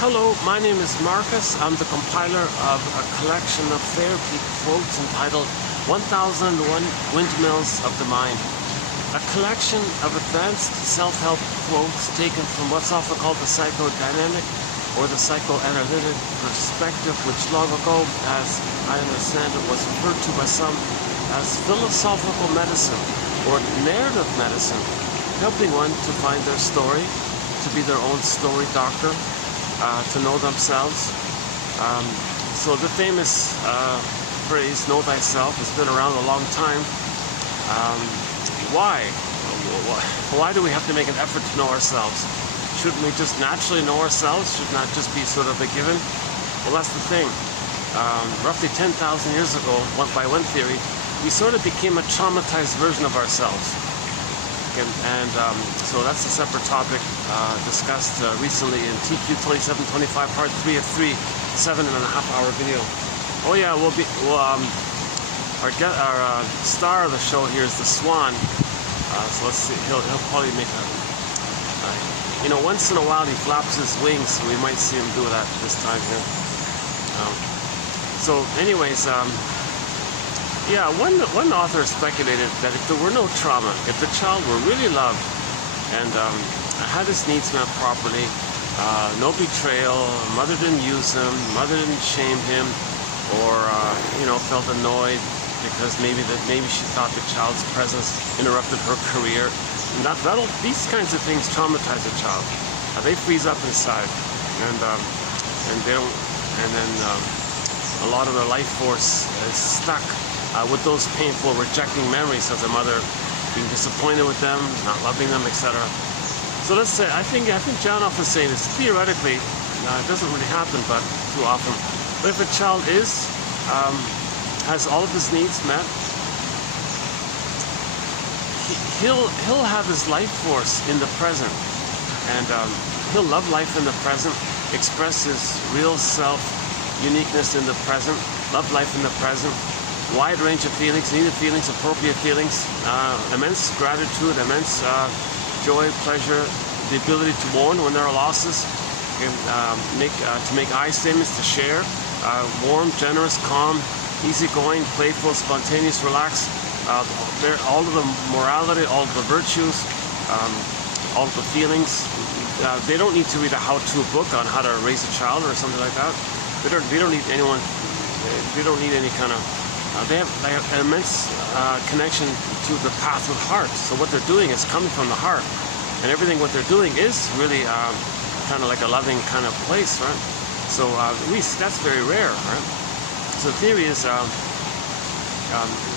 Hello, my name is Marcus. I'm the compiler of a collection of therapy quotes entitled 1001 Windmills of the Mind. A collection of advanced self-help quotes taken from what's often called the psychodynamic or the psychoanalytic perspective, which long ago, as I understand it, was referred to by some as philosophical medicine or narrative medicine, helping one to find their story, to be their own story doctor, to know themselves. So the famous phrase, know thyself, has been around a long time. Why? Why do we have to make an effort to know ourselves? Shouldn't we just naturally know ourselves? Should not just be sort of a given? Well, that's the thing. Roughly 10,000 years ago, by one theory, we sort of became a traumatized version of ourselves. So that's a separate topic discussed recently in TQ 2725 part 3 of 3, 7.5-hour video. Oh yeah, our star of the show here is the Swan. So let's see, he'll probably make a, once in a while he flaps his wings, so we might see him do that this time here. So anyways, yeah, one author speculated that if there were no trauma, if the child were really loved and had his needs met properly, no betrayal, mother didn't use him, mother didn't shame him, or felt annoyed because maybe she thought the child's presence interrupted her career. And these kinds of things traumatize a child. They freeze up inside, and they don't, and then a lot of their life force is stuck with those painful, rejecting memories of their mother being disappointed with them, not loving them, etc. So let's say, I think John often saying this theoretically. It doesn't really happen, but too often. But if a child has all of his needs met, he'll have his life force in the present, and he'll love life in the present, express his real self, uniqueness in the present, love life in the present, wide range of feelings, needed feelings, appropriate feelings, immense gratitude, immense joy, pleasure, the ability to mourn when there are losses, and to make I statements, to share, warm, generous, calm, easygoing, playful, spontaneous, relaxed, all of the morality, all of the virtues, all of the feelings. They don't need to read a how-to book on how to raise a child or something like that. They don't need anyone. They don't need any kind of. They have an immense connection to the path with Hart. So what they're doing is coming from the heart, and everything what they're doing is really kind of like a loving kind of place, right? So at least that's very rare, right? So the theory is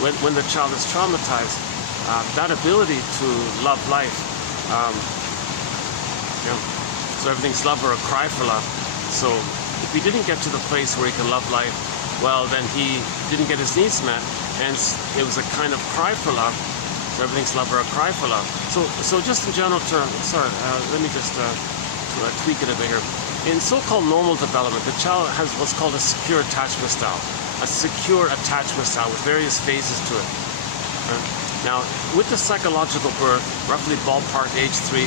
when the child is traumatized, that ability to love life, so everything's love or a cry for love. So if he didn't get to the place where he can love life, well, then he didn't get his needs met, and it was a kind of cry for love. So everything's love or a cry for love. So just in general terms, sorry, let me just tweak it a bit here. In so-called normal development, the child has what's called a secure attachment style. A secure attachment style with various phases to it. Now, with the psychological birth, roughly ballpark age 3,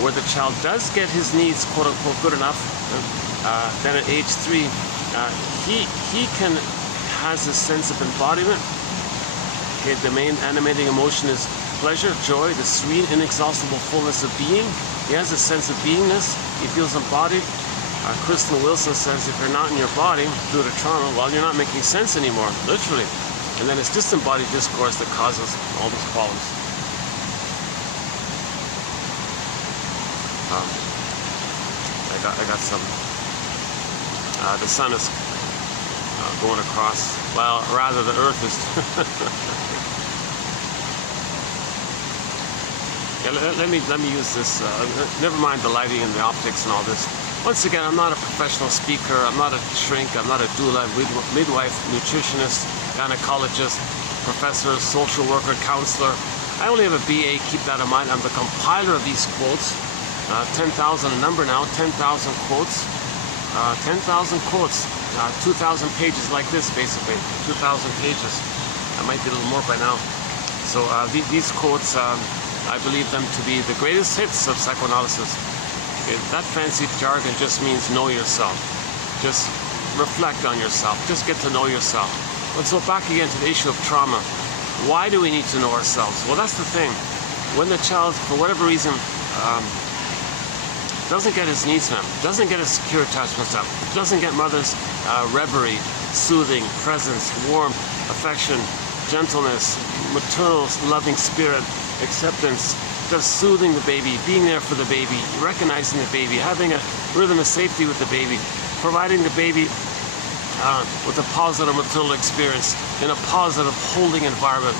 where the child does get his needs quote-unquote good enough, then at age 3, he has a sense of embodiment. Okay, the main animating emotion is pleasure, joy, the serene, inexhaustible fullness of being. He has a sense of beingness. He feels embodied. Kristen Wilson says if you're not in your body due to trauma, well, you're not making sense anymore, literally. And then it's disembodied discourse that causes all these problems. I got some. The sun is going across. Well, rather the earth is. Yeah, let me use this. Never mind the lighting and the optics and all this. Once again, I'm not a professional speaker. I'm not a shrink. I'm not a doula, midwife, nutritionist, gynecologist, professor, social worker, counselor. I only have a BA. Keep that in mind. I'm the compiler of these quotes. 10,000 a number now. 10,000 quotes. 10,000 quotes. 2,000 pages like this, basically. 2,000 pages. I might be a little more by now. So these quotes, I believe them to be the greatest hits of psychoanalysis. Okay? That fancy jargon just means know yourself. Just reflect on yourself. Just get to know yourself. And so back again to the issue of trauma. Why do we need to know ourselves? Well, that's the thing. When the child, for whatever reason, doesn't get his needs met, doesn't get a secure attachment style, doesn't get mother's reverie, soothing, presence, warmth, affection, gentleness, maternal loving spirit, acceptance, just soothing the baby, being there for the baby, recognizing the baby, having a rhythm of safety with the baby, providing the baby with a positive maternal experience in a positive holding environment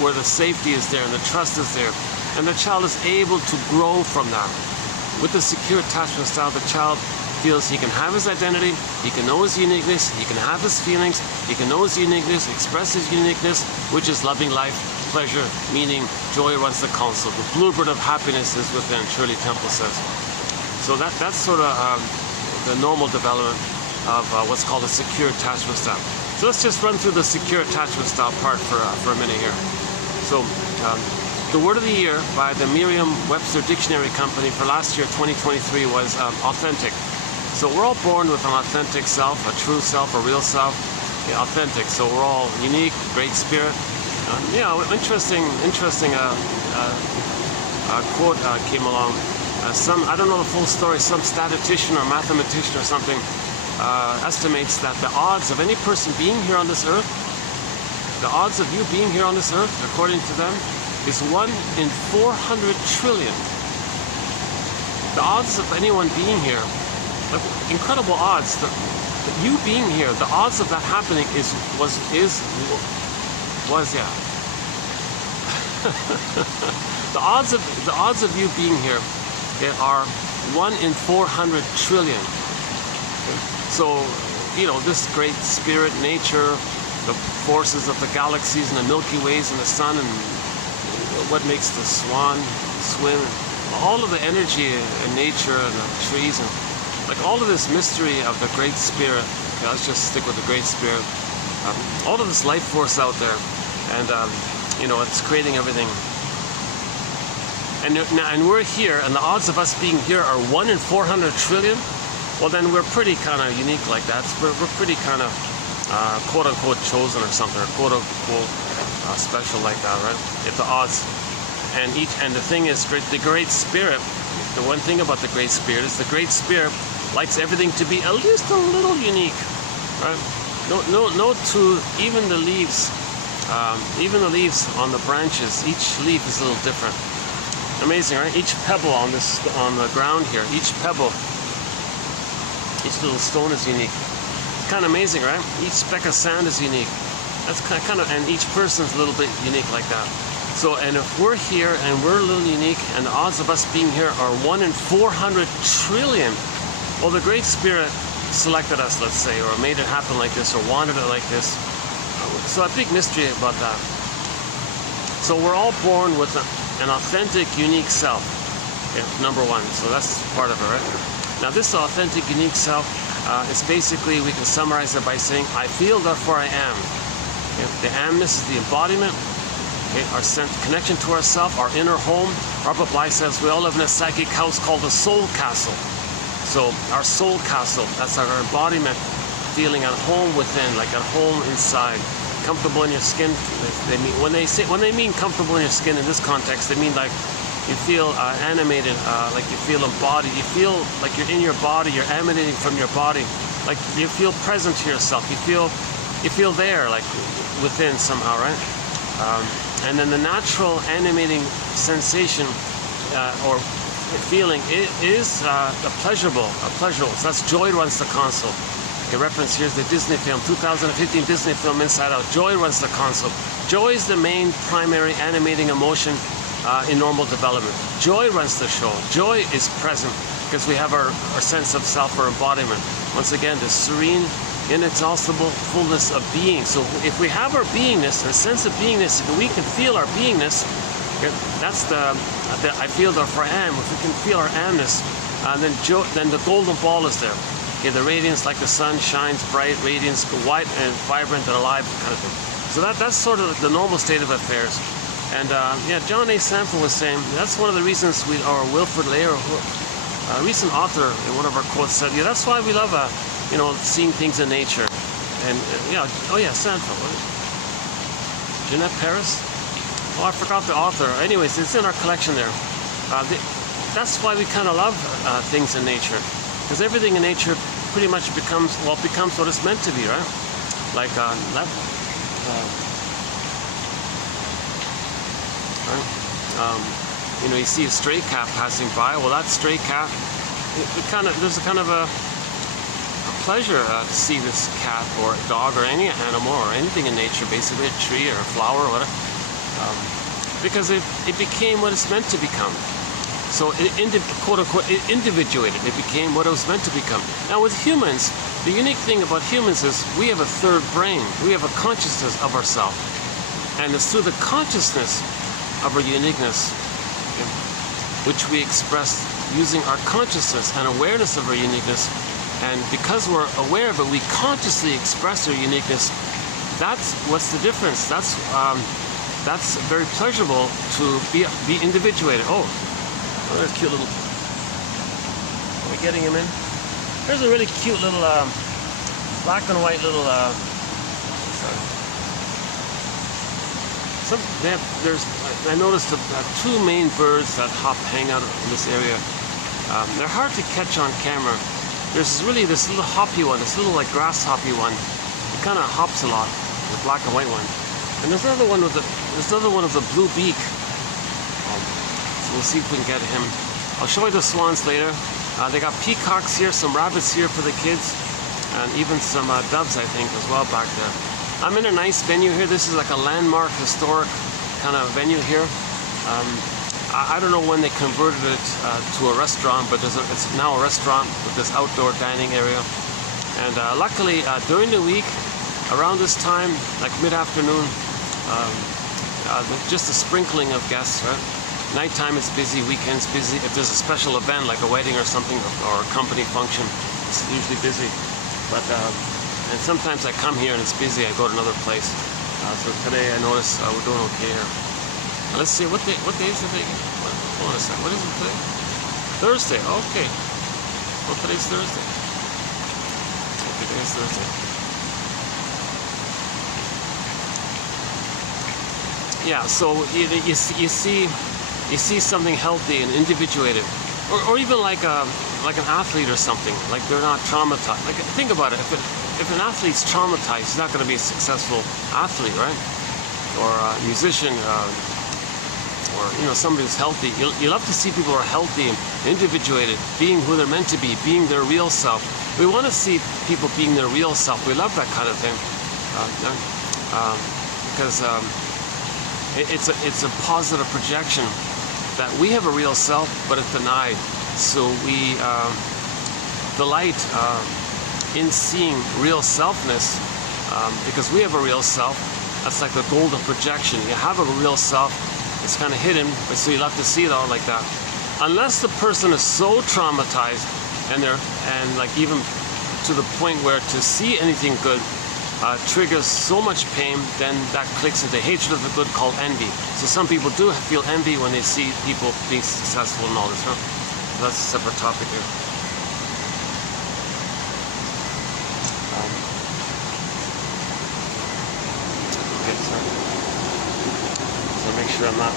where the safety is there and the trust is there, and the child is able to grow from that. With the secure attachment style, the child feels he can have his identity, he can know his uniqueness, he can have his feelings, he can know his uniqueness, express his uniqueness, which is loving life, pleasure, meaning, joy runs the council. The bluebird of happiness is within, Shirley Temple says. So that's sort of the normal development of what's called a secure attachment style. So let's just run through the secure attachment style part for a minute here. So the word of the year by the Merriam-Webster Dictionary Company for last year, 2023, was authentic. So we're all born with an authentic self, a true self, a real self. Yeah, authentic. So we're all unique, great spirit. Interesting quote came along. I don't know the full story. Some statistician or mathematician or something estimates that the odds of any person being here on this earth, the odds of you being here on this earth, according to them, is 1 in 400 trillion. The odds of anyone being here, incredible odds. You being here, the odds of that happening was the odds of you being here are 1 in 400 trillion. So, this great spirit, nature, the forces of the galaxies and the Milky Ways and the sun, and what makes the swan swim, all of the energy in nature and the trees, and like all of this mystery of the great spirit. Okay, let's just stick with the great spirit. All of this life force out there, and it's creating everything. And we're here, and the odds of us being here are 1 in 400 trillion. Well, then we're pretty kind of unique like that. We're pretty kind of quote unquote chosen or something, or quote unquote special like that, right? If the odds, and the thing is, the great spirit. The one thing about the great spirit is the great spirit likes everything to be at least a little unique, right? No two, even the leaves on the branches, each leaf is a little different. Amazing, right? Each pebble on the ground here, each pebble, each little stone is unique. It's kind of amazing, right? Each speck of sand is unique. That's kind of, and each person's a little bit unique like that. So, and if we're here and we're a little unique, and the odds of us being here are 1 in 400 trillion, well, the Great Spirit selected us, let's say, or made it happen like this, or wanted it like this. So a big mystery about that. So we're all born with an authentic, unique self, okay, number one. So that's part of it, right? Now this authentic, unique self is basically, we can summarize it by saying, I feel, therefore I am. Okay? The amness is the embodiment. Okay, our connection to ourself, our inner home. Robert Bly says we all live in a psychic house called the soul castle. So our soul castle, that's our embodiment, feeling at home within, like at home inside, comfortable in your skin. When they mean comfortable in your skin in this context, they mean like you feel animated, like you feel embodied, you feel like you're in your body, you're emanating from your body, like you feel present to yourself, you feel there, like within somehow, right? And then the natural animating sensation or feeling is pleasurable. So that's joy runs the console. A reference here is the Disney film, 2015 Disney film Inside Out. Joy runs the console. Joy is the main primary animating emotion in normal development. Joy runs the show. Joy is present because we have our sense of self or embodiment. Once again, the serene, inexhaustible fullness of being. So if we have our beingness, a sense of beingness, if we can feel our beingness, that's the I feel, therefore I am. If we can feel our amness, then the golden ball is there. Okay, the radiance, like the sun, shines bright, radiance, white and vibrant and alive, kind of thing. So that's sort of the normal state of affairs. And John A. Sanford was saying that's one of the reasons Wilfred Layer, A recent author in one of our quotes said, "Yeah, that's why we love, seeing things in nature." And Sandford. Jeanette Paris. Oh, I forgot the author. Anyways, it's in our collection there. That's why we kind of love things in nature, because everything in nature pretty much becomes what it's meant to be, right? Like you see a stray cat passing by. Well, that stray cat, there's a kind of a pleasure to see this cat or a dog or any animal or anything in nature, basically a tree or a flower or whatever, because it became what it's meant to become. So quote unquote, it individuated. It became what it was meant to become. Now with humans, the unique thing about humans is we have a third brain. We have a consciousness of ourselves, and it's through the consciousness of our uniqueness, which we express using our consciousness and awareness of our uniqueness. And because we're aware of it, we consciously express our uniqueness. That's what's the difference. That's very pleasurable to be individuated. Oh, there's a cute little. Are we getting him in? There's a really cute little black and white little. I noticed two main birds that hang out in this area. They're hard to catch on camera. There's this little hoppy one, this little like grasshoppy one. It kind of hops a lot, the black and white one. And there's another one with the blue beak. So we'll see if we can get him. I'll show you the swans later. They got peacocks here, some rabbits here for the kids, and even some doves, I think, as well back there. I'm in a nice venue here. This is like a landmark, historic kind of venue here. I don't know when they converted it to a restaurant, but it's now a restaurant with this outdoor dining area. And luckily, during the week, around this time, like mid-afternoon, just a sprinkling of guests, right? Nighttime is busy, weekends busy. If there's a special event like a wedding or something, or a company function, it's usually busy. But and sometimes I come here and it's busy. I go to another place. So today I notice we're doing okay here. Now let's see what day is the day? Hold on a second. What is it today? Thursday. Okay. Well, today's Thursday. Okay, today's Thursday. Yeah. So you see something healthy and individuated, or even like an athlete or something. Like they're not traumatized. Like think about it. If an athlete's traumatized, he's not going to be a successful athlete, right? Or a musician, or somebody who's healthy. You love to see people who are healthy and individuated, being who they're meant to be, being their real self. We want to see people being their real self. We love that kind of thing, because it's a positive projection that we have a real self, but it's denied. So we delight in seeing real selfness, because we have a real self. That's like the golden projection. You have a real self. It's kind of hidden, but so you love to see it all like that. Unless the person is so traumatized and like even to the point where to see anything good triggers so much pain, then that clicks into hatred of the good, called envy. So some people do feel envy when they see people being successful and all this. Huh? That's a separate topic here. Okay, so make sure I'm not.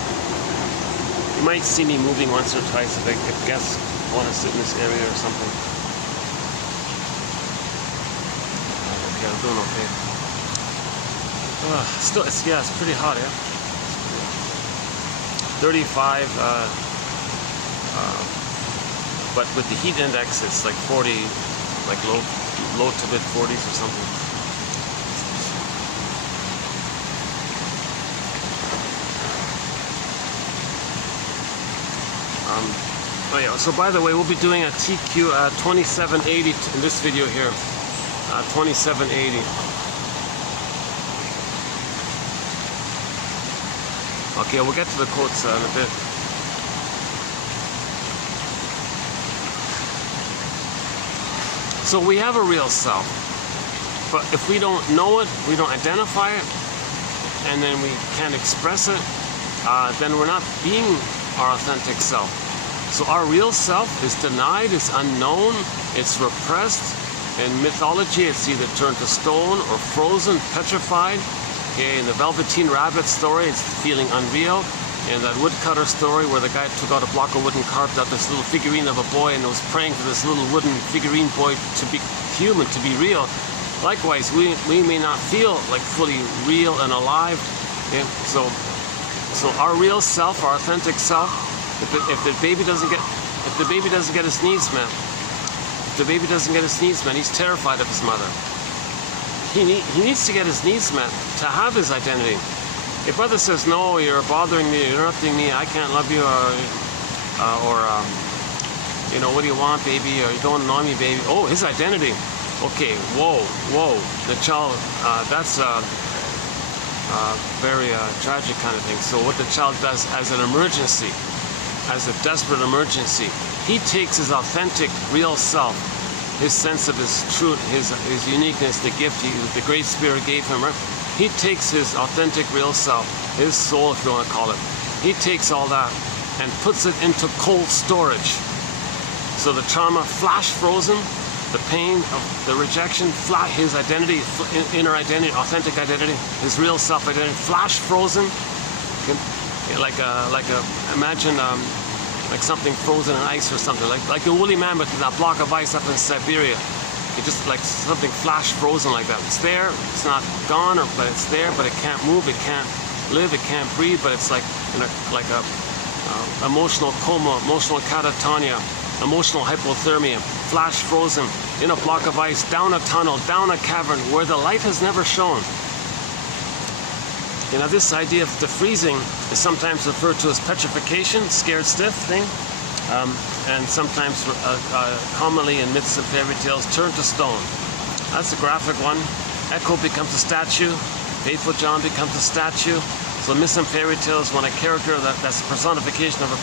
You might see me moving once or twice if guests want to sit in this area or something. Okay, I'm doing okay. Still, it's pretty hot, yeah. 35, but with the heat index, it's like 40, like low to mid 40s or something. Oh yeah, so by the way, we'll be doing a TQ 2780 in this video here. 2780. Okay, we'll get to the quotes in a bit. So we have a real self, but if we don't know it, we don't identify it, and then we can't express it, then we're not being our authentic self. So our real self is denied, it's unknown, it's repressed. In mythology, it's either turned to stone or frozen, petrified. Okay, in the Velveteen Rabbit story, it's feeling unreal. In that woodcutter story where the guy took out a block of wood and carved out this little figurine of a boy and was praying for this little wooden figurine boy to be human, to be real. Likewise, we may not feel like fully real and alive. Okay? So our real self, our authentic self, if the baby doesn't get his needs met, he's terrified of his mother. He needs to get his needs met to have his identity. If mother says, no, you're bothering me, you're interrupting me, I can't love you, you know, what do you want, baby, or you don't annoy me, baby. Oh, his identity. Okay, whoa, the child, that's a very tragic kind of thing. So what the child does as an emergency, as a desperate emergency, he takes his authentic, real self, his sense of his truth, his uniqueness, the gift the Great Spirit gave him, right? He takes his authentic, real self, his soul, if you want to call it. He takes all that and puts it into cold storage. So the trauma, flash frozen, the pain of the rejection, his identity, inner identity, authentic identity, his real self identity, flash frozen, imagine like something frozen in ice or something, like a woolly mammoth in that block of ice up in Siberia. It just like something flash frozen like that. It's there, it's not gone, but it's there, but it can't move, it can't live, it can't breathe, but it's like emotional coma, emotional catatonia, emotional hypothermia, flash frozen in a block of ice, down a tunnel, down a cavern where the light has never shone. You know, this idea of the freezing is sometimes referred to as petrification, scared stiff thing, and sometimes commonly in myths and fairy tales, turned to stone. That's the graphic one. Echo becomes a statue, Faithful John becomes a statue. So myths and fairy tales, when a character that's a personification of the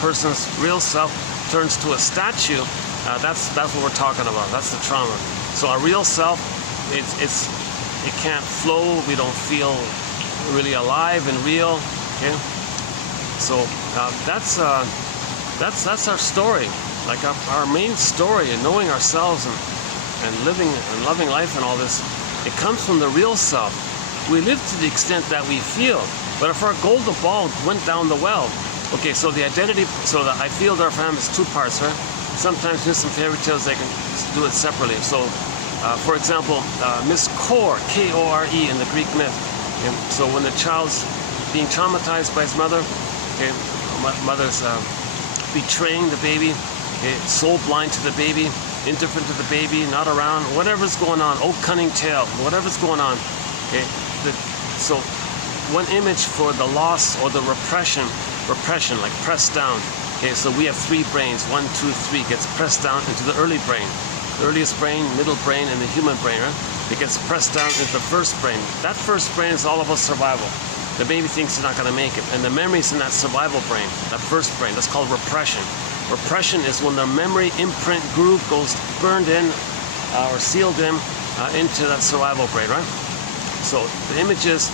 person's real self turns to a statue, that's what we're talking about. That's the trauma. So our real self, it can't flow. We don't feel really alive and real. Okay, so that's our story. Like our main story, and knowing ourselves and living and loving life and all this, it comes from the real self. We live to the extent that we feel, but if our golden ball went down the well, okay, so the identity, so the I feel there for him is two parts, right? Sometimes in some fairy tales they can do it separately. So, for example, Miss Kore, K-O-R-E in the Greek myth. Okay? So when the child's being traumatized by his mother, okay, mother's betraying the baby, okay, soul blind to the baby, indifferent to the baby, not around, whatever's going on, oh cunning tale, whatever's going on. Okay, so one image for the loss or the repression, like pressed down. Okay, so we have three brains, 1, 2, 3, gets pressed down into the early brain. The earliest brain, middle brain, and the human brain, right? It gets pressed down into the first brain. That first brain is all about survival. The baby thinks he's not going to make it. And the memory's in that survival brain, that first brain. That's called repression. Repression is when the memory imprint groove goes burned in or sealed in into that survival brain, right? So the image is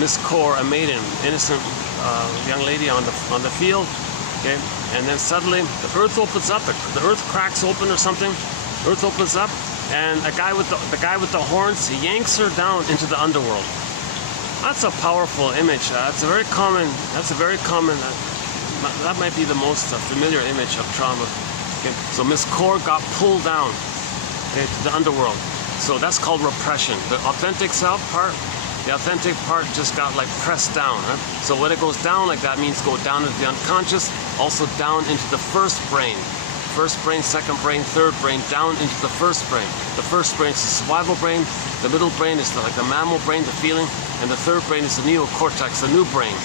Miss Kore, a maiden, innocent young lady on the field, okay? And then suddenly the earth opens up, the earth cracks open or something. Earth opens up, and the guy with the horns, he yanks her down into the underworld. That's a powerful image. That's a very common. That might be the most familiar image of trauma. Okay? So Miss Kore got pulled down, okay, to the underworld. So that's called repression. The authentic self part, the authentic part just got like pressed down. Right? So when it goes down like that, means go down into the unconscious, also down into the first brain. First brain, second brain, third brain, down into the first brain. The first brain is the survival brain, the middle brain is like the mammal brain, the feeling, and the third brain is the neocortex, the new brain.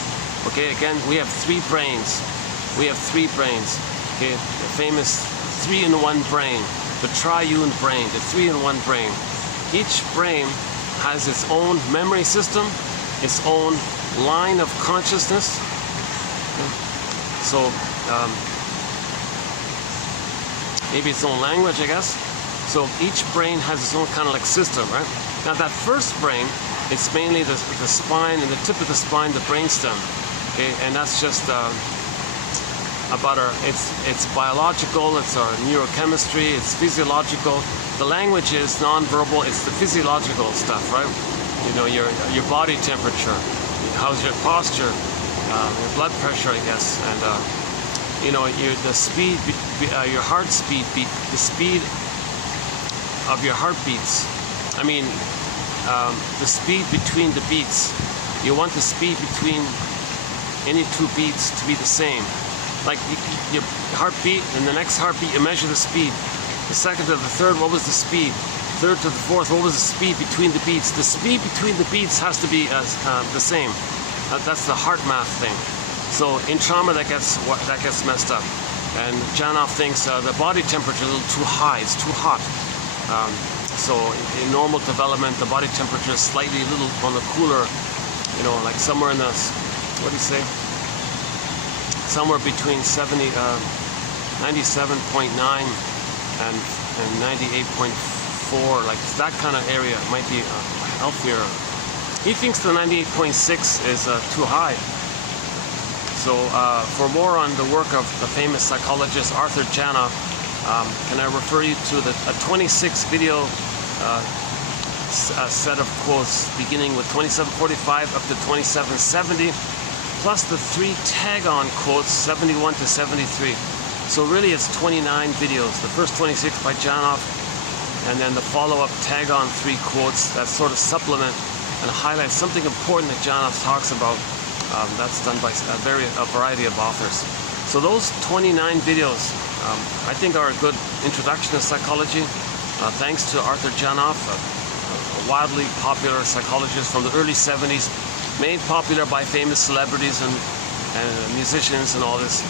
Okay, again, we have three brains. We have three brains. Okay, the famous 3-in-1 brain, the triune brain, the 3-in-1 brain. Each brain has its own memory system, its own line of consciousness. Okay. So, maybe its own language, I guess. So each brain has its own kind of like system, right? Now that first brain, it's mainly the spine and the tip of the spine, the brainstem. Okay, and that's just about it's biological, it's our neurochemistry, it's physiological. The language is non-verbal, it's the physiological stuff, right? You know, your body temperature, how's your posture, your blood pressure, I guess, and you know, the speed, your heart speed, the speed of your heartbeats. I mean, the speed between the beats. You want the speed between any two beats to be the same. Like your heartbeat, and the next heartbeat, you measure the speed. The second to the third, what was the speed? Third to the fourth, what was the speed between the beats? The speed between the beats has to be the same. That's the heart math thing. So in trauma, that gets messed up. And Janov thinks the body temperature is a little too high, it's too hot. So in normal development, the body temperature is slightly a little on the cooler, you know, like somewhere in the, what do you say? Somewhere between 97.9 and 98.4, like that kind of area might be healthier. He thinks the 98.6 is too high. So for more on the work of the famous psychologist Arthur Janov, can I refer you to a 26 video set of quotes beginning with 2745 up to 2770, plus the 3 tag-on quotes 71 to 73. So really it's 29 videos. The first 26 by Janov, and then the follow-up tag-on 3 quotes that sort of supplement and highlight something important that Janov talks about. That's done by a variety of authors. So those 29 videos, I think, are a good introduction to psychology. Thanks to Arthur Janov, a wildly popular psychologist from the early 70s, made popular by famous celebrities and musicians and all this.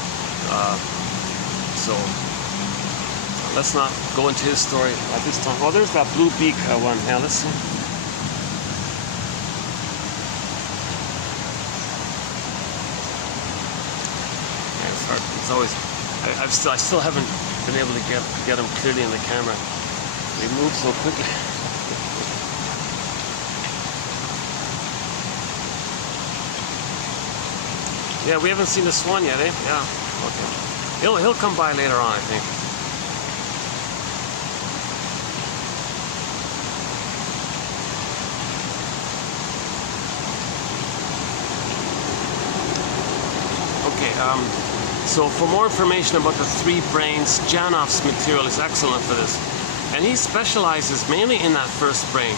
So let's not go into his story at this time. Oh, there's that blue beak one. Now let's see. Yeah, it's hard. It's always. I still haven't been able to get them clearly in the camera. They move so quickly. Yeah, we haven't seen the swan yet, eh? Yeah. Okay. He'll come by later on, I think. Okay. So for more information about the 3 brains, Janov's material is excellent for this, and he specializes mainly in that first brain,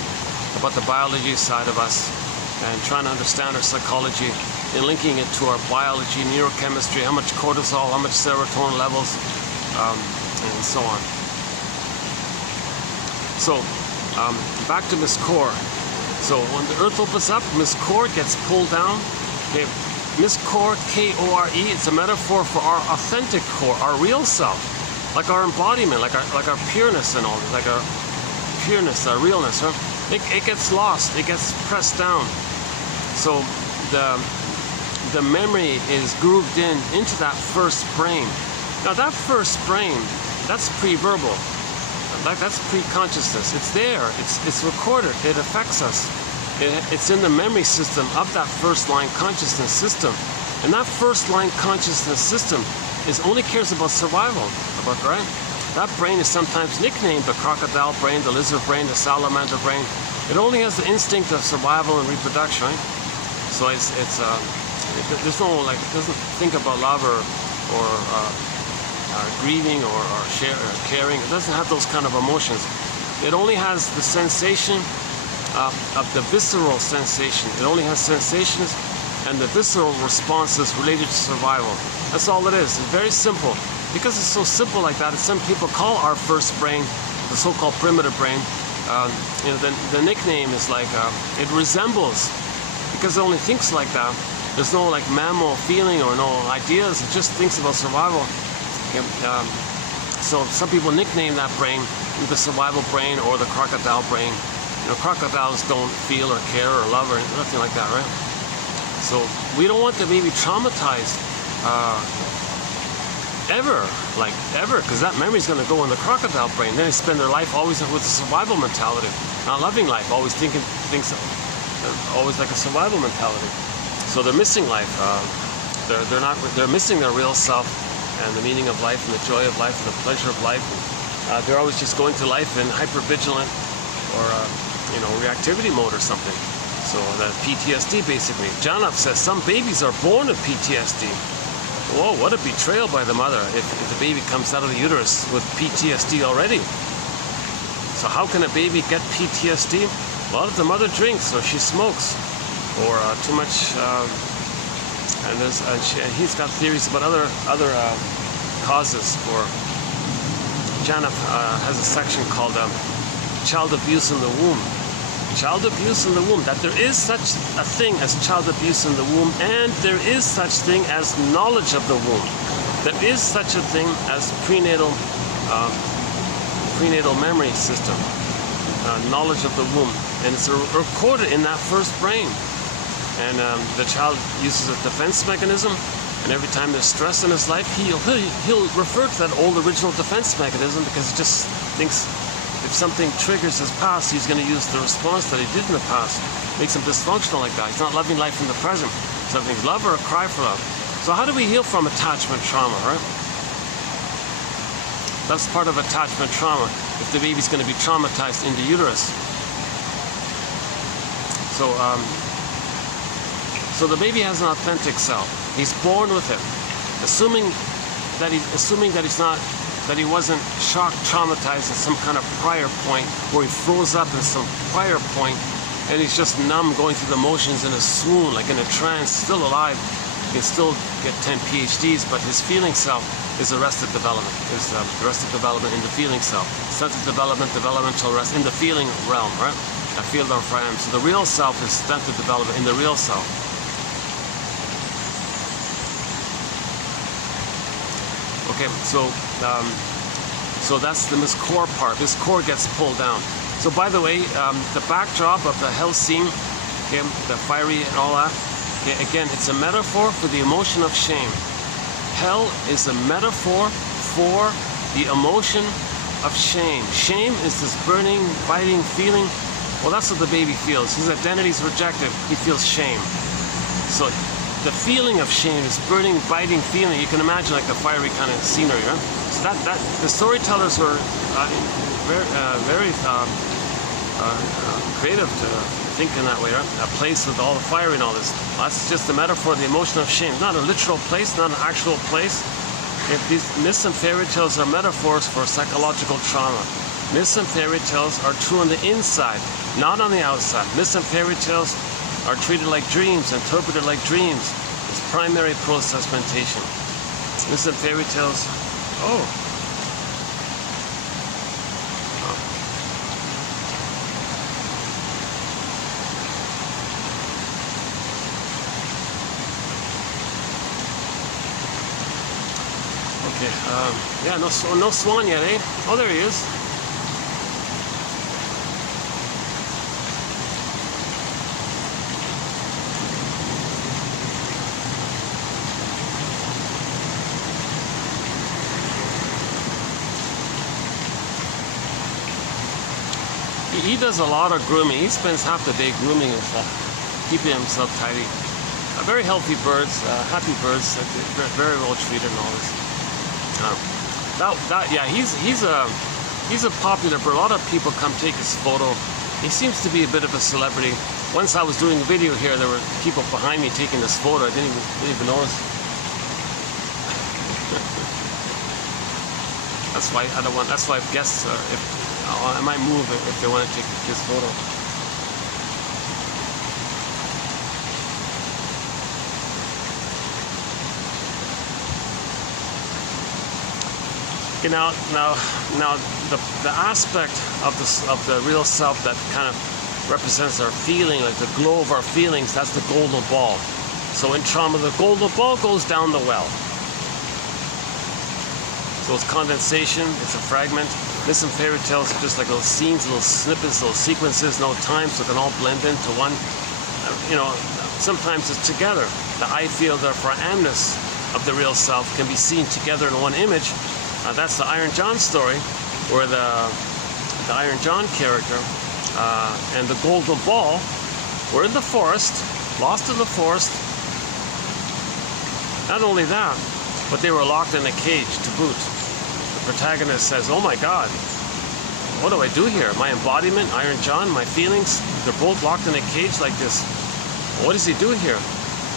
about the biology side of us, and trying to understand our psychology, and linking it to our biology, neurochemistry, how much cortisol, how much serotonin levels, and so on. So, back to Miss Core. So when the earth opens up, Miss Core gets pulled down. Okay. Miss Core, K-O-R-E, it's a metaphor for our authentic core, our real self, like our embodiment, like our pureness and all, like our pureness, our realness. Huh? It gets lost, it gets pressed down. So the memory is grooved into that first brain. Now that first brain, that's pre-verbal, that's pre-consciousness. It's there, it's recorded, it affects us. It's in the memory system of that first line consciousness system. And that first line consciousness system only cares about survival, right? That brain is sometimes nicknamed the crocodile brain, the lizard brain, the salamander brain. It only has the instinct of survival and reproduction, right? So there's no, like, it doesn't think about love or grieving or caring. It doesn't have those kind of emotions. It only has the sensation of the visceral sensation. It only has sensations and the visceral responses related to survival. That's all it is. It's very simple. Because it's so simple like that, some people call our first brain the so-called primitive brain. You know, the nickname is like, it resembles, because it only thinks like that. There's no like mammal feeling or no ideas. It just thinks about survival. So some people nickname that brain the survival brain or the crocodile brain. You know, crocodiles don't feel or care or love or nothing like that, right? So we don't want the baby traumatized ever, because that memory is going to go in the crocodile brain. Then they spend their life always with a survival mentality, not loving life, always thinking things, always like a survival mentality. So they're missing life. They're missing their real self, and the meaning of life and the joy of life and the pleasure of life. And, they're always just going through life in hypervigilant or reactivity mode or something. So the PTSD basically. Janov says some babies are born with PTSD. Whoa, what a betrayal by the mother if the baby comes out of the uterus with PTSD already. So how can a baby get PTSD? Well, if the mother drinks or she smokes or too much, and he's got theories about other causes for. Janov has a section called child abuse in the womb. Child abuse in the womb, that there is such a thing as child abuse in the womb, and there is such thing as knowledge of the womb. There is such a thing as prenatal memory system, knowledge of the womb, and it's recorded in that first brain. And the child uses a defense mechanism, and every time there's stress in his life, he'll refer to that old original defense mechanism because he just thinks if something triggers his past, he's going to use the response that he did in the past. Makes him dysfunctional like that. He's not loving life in the present. Something's love or a cry for love. So how do we heal from attachment trauma, right? That's part of attachment trauma, if the baby's going to be traumatized in the uterus. So the baby has an authentic self. He's born with it. Assuming that he wasn't shocked, traumatized at some kind of prior point where he froze up at some prior point and he's just numb, going through the motions in a swoon, like in a trance, still alive. He can still get 10 PhDs, but his feeling self is arrested development, arrested development in the feeling self. Stunted development, developmental arrest in the feeling realm, right? A field on Friday. So the real self is stunted development in the real self. Okay, so that's this core part. This core gets pulled down. So by the way, the backdrop of the hell scene, okay, the fiery and all that, okay, again, it's a metaphor for the emotion of shame. Hell is a metaphor for the emotion of shame. Shame is this burning, biting feeling. Well, that's what the baby feels. His identity is rejected. He feels shame. So the feeling of shame is burning, biting feeling. You can imagine like the fiery kind of scenery, right? So that the storytellers were very creative to think in that way, right? A place with all the fire and all this. That's just a metaphor of the emotion of shame. Not a literal place, not an actual place. If these myths and fairy tales are metaphors for psychological trauma. Myths and fairy tales are true on the inside, not on the outside. Myths and fairy tales are treated like dreams, interpreted like dreams. It's primary process mentation. Myths and fairy tales. Okay. Yeah. No swan yet, eh? Oh, there he is. He does a lot of grooming. He spends half the day grooming himself, keeping himself tidy. Very healthy birds, happy birds, very well treated and all this. Yeah, he's a popular bird. A lot of people come take his photo. He seems to be a bit of a celebrity. Once I was doing a video here, there were people behind me taking this photo. I didn't even notice. That's why I don't want. That's why guests, I might move if they want to take this photo. Okay, now the aspect of the real self that kind of represents our feeling, like the glow of our feelings, that's the golden ball. So in trauma, the golden ball goes down the well. So it's condensation, it's a fragment. Myths and fairy tales are just like little scenes, little snippets, little sequences, no time, so it can all blend into one. Sometimes it's together. The I field for amness of the real self can be seen together in one image. That's the Iron John story, where the Iron John character and the golden ball were in the forest, lost in the forest. Not only that, but they were locked in a cage to boot. The protagonist says, oh my God, what do I do here? My embodiment, Iron John, my feelings, they're both locked in a cage like this. What does he do here?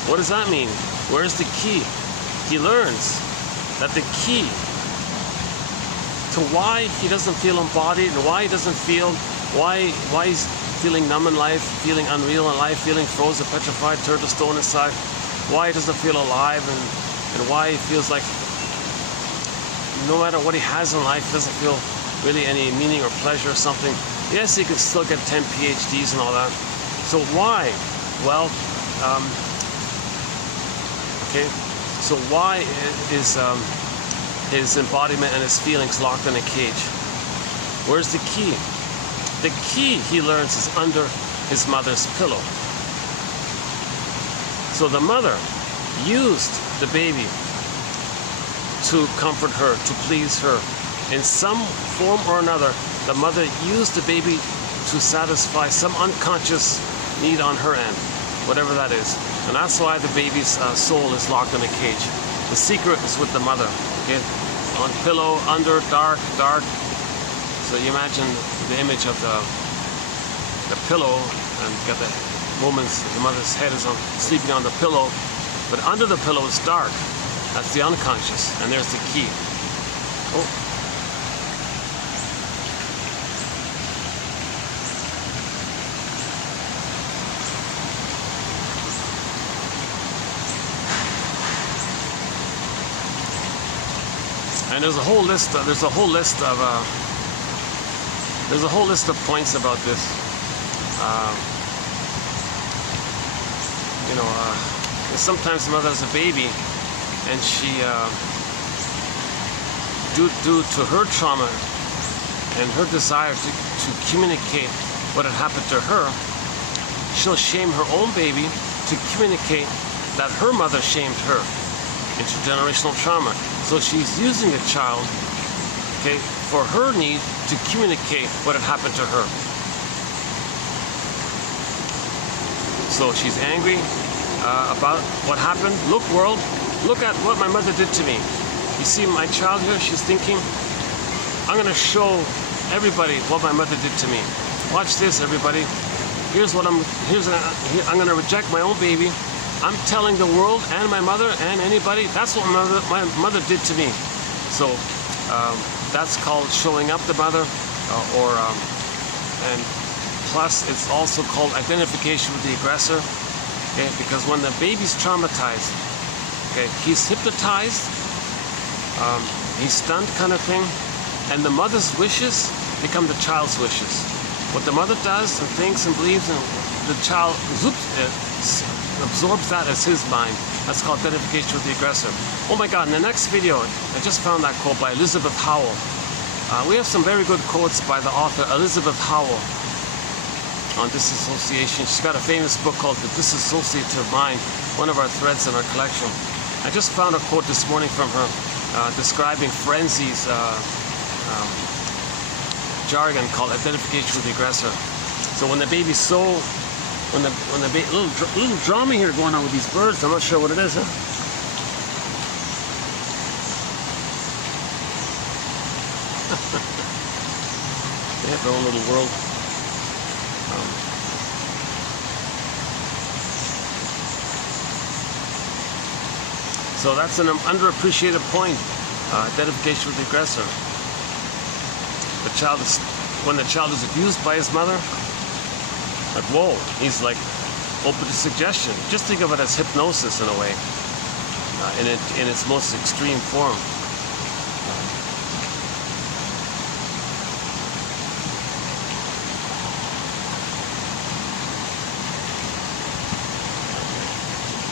What does that mean? Where's the key? He learns that the key to why he doesn't feel embodied and why he doesn't feel, why he's feeling numb in life, feeling unreal in life, feeling frozen, petrified, turned to stone inside, why he doesn't feel alive, and why he feels like no matter what he has in life, he doesn't feel really any meaning or pleasure or something. Yes, he can still get 10 PhDs and all that. So why? Well, okay, so why is his embodiment and his feelings locked in a cage? Where's the key? The key, he learns, is under his mother's pillow. So the mother used the baby to comfort her, to please her. In some form or another, the mother used the baby to satisfy some unconscious need on her end, whatever that is. And that's why the baby's soul is locked in a cage. The secret is with the mother. Okay? On pillow, under, dark. So you imagine the image of the pillow, and got the mother's head is sleeping on the pillow, but under the pillow is dark. That's the unconscious, and there's the key. Oh. And there's a whole list of points about this. Sometimes the mother has a baby, and she, due to her trauma and her desire to communicate what had happened to her, she'll shame her own baby to communicate that her mother shamed her. Intergenerational trauma. So she's using the child, okay, for her need to communicate what had happened to her. So she's angry about what happened. Look, world, look at what my mother did to me. You see my child here, she's thinking, I'm going to show everybody what my mother did to me. Watch this, everybody. I'm going to reject my own baby. I'm telling the world and my mother and anybody, that's what my mother did to me. So that's called showing up the mother, and plus it's also called identification with the aggressor. Okay, because when the baby's traumatized, okay, he's hypnotized, he's stunned kind of thing, and the mother's wishes become the child's wishes. What the mother does and thinks and believes, and the child absorbs that as his mind. That's called identification with the aggressor. Oh my God, in the next video, I just found that quote by Elizabeth Howell. We have some very good quotes by the author Elizabeth Howell on disassociation. She's got a famous book called The Disassociative Mind, one of our threads in our collection. I just found a quote this morning from her describing frenzy's jargon called identification with the aggressor. So when the baby's so little drama here going on with these birds. I'm not sure what it is, huh? They have their own little world. So that's an underappreciated point. Identification with the aggressor. When the child is abused by his mother. Like, whoa, he's like open to suggestion. Just think of it as hypnosis in a way, in its most extreme form.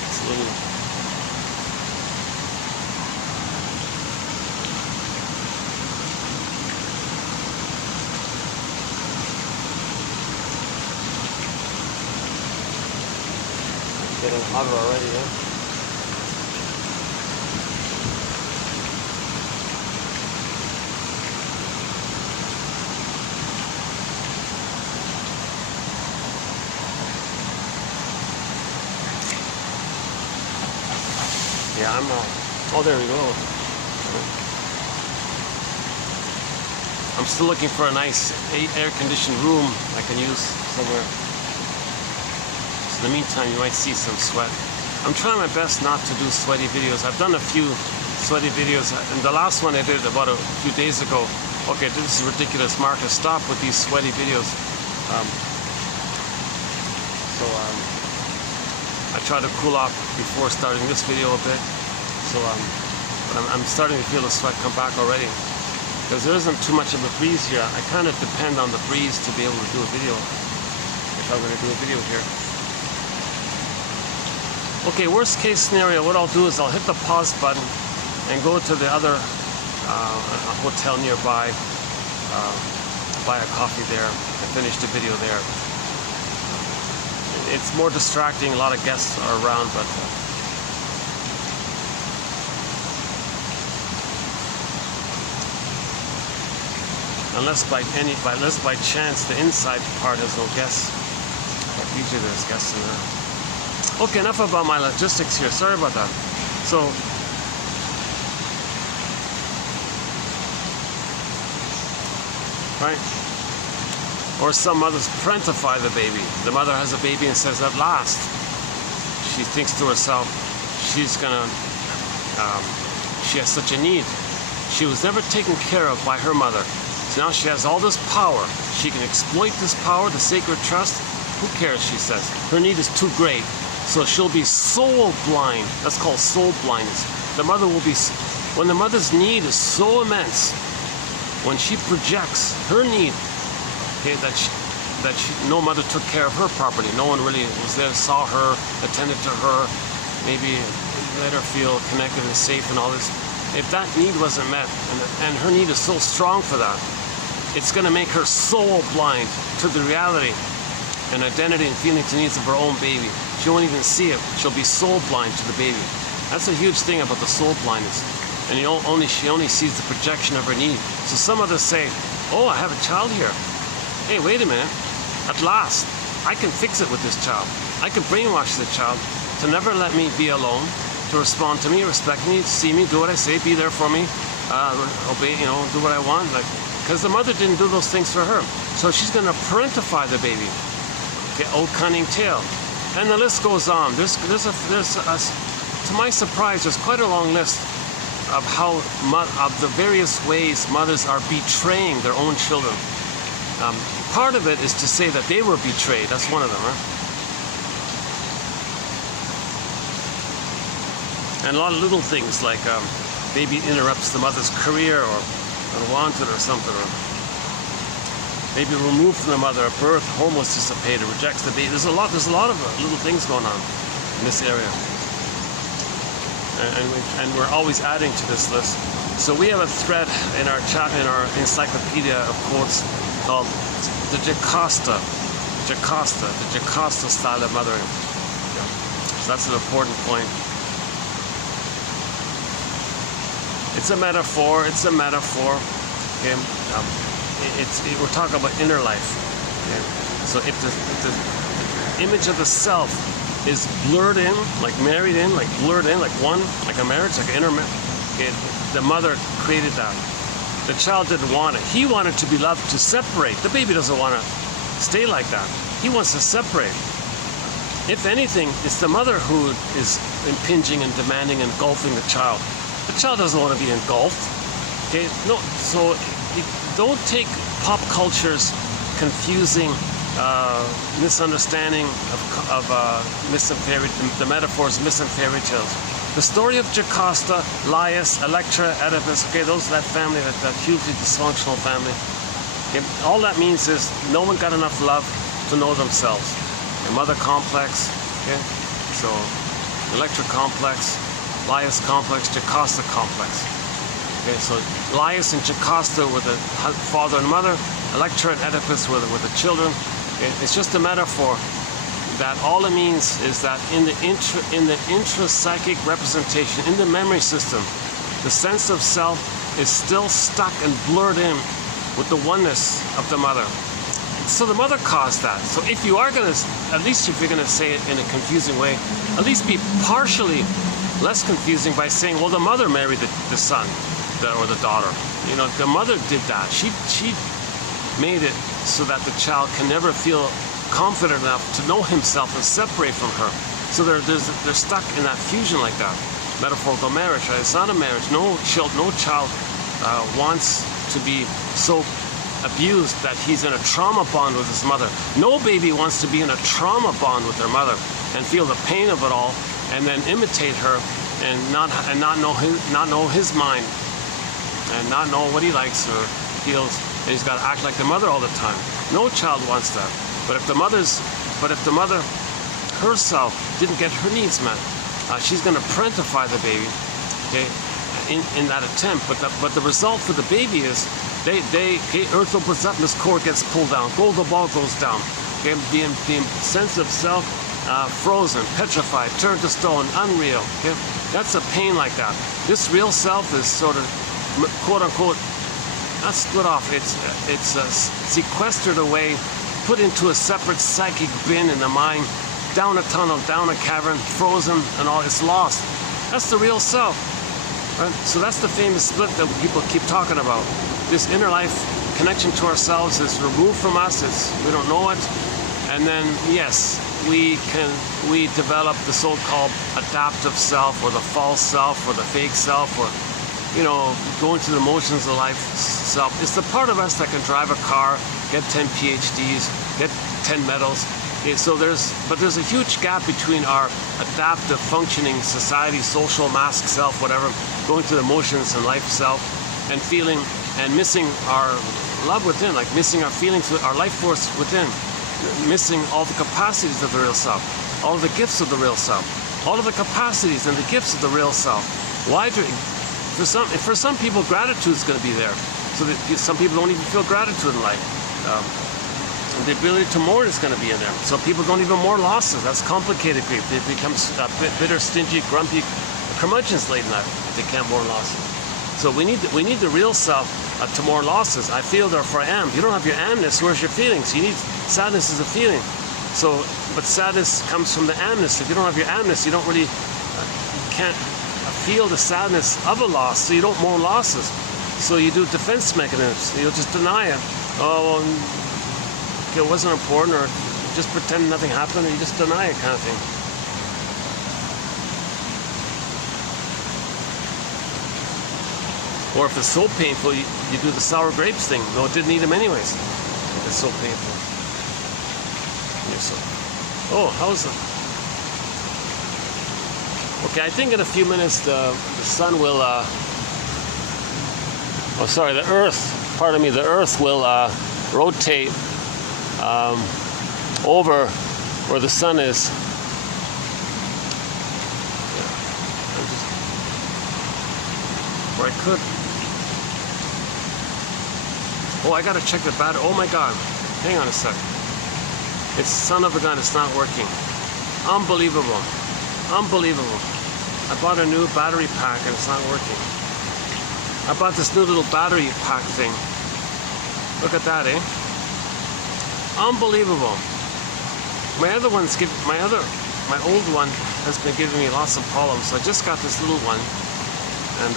It's a little... Getting hotter already, yeah? Yeah, Oh, there we go. I'm still looking for a nice air-conditioned room I can use somewhere. So in the meantime, you might see some sweat. I'm trying my best not to do sweaty videos. I've done a few sweaty videos, and the last one I did about a few days ago. Okay, this is ridiculous, Marcus. Stop with these sweaty videos. I try to cool off before starting this video a bit. So, but I'm starting to feel the sweat come back already. Because there isn't too much of a breeze here. I kind of depend on the breeze to be able to do a video. If I'm going to do a video here. Okay, worst case scenario, what I'll do is I'll hit the pause button and go to the other hotel nearby, buy a coffee there, and finish the video there. It's more distracting, a lot of guests are around, but unless by chance the inside part has no guests. But usually there's guests in there. Okay, enough about my logistics here. Sorry about that. So, right? Or some mothers parentify the baby. The mother has a baby and says, at last, she thinks to herself, she's gonna, she has such a need. She was never taken care of by her mother. So now she has all this power. She can exploit this power, the sacred trust. Who cares, she says. Her need is too great. So she'll be soul blind. That's called soul blindness. The mother will be, when the mother's need is so immense, when she projects her need, okay, that no mother took care of her properly. No one really was there, saw her, attended to her, maybe let her feel connected and safe and all this. If that need wasn't met, and her need is so strong for that, it's going to make her soul blind to the reality and identity and feelings and needs of her own baby. She won't even see it. She'll be soul blind to the baby. That's a huge thing about the soul blindness. And she only sees the projection of her need. So some others say, oh, I have a child here. Hey, wait a minute. At last, I can fix it with this child. I can brainwash the child to never let me be alone, to respond to me, respect me, see me, do what I say, be there for me, obey, do what I want. Because the mother didn't do those things for her. So she's going to parentify the baby. Okay, old cunning tale. And the list goes on. To my surprise, there's quite a long list of of the various ways mothers are betraying their own children. Part of it is to say that they were betrayed. That's one of them, right? And a lot of little things like baby interrupts the mother's career or unwanted or something, or maybe removed from the mother at birth, hormones dissipated, rejects the baby. There's a lot of little things going on in this area. And we're always adding to this list. So we have a thread in our encyclopedia of quotes called the Jocasta style of mothering. So that's an important point. It's a metaphor. Okay? We're talking about inner life. Okay? So if the image of the self is blurred in, like married in, like blurred in, like one, like a marriage, like an inner marriage. Okay, the mother created that. The child didn't want it. He wanted to be loved, to separate. The baby doesn't want to stay like that. He wants to separate. If anything, it's the mother who is impinging and demanding and engulfing the child. The child doesn't want to be engulfed. Okay, no. So don't take pop culture's confusing misunderstanding of the metaphors, myths and fairy tales. The story of Jocasta, Laius, Electra, Oedipus, okay, that family, that hugely dysfunctional family. Okay, all that means is no one got enough love to know themselves. The mother complex, okay, so Electra complex, Laius complex, Jocasta complex. Okay, so Laius and Jocasta were the father and mother, Electra and Oedipus were the children. It's just a metaphor that all it means is that in the intrapsychic representation, in the memory system, the sense of self is still stuck and blurred in with the oneness of the mother. So the mother caused that. So if you are going to, at least if you're going to say it in a confusing way, at least be partially less confusing by saying, well, the mother married the son or the daughter. You know, the mother did that. She made it so that the child can never feel confident enough to know himself and separate from her. So they're stuck in that fusion like that. Metaphorical marriage, right? It's not a marriage. No child wants to be so abused that he's in a trauma bond with his mother. No baby wants to be in a trauma bond with their mother and feel the pain of it all, and then imitate her and not know his mind and not know what he likes or feels, and he's got to act like the mother all the time. No child wants that. But if the mother herself didn't get her needs met, she's going to parentify the baby, okay, in that attempt. But the result for the baby is earthoplasmus core gets pulled down, golden ball goes down, okay, the sense of self frozen, petrified, turned to stone, unreal. Okay, that's a pain like that. This real self is sort of quote unquote not split off. It's sequestered away, put into a separate psychic bin in the mind, down a tunnel, down a cavern, frozen, and all. It's lost. That's the real self. Right? So that's the famous split that people keep talking about. This inner life connection to ourselves is removed from us. We don't know it. And then, yes, we develop the so-called adaptive self, or the false self, or the fake self, or, you know, going through the motions of life self. It's the part of us that can drive a car, get 10 PhDs, get 10 medals. Okay, so there's a huge gap between our adaptive, functioning society, social mask self, whatever, going through the motions and life self, and feeling and missing our love within, like missing our feelings, our life force within, missing all the capacities of the real self, all of the gifts of the real self, all of the capacities and the gifts of the real self. Why do for some people gratitude is going to be there, so that some people don't even feel gratitude in life. And the ability to mourn is going to be in there. So people don't even mourn losses. That's complicated. They become bitter, stingy, grumpy, curmudgeons late night if they can't mourn losses. So we need the real self to mourn losses. I feel, therefore I am. You don't have your amness. Where's your feelings? You need sadness as a feeling. So, but sadness comes from the amness. If you don't have your amness, you don't really can't feel the sadness of a loss. So you don't mourn losses. So you do defense mechanisms. You'll just deny it. Oh, it wasn't important, or just pretend nothing happened, or you just deny it, kind of thing. Or if it's so painful, you do the sour grapes thing. No, it didn't eat them anyways. It's so painful. Oh, how's it? Okay, I think in a few minutes the sun will, the earth will rotate over where the sun is. Or I could. Oh, I gotta check the battery. Oh my God. Hang on a sec. It's son of a gun. It's not working. Unbelievable. Unbelievable. I bought a new battery pack and it's not working. I bought this new little battery pack thing. Look at that, eh? Unbelievable. My old one has been giving me lots of problems. So I just got this little one, and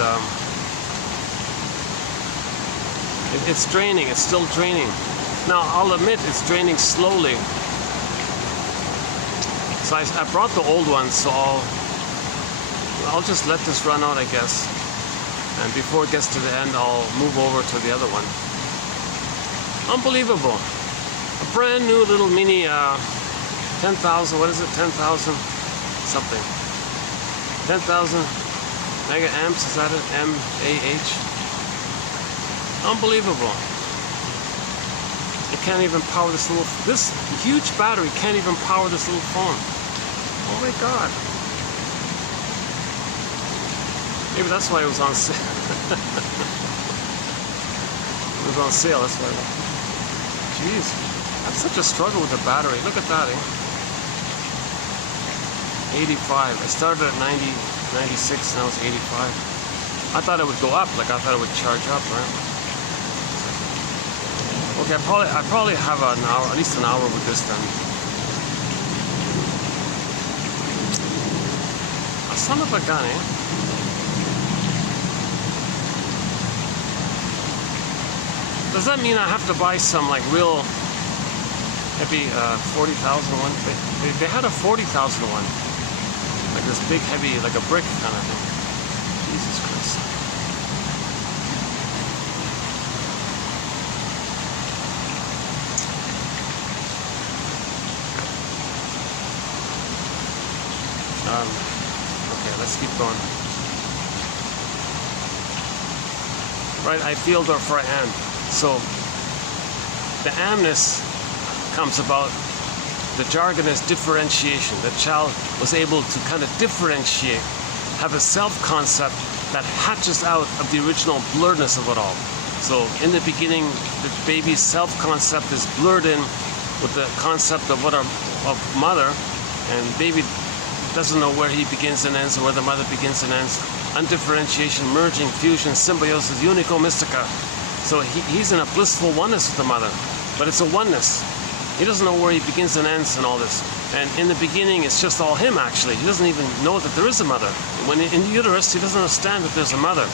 it's draining. It's still draining. Now I'll admit it's draining slowly. So I brought the old one, so I'll just let this run out, I guess. And before it gets to the end, I'll move over to the other one. Unbelievable. A brand new little mini 10,000, what is it? 10,000 something. 10,000 mega amps, is that it? MAH. Unbelievable. It can't even power this huge battery can't even power this little phone. Oh my God. Maybe that's why it was on sale. It was on sale, that's why. Jeez. That's such a struggle with the battery. Look at that, eh? 85. I started at 90, 96, now it's 85. I thought it would go up, like I thought it would charge up, right? Okay, I probably have an hour, at least an hour with this then. Son of a gun, eh? Does that mean I have to buy some like real heavy 40,000 one? They had a 40,000 one. Like this big heavy, like a brick kind of thing. Jesus Christ. Okay, let's keep going. Right, I feel there for a hand. So the amness comes about. The jargon is differentiation. The child was able to kind of differentiate, have a self-concept that hatches out of the original blurredness of it all. So in the beginning, the baby's self-concept is blurred in with the concept of of mother, and baby doesn't know where he begins and ends, or where the mother begins and ends. Undifferentiation, merging, fusion, symbiosis, unico mystica. So he's in a blissful oneness with the mother, but it's a oneness. He doesn't know where he begins and ends and all this. And in the beginning, it's just all him, actually. He doesn't even know that there is a mother. When in the uterus, he doesn't understand that there's a mother.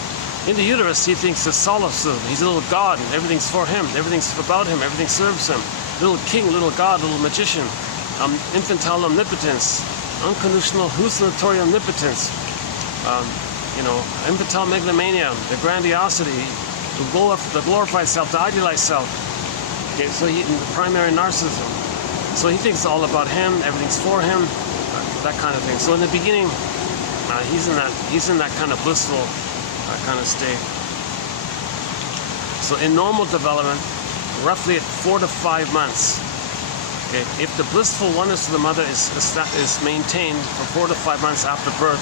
In the uterus, he thinks it's solace. He's a little god, and everything's for him. Everything's about him. Everything serves him. Little king, little god, little magician. Infantile omnipotence. Unconditional hallucinatory omnipotence. Infantile megalomania, the grandiosity, the glorified self, the idealized self. Okay, so the primary narcissism. So he thinks all about him, everything's for him, that kind of thing. So in the beginning, he's in that kind of blissful kind of state. So in normal development, roughly at 4 to 5 months, okay, if the blissful oneness of the mother is maintained for 4 to 5 months after birth,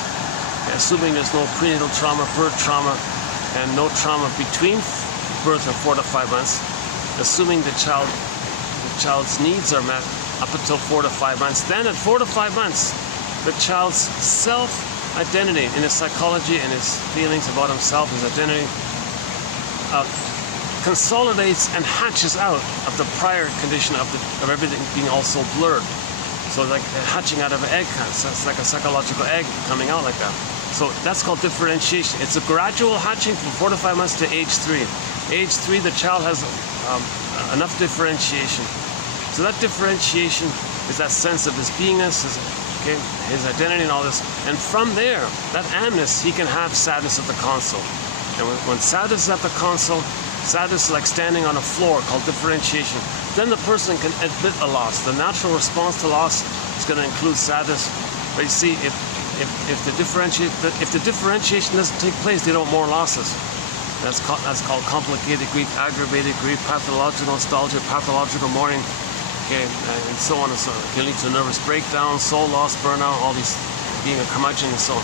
assuming there's no prenatal trauma, birth trauma, and no trauma between birth and 4 to 5 months, assuming the child's needs are met up until 4 to 5 months. Then at 4 to 5 months, the child's self-identity in his psychology and his feelings about himself, his identity, consolidates and hatches out of the prior condition of everything being also blurred. So like hatching out of an egg, so it's like a psychological egg coming out like that. So that's called differentiation. It's a gradual hatching from 4 to 5 months to age 3. Age 3, the child has enough differentiation. So that differentiation is that sense of his beingness, his identity and all this. And from there, that amness, he can have sadness at the console. And when sadness is at the console, sadness is like standing on a floor, called differentiation. Then the person can admit a loss. The natural response to loss is going to include sadness. But you see, if the differentiation doesn't take place, they don't mourn losses. That's called complicated grief, aggravated grief, pathological nostalgia, pathological mourning, okay, and so on and so on. It can lead to nervous breakdown, soul loss, burnout, all these, being a curmudgeon and so on.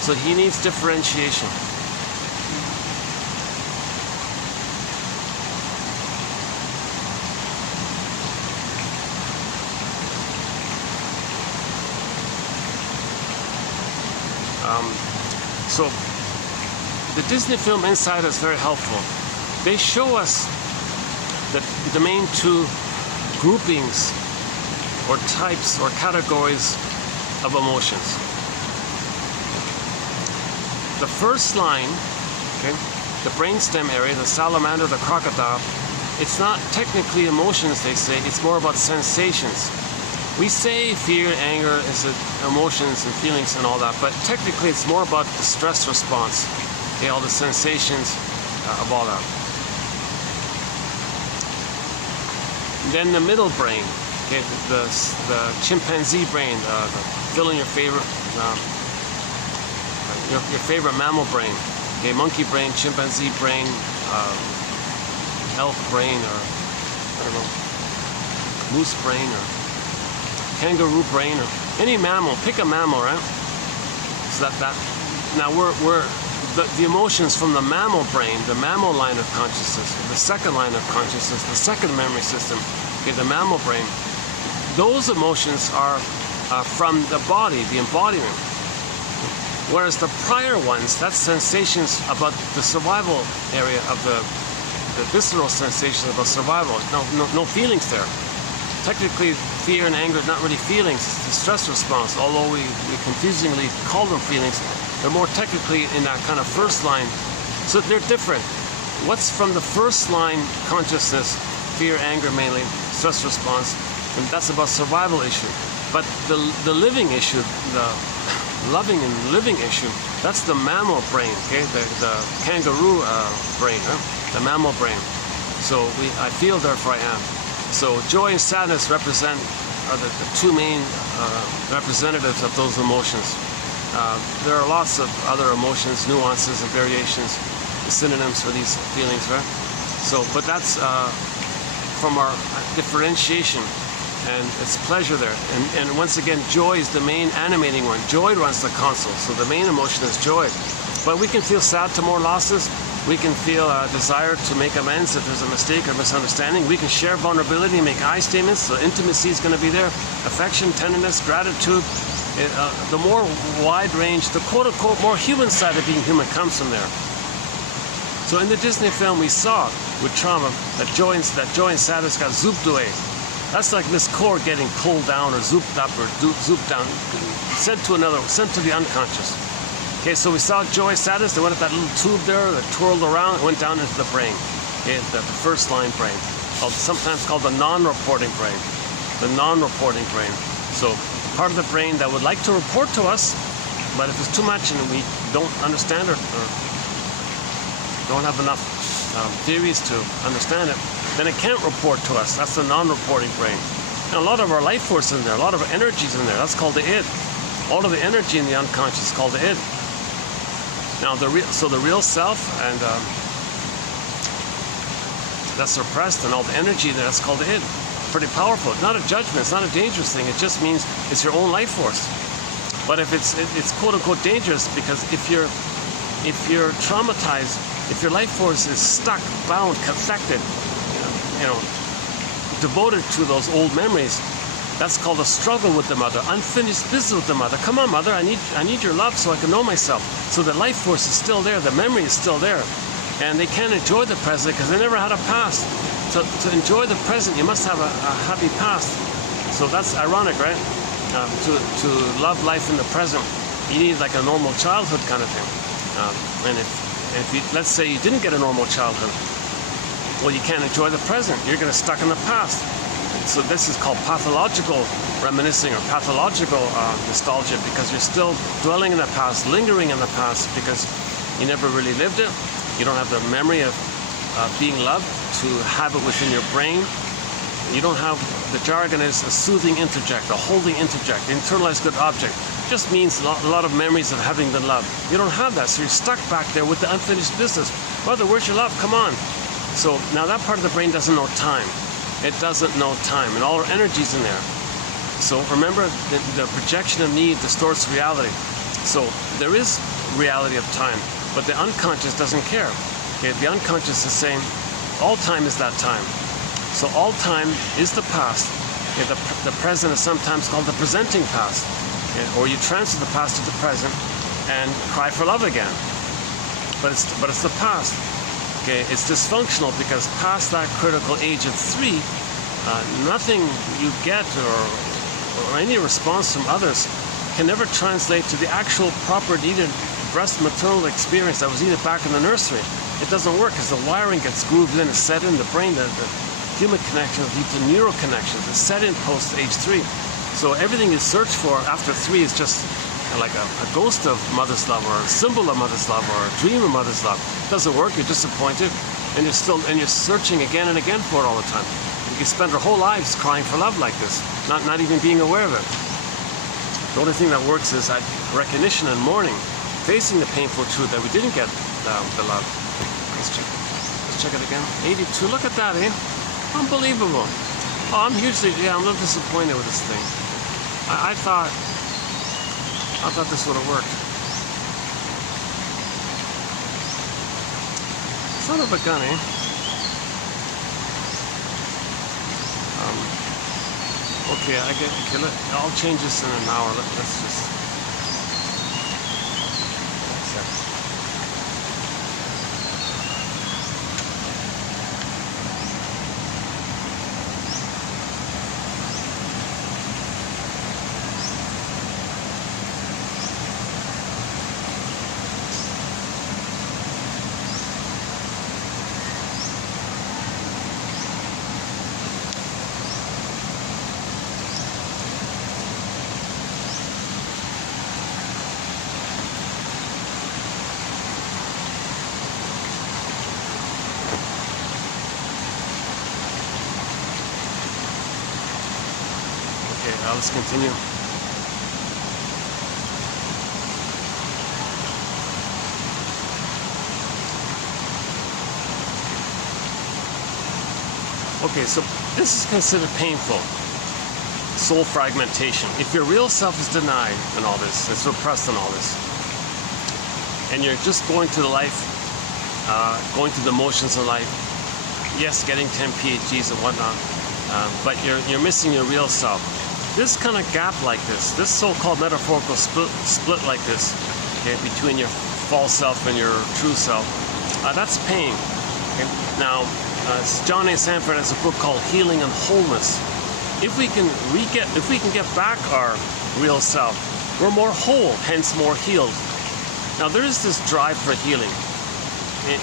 So he needs differentiation. So the Disney film Inside is very helpful. They show us that the main two groupings or types or categories of emotions. The first line, okay, the brainstem area, the salamander, the crocodile, it's not technically emotions, they say, it's more about sensations. We say fear, anger is emotions and feelings and all that, but technically it's more about the stress response, okay, all the sensations of all that. Then the middle brain, okay, the chimpanzee brain, fill in your favorite mammal brain, okay, monkey brain, chimpanzee brain, elk brain, or I don't know, moose brain, or kangaroo brain, or any mammal. Pick a mammal, right? So that now the emotions from the mammal brain, the mammal line of consciousness, the second line of consciousness, the second memory system, okay, the mammal brain. Those emotions are from the body, the embodiment. Whereas the prior ones, that's sensations about the survival area of the visceral sensations about survival. No feelings there. technically fear and anger are not really feelings, it's the stress response, although we confusingly call them feelings. They're more technically in that kind of first line. So they're different. What's from the first line consciousness, fear, anger mainly, stress response, and that's about survival issue. But the living issue, the loving and living issue, that's the mammal brain, okay? The kangaroo brain, the mammal brain. So I feel, therefore I am. So joy and sadness are the two main representatives of those emotions. There are lots of other emotions, nuances and variations, synonyms for these feelings, right? So, but that's from our differentiation, and it's pleasure there. And once again, joy is the main animating one. Joy runs the console, so the main emotion is joy. But we can feel sad to more losses. We can feel a desire to make amends if there's a mistake or misunderstanding. We can share vulnerability and make I statements, so intimacy is going to be there. Affection, tenderness, gratitude. The more wide range, the quote-unquote more human side of being human comes from there. So in the Disney film, we saw with trauma that joy and sadness got zooped away. That's like Miss Core getting pulled down or zooped up or zooped down, sent to the unconscious. Okay, so we saw joy, sadness. They went up that little tube there that twirled around and went down into the brain, okay, the first line brain, sometimes called the non-reporting brain. The non-reporting brain. So part of the brain that would like to report to us, but if it's too much and we don't understand or don't have enough theories to understand it, then it can't report to us. That's the non-reporting brain. And a lot of our life force in there, a lot of our energies in there, that's called the id. All of the energy in the unconscious is called the id. Now, the real self, and that's suppressed, and all the energy there, that's called the id. Pretty powerful. It's not a judgment. It's not a dangerous thing. It just means it's your own life force. But if it's quote unquote dangerous, because if you're traumatized, if your life force is stuck, bound, affected, devoted to those old memories, that's called a struggle with the mother, unfinished business with the mother. Come on, mother, I need your love so I can know myself. So the life force is still there, the memory is still there. And they can't enjoy the present because they never had a past. So to enjoy the present, you must have a happy past. So that's ironic, right? To love life in the present, you need like a normal childhood kind of thing. And if you, let's say you didn't get a normal childhood, well, you can't enjoy the present. You're going to stuck in the past. So this is called pathological reminiscing or pathological nostalgia, because you're still dwelling in the past, lingering in the past, because you never really lived it. You don't have the memory of being loved to have it within your brain. You don't have, the jargon is a soothing interject, a holding interject, internalized good object. It just means a lot of memories of having been loved. You don't have that, so you're stuck back there with the unfinished business. Mother, where's your love? Come on. So now that part of the brain doesn't know time. It doesn't know time, and all our energy's in there. So remember, the projection of need distorts reality. So there is reality of time, but the unconscious doesn't care. Okay, the unconscious is saying, all time is that time. So all time is the past. Okay, the present is sometimes called the presenting past. Okay, or you transfer the past to the present and cry for love again. But it's the past. Okay, it's dysfunctional because past that critical age of 3, nothing you get or any response from others can never translate to the actual proper needed breast maternal experience that was needed back in the nursery. It doesn't work because the wiring gets grooved in, it's set in the brain, the human connections lead to neural connections, it's set in post age 3. So everything you search for after 3 is just like a ghost of mother's love, or a symbol of mother's love, or a dream of mother's love. It doesn't work, you're disappointed, and you're searching again and again for it all the time. You can spend our whole lives crying for love like this, not even being aware of it. The only thing that works is recognition and mourning, facing the painful truth that we didn't get the love. Let's check it again. 82, look at that, eh? Unbelievable. Oh, I'm a little disappointed with this thing. I thought this would have worked. Son of a gun, eh? Okay, I'll change this in an hour. Let's just... Okay, let's continue. Okay, so this is considered painful. Soul fragmentation. If your real self is denied in all this, it's repressed in all this, and you're just going through the life, going through the motions of life, yes, getting 10 PhDs and whatnot, but you're missing your real self. This kind of gap like this so-called metaphorical split like this, okay, between your false self and your true self, that's pain. Okay? Now, John A. Sanford has a book called Healing and Wholeness. If we can get back our real self, we're more whole, hence more healed. Now there is this drive for healing.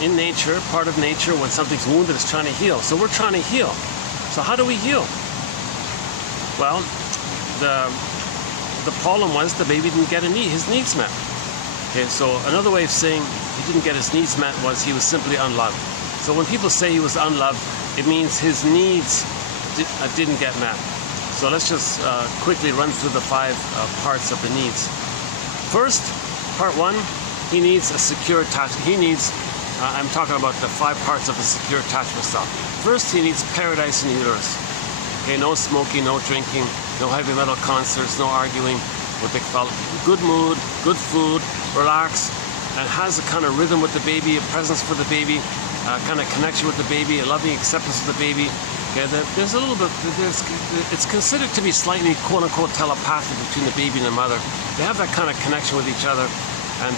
In nature, part of nature, when something's wounded, it's trying to heal. So we're trying to heal. So how do we heal? Well, the problem was the baby didn't get his needs met. Okay, so another way of saying he didn't get his needs met was he was simply unloved. So when people say he was unloved, it means his needs didn't get met. So let's just quickly run through the 5 parts of the needs. First, part 1, he needs a secure attachment. He needs, I'm talking about the 5 parts of the secure attachment style. First, he needs paradise in the uterus. Okay, no smoking, no drinking, no heavy metal concerts, no arguing with the fellow. Good mood, good food, relax, and has a kind of rhythm with the baby, a presence for the baby, kind of connection with the baby, a loving acceptance of the baby. Okay, there's a little bit, it's considered to be slightly quote-unquote telepathic between the baby and the mother. They have that kind of connection with each other, and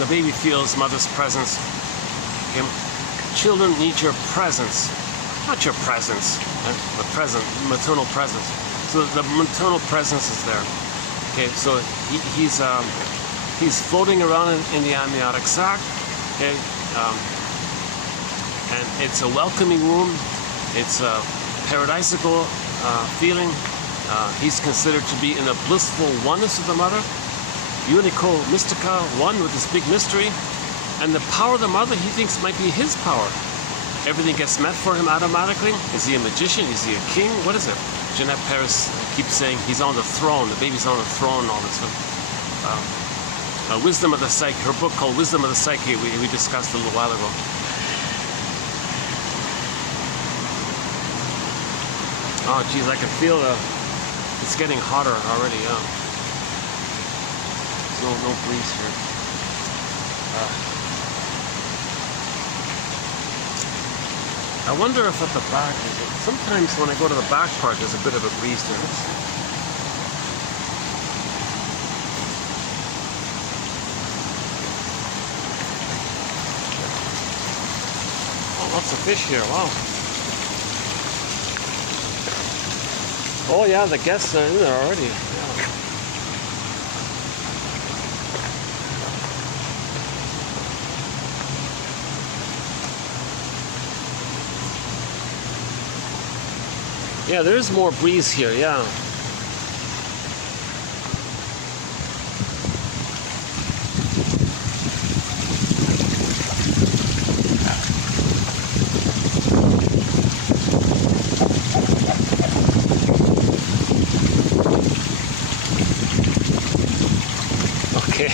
the baby feels mother's presence. Okay. Children need your presence, not your presence, but maternal presence. So the maternal presence is there. Okay, so he's floating around in the amniotic sac. Okay, and it's a welcoming room. It's a paradisical feeling. He's considered to be in a blissful oneness with the mother, unico mystica, one with this big mystery. And the power of the mother he thinks might be his power. Everything gets met for him automatically. Is he a magician? Is he a king? What is it? Jeanette Paris keeps saying he's on the throne, the baby's on the throne, all this stuff. Wisdom of the Psyche, her book called Wisdom of the Psyche, we discussed a little while ago. Oh geez, I can feel it's getting hotter already. There's no breeze here. I wonder if at the back, sometimes when I go to the back part, there's a bit of a breeze there. Oh, lots of fish here, wow. Oh yeah, the guests are in there already. Yeah. Yeah, there's more breeze here, yeah. Okay.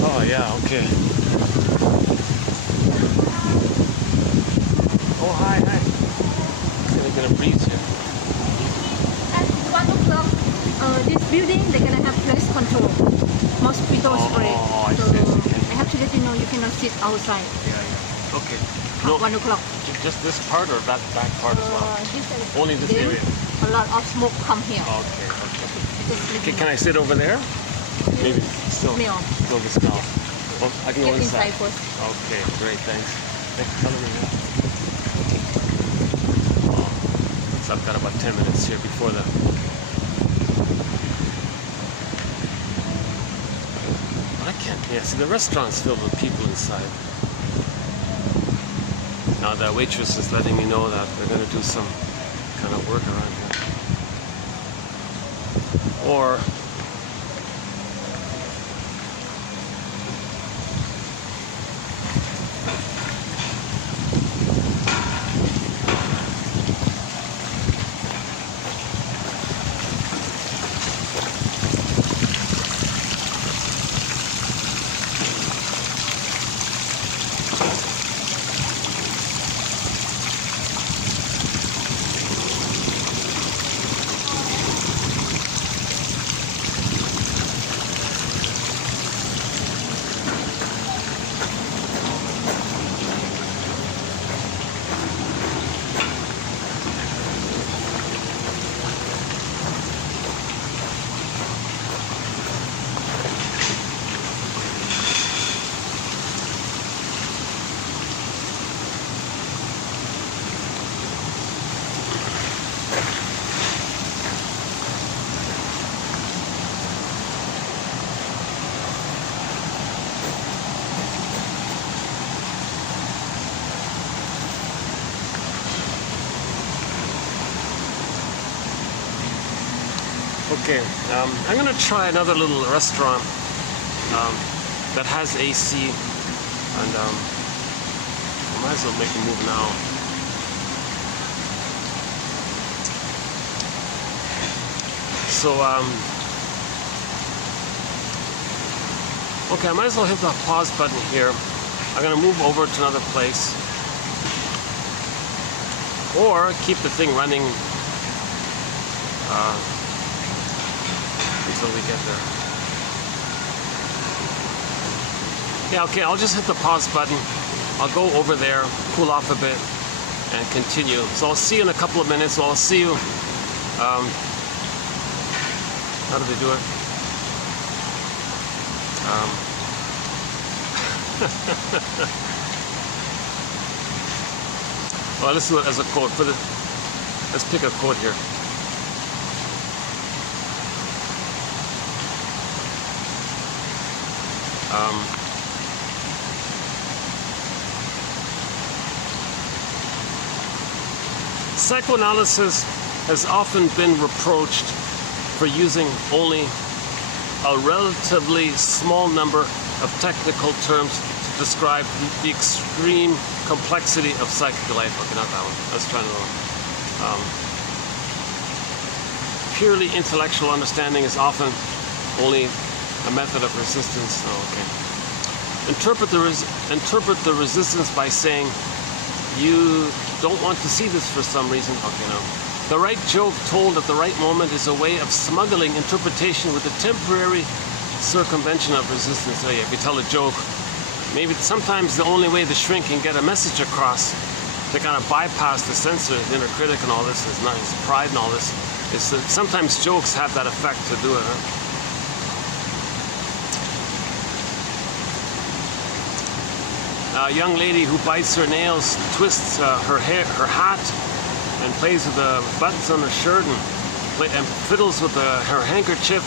Oh yeah, okay. Oh, hi. Gonna get a breeze here. At 1 o'clock, this building, they're gonna have pest control, mosquito spray. I So see. I have to let you know you cannot sit outside. Yeah. Okay. At 1 o'clock. Just this part or that back part as well? Only this then area. A lot of smoke come here. Okay. Just let Okay, you can I sit over there? Maybe still Smell. the smell. Well, I can go Get inside. inside first. Okay, great, thanks. Thanks for telling me that. Oh, so I've got about 10 minutes here before the... I can't, yeah, see the restaurant's filled with people inside. Now the waitress is letting me know that they're going to do some kind of work around here. Or... Okay, I'm gonna try another little restaurant that has AC, and I might as well make a move now. So okay, I might as well hit the pause button here. I'm gonna move over to another place, or keep the thing running until we get there. Yeah, okay, I'll just hit the pause button. I'll go over there, cool off a bit, and continue. So I'll see you in a couple of minutes. So I'll see you. How do they do it? Well, let's do it as a quote. Let's pick a quote here. Psychoanalysis has often been reproached for using only a relatively small number of technical terms to describe the extreme complexity of psychic life. Okay, not that one. I was trying to. Purely intellectual understanding is often only a method of resistance. Oh, okay. Interpret the resistance by saying you don't want to see this for some reason. Okay, no. The right joke told at the right moment is a way of smuggling interpretation with a temporary circumvention of resistance. So yeah, if you tell a joke, maybe sometimes the only way the shrink can get a message across to kind of bypass the censor, the inner critic and all this, is not his pride and all this, is that sometimes jokes have that effect to do it. Huh? A young lady who bites her nails, twists her hat, and plays with the buttons on her shirt and fiddles with her handkerchief.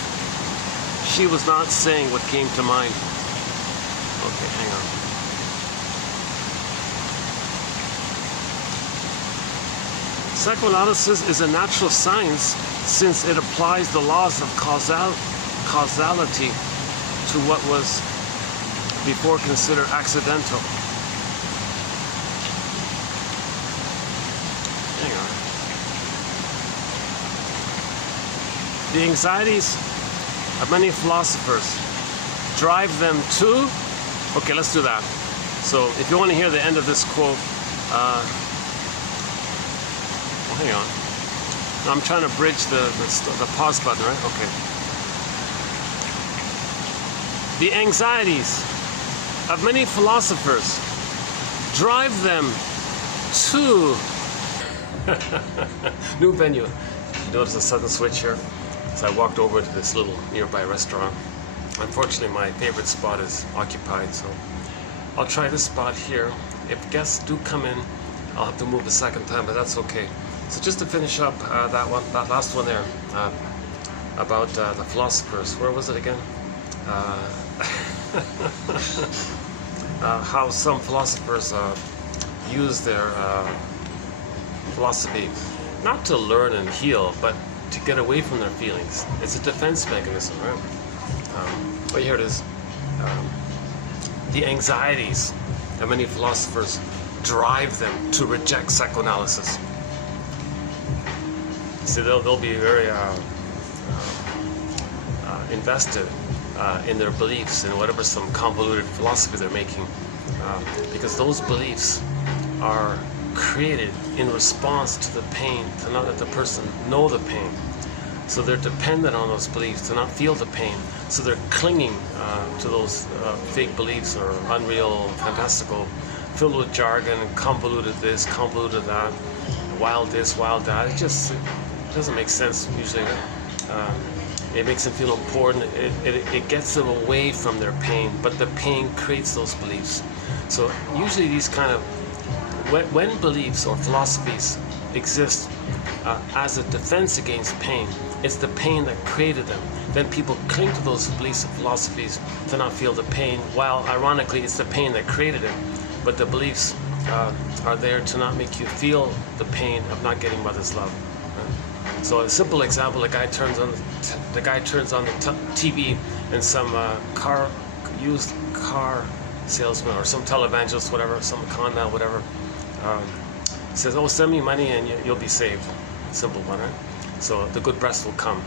She was not saying what came to mind. Okay, hang on. Psychoanalysis is a natural science since it applies the laws of causality to what was before considered accidental. Hang on. The anxieties of many philosophers drive them to... Okay, let's do that. So if you want to hear the end of this quote, well, hang on. I'm trying to bridge the pause button, right? Okay. The anxieties of many philosophers drive them to new venue. You notice a sudden switch here? So I walked over to this little nearby restaurant. Unfortunately, my favorite spot is occupied, so I'll try this spot here. If guests do come in, I'll have to move a second time, but that's okay. So just to finish up that last one there, about the philosophers. Where was it again? How some philosophers use their philosophy not to learn and heal, but to get away from their feelings. It's a defense mechanism, right? Well, here it is. The anxieties of many philosophers drive them to reject psychoanalysis. See, they'll be very invested in their beliefs and whatever some convoluted philosophy they're making, because those beliefs are created in response to the pain, to not let the person know the pain. So they're dependent on those beliefs to not feel the pain. So they're clinging to those fake beliefs or unreal, fantastical, filled with jargon, convoluted this, convoluted that, wild this, wild that. It just doesn't make sense usually. It makes them feel important. It gets them away from their pain, but the pain creates those beliefs. So usually these kind of, when beliefs or philosophies exist as a defense against pain, it's the pain that created them. Then people cling to those beliefs and philosophies to not feel the pain, while ironically it's the pain that created it. But the beliefs are there to not make you feel the pain of not getting mother's love. So a simple example: the guy turns on the TV, and some used car salesman or some televangelist, whatever, some con man, whatever, says, "Oh, send me money and you'll be saved." Simple one, right? So the good breast will come,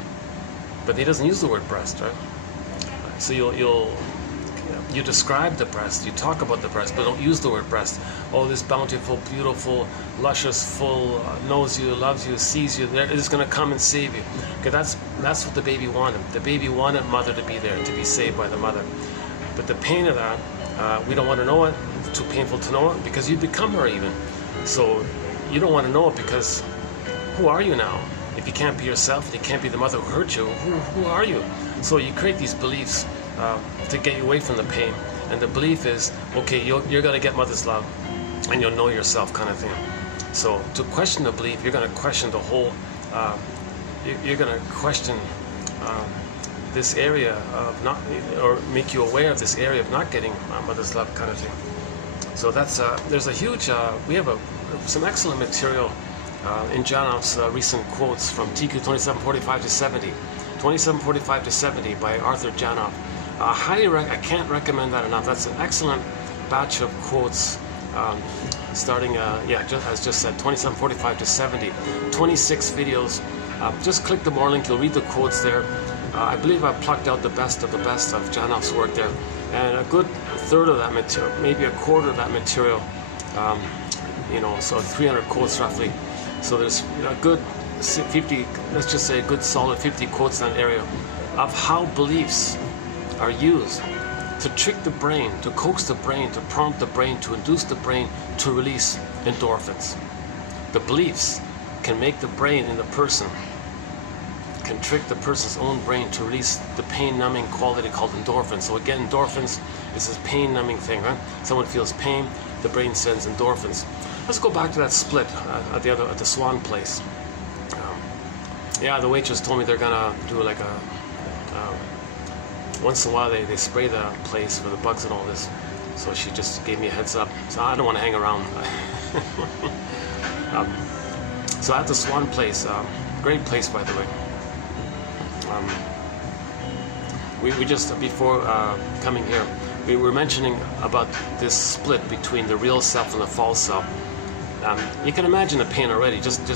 but he doesn't use the word breast, right? So you describe the breast, you talk about the breast, but don't use the word breast. Oh, this bountiful, beautiful, luscious, full, knows you, loves you, sees you, there is going to come and save you. Okay, that's what the baby wanted. The baby wanted mother to be there, to be saved by the mother. But the pain of that, we don't want to know it. It's too painful to know it because you become her even. So you don't want to know it because who are you now? If you can't be yourself and you can't be the mother who hurt you, who are you? So you create these beliefs to get you away from the pain. And the belief is, okay, you're going to get mother's love and you'll know yourself, kind of thing. So to question the belief, you're going to question the whole, you're going to question this area of not, or make you aware of this area of not getting mother's love, kind of thing. So that's, there's a huge, we have some excellent material in Janoff's recent quotes from TQ 2745 to 70. 2745 to 70 by Arthur Janoff. I can't recommend that enough. That's an excellent batch of quotes, starting, as just said, 2745 to 70. 26 videos. Just click the more link, you'll read the quotes there. I believe I plucked out the best of Janoff's work there. And a good third of that material, maybe a quarter of that material, so 300 quotes roughly. So there's a good 50, let's just say a good solid 50 quotes in that area of how beliefs are used to trick the brain, to coax the brain, to prompt the brain, to induce the brain to release endorphins. The beliefs can make the brain in the person, can trick the person's own brain to release the pain-numbing quality called endorphins. So again, endorphins is this pain-numbing thing, right? Someone feels pain, the brain sends endorphins. Let's go back to that split at the Swan place. The waitress told me they're gonna do like a once in a while they spray the place for the bugs and all this. So she just gave me a heads up. So I don't want to hang around. So at the Swan place, great place by the way. We just before coming here, we were mentioning about this split between the real self and the false self. You can imagine the pain already, just the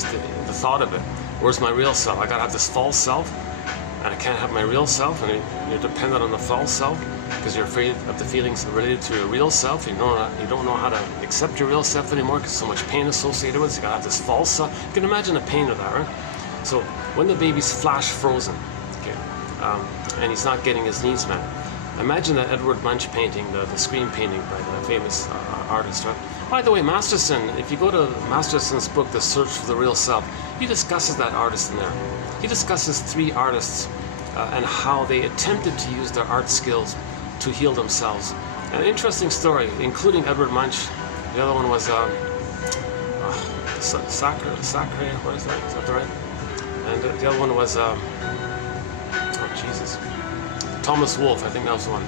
thought of it. Where's my real self? I gotta have this false self, and I can't have my real self, and you're dependent on the false self because you're afraid of the feelings related to your real self. You don't know how to accept your real self anymore because so much pain associated with it. So you gotta have this false self. You can imagine the pain of that, right? So when the baby's flash frozen, okay, and he's not getting his needs met, imagine that Edward Munch painting, the screen painting by the famous artist, right? By the way, Masterson, if you go to Masterson's book, The Search for the Real Self, he discusses that artist in there. He discusses 3 artists and how they attempted to use their art skills to heal themselves. An interesting story, including Edward Munch. The other one was Sacre, what is that? Is that right? And the other one was, Thomas Wolfe, I think that was the one.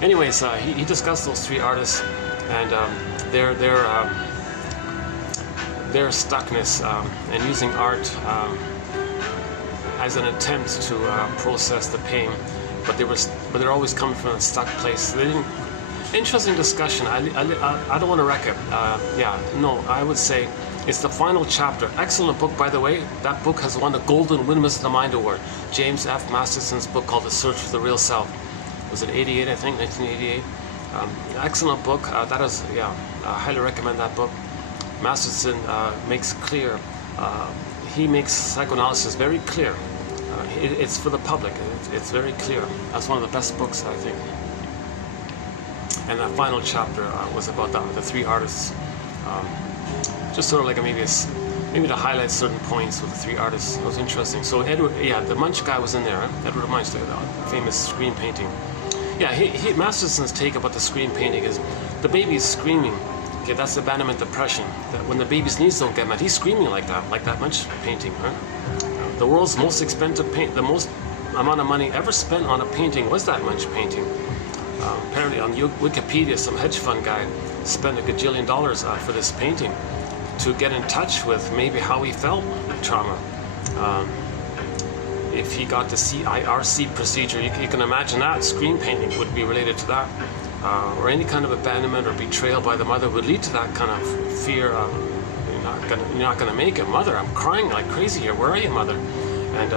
Anyways, he discussed those 3 artists and their stuckness and using art as an attempt to process the pain, but they're always coming from a stuck place. They didn't. Interesting discussion. I don't want to wreck it. I would say it's the final chapter. Excellent book, by the way. That book has won the Golden Windmills of the Mind Award. James F. Masterson's book called The Search for the Real Self. Was it 88, I think, 1988? Excellent book. I highly recommend that book. Masterson makes clear, he makes psychoanalysis very clear. It's for the public. It's very clear. That's one of the best books, I think. And that final chapter was about the 3 artists. Just sort of like maybe to highlight certain points with the 3 artists. It was interesting. So Edward, the Munch guy was in there. Right? Edward Munch, the famous screen painting. Masterson's take about the screen painting is the baby's screaming. Okay, that's abandonment depression. That when the baby's needs don't get met, he's screaming like that Munch painting. Right? The world's most expensive the most amount of money ever spent on a painting was that Munch painting. Apparently on Wikipedia, some hedge fund guy spent $1 gajillion for this painting to get in touch with maybe how he felt trauma. if he got the CIRC procedure, you can imagine that screen painting would be related to that. Or any kind of abandonment or betrayal by the mother would lead to that kind of fear of you're not gonna make it, mother. I'm crying like crazy here. Where are you, mother? And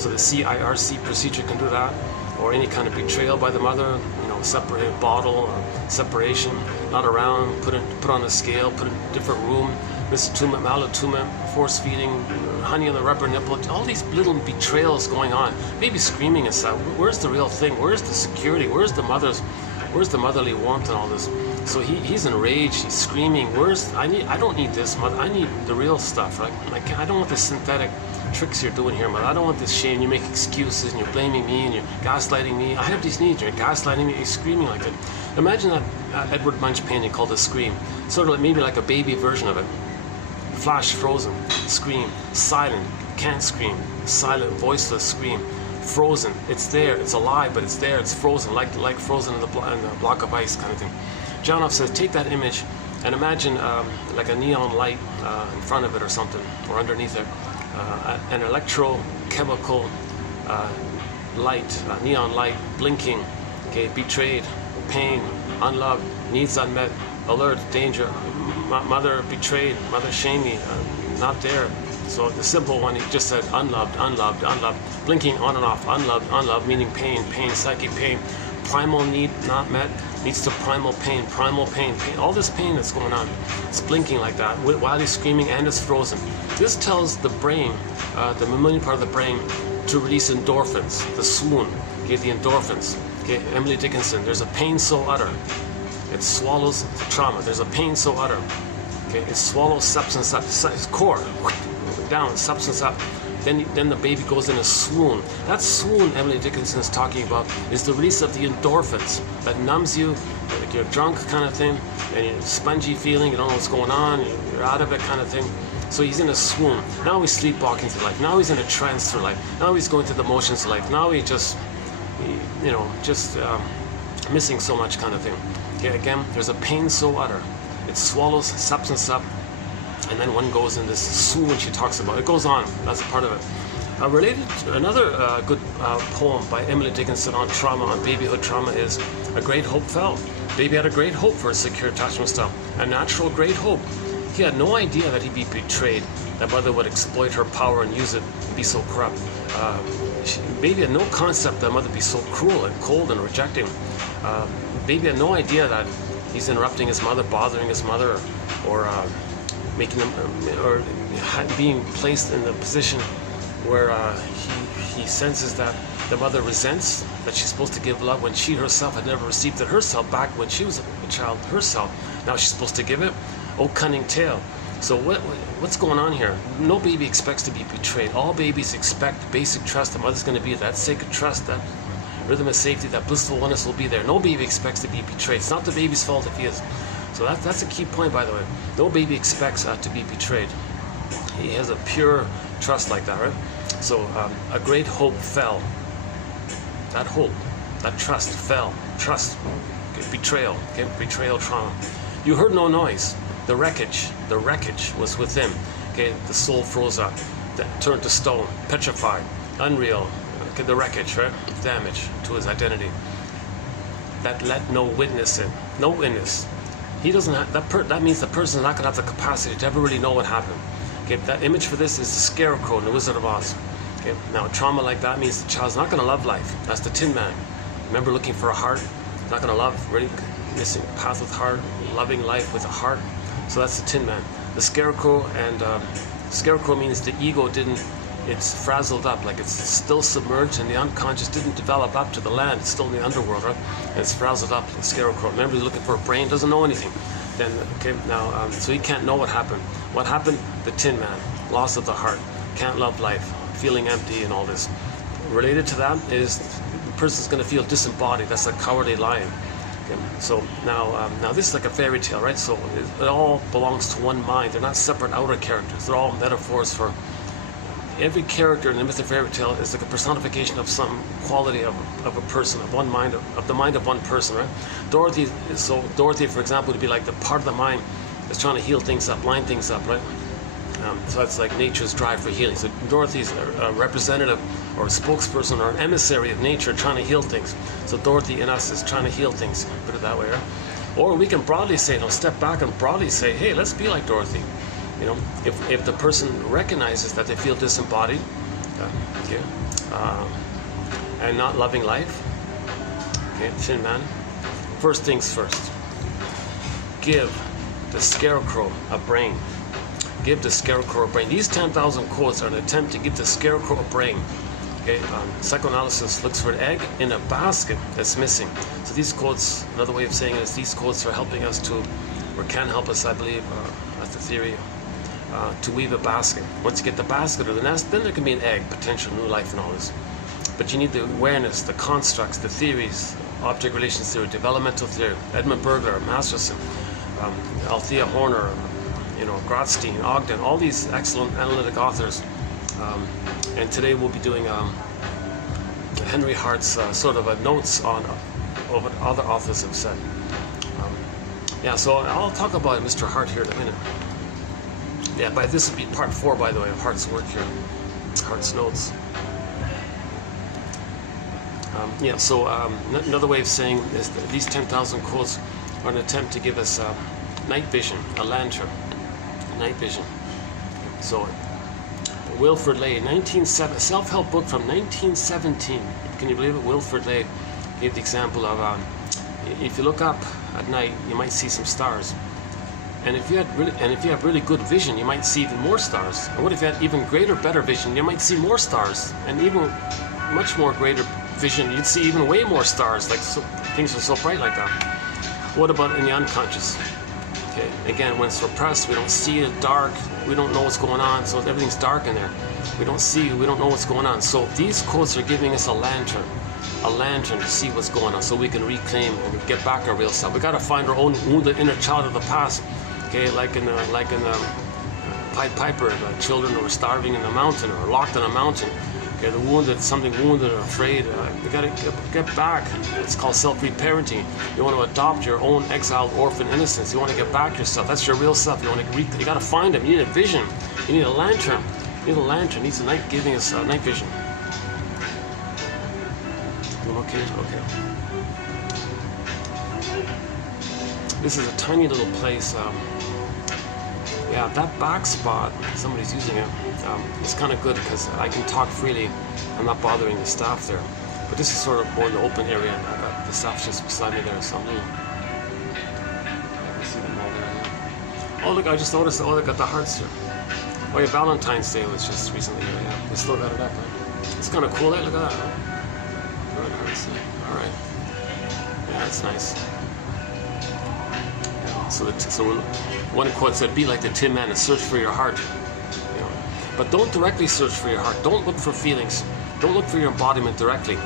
so the CIRC procedure can do that. Or any kind of betrayal by the mother, separated, bottle, or separation, not around, put on a scale, put in a different room, misattunement, malattunement, force feeding, honey on the rubber nipple, all these little betrayals going on. Maybe screaming and stuff. Where's the real thing? Where's the security? Where's the motherly warmth and all this? So he's enraged. He's screaming. I don't need this, mother. I need the real stuff. Right? I don't want this synthetic tricks you're doing here, mother. I don't want this shame. You make excuses and you're blaming me and you're gaslighting me. I have these needs. You're gaslighting me. You're screaming like that. Imagine that Edward Munch painting called The Scream. Sort of maybe like a baby version of it. Flash, frozen, scream, silent, can't scream, silent, voiceless, scream, frozen. It's there. It's alive, but it's there. It's frozen, like frozen in the block of ice kind of thing. Johnoff says, take that image and imagine like a neon light in front of it or something, or underneath it. An electrochemical light, neon light, blinking, okay, betrayed, pain, unloved, needs unmet, alert, danger, mother betrayed, mother shamed me, not there. So the simple one, he just said unloved, unloved, unloved, blinking on and off, unloved, unloved, meaning pain, psychic pain, primal need not met, leads to primal pain, pain. All this pain that's going on, it's blinking like that while he's screaming and it's frozen. This tells the brain, the mammalian part of the brain, to release endorphins, the swoon, okay, the endorphins. Okay, Emily Dickinson, there's a pain so utter, it swallows the trauma. There's a pain so utter, okay, it swallows substance up, its core, down, substance up. Then the baby goes in a swoon. That swoon Emily Dickinson is talking about is the release of the endorphins that numbs you, like you're drunk kind of thing, and you're spongy feeling, you don't know what's going on, you're out of it kind of thing. So he's in a swoon. Now he's sleepwalking through life. Now he's in a trance through life. Now he's going through the motions of life. Now he's just missing so much kind of thing. Okay, again, there's a pain so utter. It swallows substance up, and then one goes in this swoon she talks about. It goes on. That's a part of it. Related to another good poem by Emily Dickinson on trauma, on babyhood trauma, is A Great Hope Fell. Baby had a great hope for a secure attachment style. A natural great hope. He had no idea that he'd be betrayed, that mother would exploit her power and use it, and be so corrupt. Baby had no concept that mother would be so cruel and cold and rejecting. Baby had no idea that he's interrupting his mother, bothering his mother, or making him, or being placed in the position where he senses that the mother resents that she's supposed to give love when she herself had never received it herself back when she was a child herself. Now she's supposed to give it. Oh, cunning tale. So what's going on here? No baby expects to be betrayed. All babies expect basic trust. The mother's going to be that sacred trust, that rhythm of safety, that blissful oneness will be there. No baby expects to be betrayed. It's not the baby's fault if he is. So that's a key point, by the way. No baby expects to be betrayed. He has a pure trust like that, right? So a great hope fell. That hope, that trust fell. Trust, betrayal, okay? Betrayal trauma. You heard no noise. The wreckage was within. Okay, the soul froze up, turned to stone, petrified, unreal. Okay, the wreckage, right? Damage to his identity. That let no witness in. No witness. He doesn't have that means the person is not going to have the capacity to ever really know what happened. Okay, that image for this is the Scarecrow in The Wizard of Oz. Okay, now trauma like that means the child's not going to love life. That's the Tin Man. Remember looking for a heart? Not going to love, really missing path with heart, loving life with a heart. So that's the Tin Man. The Scarecrow, and Scarecrow means the ego it's frazzled up, like it's still submerged and the unconscious didn't develop up to the land. It's still in the underworld, right? And it's frazzled up, the Scarecrow. Remember, he's looking for a brain, doesn't know anything. Then, okay, now, so he can't know what happened. What happened? The Tin Man, loss of the heart, can't love life, feeling empty and all this. Related to that is the person's going to feel disembodied. That's a cowardly lion. Okay, so now this is like a fairy tale, right? So it all belongs to one mind. They're not separate outer characters. They're all metaphors for every character in the myth of fairy tale is like a personification of some quality of a person, of one mind, of the mind of one person, right? Dorothy, for example, would be like the part of the mind that's trying to heal things up, line things up, right? So it's like nature's drive for healing. So Dorothy's a representative or a spokesperson or an emissary of nature trying to heal things. So Dorothy in us is trying to heal things, put it that way, right? Or we can broadly say, step back and broadly say, hey, let's be like Dorothy. If the person recognizes that they feel disembodied, and not loving life, Tin Man, first things first, give the scarecrow a brain. Give the scarecrow a brain. These 10,000 quotes are an attempt to give the scarecrow a brain. Psychoanalysis looks for an egg in a basket that's missing. So these quotes, another way of saying it is these quotes are helping us to, or can help us, I believe, as the theory, to weave a basket. Once you get the basket or the nest, then there can be an egg, potential new life and all this. But you need the awareness, the constructs, the theories, object relations theory, developmental theory, Edmund Burglar, Masterson, Althea Horner, Grotstein, Ogden, all these excellent analytic authors. And today we'll be doing Henry Hart's sort of a notes on what other authors have said. So I'll talk about Mr. Hart here in a minute. But this will be part 4, by the way, of Hart's work here, Hart's notes. Another way of saying is that these 10,000 quotes are an attempt to give us night vision, a lantern, night vision. So Wilfred Lay, self-help book from 1917. Can you believe it? Wilfred Lay gave the example of if you look up at night, you might see some stars. And if you have really good vision, you might see even more stars. And what if you had even greater, better vision? You might see more stars, and even much more greater vision, you'd see even way more stars. Things are so bright like that. What about in the unconscious? Again, when it's repressed, we don't see it, dark, we don't know what's going on, so everything's dark in there. We don't know what's going on. So these quotes are giving us a lantern to see what's going on, so we can reclaim and get back our real self. We got to find our own wounded inner child of the past. Like in the Pied Piper, the children who were starving in the mountain or locked in a mountain. The wounded, something wounded or afraid. You got to get back. It's called self-reparenting. You want to adopt your own exiled orphan innocence. You want to get back yourself. That's your real self. You got to find them. You need a vision. You need a lantern. You need a lantern. It needs a night, giving us night vision. Okay. This is a tiny little place. That back spot, somebody's using it. It's kind of good because I can talk freely. I'm not bothering the staff there. But this is sort of more in the open area. I got the staff just beside me there. So I see them all there. Oh look, I just noticed. Oh, they got the hearts here. Oh yeah, Valentine's Day was just recently here. Yeah, they still got it up. Right? It's kind of cool. Look at that. Good hearts. All right. Yeah, that's nice. So one quote said, "Be like the Tin Man and search for your heart." But don't directly search for your heart. Don't look for feelings. Don't look for your embodiment directly.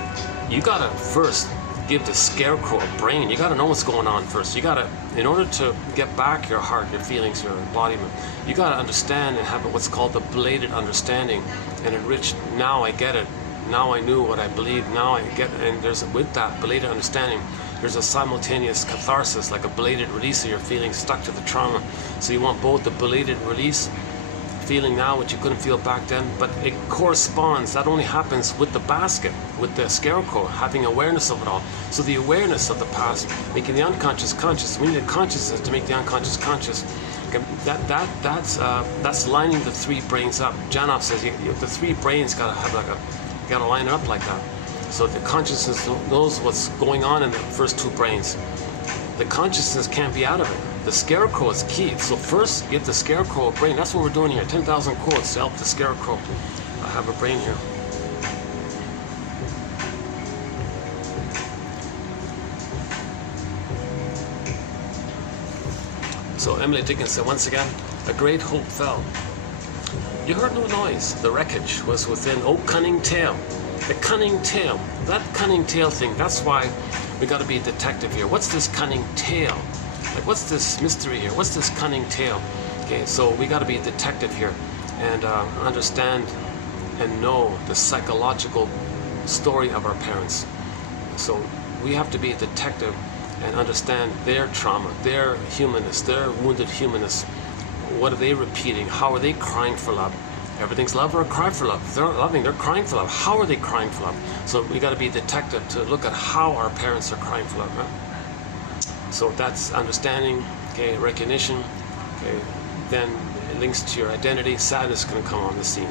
You gotta first give the scarecrow a brain. You gotta know what's going on first. You gotta, in order to get back your heart, your feelings, your embodiment, you gotta understand and have what's called the belated understanding and enriched. Now I get it. Now I knew what I believed. Now I get, and with that belated understanding, there's a simultaneous catharsis, like a belated release of your feelings stuck to the trauma. So you want both the belated release, feeling now what you couldn't feel back then, but it corresponds, that only happens with the basket, with the scarecrow, having awareness of it all. So the awareness of the past, making the unconscious conscious. We need a consciousness to make the unconscious conscious. That's lining the 3 brains up. Janov says the 3 brains gotta line up like that. So the consciousness knows what's going on in the first 2 brains. The consciousness can't be out of it. The scarecrow is key. So first, give the scarecrow a brain. That's what we're doing here. 10,000 quotes to help the scarecrow have a brain here. So Emily Dickinson, once again, a great hope fell. You heard no noise. The wreckage was within. Oh, cunning tale. The cunning tale. That cunning tale thing, that's why we got to be a detective here. What's this cunning tale? Like, what's this mystery here? What's this cunning tale? Okay, so we got to be a detective here and understand and know the psychological story of our parents. So we have to be a detective and understand their trauma, their humanness, their wounded humanness. what are they repeating? How are they crying for love? Everything's love or a cry for love. If they're loving, they're crying for love. How are they crying for love? So we got to be a detective to look at how our parents are crying for love. Right? So that's understanding, okay, recognition, okay, then it links to your identity. Sadness is going to come on the scene.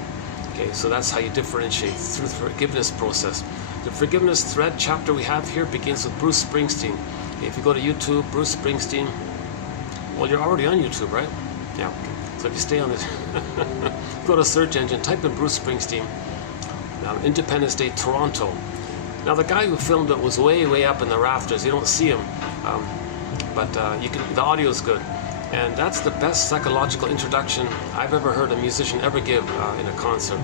Okay, so that's how you differentiate through the forgiveness process. The forgiveness thread chapter we have here begins with Bruce Springsteen. Okay, if you go to YouTube, Bruce Springsteen, well, you're already on YouTube, right? Yeah. So if you stay on this, go to search engine, type in Bruce Springsteen, Independence Day, Toronto. Now the guy who filmed it was way up in the rafters. You don't see him, but you can. The audio is good, and that's the best psychological introduction I've ever heard a musician ever give in a concert.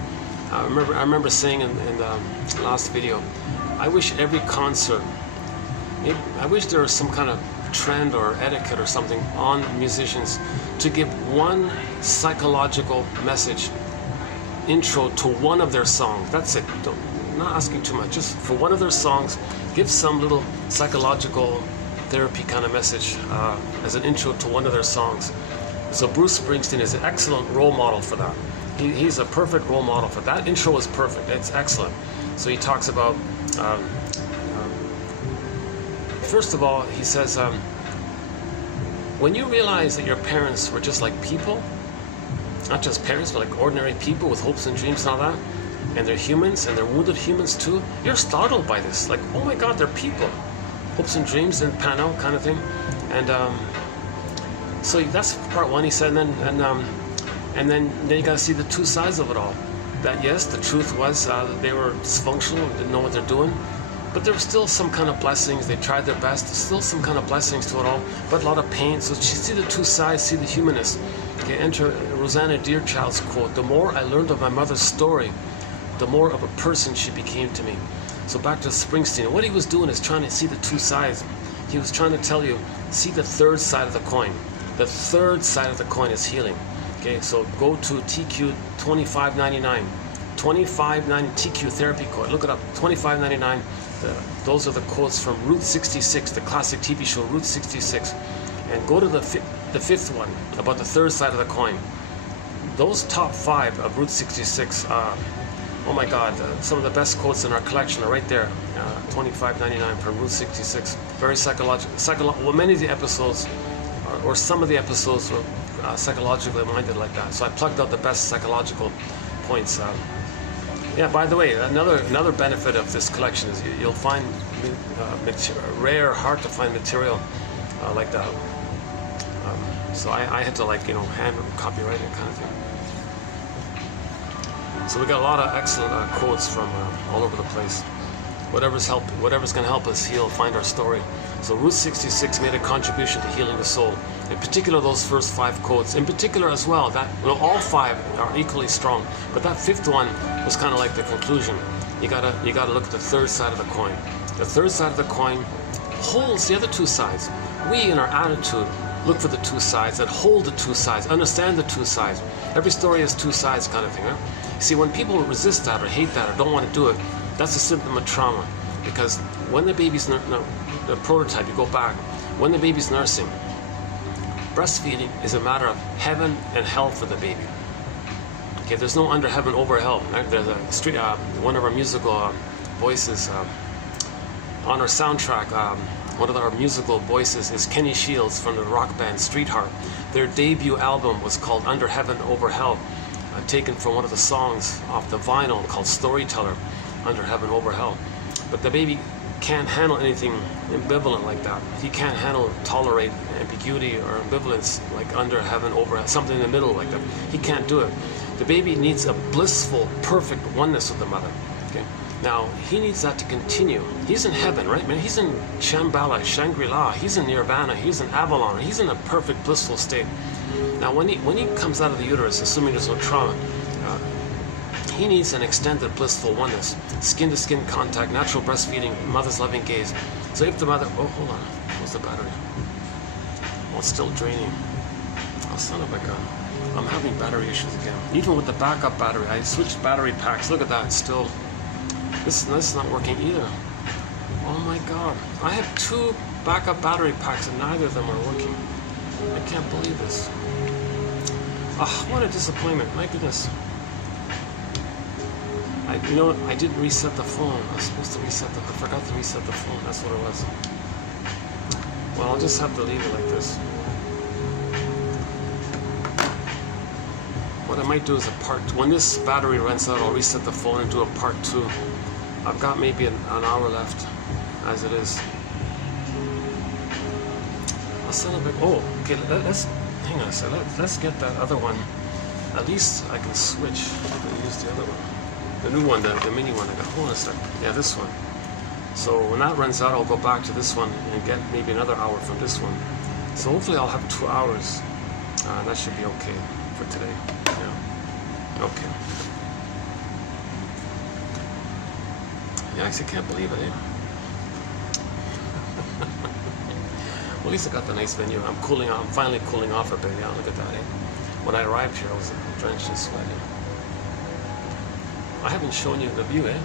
I remember saying in the last video, I wish every concert, I wish there was some kind of trend or etiquette or something on musicians to give one psychological message intro to one of their songs. That's it. Not asking too much. Just for one of their songs, give some little psychological therapy kind of message as an intro to one of their songs. So Bruce Springsteen is an excellent role model for that. He's a perfect role model for that. Intro is perfect. It's excellent. So he talks about first of all, he says, when you realize that your parents were just like people, not just parents, but like ordinary people with hopes and dreams and all that, and they're humans, and they're wounded humans too, you're startled by this. Like, oh my God, they're people. Hopes and dreams and pan out kind of thing. And so that's part one, he said, and then you got to see the two sides of it all. That yes, the truth was that they were dysfunctional, didn't know what they're doing. But there was still some kind of blessings. They tried their best. There's still some kind of blessings to it all, but a lot of pain. So see the two sides, see the humanness. Okay, enter Rosanna Deerchild's quote, "The more I learned of my mother's story, the more of a person she became to me." So back to Springsteen. What he was doing is trying to see the two sides. He was trying to tell you, see the third side of the coin. The third side of the coin is healing. Okay, so go to TQ 2599. 2590 TQ therapy code. Look it up. 2599. Those are the quotes from Route 66, the classic TV show Route 66. And go to the fifth one about the third side of the coin. Those top 5 of Route 66, oh my God, some of the best quotes in our collection are right there. 2599 from Route 66. Very psychological. Well, many of the episodes, or some of the episodes were psychologically minded like that. So I plugged out the best psychological points. Yeah, by the way, another benefit of this collection is you'll find rare, hard to find material like that. So I had to hand copyright it kind of thing. So we got a lot of excellent quotes from all over the place. Whatever's going to help us heal, find our story. So Route 66 made a contribution to healing the soul. In particular, those first 5 quotes. In particular as well, all 5 are equally strong. But that 5th one was kind of like the conclusion. You gotta look at the third side of the coin. The third side of the coin holds the other 2 sides. We, in our attitude, look for the 2 sides that hold the 2 sides, understand the 2 sides. Every story has 2 sides kind of thing. Right? See, when people resist that or hate that or don't want to do it, that's a symptom of trauma. Because when the baby's the prototype, you go back, when the baby's nursing, breastfeeding is a matter of heaven and hell for the baby. Okay, there's no under heaven, over hell. Right? There's one of our musical voices on our soundtrack. One of our musical voices is Kenny Shields from the rock band Street Hart. Their debut album was called Under Heaven, Over Hell, taken from one of the songs off the vinyl called Storyteller, Under Heaven, Over Hell. But the baby can't handle anything ambivalent like that. He can't tolerate ambiguity or ambivalence like under heaven, over hell, something in the middle like that. He can't do it. The baby needs a blissful, perfect oneness with the mother. Okay. Now he needs that to continue. He's in heaven, right, man? He's in Shambhala, Shangri-La. He's in Nirvana. He's in Avalon. He's in a perfect, blissful state. Now when he comes out of the uterus, assuming there's no trauma, he needs an extended blissful oneness, skin-to-skin contact, natural breastfeeding, mother's loving gaze. So if the mother, oh, hold on, where's the battery? Oh, it's still draining. Oh, son of a gun. I'm having battery issues again. Even with the backup battery, I switched battery packs. Look at that, it's still, this is not working either. Oh my God. I have 2 backup battery packs and neither of them are working. I can't believe this. Oh, what a disappointment. My goodness. I didn't reset the phone. I was supposed to I forgot to reset the phone. That's what it was. Well, I'll just have to leave it like this. What I might do is when this battery runs out, I'll reset the phone and do a part 2. I've got maybe an hour left, as it is. I'll celebrate. Oh, okay, let's, hang on a second. Let's get that other one. At least I can switch. I can use the other one. The new one, the mini one I got. Hold on a second. Yeah, this one. So when that runs out, I'll go back to this one and get maybe another hour from this one. So hopefully I'll have 2 hours. That should be okay for today. Yeah. Okay. Yeah, I actually can't believe it, eh? Well, at least I got the nice venue. I'm cooling off. I'm finally cooling off a bit. Yeah, look at that, eh? When I arrived here, I was drenched in sweat. Eh? I haven't shown you the view, eh?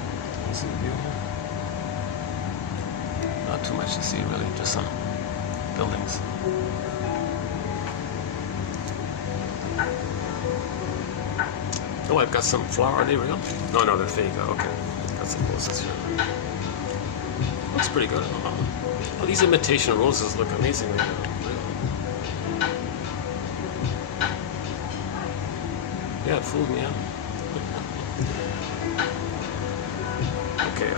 You see the view here? Not too much to see, really. Just some buildings. Oh, I've got some flower. Are they real? No, they're fake. Okay. Got some roses here. Looks pretty good. Well, these imitation roses look amazing. Yeah, it fooled me out. Okay,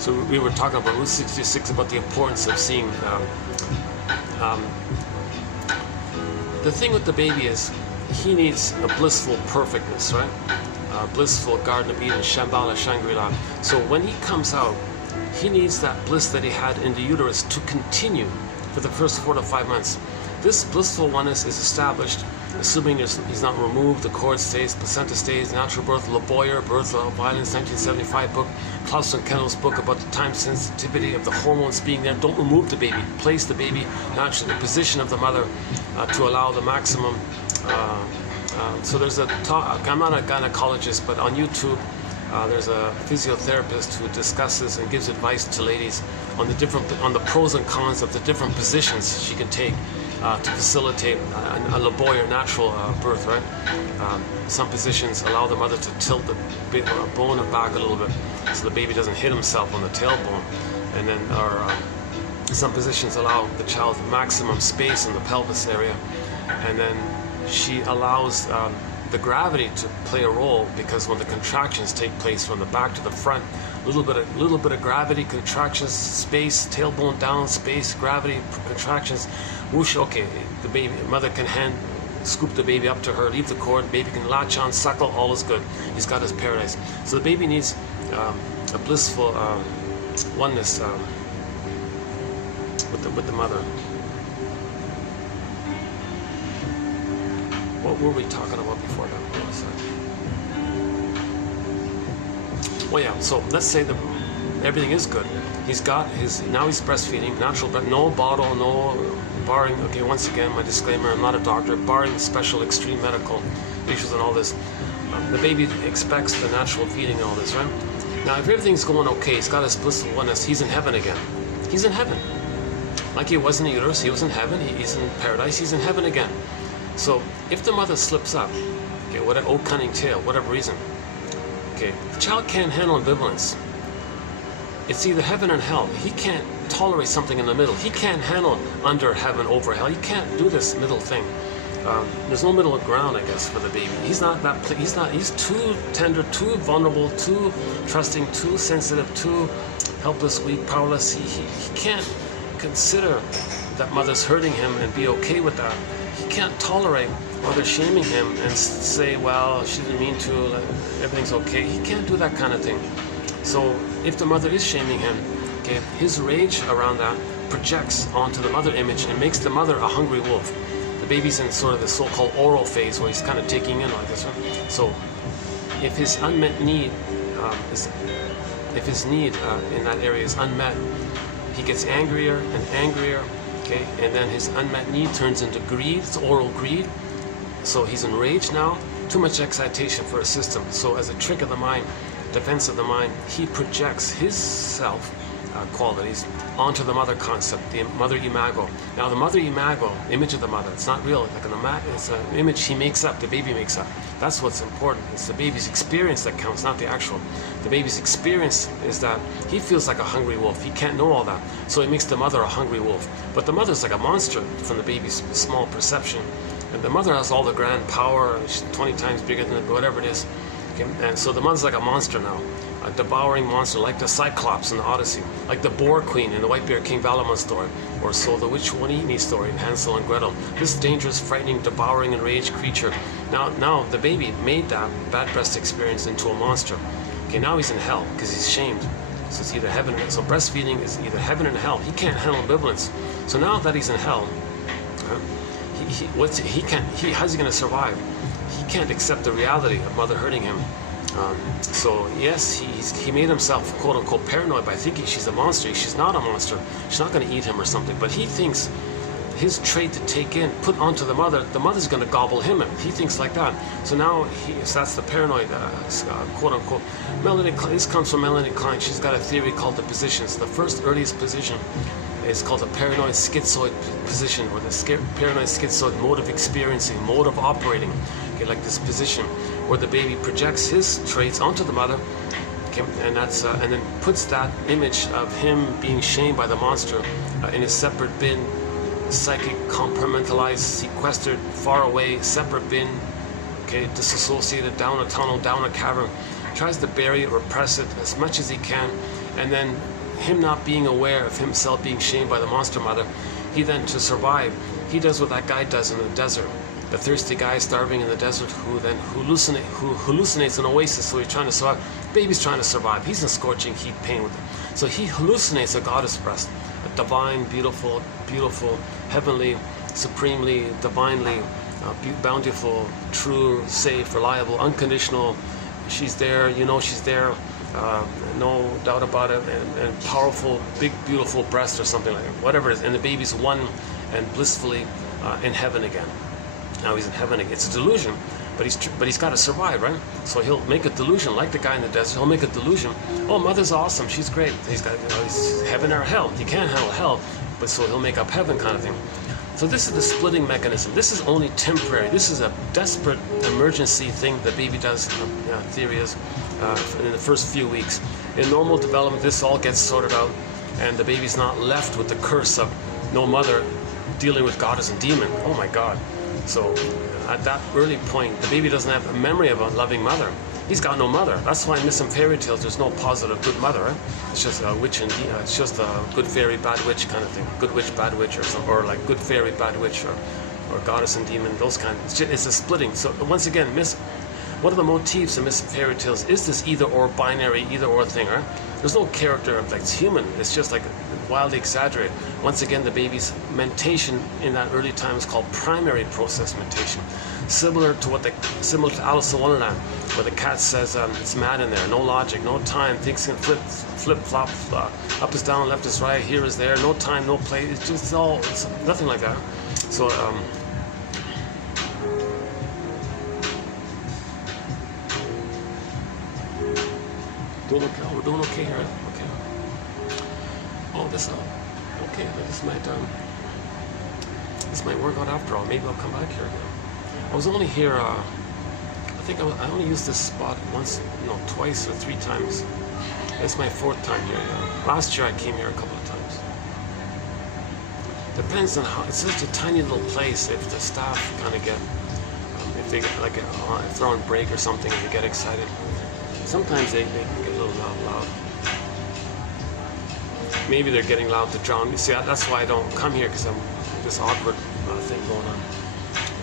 so we were talking about Route 66 about the importance of seeing. The thing with the baby is he needs a blissful perfectness, right? Blissful Garden of Eden, Shambhala, Shangri-La. So when he comes out, he needs that bliss that he had in the uterus to continue for the first 4 to 5 months. This blissful oneness is established, assuming he's not removed, the cord stays, placenta stays, natural birth, LeBoyer, Birth of Violence, 1975 book, Klaus and Kendall's book about the time sensitivity of the hormones being there. Don't remove the baby. Place the baby naturally in the position of the mother to allow the maximum. So there's a talk, I'm not a gynecologist, but on YouTube, there's a physiotherapist who discusses and gives advice to ladies on the pros and cons of the different positions she can take to facilitate a LeBoyer natural birth, right? Some positions allow the mother to tilt the bone back a little bit so the baby doesn't hit himself on the tailbone, and then some positions allow the child maximum space in the pelvis area, and then she allows the gravity to play a role, because when the contractions take place from the back to the front, little bit of gravity, contractions, space, tailbone down, space, gravity, contractions, whoosh. Okay, the mother can scoop the baby up to her, leave the cord, baby can latch on, suckle, all is good. He's got his paradise. So the baby needs a blissful oneness with the mother. What were we talking about before that? Oh yeah, so let's say that everything is good. Now he's breastfeeding, natural, but no bottle, no barring, okay, once again, my disclaimer, I'm not a doctor, barring special extreme medical issues and all this, the baby expects the natural feeding and all this, right? Now, if everything's going okay, he's got his blissful oneness, he's in heaven again. He's in heaven. Like he was in the uterus, he was in heaven, he's in paradise, he's in heaven again. So, if the mother slips up, okay, oh cunning tale, whatever reason, okay, the child can't handle ambivalence. It's either heaven and hell. He can't tolerate something in the middle. He can't handle under heaven, over hell. He can't do this middle thing. There's no middle ground, I guess, for the baby. He's too tender, too vulnerable, too trusting, too sensitive, too helpless, weak, powerless. He can't consider that mother's hurting him and be okay with that. He can't tolerate mother shaming him and say, well, she didn't mean to, everything's okay. He can't do that kind of thing. So if the mother is shaming him, okay, his rage around that projects onto the mother image and makes the mother a hungry wolf. The baby's in sort of the so-called oral phase where he's kind of taking in like this one. So if his unmet need, in that area is unmet, he gets angrier and angrier, okay, and then his unmet need turns into greed. It's oral greed. So he's enraged now. Too much excitation for his system. So as a trick of the mind, defense of the mind, he projects his self qualities onto the mother concept, the mother imago. Now the mother imago, image of the mother, it's not real, it's an image he makes up, the baby makes up. That's what's important. It's the baby's experience that counts, not the actual. The baby's experience is that he feels like a hungry wolf. He can't know all that, so he makes the mother a hungry wolf. But the mother's like a monster from the baby's small perception. And the mother has all the grand power, she's 20 times bigger than whatever it is. Okay? And so the mother's like a monster now, a devouring monster, like the Cyclops in the Odyssey, like the Boar Queen in the Whitebeard King Valamon story, or so the Witch Won't Eat Me story in Hansel and Gretel. This dangerous, frightening, devouring, enraged creature. Now the baby made that bad breast experience into a monster. Okay, now he's in hell because he's shamed. So it's either heaven. So breastfeeding is either heaven and hell. He can't handle ambivalence. So now that he's in hell, how's he going to survive? He can't accept the reality of mother hurting him. So yes, he made himself quote unquote paranoid by thinking she's a monster. She's not a monster. She's not going to eat him or something. But he thinks his trait to take in, put onto the mother's going to gobble him up. He thinks like that. So now so that's the paranoid quote unquote. This comes from Melanie Klein. She's got a theory called the positions. The first earliest position is called the paranoid schizoid position, or the paranoid schizoid mode of experiencing, mode of operating. Okay, like this position where the baby projects his traits onto the mother, okay, and then puts that image of him being shamed by the monster in a separate bin, psychic, compartmentalized, sequestered, far away, separate bin, okay, disassociated, down a tunnel, down a cavern, tries to bury it, repress it as much as he can, and then him not being aware of himself being shamed by the monster mother, he then, to survive, he does what that guy does in the desert. The thirsty guy starving in the desert who then hallucinates an oasis, so he's trying to survive. Baby's trying to survive. He's in scorching heat pain with it. So he hallucinates a goddess breast, a divine, beautiful, heavenly, supremely, divinely, bountiful, true, safe, reliable, unconditional. She's there, you know she's there, no doubt about it, and powerful, big, beautiful breast or something like that, whatever it is. And the baby's one and blissfully in heaven again. Now he's in heaven again. It's a delusion, but he's got to survive, right? So he'll make a delusion, like the guy in the desert. He'll make a delusion. Oh, mother's awesome. She's great. He's heaven or hell. You can't handle hell, but so he'll make up heaven kind of thing. So this is the splitting mechanism. This is only temporary. This is a desperate emergency thing the baby does. Theory is in the first few weeks. In normal development, this all gets sorted out, and the baby's not left with the curse of no mother dealing with goddess and demon. Oh my God. So at that early point, the baby doesn't have a memory of a loving mother. He's got no mother. That's why in some fairy tales there's no positive good mother. Right? It's just a witch and it's just a good fairy, bad witch kind of thing. Good witch, bad witch, or like good fairy, bad witch, or goddess and demon. Those kind. It's a splitting. So once again, one of the motifs in missing fairy tales is this either or binary, either or thing. Right? There's no character that's human. It's just like wildly exaggerated. Once again, the baby's mentation in that early time is called primary process mentation, similar to Alice in Wonderland, where the cat says it's mad in there, no logic, no time, things can flip flop, up is down, left is right, here is there, no time, no place. It's nothing like that. So we're doing okay here. Okay. Oh, this might work out after all. Maybe I'll come back here again. I was only here. I think I only used this spot twice or 3 times. It's my 4th time here. Yeah. Last year I came here a couple of times. Depends on how. It's such a tiny little place. If the staff kind of get, if they get if they're on break or something, and they get excited. Sometimes they can get a little loud. Maybe they're getting loud to drown me. See, that's why I don't come here, because I'm this awkward thing going on.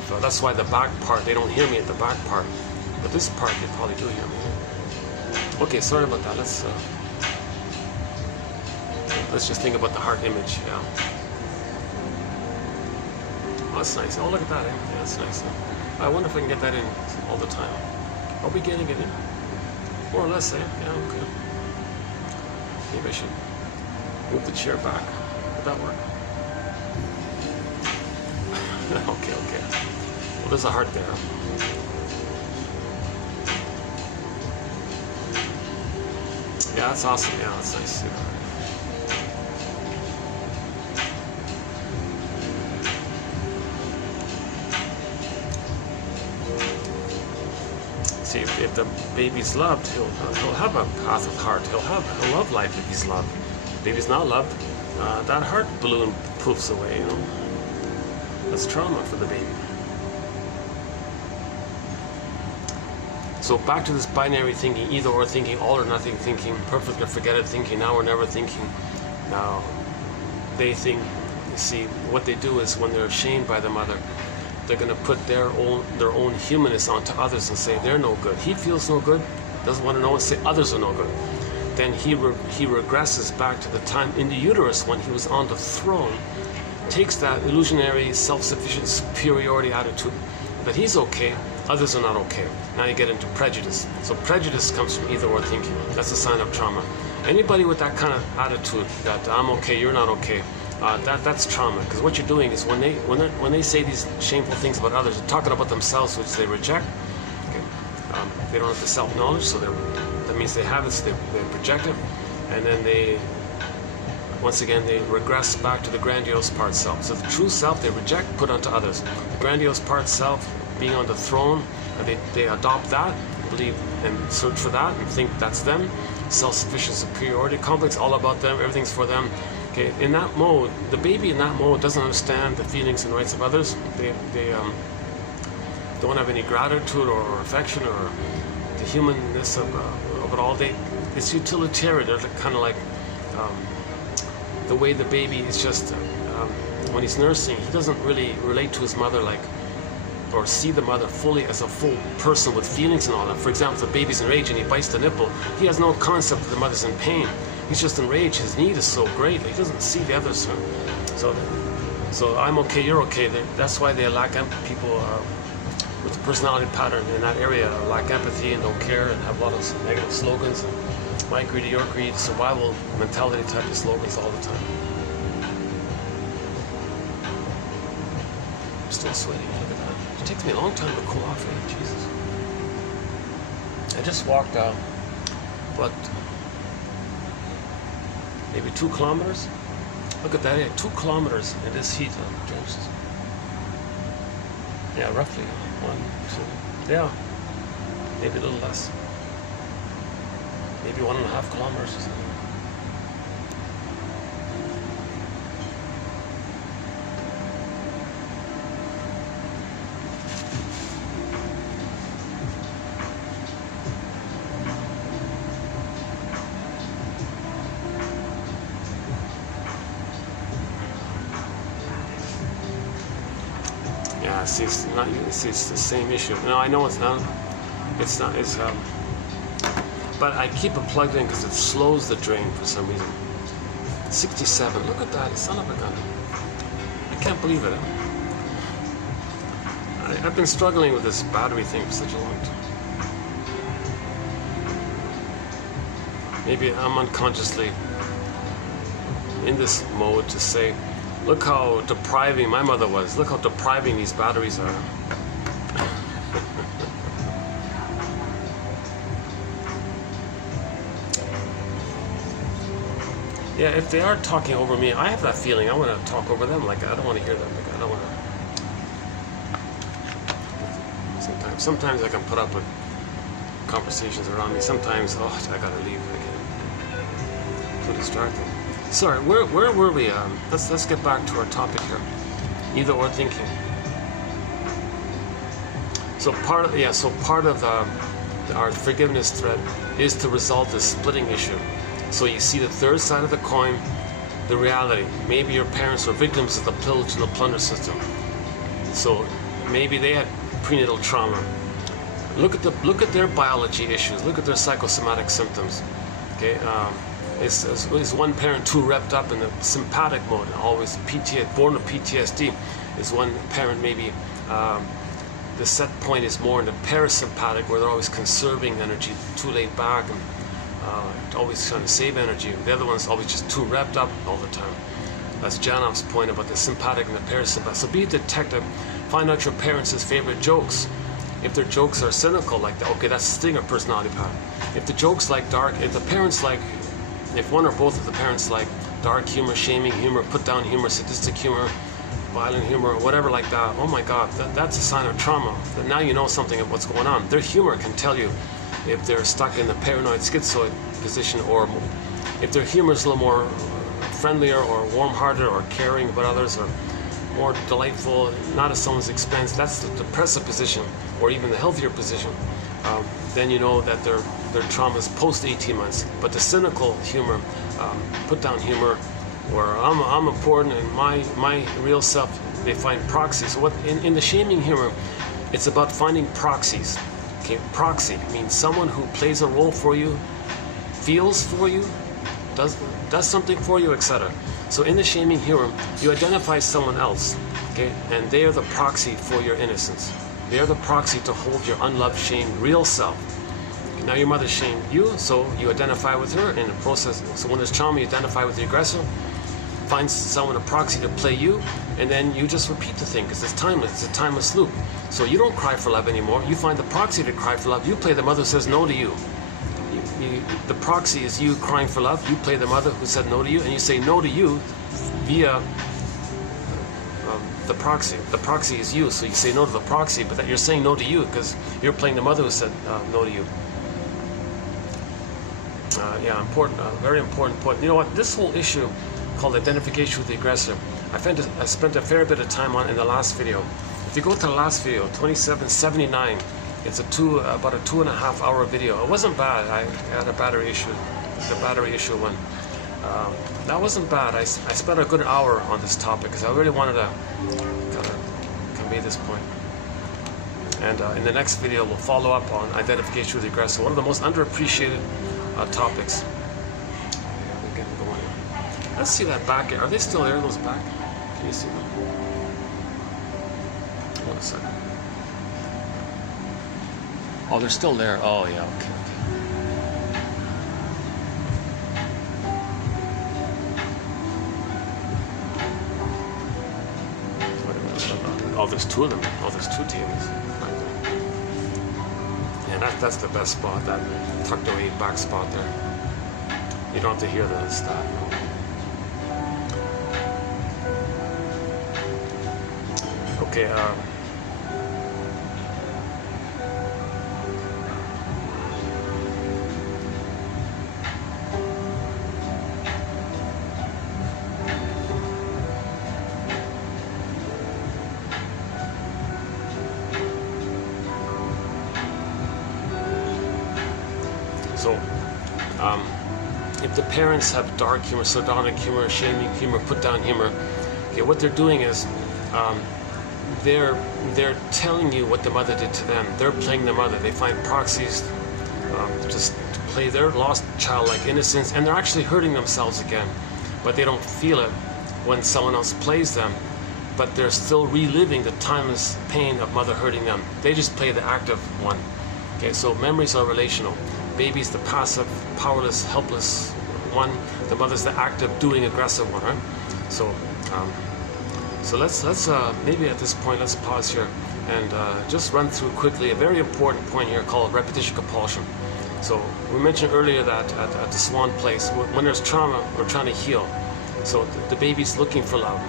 So that's why the back part, they don't hear me at the back part. But this part, they probably do hear me. Okay, sorry about that. Let's just think about the heart image. Yeah. Oh, that's nice. Oh, look at that. Yeah, that's nice. I wonder if I can get that in all the time. Are we getting it in? More or less, eh? Yeah, okay. Maybe I should move the chair back. Would that work? Okay. Well, there's a heart there. Yeah, that's awesome. Yeah, that's nice. See, if the baby's loved, he'll have a path with heart. He'll love life if he's loved. If baby's not loved, that heart balloon poofs away. You know, that's trauma for the baby. So back to this binary thinking, either or thinking, all or nothing thinking, perfect or forget it thinking, now or never thinking. Now, they think, you see, what they do is when they're shamed by the mother, they're going to put their own humanness onto others and say they're no good. He feels no good, doesn't want to know, and say others are no good. Then he regresses back to the time in the uterus when he was on the throne, takes that illusionary, self-sufficient superiority attitude that he's okay, others are not okay. Now you get into prejudice. So prejudice comes from either or thinking. That's a sign of trauma. Anybody with that kind of attitude, that I'm okay, you're not okay, that's trauma. Because what you're doing is when they say these shameful things about others, they're talking about themselves, which they reject. Okay? They don't have the self-knowledge, so that means they have it, so they project it, and then once again, they regress back to the grandiose part self. So the true self they reject, put onto others. The grandiose part self, being on the throne, they adopt that, believe and search for that, and think that's them. Self-sufficient superiority complex, all about them, everything's for them. Okay, in that mode, the baby in that mode doesn't understand the feelings and rights of others. They don't have any gratitude or affection or the humanness of it all. It's utilitarian. They're kind of like the way the baby is just when he's nursing, he doesn't really relate to his mother or see the mother fully as a full person with feelings and all that. For example, if the baby's enraged and he bites the nipple, he has no concept that the mother's in pain. He's just enraged. His need is so great that he doesn't see the others. So I'm okay, you're okay. That's why they lack empathy. People with a personality pattern in that area lack empathy and don't care and have a lot of negative slogans. And my greed, your greed, survival mentality type of slogans all the time. I'm still sweating. Look at that. It takes me a long time to cool off. Jesus. I just walked out, maybe 2 kilometers. Look at that, 2 kilometers in this heat. Yeah, roughly 1, 2. Yeah, maybe a little less. Maybe 1.5 kilometers or something. Yeah, see, it's the same issue. No, I know it's not. It's not. It's but I keep it plugged in because it slows the drain for some reason. 67. Look at that, son of a gun. I can't believe it. I've been struggling with this battery thing for such a long time. Maybe I'm unconsciously in this mode to say, look how depriving my mother was. Look how depriving these batteries are. Yeah, if they are talking over me, I have that feeling. I want to talk over them. Like, I don't want to hear them. Like, I don't want to. Sometimes I can put up with conversations around me. Sometimes, I gotta leave again. Too distracting. Sorry, where were we? Let's get back to our topic here. Either or thinking. So part of our forgiveness thread is to resolve this splitting issue. So you see the third side of the coin, the reality. Maybe your parents were victims of the pillage and the plunder system. So maybe they had prenatal trauma. Look at their biology issues. Look at their psychosomatic symptoms. Okay. Is one parent too wrapped up in the sympathetic mode? Always born with PTSD. Is one parent maybe the set point is more in the parasympathetic, where they're always conserving energy, too laid back and always trying to save energy. The other one's always just too wrapped up all the time. That's Janoff's point about the sympathetic and the parasympathetic. So be a detective. Find out your parents' favorite jokes. If their jokes are cynical like that, okay, that's stinger personality pattern. If the jokes like dark, if the parents like, if one or both of the parents like dark humor, shaming humor, put down humor, sadistic humor, violent humor or whatever like that, oh my God, that's a sign of trauma. That now you know something of what's going on. Their humor can tell you if they're stuck in the paranoid schizoid position, or if their humor is a little more friendlier or warm-hearted or caring about others, or more delightful, not at someone's expense. That's the depressive position, or even the healthier position. Then you know that their trauma is post 18 months. But the cynical humor, put down humor, or I'm important and my real self, they find proxies. So what in the shaming humor, it's about finding proxies. Okay, proxy means someone who plays a role for you, feels for you, does something for you, etc. So in the shaming humor, you identify someone else, okay, and they are the proxy for your innocence. They are the proxy to hold your unloved, shamed, real self. Okay, now your mother shamed you, so you identify with her in the process. So when there's trauma, you identify with the aggressor, find someone, a proxy to play you, and then you just repeat the thing, because it's timeless, it's a timeless loop. So you don't cry for love anymore, you find the proxy to cry for love, you play the mother who says no to you. The proxy is you crying for love, you play the mother who said no to you, and you say no to you via the proxy. The proxy is you, so you say no to the proxy, but that you're saying no to you because you're playing the mother who said no to you. Yeah, important, very important point. You know what, this whole issue called identification with the aggressor, I spent a fair bit of time on in the last video. If you go to the last video, 2779, it's about a 2.5 hour video. It wasn't bad. I had a battery issue, the battery issue one. That wasn't bad. I spent a good hour on this topic because I really wanted to kind of convey this point. And in the next video, we'll follow up on identification with the aggressor, one of the most underappreciated topics. Yeah, we're getting going. Let's see that back. Are they still there, those back? Can you see them? Hold a second. Oh, they're still there. Oh, yeah, okay. Oh, there's two of them. Oh, there's two TVs. Yeah, that's the best spot, that tucked away back spot there. You don't have to hear the stuff. Okay, so, if the parents have dark humor, sardonic humor, shaming humor, put down humor, okay, what they're doing is they're telling you what the mother did to them. They're playing the mother. They find proxies just to play their lost childlike innocence, and they're actually hurting themselves again, but they don't feel it when someone else plays them. But they're still reliving the timeless pain of mother hurting them. They just play the active one. Okay, so memories are relational. Baby's the passive, powerless, helpless one. The mother's the active, doing, aggressive one, right? So, so let's maybe at this point let's pause here and just run through quickly a very important point here called repetition compulsion. So we mentioned earlier that at the Swan Place, when there's trauma, we're trying to heal. So the baby's looking for love.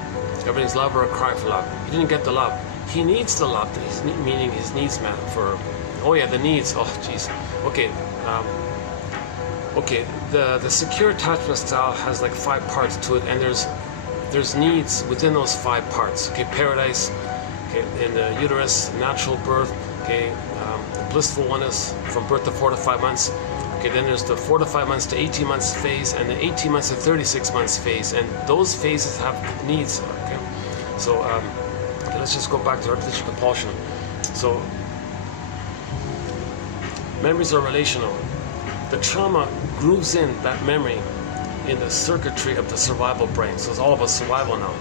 Everything's love or a cry for love. He didn't get the love. He needs the love. Meaning his needs met for. Oh yeah, the needs. Oh jeez. Okay. Okay. The secure attachment style has like 5 parts to it, and there's needs within those 5 parts. Okay, paradise. Okay, in the uterus, natural birth. Okay, the blissful one is from birth to 4 to 5 months. Okay, then there's the 4 to 5 months to 18 months phase, and the 18 months to 36 months phase, and those phases have needs. Okay, so okay, let's just go back to repetition compulsion. So memories are relational. The trauma grooves in that memory in the circuitry of the survival brain. So it's all about survival now.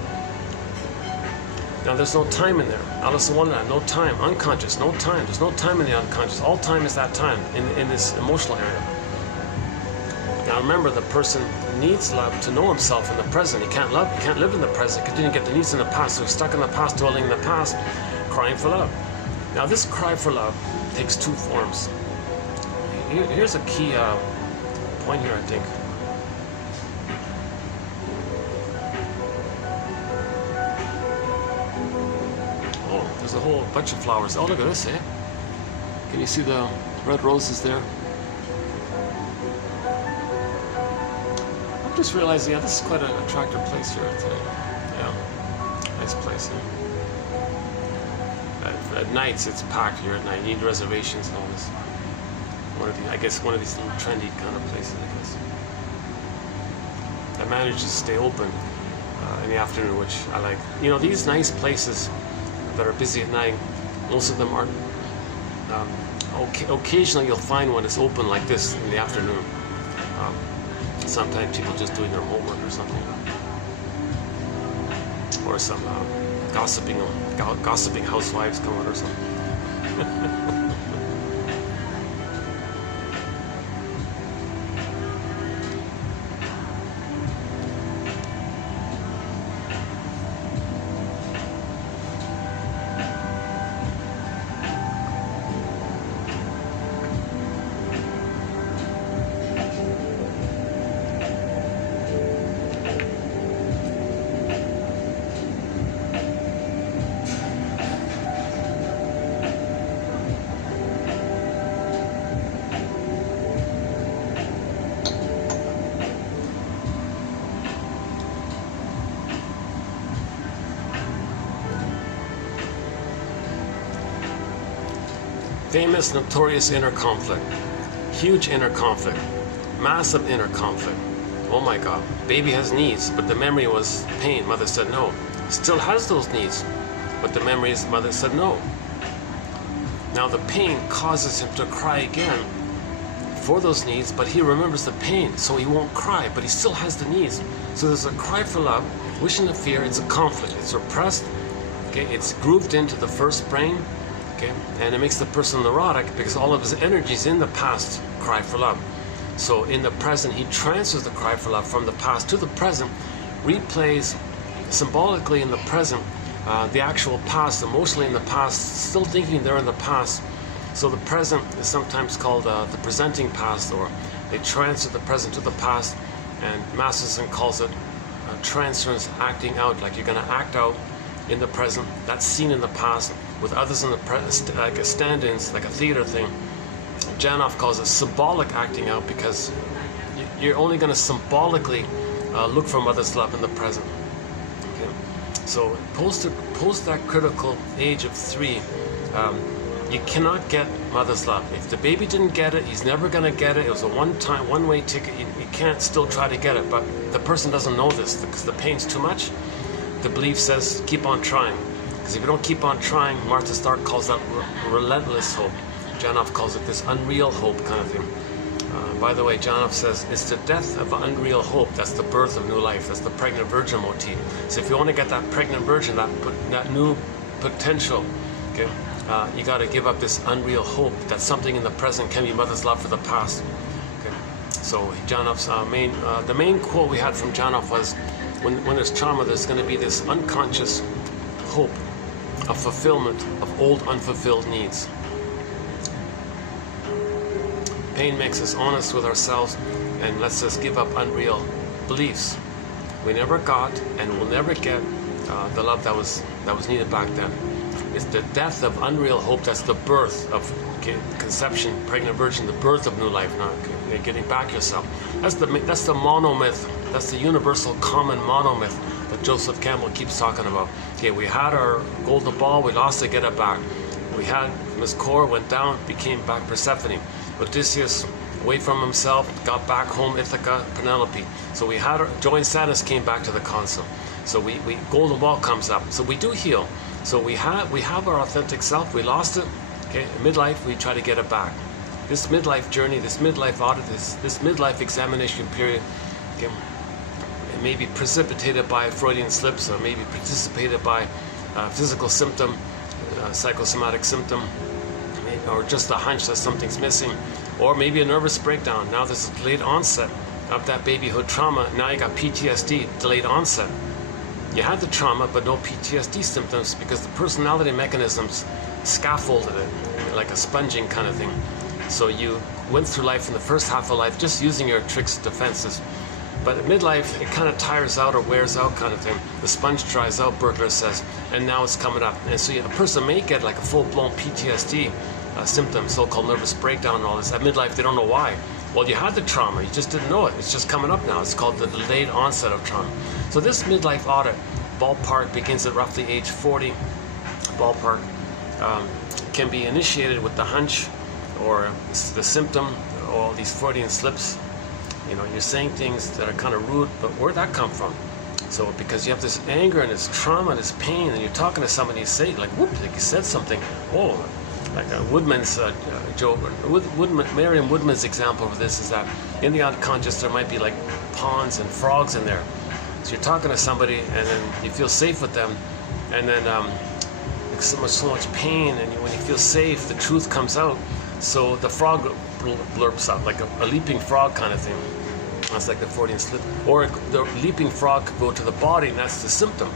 Now there's no time in there. Alice in Wonderland, no time. Unconscious, no time. There's no time in the unconscious. All time is that time in this emotional area. Now remember, the person needs love to know himself in the present. He can't live in the present because he didn't get the needs in the past. So he's stuck in the past, dwelling in the past, crying for love. Now this cry for love takes 2 forms. Here's a key point here, I think. There's a whole bunch of flowers. Oh, look at this, eh? Can you see the red roses there? I'm just realizing, yeah, this is quite an attractive place here today. Yeah, nice place here. At nights, it's packed here at night. You need reservations and all this. I guess one of these little trendy kind of places, I guess. I manage to stay open in the afternoon, which I like. You know, these nice places that are busy at night, most of them aren't. Occasionally you'll find one that's open like this in the afternoon. Sometimes people just doing their homework or something. Or some gossiping housewives come out or something. Famous, notorious inner conflict. Huge inner conflict. Massive inner conflict. Oh my God. Baby has needs, but the memory was pain. Mother said no. Still has those needs, but the memory is mother said no. Now the pain causes him to cry again for those needs, but he remembers the pain, so he won't cry, but he still has the needs. So there's a cry for love, wish and a fear. It's a conflict. It's repressed. Okay, it's grooved into the first brain. Okay, and it makes the person neurotic because all of his energies in the past cry for love. So in the present, he transfers the cry for love from the past to the present, replays symbolically in the present the actual past, emotionally in the past, still thinking they're in the past. So the present is sometimes called the presenting past, or they transfer the present to the past, and Masterson calls it transference, acting out, like you're going to act out in the present. That's seen in the past with others in the present, like a stand-ins, like a theater thing. Janoff calls it symbolic acting out, because you're only going to symbolically look for mother's love in the present. Okay? So post that critical age of 3, you cannot get mother's love. If the baby didn't get it, he's never going to get it. It was a one-way ticket. You can't still try to get it, but the person doesn't know this because the pain's too much. The belief says keep on trying, because if you don't keep on trying, Martha Stark calls that relentless hope. Janoff calls it this unreal hope kind of thing. By the way, Janoff says it's the death of unreal hope that's the birth of new life. That's the pregnant virgin motif. So if you want to get that pregnant virgin, that new potential, okay, you got to give up this unreal hope that something in the present can be mother's love for the past. Okay, so Janoff's the main quote we had from Janoff was, when there's trauma, there's going to be this unconscious hope of fulfillment of old unfulfilled needs. Pain makes us honest with ourselves and lets us give up unreal beliefs. We never got and will never get the love that was needed back then. It's the death of unreal hope. That's the birth of conception, pregnant virgin, the birth of new life. Now, getting back yourself. That's the monomyth. That's the universal common monomyth that Joseph Campbell keeps talking about. Okay, we had our golden ball, we lost it, get it back. We had Miss Core, went down, became back Persephone. Odysseus, away from himself, got back home, Ithaca, Penelope. So we had Joy and Sadness came back to the console. So we golden ball comes up. So we do heal. So we have our authentic self. We lost it. Okay, in midlife we try to get it back. This midlife journey, this midlife audit, this midlife examination period, okay, it may be precipitated by Freudian slips, or maybe participated by physical symptom, psychosomatic symptom, or just a hunch that something's missing, or maybe a nervous breakdown. Now there's a delayed onset of that babyhood trauma. Now you got PTSD, delayed onset. You had the trauma, but no PTSD symptoms because the personality mechanisms scaffolded it, like a sponging kind of thing. So you went through life in the first half of life just using your tricks, defenses. But at midlife, it kind of tires out or wears out kind of thing. The sponge dries out, Berkler says, and now it's coming up. And so a person may get like a full-blown PTSD symptom, so-called nervous breakdown and all this. At midlife, they don't know why. Well, you had the trauma, you just didn't know it. It's just coming up now. It's called the delayed onset of trauma. So this midlife audit, ballpark, begins at roughly age 40, ballpark, can be initiated with the hunch or the symptom, all these Freudian slips. You know, you're saying things that are kind of rude, but where'd that come from? So because you have this anger and this trauma, this pain, and you're talking to somebody, you say, like, whoop, like you said something. Oh, like Woodman's joke, Merriam Woodman's example of this is that in the unconscious there might be like ponds and frogs in there. So you're talking to somebody and then you feel safe with them, and then so much pain, and when you feel safe, the truth comes out. So the frog blurps out, like a leaping frog kind of thing. That's like the Freudian slip. Or the leaping frog could go to the body, and that's the symptom.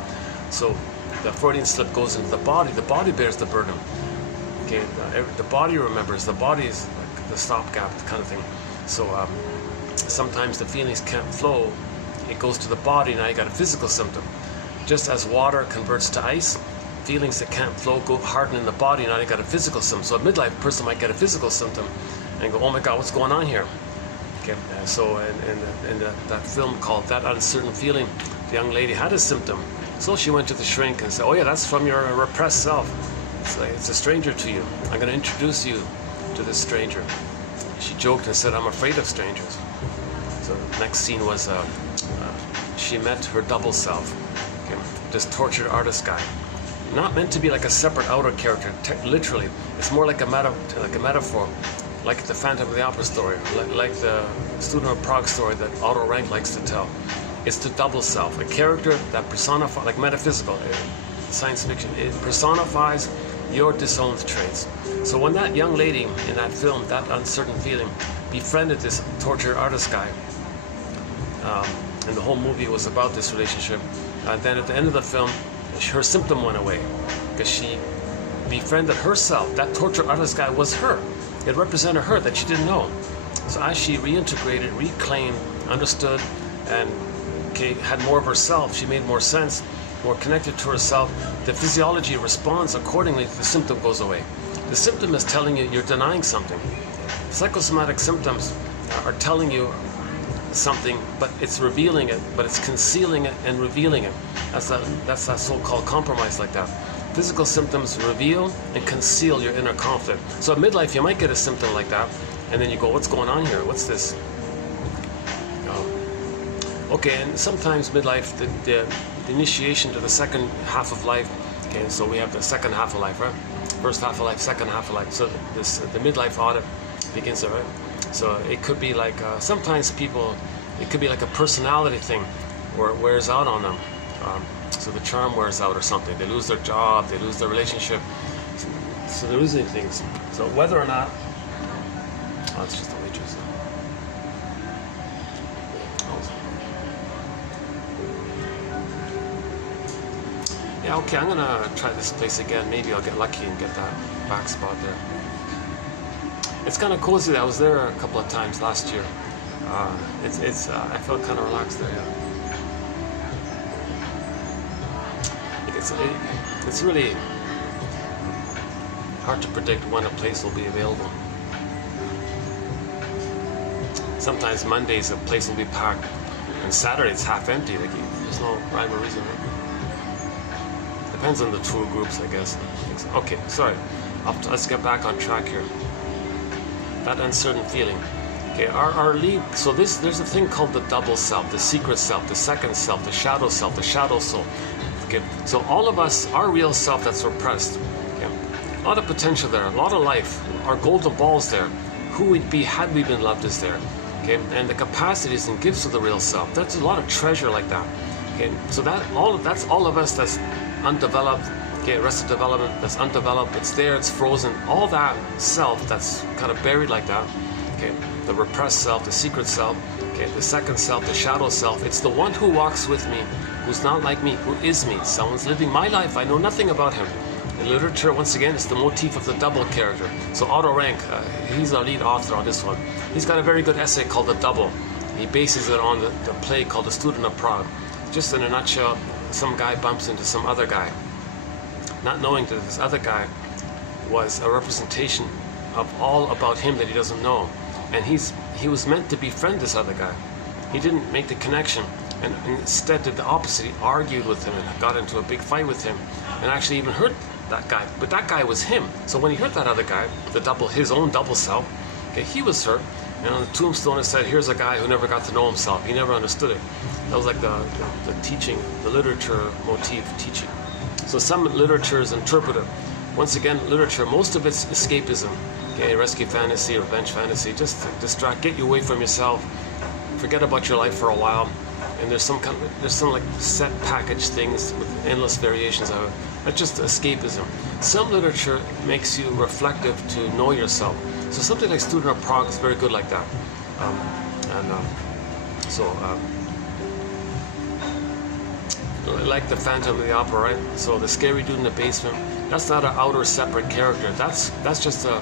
So the Freudian slip goes into the body bears the burden. Okay, the body remembers, the body is like the stopgap kind of thing. So sometimes the feelings can't flow, it goes to the body, now you got a physical symptom. Just as water converts to ice, feelings that can't flow go harden in the body, now you got a physical symptom. So a midlife person might get a physical symptom and go, oh my God, what's going on here? Okay, so in that film called That Uncertain Feeling, the young lady had a symptom. So she went to the shrink and said, oh yeah, that's from your repressed self. It's a stranger to you. I'm going to introduce you to this stranger. She joked and said, I'm afraid of strangers. So the next scene was she met her double self, okay, this tortured artist guy. Not meant to be like a separate outer character, literally. It's more like a metaphor, like the Phantom of the Opera story, like the Student of Prague story that Otto Rank likes to tell. It's the double self, a character that personifies, like metaphysical, science fiction. It personifies your disowned traits. So when that young lady in that film, That Uncertain Feeling, befriended this tortured artist guy, and the whole movie was about this relationship, then at the end of the film, her symptom went away because she befriended herself. That tortured artist guy was her. It represented her that she didn't know. So as she reintegrated, reclaimed, understood, and had more of herself, she made more sense, more connected to herself, the physiology responds accordingly, the symptom goes away. The symptom is telling you you're denying something. Psychosomatic symptoms are telling you something, but it's revealing it, but it's concealing it and revealing it. That's that so-called compromise like that. Physical symptoms reveal and conceal your inner conflict. So at midlife, you might get a symptom like that, and then you go, what's going on here? What's this? Okay, and sometimes midlife, the initiation to the second half of life, okay, so we have the second half of life, right? First half of life, second half of life. So the midlife audit begins there, right? So it could be like, sometimes people, it could be like a personality thing where it wears out on them. So the charm wears out or something. They lose their job, they lose their relationship. So they're losing things. So whether or not, oh, it's just a waitress. Yeah, okay, I'm gonna try this place again. Maybe I'll get lucky and get that back spot there. It's kind of cozy. I was there a couple of times last year. I felt kind of relaxed there. Yeah. It's really hard to predict when a place will be available. Sometimes Mondays a place will be packed, and Saturday it's half empty. Like there's no rhyme or reason. Depends on the tour groups, I guess. Okay, sorry. Let's get back on track here. That uncertain feeling. Okay, our lead. So there's a thing called the double self, the secret self, the second self, the shadow soul. Okay, so all of us, our real self that's repressed. Okay, a lot of potential there, a lot of life. Our golden ball's there. Who we'd be had we been loved is there. Okay, and the capacities and gifts of the real self. That's a lot of treasure like that. Okay, so that's all of us that's undeveloped. Okay, arrested development that's undeveloped. It's there. It's frozen. All that self that's kind of buried like that. Okay, the repressed self, the secret self. Okay, the second self, the shadow self. It's the one who walks with me, who's not like me, who is me. Someone's living my life. I know nothing about him. In literature, once again, it's the motif of the double character. So Otto Rank, he's our lead author on this one. He's got a very good essay called The Double. He bases it on the play called The Student of Prague. Just in a nutshell, some guy bumps into some other guy, not knowing that this other guy was a representation of all about him that he doesn't know. And he was meant to befriend this other guy. He didn't make the connection, and instead did the opposite. He argued with him and got into a big fight with him, and actually even hurt that guy. But that guy was him. So when he hurt that other guy, his own double self, okay, he was hurt. And on the tombstone it said, here's a guy who never got to know himself. He never understood it. That was like the teaching, the literature motif teaching. So some literature is interpretive. Once again, literature, most of it's escapism. Okay, rescue fantasy, revenge fantasy, just to distract, get you away from yourself, forget about your life for a while. And there's some like set package things with endless variations of it. That's just escapism. Some literature makes you reflective to know yourself. So something like Student of Prague is very good like that. Like the Phantom of the Opera, right? So the scary dude in the basement, that's not an outer separate character. That's just a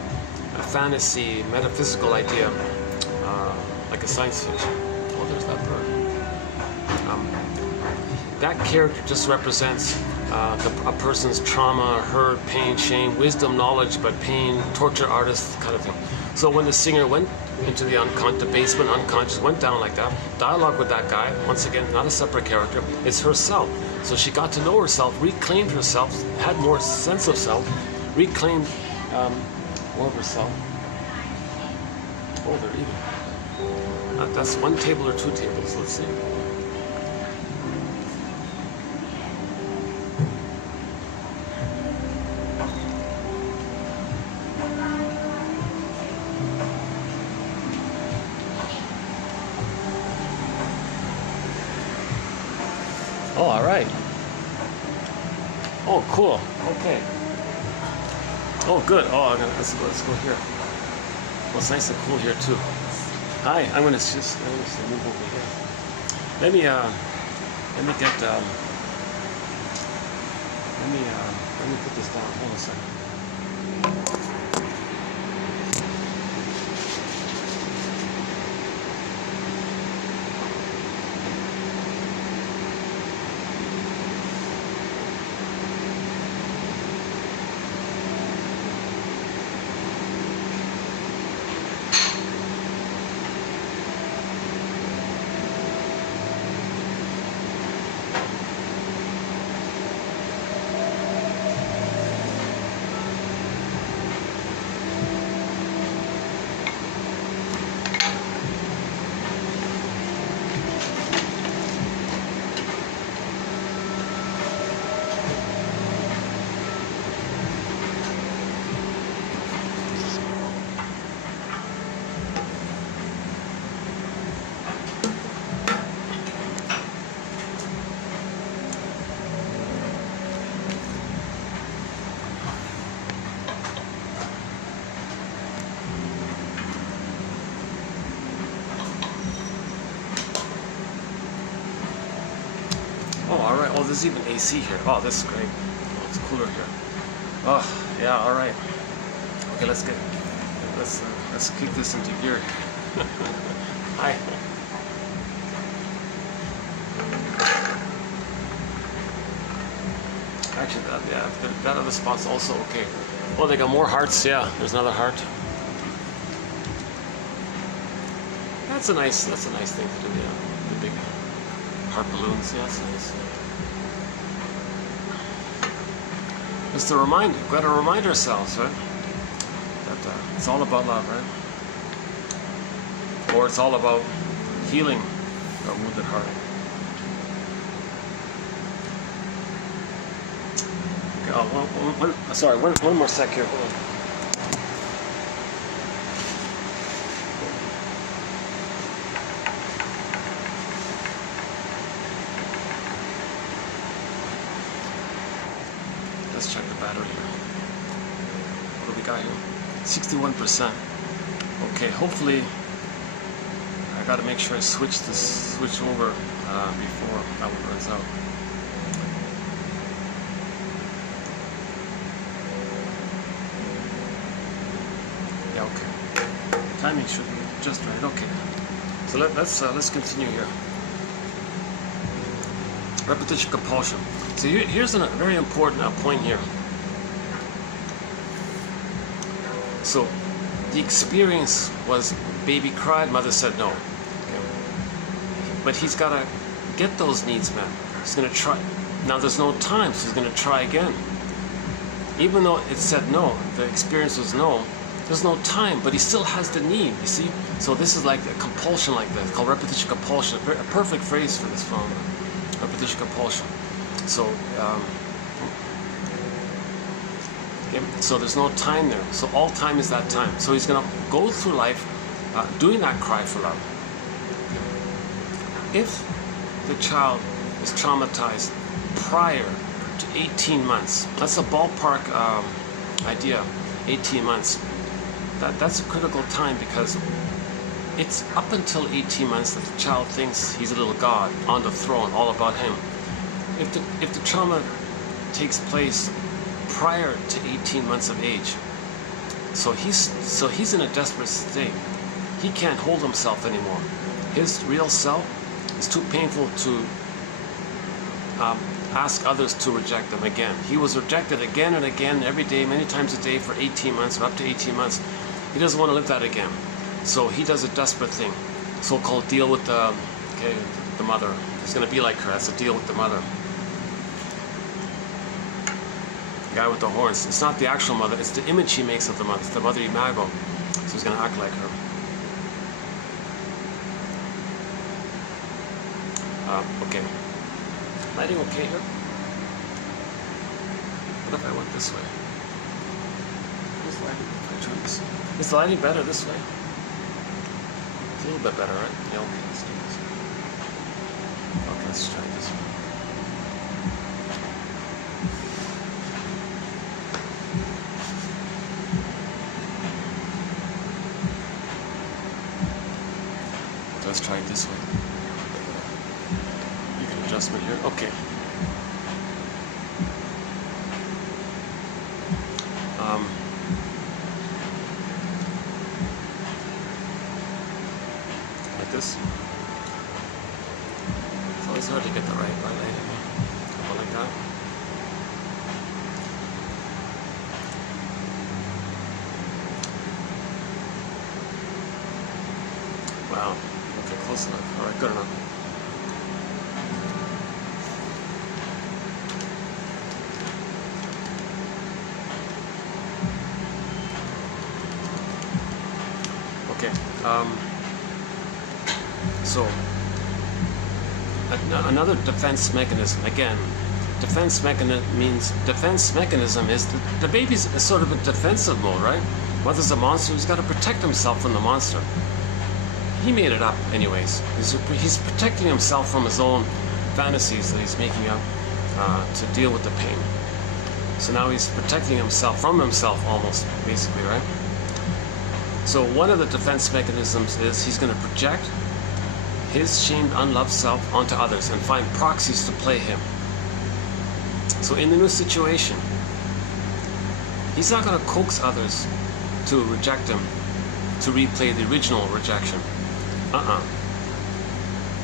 fantasy, metaphysical idea, like a science fiction. Oh, there's that bird. That character just represents a person's trauma, hurt, pain, shame, wisdom, knowledge, but pain, torture artist kind of thing. So when the singer went into the basement, unconscious, went down like that, dialogue with that guy, once again, not a separate character, it's herself. So she got to know herself, reclaimed herself, had more sense of self, reclaimed more of herself. Oh, they're even. That's one table or two tables, let's see. Oh, all right. Oh, cool. Okay. Oh, good. Oh, let's go here. Well, it's nice and cool here too. Hi. I'm gonna just move over here. Let me put this down. Hold on a second. Oh, all right. Oh, there's even AC here. Oh, this is great. Oh, it's cooler here. Oh, yeah. All right. Okay, let's kick this into gear. Hi. Actually, that other spot's also okay. Oh, they got more hearts. Yeah, there's another heart. That's a nice thing to do. Yeah, the big heart balloons. Yeah, that's nice. Just to remind, we've got to remind ourselves, right? That it's all about love, right? Or it's all about healing our wounded heart. Okay, one more sec here. Hold on. Let's check the battery here. What do we got here? 61%. Okay, hopefully I got to make sure I switch over before that one runs out. Yeah, okay. Timing should be just right. Okay. So So let's continue here. Repetition compulsion. So here's a very important point here. So the experience was baby cried, mother said no. Okay. But he's got to get those needs met. He's going to try. Now there's no time, so he's going to try again. Even though it said no, the experience was no, there's no time, but he still has the need, you see? So this is like a compulsion like that, called repetition compulsion, a perfect phrase for this phenomenon, repetition compulsion. So, okay, so there's no time there. So all time is that time. So he's going to go through life doing that cry for love. If the child is traumatized prior to 18 months, that's a ballpark idea, 18 months. That's a critical time, because it's up until 18 months that the child thinks he's a little god on the throne, all about him. If the trauma takes place prior to 18 months of age, so he's in a desperate state. He can't hold himself anymore. His real self is too painful to ask others to reject them again. He was rejected again and again, every day, many times a day for 18 months, or up to 18 months. He doesn't want to live that again. So he does a desperate thing, so-called deal with the mother. He's going to be like her. That's a deal with the mother. The guy with the horns. It's not the actual mother. It's the image he makes of the mother. It's the mother imago. So he's going to act like her. Okay. Lighting okay here? What if I went this way? Is lighting? If I turn this? Is the lighting better this way? It's a little bit better, right? Yeah, okay, let's do this. Okay, let's try this one. Okay, let's try it this way. You can adjustment here. Okay. Like this. It's always hard to get the right light. Go like that. Wow. Okay, close enough. All right, good enough. Okay. So another defense mechanism. Again, defense mechanism is the baby's sort of a defensive mode, right? Mother's a monster. He's got to protect himself from the monster. He made it up, anyways. He's protecting himself from his own fantasies that he's making up to deal with the pain. So now he's protecting himself from himself, almost, basically, right? So one of the defense mechanisms is he's going to project his shamed, unloved self onto others and find proxies to play him. So in the new situation, he's not going to coax others to reject him, to replay the original rejection.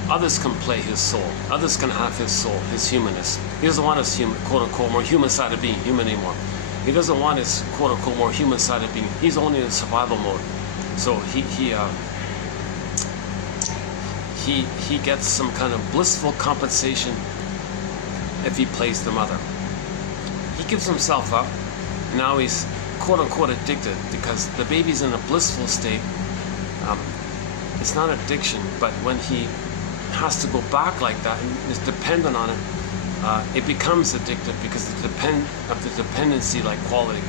Others can play his soul. Others can have his soul, his humanness. He doesn't want his quote-unquote more human side of being human anymore. He doesn't want his quote-unquote more human side of being. He's only in survival mode. So he gets some kind of blissful compensation if he plays the mother. He gives himself up. Now he's quote-unquote addicted because the baby's in a blissful state. It's not addiction, but when he has to go back like that and is dependent on it, it becomes addictive because of the dependency like quality.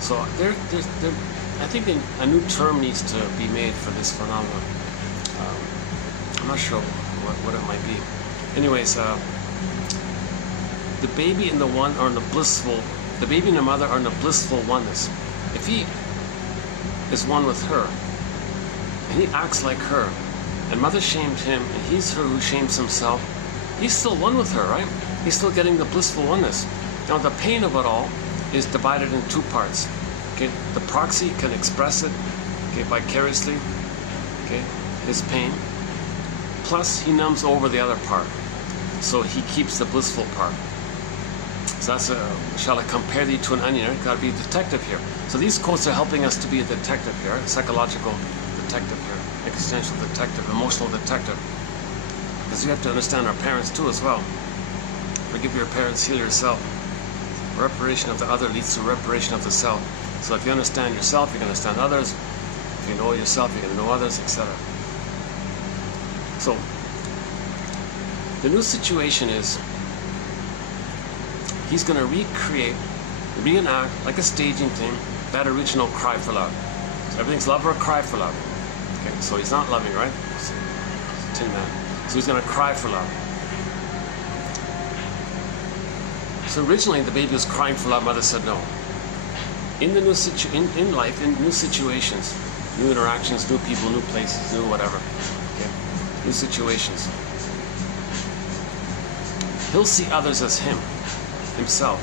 So I think a new term needs to be made for this phenomenon. I'm not sure what it might be. Anyways, the baby and the one are in the baby and the mother are in a blissful oneness. If he is one with her, and he acts like her, and mother shamed him, and he's her who shames himself, he's still one with her, right? He's still getting the blissful oneness. Now the pain of it all is divided in two parts. Okay, the proxy can express it, okay, vicariously, okay, his pain, plus he numbs over the other part. So he keeps the blissful part. So that's shall I compare thee to an onion? Got to be a detective here. So these quotes are helping us to be a detective here, a psychological detective here, existential detective, emotional detective. Because you have to understand our parents too as well. Forgive your parents, heal yourself. Reparation of the other leads to reparation of the self. So if you understand yourself, you can understand others. If you know yourself, you can know others, etc. So the new situation is he's going to recreate, reenact, like a staging thing, that original cry for love. So everything's love or cry for love. Okay, so he's not loving, right? So, Tin Man. So he's going to cry for love. So originally the baby was crying for love, mother said no. In the new in life, in new situations, new interactions, new people, new places, new whatever, okay? New situations, he'll see others as himself.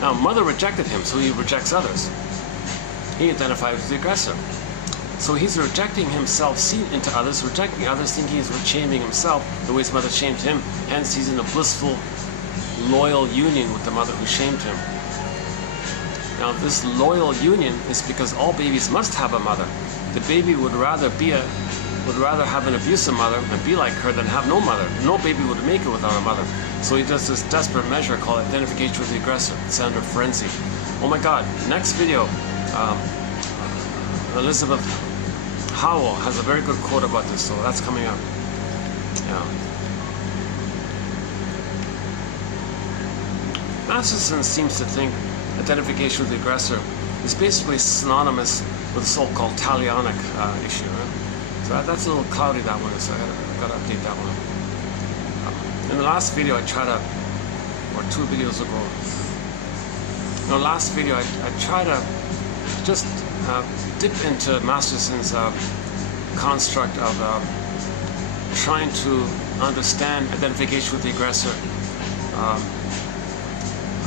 Now mother rejected him, so he rejects others. He identifies as the aggressor. So he's rejecting himself, seen into others, rejecting others, thinking he's shaming himself the way his mother shamed him. Hence he's in a blissful, loyal union with the mother who shamed him. Now this loyal union is because all babies must have a mother. The baby would rather have an abusive mother and be like her than have no mother. No baby would make it without a mother. So he does this desperate measure called identification with the aggressor. It's under frenzy. Oh my God! Next video, Elizabeth Howell has a very good quote about this. So that's coming up. Yeah. Masterson seems to think identification with the aggressor is basically synonymous with the so-called talionic issue. Right? So that's a little cloudy, that one, so I gotta update that one. In the last video I tried to, or 2 videos ago, in the last video I tried to just dip into Masterson's construct of trying to understand identification with the aggressor.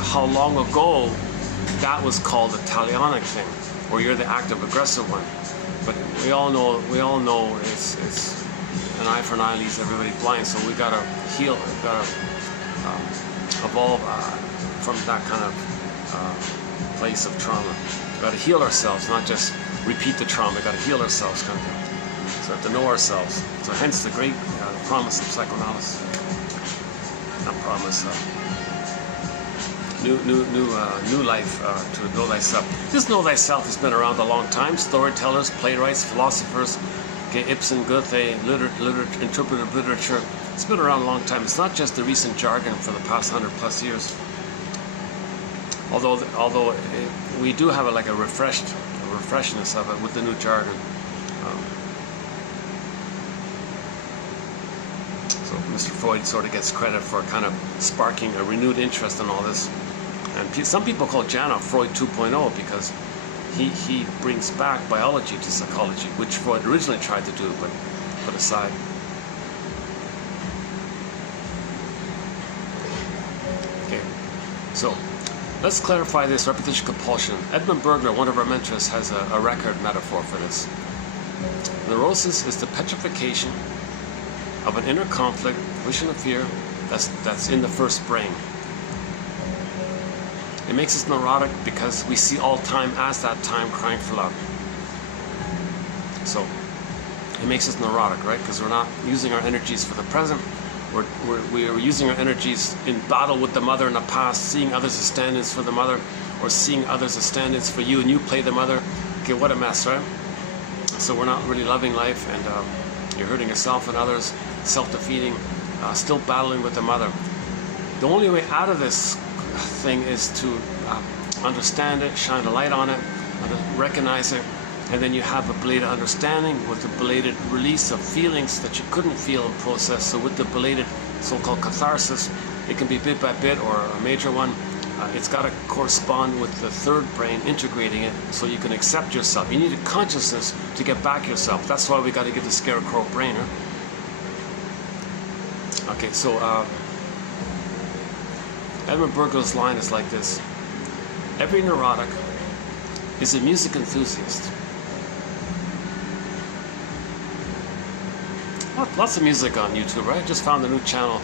How long ago that was called the talionic thing, where you're the active aggressive one. But we all know it's an eye for an eye leaves everybody blind. So we gotta heal, we gotta evolve from that kind of place of trauma. We gotta heal ourselves, not just repeat the trauma. We gotta heal ourselves, kind of thing. So we have to know ourselves. So hence the great promise of psychoanalysis. Not promise. New life to know thyself. This know thyself has been around a long time. Storytellers, playwrights, philosophers, okay, Ibsen, Goethe, interpretive literature. It's been around a long time. It's not just the recent jargon for the past 100+ years. Although we do have a refreshness of it with the new jargon. So Mr. Freud sort of gets credit for kind of sparking a renewed interest in all this. And some people call Jana Freud 2.0 because he brings back biology to psychology, which Freud originally tried to do, but put aside. Okay, so let's clarify this repetition compulsion. Edmund Berger, one of our mentors, has a record metaphor for this. Neurosis is the petrification of an inner conflict, wish and a fear that's in the first brain. It makes us neurotic because we see all time as that time crying for love. So it makes us neurotic, right? Because we're not using our energies for the present. We're using our energies in battle with the mother in the past, seeing others as stand-ins for the mother, or seeing others as stand-ins for you, and you play the mother. Okay, what a mess, right? So we're not really loving life, and you're hurting yourself and others, self-defeating, still battling with the mother. The only way out of this thing is to understand it, shine a light on it, recognize it, and then you have a belated understanding with the belated release of feelings that you couldn't feel and process. So with the belated so-called catharsis, it can be bit by bit or a major one. It's got to correspond with the third brain integrating it so you can accept yourself. You need a consciousness to get back yourself. That's why we got to get the scarecrow brain. Huh? Okay, so Edmund Berger's line is like this: every neurotic is a music enthusiast. What? Lots of music on YouTube, right? Just found a new channel.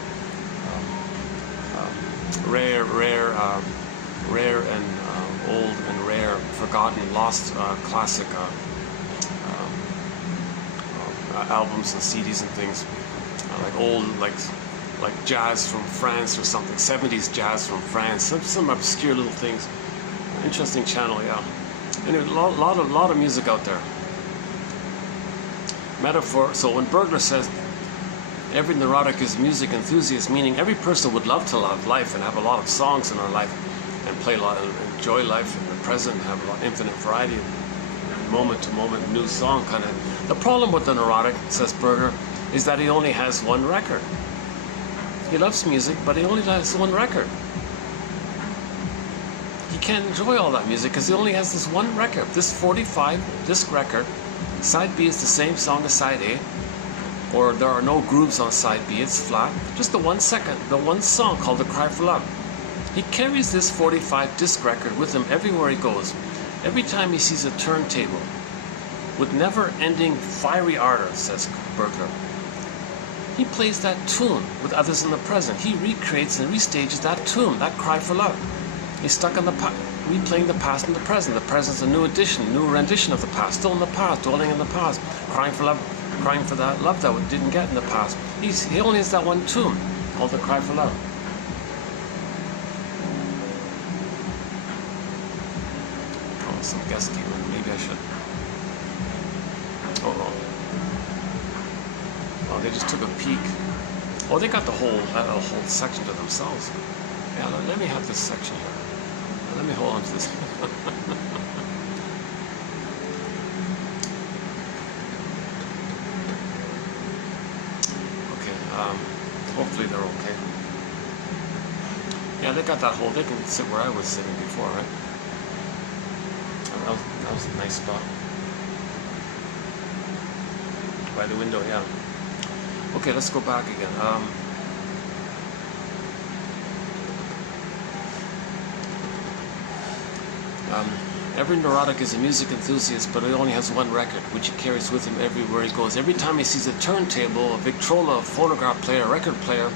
Rare and old and rare, forgotten, lost classic albums and CDs and things, like old, like jazz from France or something, 70s jazz from France, some obscure little things. Interesting channel, yeah. Anyway, lot of music out there. Metaphor. So when Bergler says every neurotic is music enthusiast, meaning every person would love to love life and have a lot of songs in our life and play a lot and enjoy life in the present, have a lot infinite variety, moment to moment new song kind of. The problem with the neurotic, says Berger, is that he only has one record. He loves music, but he only has one record. He can't enjoy all that music because he only has this one record, this 45 disc record. Side B is the same song as side A, or there are no grooves on side B, it's flat. Just the 1 second, the one song called The Cry for Love. He carries this 45 disc record with him everywhere he goes. Every time he sees a turntable, with never-ending fiery ardor, says Bergler. He plays that tune with others in the present. He recreates and restages that tune, that cry for love. He's stuck in the past, replaying the past and the present. The present's a new edition, new rendition of the past, still in the past, dwelling in the past, crying for love, crying for that love that we didn't get in the past. He only has that one tune called The Cry for Love. Oh, some guest came in. Maybe I should. Oh, they just took a peek. Oh, they got the whole section to themselves. Yeah, let me have this section here. Let me hold on to this. Okay, hopefully they're okay. Yeah, they got that whole, they can sit where I was sitting before, right? That was a nice spot. By the window, yeah. Okay, let's go back again. Every neurotic is a music enthusiast, but he only has one record, which he carries with him everywhere he goes. Every time he sees a turntable, a Victrola, a phonograph player, a record player,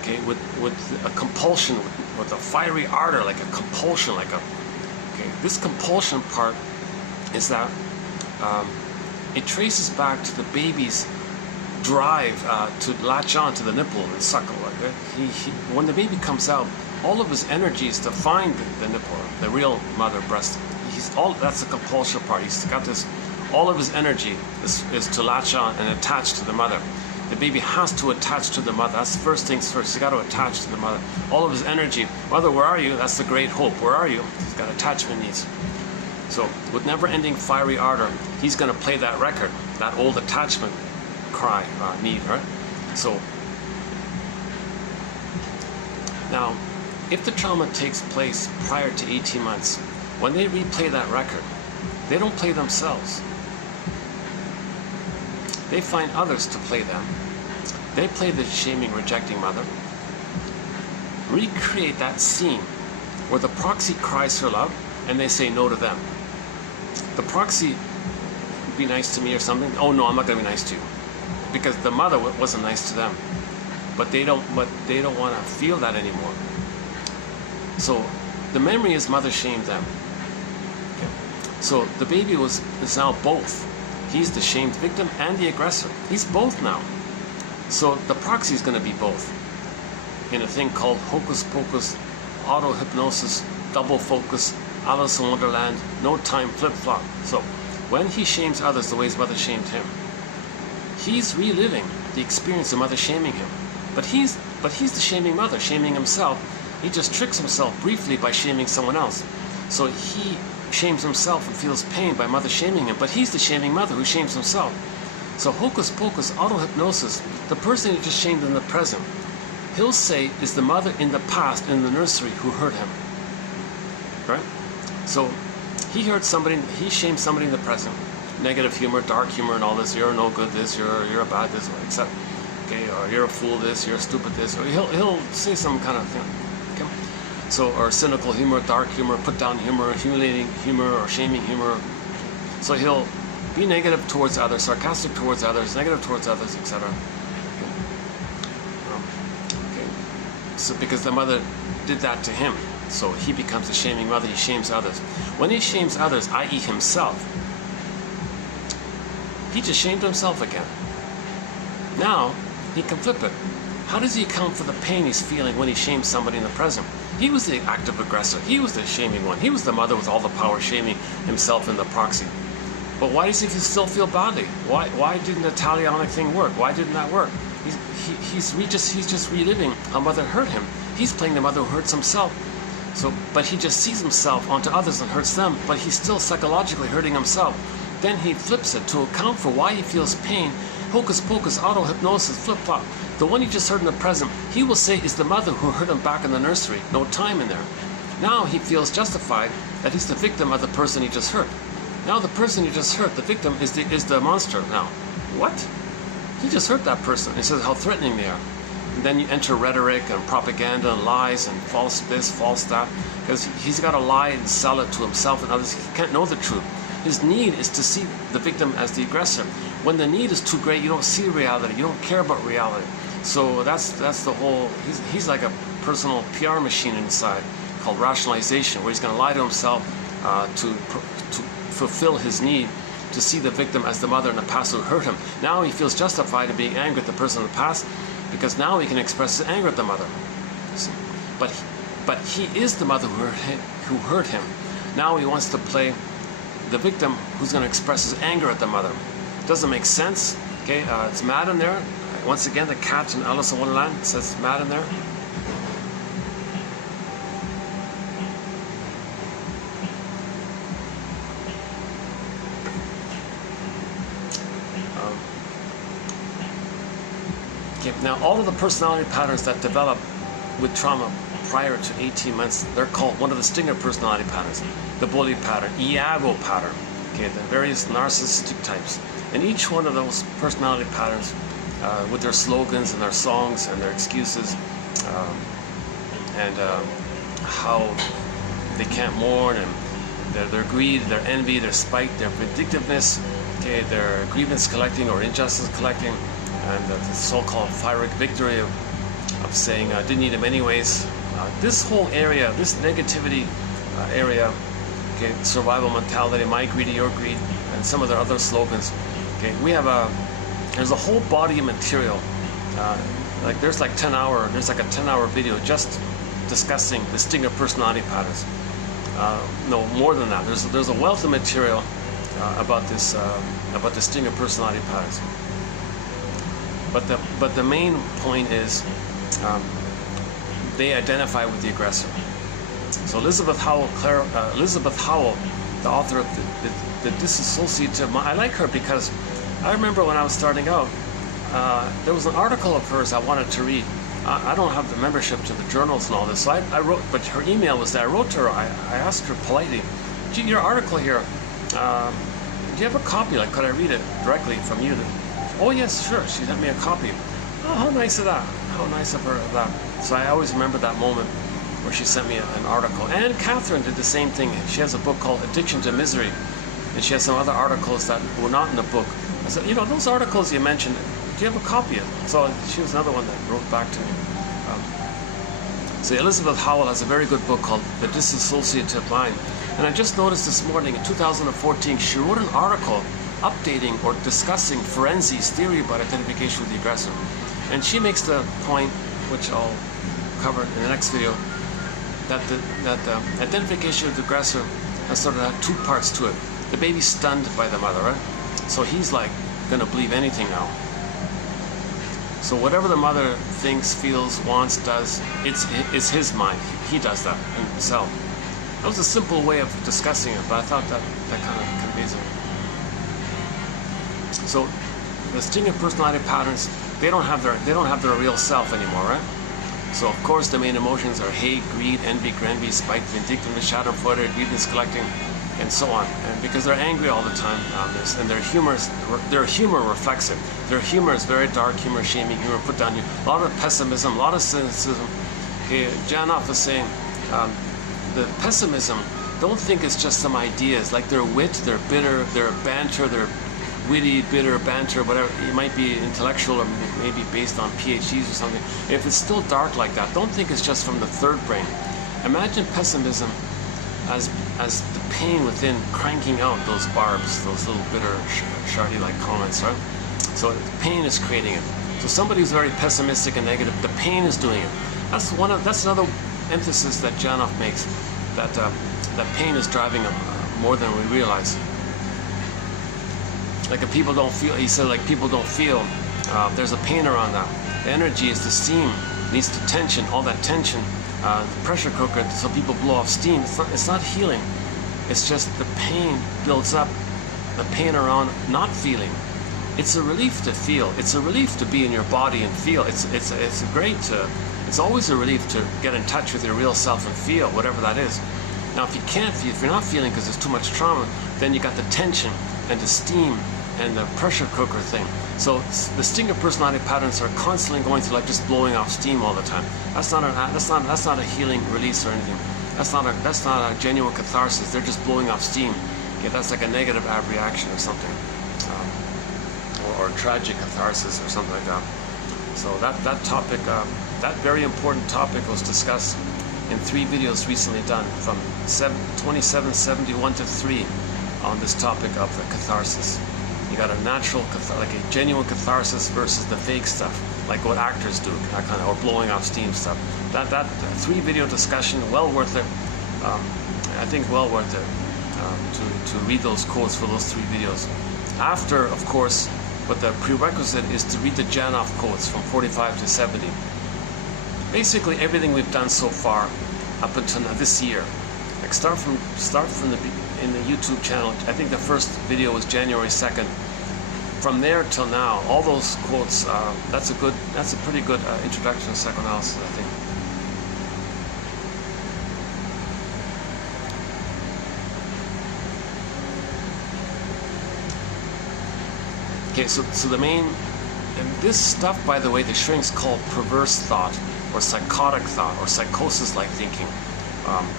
okay, with a compulsion, with a fiery ardor, like a compulsion, okay, this compulsion part is that it traces back to the baby's drive to latch on to the nipple and suckle. When the baby comes out, all of his energy is to find the nipple, the real mother breast. That's the compulsion part. He's got this. All of his energy is to latch on and attach to the mother. The baby has to attach to the mother. That's the first things first. He's got to attach to the mother. All of his energy. Mother, where are you? That's the great hope. Where are you? He's got attachment needs. So with never-ending fiery ardor, he's going to play that record, that old attachment cry, need, right? So now, if the trauma takes place prior to 18 months, when they replay that record, they don't play themselves. They find others to play them. They play the shaming, rejecting mother. Recreate that scene where the proxy cries for love and they say no to them. The proxy, be nice to me or something. Oh no, I'm not going to be nice to you. Because the mother wasn't nice to them. But they don't want to feel that anymore. So the memory is mother shamed them. Okay. So the baby is now both. He's the shamed victim and the aggressor. He's both now. So the proxy is going to be both. In a thing called hocus pocus, auto hypnosis, double focus, Alice in Wonderland, no time flip flop. So when he shames others the way his mother shamed him, he's reliving the experience of mother shaming him. But he's the shaming mother, shaming himself. He just tricks himself briefly by shaming someone else. So he shames himself and feels pain by mother shaming him, but he's the shaming mother who shames himself. So hocus pocus, auto-hypnosis, the person who just shamed in the present, he'll say is the mother in the past in the nursery who hurt him. Right? So he shamed somebody in the present. Negative humor, dark humor and all this, you're no good this, you're a bad this, etc. Okay, or you're a fool this, you're a stupid this, or he'll say some kind of thing. Okay? So, or cynical humor, dark humor, put down humor, humiliating humor, or shaming humor. So he'll be negative towards others, sarcastic towards others, negative towards others, etc. So because the mother did that to him, so he becomes a shaming mother. He shames others. When he shames others, i.e. himself, he just shamed himself again. Now he can flip it. How does he account for the pain he's feeling when he shames somebody in the present? He was the active aggressor. He was the shaming one. He was the mother with all the power, shaming himself in the proxy. But why does he still feel badly? Why didn't the Italianic thing work? Why didn't that work? He's just reliving how mother hurt him. He's playing the mother who hurts himself. So, but he just sees himself onto others and hurts them, but he's still psychologically hurting himself. Then he flips it to account for why he feels pain. Hocus pocus, auto-hypnosis, flip-flop. The one he just heard in the present, he will say is the mother who hurt him back in the nursery. No time in there. Now he feels justified that he's the victim of the person he just hurt. Now the person you just hurt, the victim, is the monster now. What? He just hurt that person. He says how threatening they are. And then you enter rhetoric and propaganda and lies and false this, false that. Because he's got to lie and sell it to himself and others. He can't know the truth. His need is to see the victim as the aggressor. When the need is too great, you don't see reality. You don't care about reality. So that's the whole. He's like a personal PR machine inside called rationalization, where he's going to lie to himself to fulfill his need to see the victim as the mother in the past who hurt him. Now he feels justified in being angry at the person in the past because now he can express his anger at the mother. But he is the mother who hurt him. Now he wants to play the victim who's going to express his anger at the mother. Doesn't make sense. Okay, it's mad in there. Once again, the cat in Alice in Wonderland says mad in there. Now, all of the personality patterns that develop with trauma prior to 18 months, they're called one of the stinger personality patterns, the bully pattern, Iago pattern, okay, the various narcissistic types. And each one of those personality patterns, with their slogans and their songs and their excuses, and how they can't mourn, and their greed, their envy, their spite, their vindictiveness, okay, their grievance collecting or injustice collecting, and the so-called pyrrhic victory of saying I didn't need him anyways. This whole area, this negativity area, okay, survival mentality, my greed, your greed, and some of their other slogans. Okay, there's a whole body of material. Like there's like a 10-hour video just discussing the stinger personality patterns. No, more than that. There's a wealth of material about the stinger personality patterns. But the main point is they identify with the aggressor. So Elizabeth Howell, the author of the Disassociative Mind, I like her because I remember when I was starting out, there was an article of hers I wanted to read. I don't have the membership to the journals and all this, so I wrote, but her email was there. I wrote to her, I asked her politely, gee, your article here, do you have a copy? Like, could I read it directly from you? Oh yes, sure. She sent me a copy. Oh, how nice of that. How nice of her that. So I always remember that moment where she sent me an article. And Catherine did the same thing. She has a book called Addiction to Misery. And she has some other articles that were not in the book. I said, those articles you mentioned, do you have a copy of it? So she was another one that wrote back to me. So Elizabeth Howell has a very good book called The Disassociative Mind. And I just noticed this morning in 2014, she wrote an article updating or discussing Ferenzi's theory about identification with the aggressor. And she makes the point, which I'll cover in the next video, that the identification with the aggressor has sort of had two parts to it. The baby's stunned by the mother, right? So he's like going to believe anything now. So whatever the mother thinks, feels, wants, does, it's his mind. He does that himself. That was a simple way of discussing it, but I thought that kind of conveys it. So the stinger personality patterns, they don't have their real self anymore, right? So of course the main emotions are hate, greed, envy, spite, vindictiveness, schadenfreude, grievance collecting, and so on. And because they're angry all the time, and their humor reflects it. Their humor is very dark humor, shaming humor, put down. A lot of pessimism, a lot of cynicism. Okay, Janoff was saying, the pessimism, don't think it's just some ideas, like their wit, their bitter, their banter, their witty, bitter banter, whatever. It might be intellectual or maybe based on PhDs or something. If it's still dark like that, don't think it's just from the third brain. Imagine pessimism as the pain within cranking out those barbs, those little bitter, shardy-like comments, right? So pain is creating it. So somebody who's very pessimistic and negative, the pain is doing it. That's another emphasis that Janov makes, that pain is driving them more than we realize. Like if people don't feel, he said, like people don't feel, there's a pain around that. The energy is the steam, needs to tension, all that tension, the pressure cooker, so people blow off steam. It's not healing. It's just the pain builds up, the pain around not feeling. It's a relief to feel. It's a relief to be in your body and feel. It's always a relief to get in touch with your real self and feel, whatever that is. Now, if you can't feel, if you're not feeling because there's too much trauma, then you got the tension and the steam and the pressure cooker thing. So the stinger personality patterns are constantly going through, like just blowing off steam all the time. That's not a healing release or anything. That's not a genuine catharsis. They're just blowing off steam. Okay, that's like a negative reaction or something, or tragic catharsis or something like that. So that topic, that very important topic, was discussed in 3 videos recently done, from 2771 to 3, on this topic of the catharsis. You got a natural, like a genuine catharsis versus the fake stuff, like what actors do, that kind of, or blowing off steam stuff. That 3-video discussion, well worth it. I think well worth it to read those quotes for those 3 videos. After, of course, but the prerequisite is to read the Janov quotes from 45 to 70. Basically everything we've done so far up until now, this year. Like start from in the YouTube channel. I think the first video was January 2nd. From there till now, all those quotes, that's a pretty good introduction to psychoanalysis, I think. Okay, so the main, and this stuff, by the way, the shrinks call perverse thought, or psychotic thought, or psychosis-like thinking.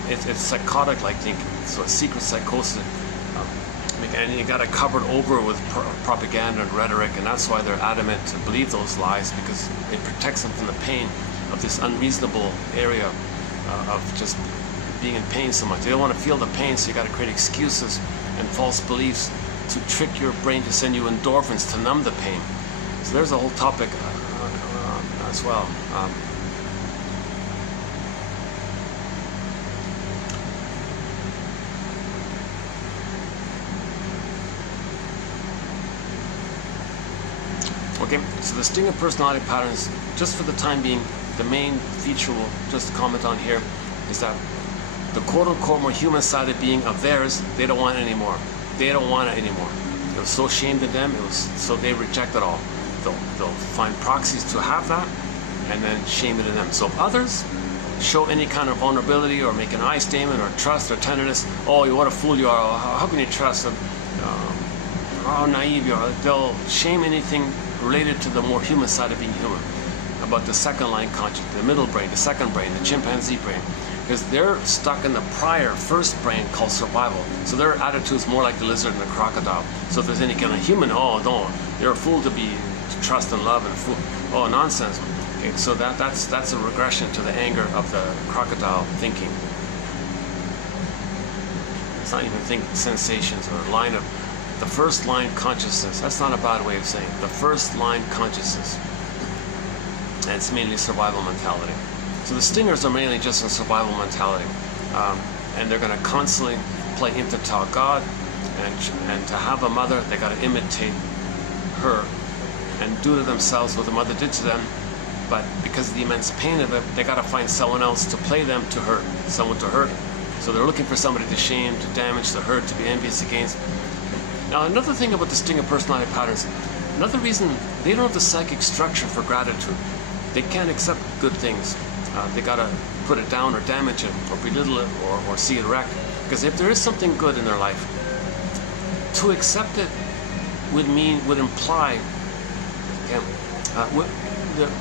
It's psychotic-like thinking, so it's secret psychosis. And you got it covered over with propaganda and rhetoric, and that's why they're adamant to believe those lies, because it protects them from the pain of this unreasonable area of just being in pain so much. They don't want to feel the pain, so you got to create excuses and false beliefs to trick your brain to send you endorphins to numb the pain. So there's a whole topic as well. Okay, so the stinger personality patterns, just for the time being, the main feature we'll just comment on here is that the quote-unquote more human-sided being of theirs, they don't want it anymore. They don't want it anymore. It was so shamed in them, so they reject it all. They'll find proxies to have that, and then shame it in them. So if others show any kind of vulnerability or make an I statement or trust or tenderness, oh, what a fool you are, how can you trust them? How naive you are. They'll shame anything related to the more human side of being human, about the second line consciousness, the middle brain, the second brain, the chimpanzee brain, because they're stuck in the prior first brain called survival. So their attitude is more like the lizard and the crocodile. So if there's any kind of human, oh, don't, you're a fool to trust and love, and fool, oh, nonsense. Okay, so that's a regression to the anger of the crocodile thinking. It's not even sensations or line of the first line consciousness. That's not a bad way of saying it. The first line consciousness. And it's mainly survival mentality. So the stingers are mainly just in survival mentality. And they're going to constantly play infantile God. And to have a mother, they got to imitate her and do to themselves what the mother did to them. But because of the immense pain of it, they got to find someone else to play them to hurt, someone to hurt. So they're looking for somebody to shame, to damage, to hurt, to be envious against. Now, another thing about the stinger personality patterns, another reason they don't have the psychic structure for gratitude. They can't accept good things. They gotta put it down or damage it or belittle it or see it wrecked. Because if there is something good in their life, to accept it would imply,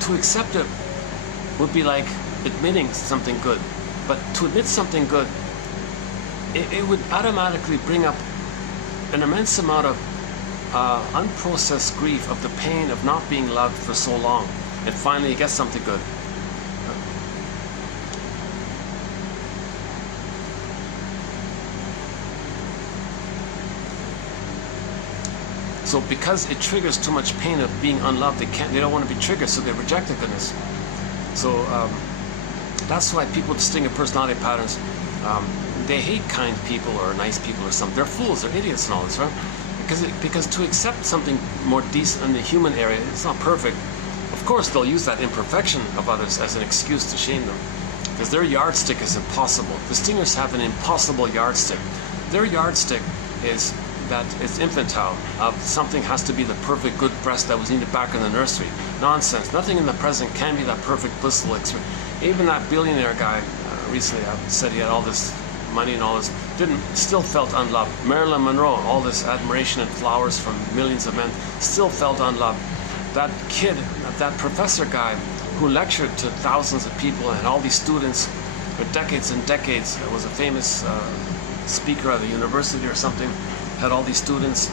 to accept it would be like admitting something good. But to admit something good, it would automatically bring up an immense amount of unprocessed grief of the pain of not being loved for so long, and finally he gets something good. So because it triggers too much pain of being unloved, they don't want to be triggered, so they reject the goodness. So that's why people with distinctive personality patterns, they hate kind people or nice people or something. They're fools, they're idiots and all this, right? Because to accept something more decent in the human area, it's not perfect. Of course, they'll use that imperfection of others as an excuse to shame them, because their yardstick is impossible. Distinguishers have an impossible yardstick. Their yardstick is that it's infantile. Something has to be the perfect good breast that was needed back in the nursery. Nonsense. Nothing in the present can be that perfect blissful experience. Even that billionaire guy recently said he had all this money and all this, still felt unloved. Marilyn Monroe, all this admiration and flowers from millions of men, still felt unloved. That kid, that professor guy who lectured to thousands of people and all these students for decades and decades, was a famous speaker at a university or something, had all these students,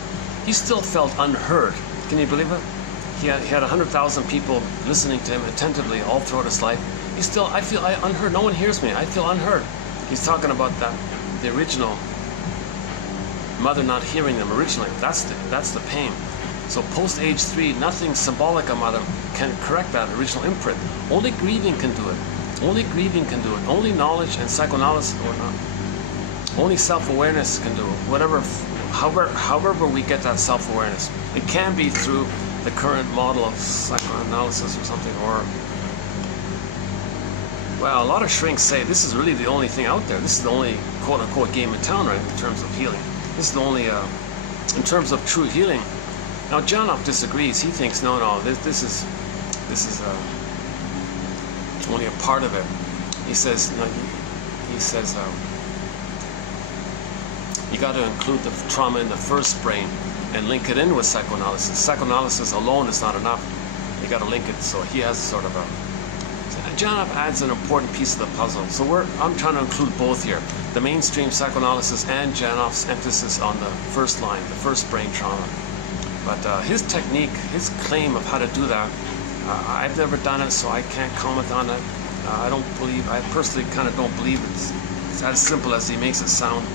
he still felt unheard. Can you believe it? He had 100,000 people listening to him attentively all throughout his life. I feel unheard. No one hears me. I feel unheard. He's talking about the original mother not hearing them originally. That's the pain. So post age 3, nothing symbolic of mother can correct that original imprint. Only grieving can do it. Only grieving can do it. Only knowledge and psychoanalysis, or not. Only self-awareness can do it. However we get that self-awareness. It can be through the current model of psychoanalysis or something, or, well, a lot of shrinks say this is really the only thing out there. This is the only quote-unquote game in town, right, in terms of healing. This is the only, in terms of true healing. Now, Janoff disagrees. He thinks, no, this is only a part of it. He says, you got to include the trauma in the first brain and link it in with psychoanalysis. Psychoanalysis alone is not enough. You got to link it. So he has sort of Janoff adds an important piece of the puzzle. So I'm trying to include both here, the mainstream psychoanalysis and Janoff's emphasis on the first line, the first brain trauma. But his technique, his claim of how to do that, I've never done it, so I can't comment on it. I personally kind of don't believe it's as simple as he makes it sound.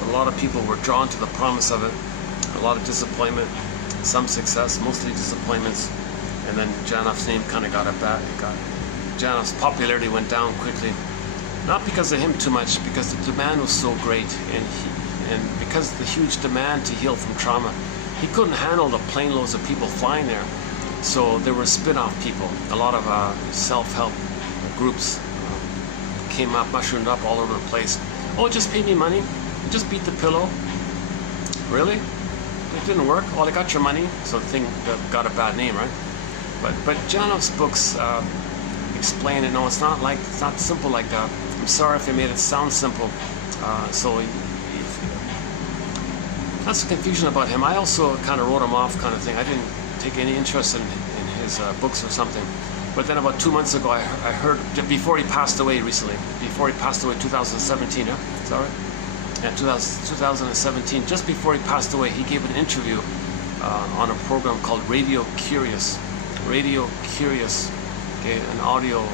But a lot of people were drawn to the promise of it. A lot of disappointment, some success, mostly disappointments. And then Janoff's name kind of got a bad. Janoff's popularity went down quickly, not because of him too much, because the demand was so great, and because of the huge demand to heal from trauma, he couldn't handle the plane loads of people flying there. So there were spin-off people. A lot of self-help groups came up, mushroomed up all over the place. Oh, just pay me money, just beat the pillow. Really? It didn't work. Oh, they got your money, so the thing got a bad name, right? But Janoff's books explain it. No, it's not simple like that. I'm sorry if I made it sound simple. That's the confusion about him. I also kind of wrote him off, kind of thing. I didn't take any interest in his books or something. But then about 2 months ago, I heard, before he passed away recently, 2017, yeah? Is that right? Yeah, 2017, just before he passed away, he gave an interview on a program called Radio Curious. Radio Curious, okay, an audio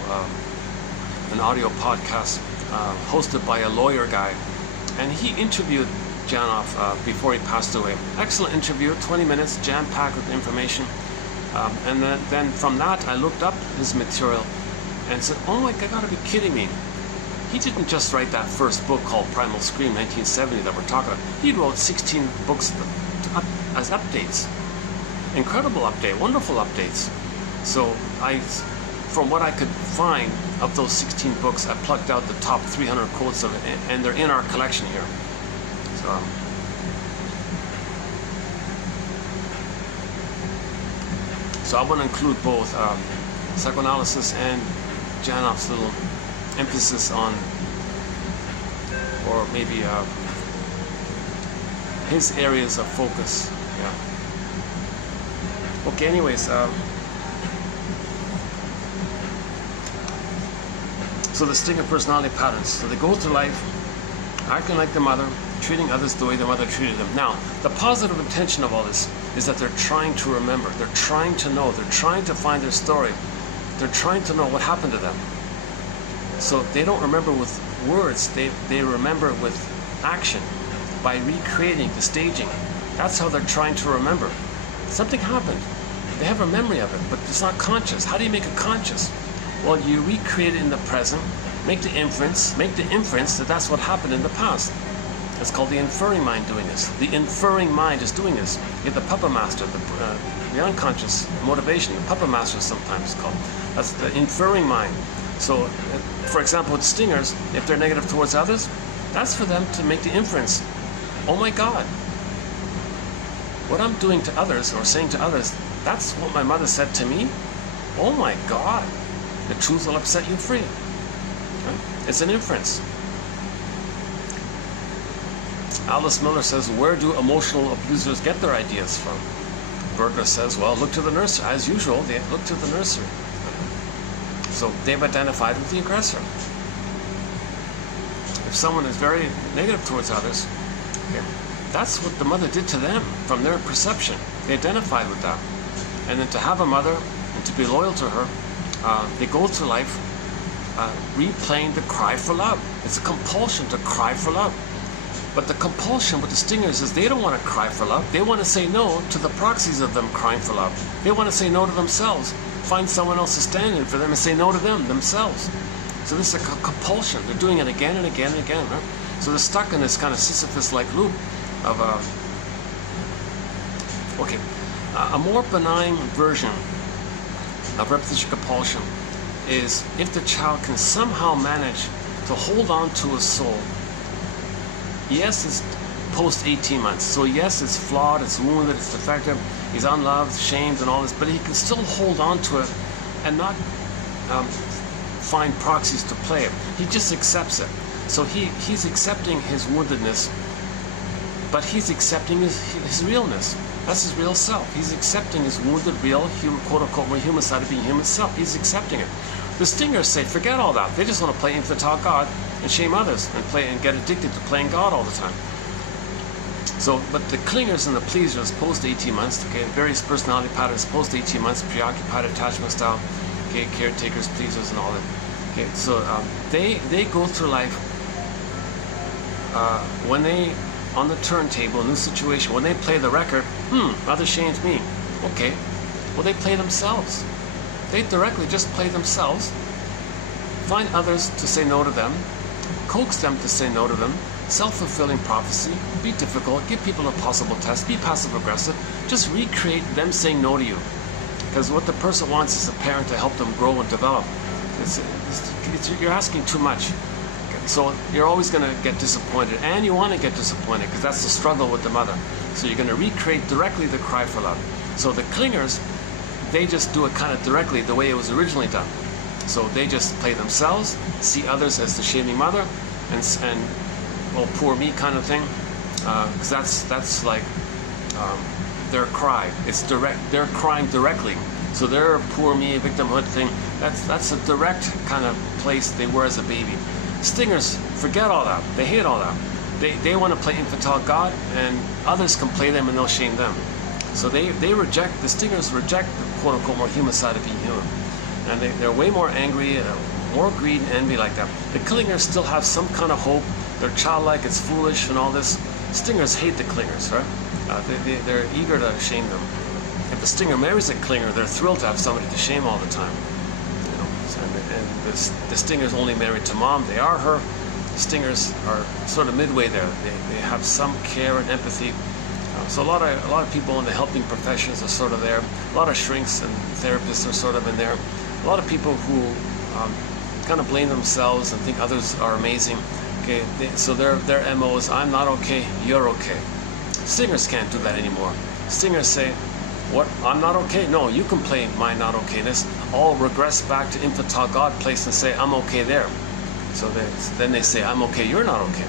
podcast hosted by a lawyer guy, and he interviewed Janoff before he passed away. Excellent interview, 20 minutes, jam-packed with information. And then from that, I looked up his material and said, oh my God, you gotta be kidding me. He didn't just write that first book called Primal Scream, 1970, that we're talking about. He wrote 16 books as updates. Incredible update, wonderful updates. So from what I could find of those 16 books, I plucked out the top 300 quotes of it, and they're in our collection here. So I want to include both psychoanalysis and Janoff's little emphasis on, or maybe his areas of focus. Yeah. Okay. Anyways, so the distinct personality patterns. So they go through life acting like the mother, treating others the way their mother treated them. Now, the positive intention of all this is that they're trying to remember, they're trying to know, they're trying to find their story, they're trying to know what happened to them. So they don't remember with words, they remember with action, by recreating the staging. That's how they're trying to remember. Something happened. They have a memory of it, but it's not conscious. How do you make it conscious? Well, you recreate it in the present, make the inference that that's what happened in the past. It's called the inferring mind doing this. The inferring mind is doing this. You have the puppet master, the unconscious motivation, the puppet master is sometimes called. That's the inferring mind. So, for example, with stingers, if they're negative towards others, that's for them to make the inference. Oh my God, what I'm doing to others or saying to others, that's what my mother said to me? Oh my God, the truth will upset you free. It's an inference. Alice Miller says, where do emotional abusers get their ideas from? Berger says, well, look to the nursery. As usual, they look to the nursery. So they've identified with the aggressor. If someone is very negative towards others, that's what the mother did to them from their perception. They identified with that. And then to have a mother and to be loyal to her, they go through life replaying the cry for love. It's a compulsion to cry for love. But the compulsion with the stingers is they don't want to cry for love. They want to say no to the proxies of them crying for love. They want to say no to themselves. Find someone else to stand in for them and say no to them themselves. So this is a compulsion. They're doing it again and again and again. Right? So they're stuck in this kind of Sisyphus-like loop of a more benign version of repetition compulsion is if the child can somehow manage to hold on to a soul. Yes, it's post 18 months. So yes, it's flawed, it's wounded, it's defective, he's unloved, shamed and all this, but he can still hold on to it and not find proxies to play it. He just accepts it. So he's accepting his woundedness, but he's accepting his realness. That's his real self. He's accepting his wounded, real, human, quote-unquote, more human side of being human self. He's accepting it. The stingers say, forget all that. They just want to play infantile God and shame others and play and get addicted to playing God all the time. So, but the clingers and the pleasers post 18 months, okay, various personality patterns post 18 months, preoccupied attachment style, okay, caretakers, pleasers, and all that. Okay, so they go through life when they on the turntable, new situation, when they play the record, mother shamed me. Okay, well they play themselves. They directly just play themselves. Find others to say no to them, coax them to say no to them. Self-fulfilling prophecy, be difficult, give people an impossible test, be passive-aggressive, just recreate them saying no to you. Because what the person wants is a parent to help them grow and develop. You're asking too much. So you're always going to get disappointed, and you want to get disappointed because that's the struggle with the mother. So you're going to recreate directly the cry for love. So the clingers, they just do it kind of directly the way it was originally done. So they just play themselves, see others as the shaming mother, and well, poor me kind of thing, because that's like their cry. It's direct. They're crying directly. So their poor me victimhood thing. That's a direct kind of place they were as a baby. Stingers forget all that. They hate all that. They want to play infantile God, and others can play them and they'll shame them. So they reject. The stingers reject the quote unquote more human side of being human, and they're way more angry, more greed and envy like that. The clingers still have some kind of hope. They're childlike, it's foolish and all this. Stingers hate the clingers, right? They're eager to shame them. If the stinger marries a clinger, they're thrilled to have somebody to shame all the time. You know, and the stinger's only married to mom. They are her. The stingers are sort of midway there. They have some care and empathy. So a lot of people in the helping professions are sort of there. A lot of shrinks and therapists are sort of in there. A lot of people who kind of blame themselves and think others are amazing. Okay, so their MO is, I'm not okay, you're okay. Stingers can't do that anymore. Stingers say, what, I'm not okay? No, you can play my not okayness. All regress back to infantile God place and say, I'm okay there. So then they say, I'm okay, you're not okay.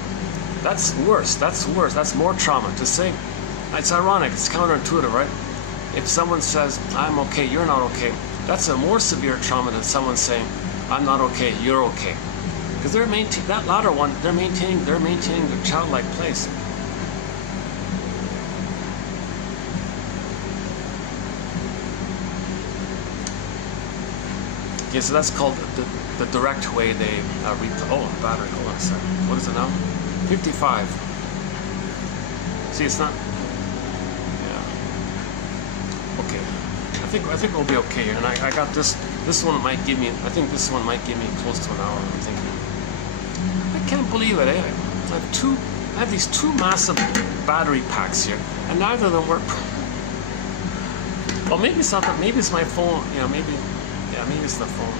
That's worse, that's worse, that's more trauma. To say, it's ironic, it's counterintuitive, right? If someone says, I'm okay, you're not okay, that's a more severe trauma than someone saying, I'm not okay, you're okay. Because that latter one, they're maintaining their childlike place. Okay, so that's called the direct way they oh, battery, hold on a second. What is it now? 55. See, it's not, yeah. Okay, I think we'll be okay here. And I got this one might give me, I think this one might give me close to an hour, I'm thinking. I can't believe it, eh? I have these two massive battery packs here, and neither of them work. Well, maybe it's not that, maybe it's my phone, you know, maybe it's the phone.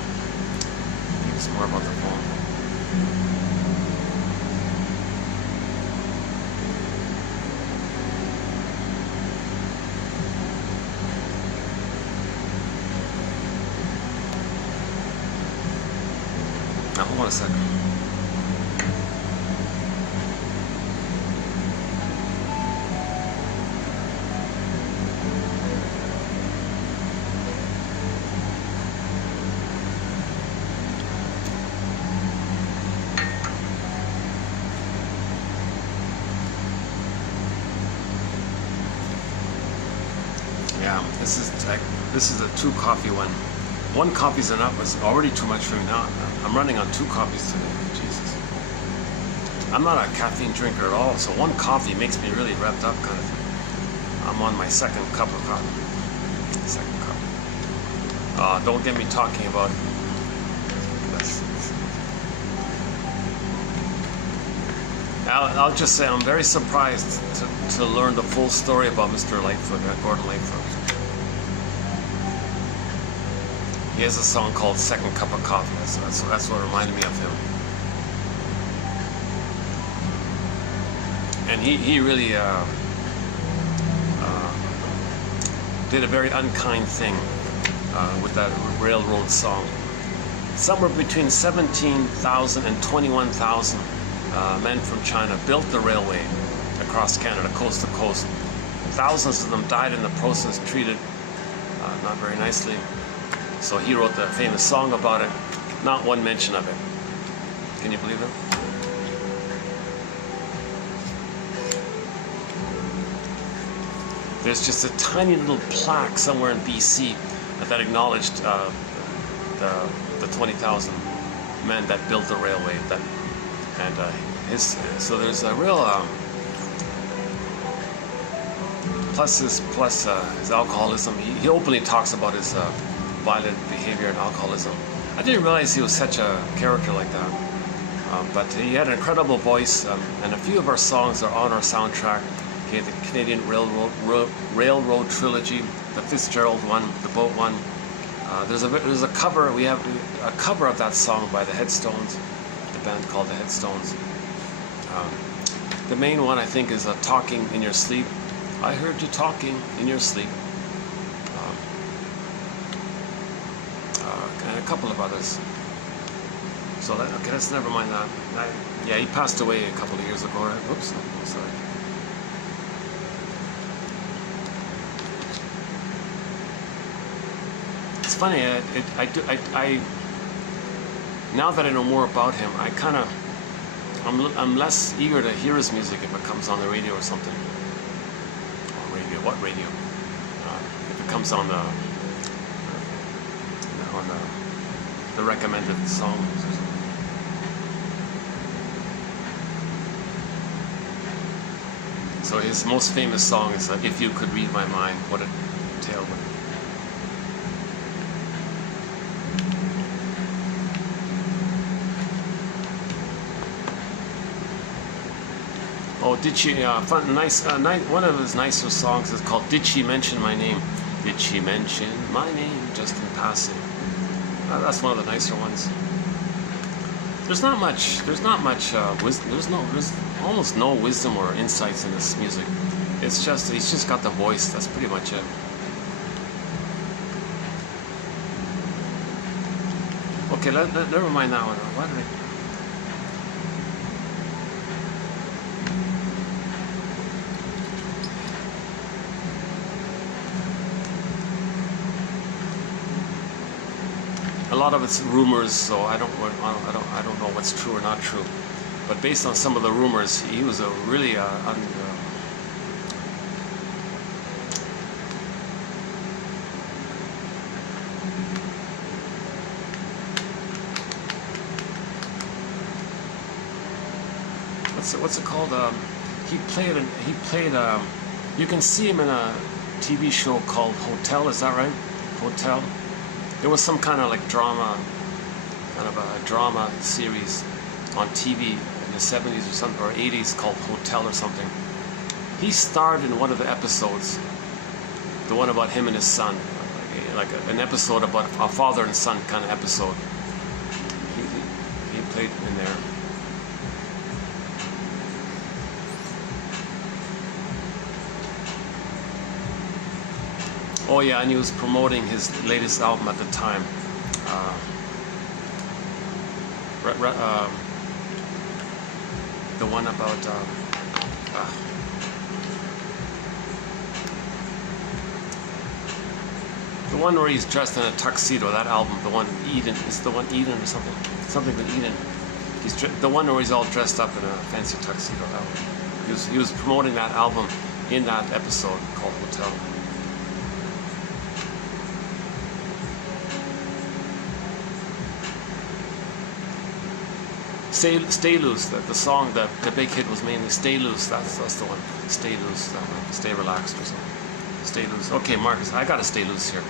Maybe it's more about the phone. Now, hold on a second. This is a 2 coffee one. 1 coffee's enough. It's already too much for me now. I'm running on 2 coffees today. Jesus. I'm not a caffeine drinker at all, so 1 coffee makes me really revved up, kind of. I'm on my 2nd cup of coffee. 2nd cup. Don't get me talking about. I'll just say I'm very surprised to learn the full story about Mr. Lightfoot, Gordon Lightfoot. He has a song called "Second Cup of Coffee." So that's what reminded me of him. And he really did a very unkind thing with that railroad song. Somewhere between 17,000 and 21,000 men from China built the railway across Canada, coast to coast. Thousands of them died in the process, treated not very nicely. So he wrote the famous song about it. Not one mention of it. Can you believe it? There's just a tiny little plaque somewhere in BC that acknowledged the 20,000 men that built the railway. So there's a real plus his alcoholism. He openly talks about his violent behavior and alcoholism. I didn't realize he was such a character like that. But he had an incredible voice, and a few of our songs are on our soundtrack. He had the Canadian Railroad trilogy, the Fitzgerald one, the boat one. There's a cover. We have a cover of that song by the Headstones, the band called the Headstones. The main one, I think, is "Talking in Your Sleep." I heard you talking in your sleep. And a couple of others. So okay, let's never mind that. Yeah, he passed away a couple of years ago. Right? Oops, I'm sorry. It's funny. Now that I know more about him, I'm less eager to hear his music if it comes on the radio or something. Radio? What radio? If it comes on the recommended songs or something. So his most famous song is "If You Could Read My Mind." What a tale. Oh, did she? One of his nicer songs is called "Did She Mention My Name?" Did she mention my name just in passing? That's one of the nicer ones. There's not much wisdom. There's almost no wisdom or insights in this music. It's just he's just got the voice. That's pretty much it. Okay, never mind that one. Why did I? A lot of it's rumors, so I don't know what's true or not true. But based on some of the rumors, he was a really what's it called? He played. You can see him in a TV show called Hotel. Is that right? Hotel. There was some kind of like drama, kind of a drama series on TV in the 70s or something, or 80s, called Hotel or something. He starred in one of the episodes, the one about him and his son, like an episode about a father and son kind of episode. He played in there. Oh yeah, and he was promoting his latest album at the time. The one about the one where he's dressed in a tuxedo. That album, the one Eden, is the one Eden or something with Eden. He's the one where he's all dressed up in a fancy tuxedo. That one. He was promoting that album in that episode called Hotel. Stay Loose, the song, the big hit was mainly Stay Loose. That's the one. Stay Loose, that one. Stay Relaxed or something. Stay Loose. Okay, Marcus, I gotta stay loose here.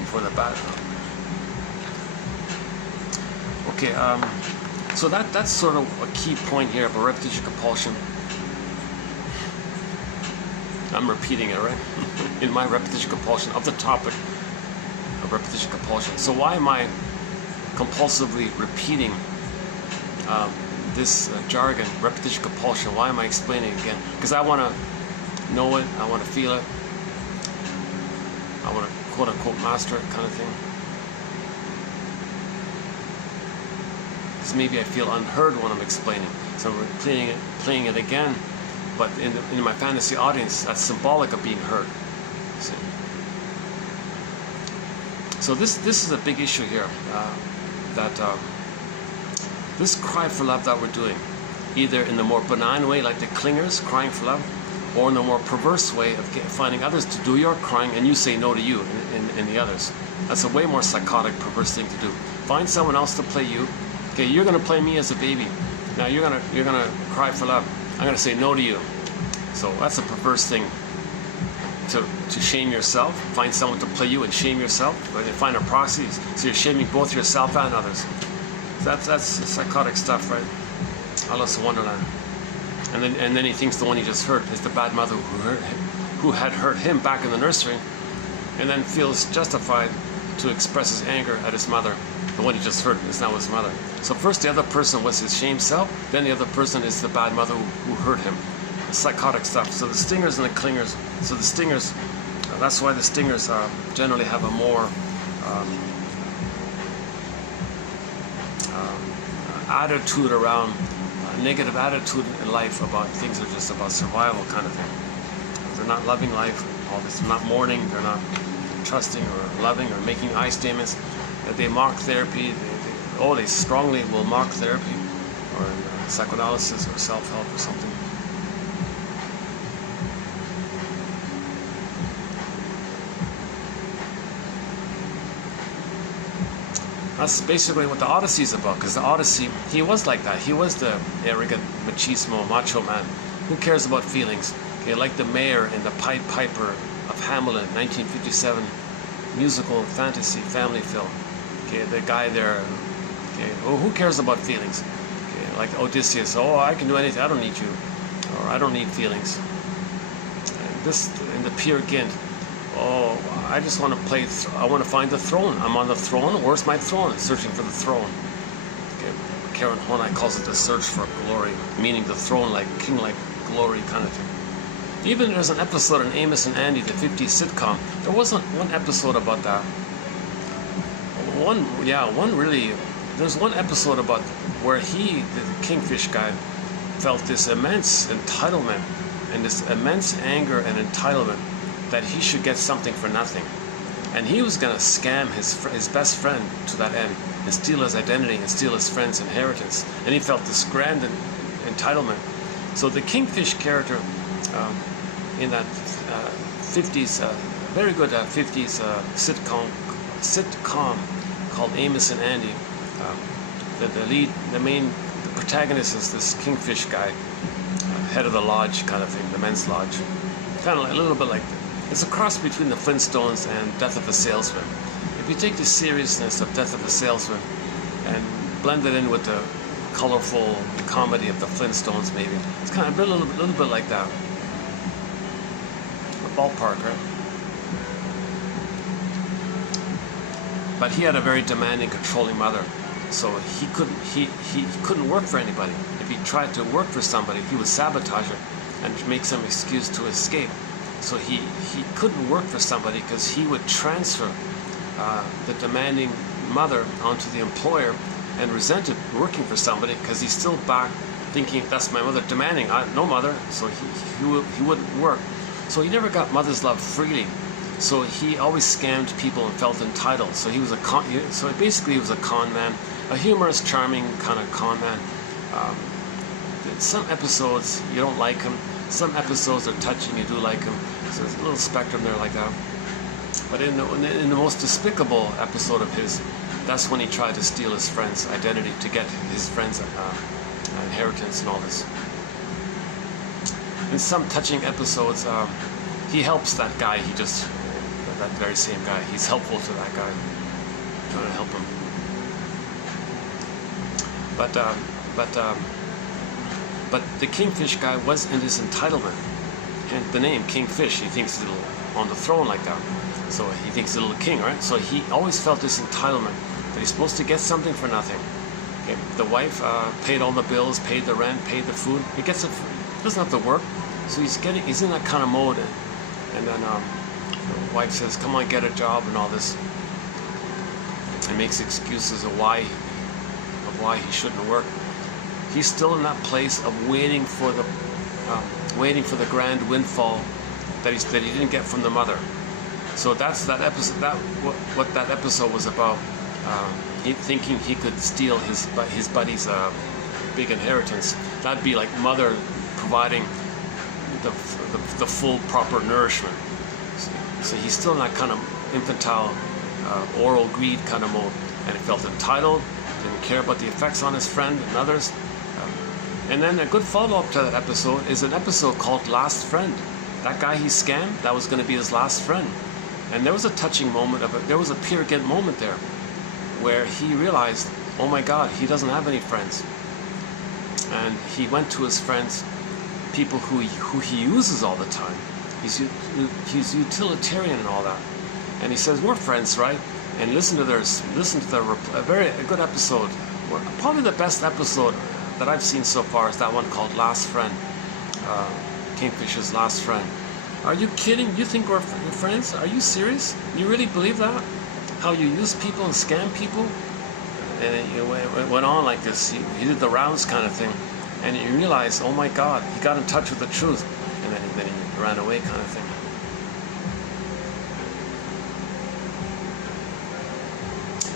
Before the bad. Okay, so that's sort of a key point here about repetition compulsion. I'm repeating it, right? In my repetition compulsion of the topic of repetition compulsion. So why am I compulsively repeating this jargon, repetition compulsion? Why am I explaining it again? Because I want to know it, I want to feel it, I want to quote-unquote master it, kind of thing. Because maybe I feel unheard when I'm explaining, so I'm playing it again, but in my fantasy audience, that's symbolic of being heard. See? So this is a big issue here, that this cry for love that we're doing, either in the more benign way, like the clingers crying for love, or in the more perverse way of finding others to do your crying and you say no to you in the others. That's a way more psychotic, perverse thing to do. Find someone else to play you. Okay, you're gonna play me as a baby. Now you're gonna cry for love. I'm gonna say no to you. So that's a perverse thing. To shame yourself, find someone to play you and shame yourself, but you find a proxy, so you're shaming both yourself and others. That's psychotic stuff, right? Alice in Wonderland. And then he thinks the one he just hurt is the bad mother who had hurt him back in the nursery, and then feels justified to express his anger at his mother. The one he just hurt is now his mother. So first the other person was his shame self, then the other person is the bad mother who hurt him. Psychotic stuff. So the stingers and the clingers. So the stingers, that's why the stingers generally have a more attitude around, negative attitude in life about things that are just about survival kind of thing. They're not loving life, all this, they're not mourning, they're not trusting or loving or making I statements. They mock therapy, they strongly will mock therapy or psychoanalysis or self-help or something. That's basically what the Odyssey is about, because the Odyssey, he was like that. He was the arrogant, machismo, macho man. Who cares about feelings? Okay, like the mayor in the Pied Piper of Hamelin, 1957, musical fantasy family film. Okay, the guy there, okay, oh, who cares about feelings? Okay, like Odysseus, oh, I can do anything, I don't need you, or I don't need feelings. And this, in the Peer Gynt, oh, I just want to play, I want to find the throne. I'm on the throne. Where's my throne? Searching for the throne. Okay. Karen Horney calls it the search for glory, meaning the throne, like king-like glory kind of thing. Even there's an episode in Amos and Andy, the 50s sitcom. There wasn't one episode about that. There's one episode about where the Kingfish guy, felt this immense entitlement and this immense anger and entitlement that he should get something for nothing, and he was going to scam his best friend to that end and steal his identity and steal his friend's inheritance, and he felt this grand entitlement. So the Kingfish character in that 50s, very good 50s sitcom called Amos and Andy, The protagonist is this kingfish guy, head of the lodge kind of thing, the men's lodge. Kind of like, a little bit like, it's a cross between the Flintstones and Death of a Salesman. If you take the seriousness of Death of a Salesman and blend it in with the colorful comedy of the Flintstones, maybe it's kind of a little bit like that. A ballpark, right? But he had a very demanding, controlling mother, so he couldn't work for anybody. If he tried to work for somebody, he would sabotage it and make some excuse to escape. So he couldn't work for somebody because he would transfer the demanding mother onto the employer and resented working for somebody because he's still back thinking, that's my mother demanding, no mother, so he wouldn't work. So he never got mother's love freely. So he always scammed people and felt entitled. So he was basically he was a con man, a humorous, charming kind of con man. Some episodes you don't like him, some episodes are touching, you do like him. So there's a little spectrum there like that. But in the most despicable episode of his, that's when he tried to steal his friend's identity to get his friend's inheritance and all this. In some touching episodes, he helps that guy. That very same guy. He's helpful to that guy, trying to help him. But the kingfish guy was in his entitlement, and the name kingfish. He thinks he's on the throne like that, so he thinks he's a little king, right? So he always felt this entitlement that he's supposed to get something for nothing. Okay? The wife paid all the bills, paid the rent, paid the food. He doesn't have to work, so he's in that kind of mode. And then the wife says, "Come on, get a job," and all this, and makes excuses of why he shouldn't work. He's still in that place of waiting for the grand windfall that he didn't get from the mother. So that's that episode. What that episode was about. He thinking he could steal his buddy's big inheritance. That'd be like mother providing the full proper nourishment. So he's still in that kind of infantile, oral greed kind of mode, and he felt entitled, didn't care about the effects on his friend and others. And then a good follow-up to that episode is an episode called Last Friend. That guy he scammed, that was going to be his last friend. And there was a touching moment there was a peer gynt moment there, where he realized, oh my God, he doesn't have any friends. And he went to his friends, people who he uses all the time. He's utilitarian and all that. And he says, we're friends, right? And listen to a good episode. Probably the best episode that I've seen so far is that one called Last Friend. Kingfish's Last Friend. Are you kidding? You think we're friends? Are you serious? You really believe that? How you use people and scam people? And it went on like this. He did the rounds kind of thing. And you realize, oh my God, he got in touch with the truth. And then he ran away kind of thing.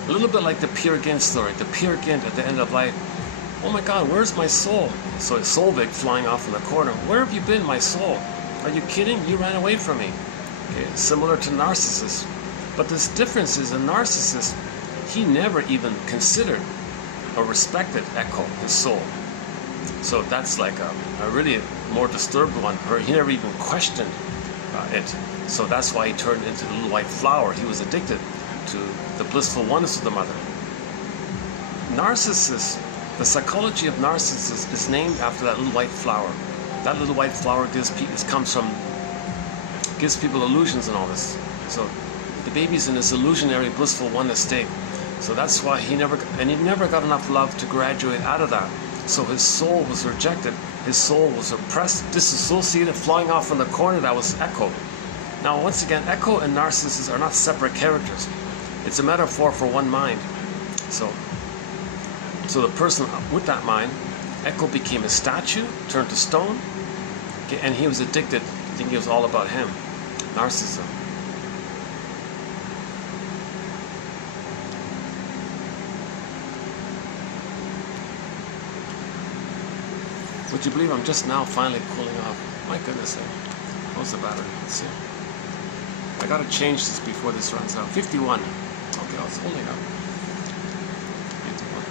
A little bit like the Peer Gynt story. The Peer Gynt at the end of life. Oh my God, where's my soul? So it's Solvig flying off in the corner. Where have you been, my soul? Are you kidding? You ran away from me. Okay, similar to Narcissus. But this difference is a Narcissist, he never even considered or respected Echo, his soul. So that's like a really more disturbed one. He never even questioned it. So that's why he turned into the little white flower. He was addicted to the blissful oneness of the mother. Narcissus, the psychology of Narcissus is named after that little white flower. That little white flower gives people illusions and all this. So the baby's in this illusionary, blissful oneness state. So that's why he never got enough love to graduate out of that. So his soul was rejected. His soul was oppressed, disassociated, flying off in the corner. That was Echo. Now, once again, Echo and Narcissus are not separate characters. It's a metaphor for one mind. So the person with that mind, Echo became a statue, turned to stone, okay, and he was addicted, thinking it was all about him. Narcissism. Would you believe I'm just now finally cooling off? My goodness, how's the battery? Let's see. I gotta change this before this runs out. 51. Okay, I was holding up. 51.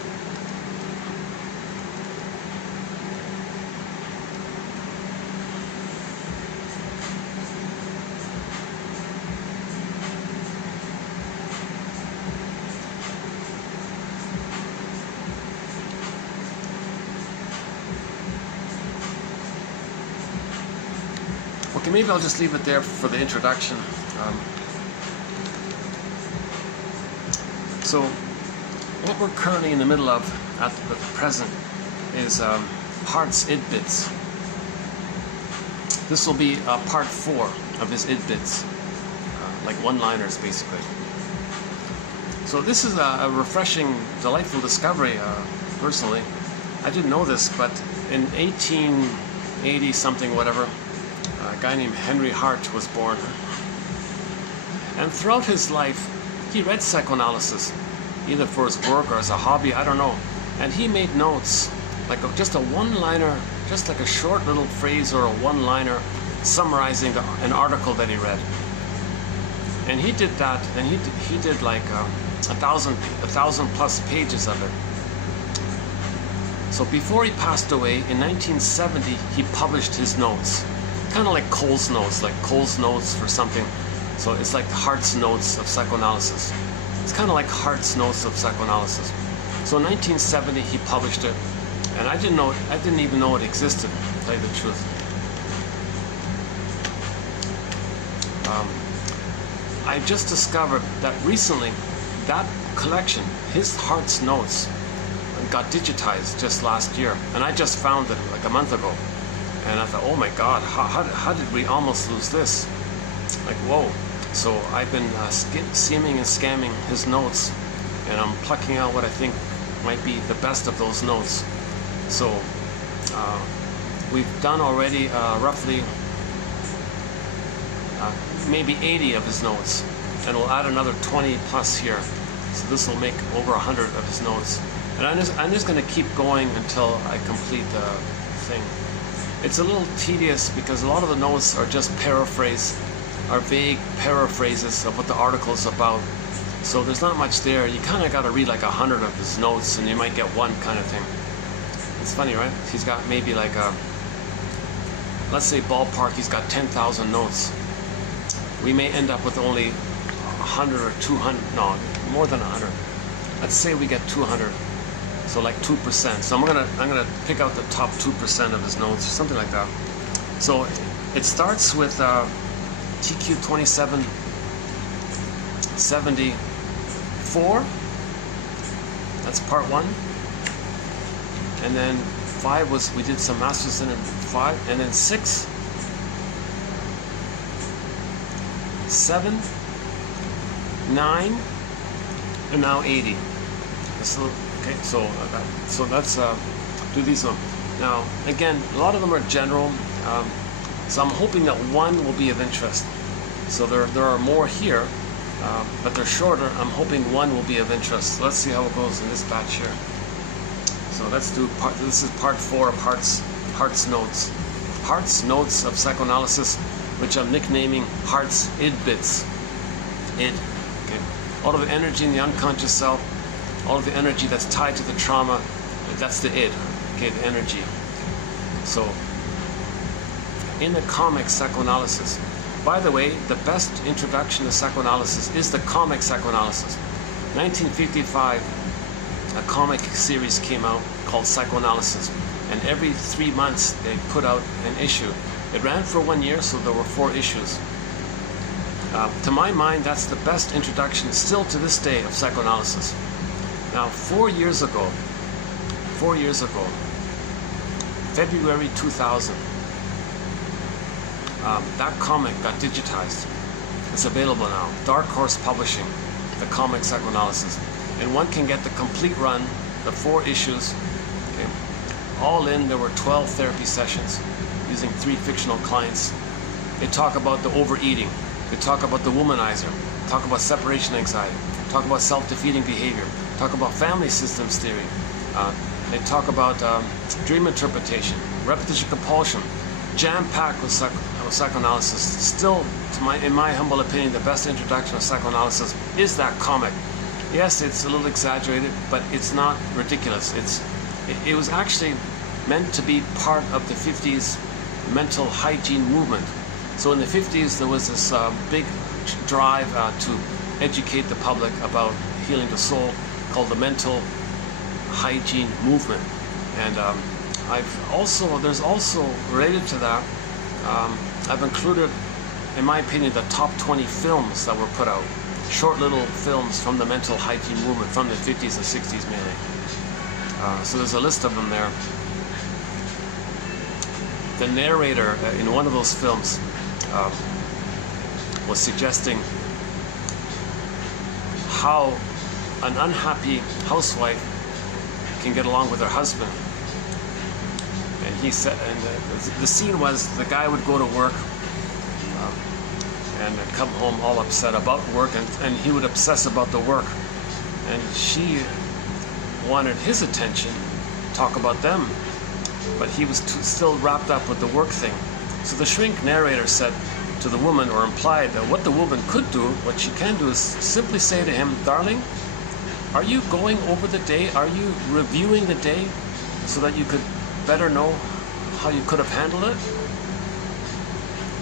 Okay, maybe I'll just leave it there for the introduction. So what we're currently in the middle of at the present is Hart's id bits. This will be part 4 of his id bits, like one-liners basically. So this is a refreshing, delightful discovery, personally. I didn't know this, but in 1880 something, whatever, a guy named Henry Hart was born. And throughout his life, he read psychoanalysis, either for his work or as a hobby, I don't know. And he made notes, like just a one-liner, just like a short little phrase or a one-liner summarizing an article that he read. And he did that, and he did like 1,000 plus pages of it. So before he passed away, in 1970, he published his notes. Kind of like Cole's notes, for something. So it's like Hart's notes of psychoanalysis. It's kind of like Hart's notes of psychoanalysis. So in 1970, he published it, and I didn't even know it existed, to tell you the truth. I just discovered that recently, that collection, his Hart's notes, got digitized just last year, and I just found it like a month ago, and I thought, oh my God, how did we almost lose this? Like, whoa. So I've been skimming and scamming his notes, and I'm plucking out what I think might be the best of those notes. So we've done already roughly maybe 80 of his notes, and we'll add another 20 plus here. So this will make over 100 of his notes. And I'm just going to keep going until I complete the thing. It's a little tedious because a lot of the notes are just vague paraphrases of what the article is about. So there's not much there. You kind of got to read like 100 of his notes, and you might get one kind of thing. It's funny, right? He's got maybe like let's say ballpark, he's got 10,000 notes. We may end up with only 100 or 200, no, more than 100. Let's say we get 200, so like 2%. So I'm gonna pick out the top 2% of his notes, something like that. So it starts with TQ 2774. That's part 1, and then 5 was, we did some masters in it, 5, and then 6, 7, 9, and now 80. Okay, so let's do these one. Now, again, a lot of them are general, so I'm hoping that one will be of interest. So there are more here, but they're shorter. I'm hoping one will be of interest. So let's see how it goes in this batch here. So let's do this is part 4 of Hart's notes. Hart's notes of psychoanalysis, which I'm nicknaming Hart's id bits. Id. Okay. All of the energy in the unconscious self, all of the energy that's tied to the trauma, that's the id. Okay, the energy. So in the comic psychoanalysis, by the way, the best introduction to psychoanalysis is the comic psychoanalysis. 1955, a comic series came out called Psychoanalysis, and every 3 months they put out an issue. It ran for 1 year, so there were 4 issues. To my mind, that's the best introduction still to this day of psychoanalysis. Now, 4 years ago, February 2000, that comic got digitized. It's available now. Dark Horse Publishing, the comic psychoanalysis. And one can get the complete run, the 4 issues. Okay. All in, there were 12 therapy sessions using 3 fictional clients. They talk about the overeating. They talk about the womanizer. Talk about separation anxiety. Talk about self-defeating behavior. Talk about family systems theory. They talk about dream interpretation, repetition compulsion, jam-packed with psychoanalysis. Still, in my humble opinion, the best introduction of psychoanalysis is that comic. Yes, it's a little exaggerated, but it's not ridiculous. It was actually meant to be part of the 50s mental hygiene movement. So in the 50s, there was this big drive to educate the public about healing the soul, called the mental hygiene movement. And there's also related to that, I've included, in my opinion, the top 20 films that were put out. Short little films from the mental hygiene movement from the 50s and 60s mainly. So there's a list of them there. The narrator in one of those films was suggesting how an unhappy housewife can get along with her husband. And he said, and the scene was the guy would go to work and come home all upset about work, and he would obsess about the work, and she wanted his attention, talk about them, but he was still wrapped up with the work thing. So the shrink narrator said to the woman, or implied that what the woman could do, what she can do, is simply say to him, "Darling, are you going over the day? Are you reviewing the day so that you could better know how you could have handled it?"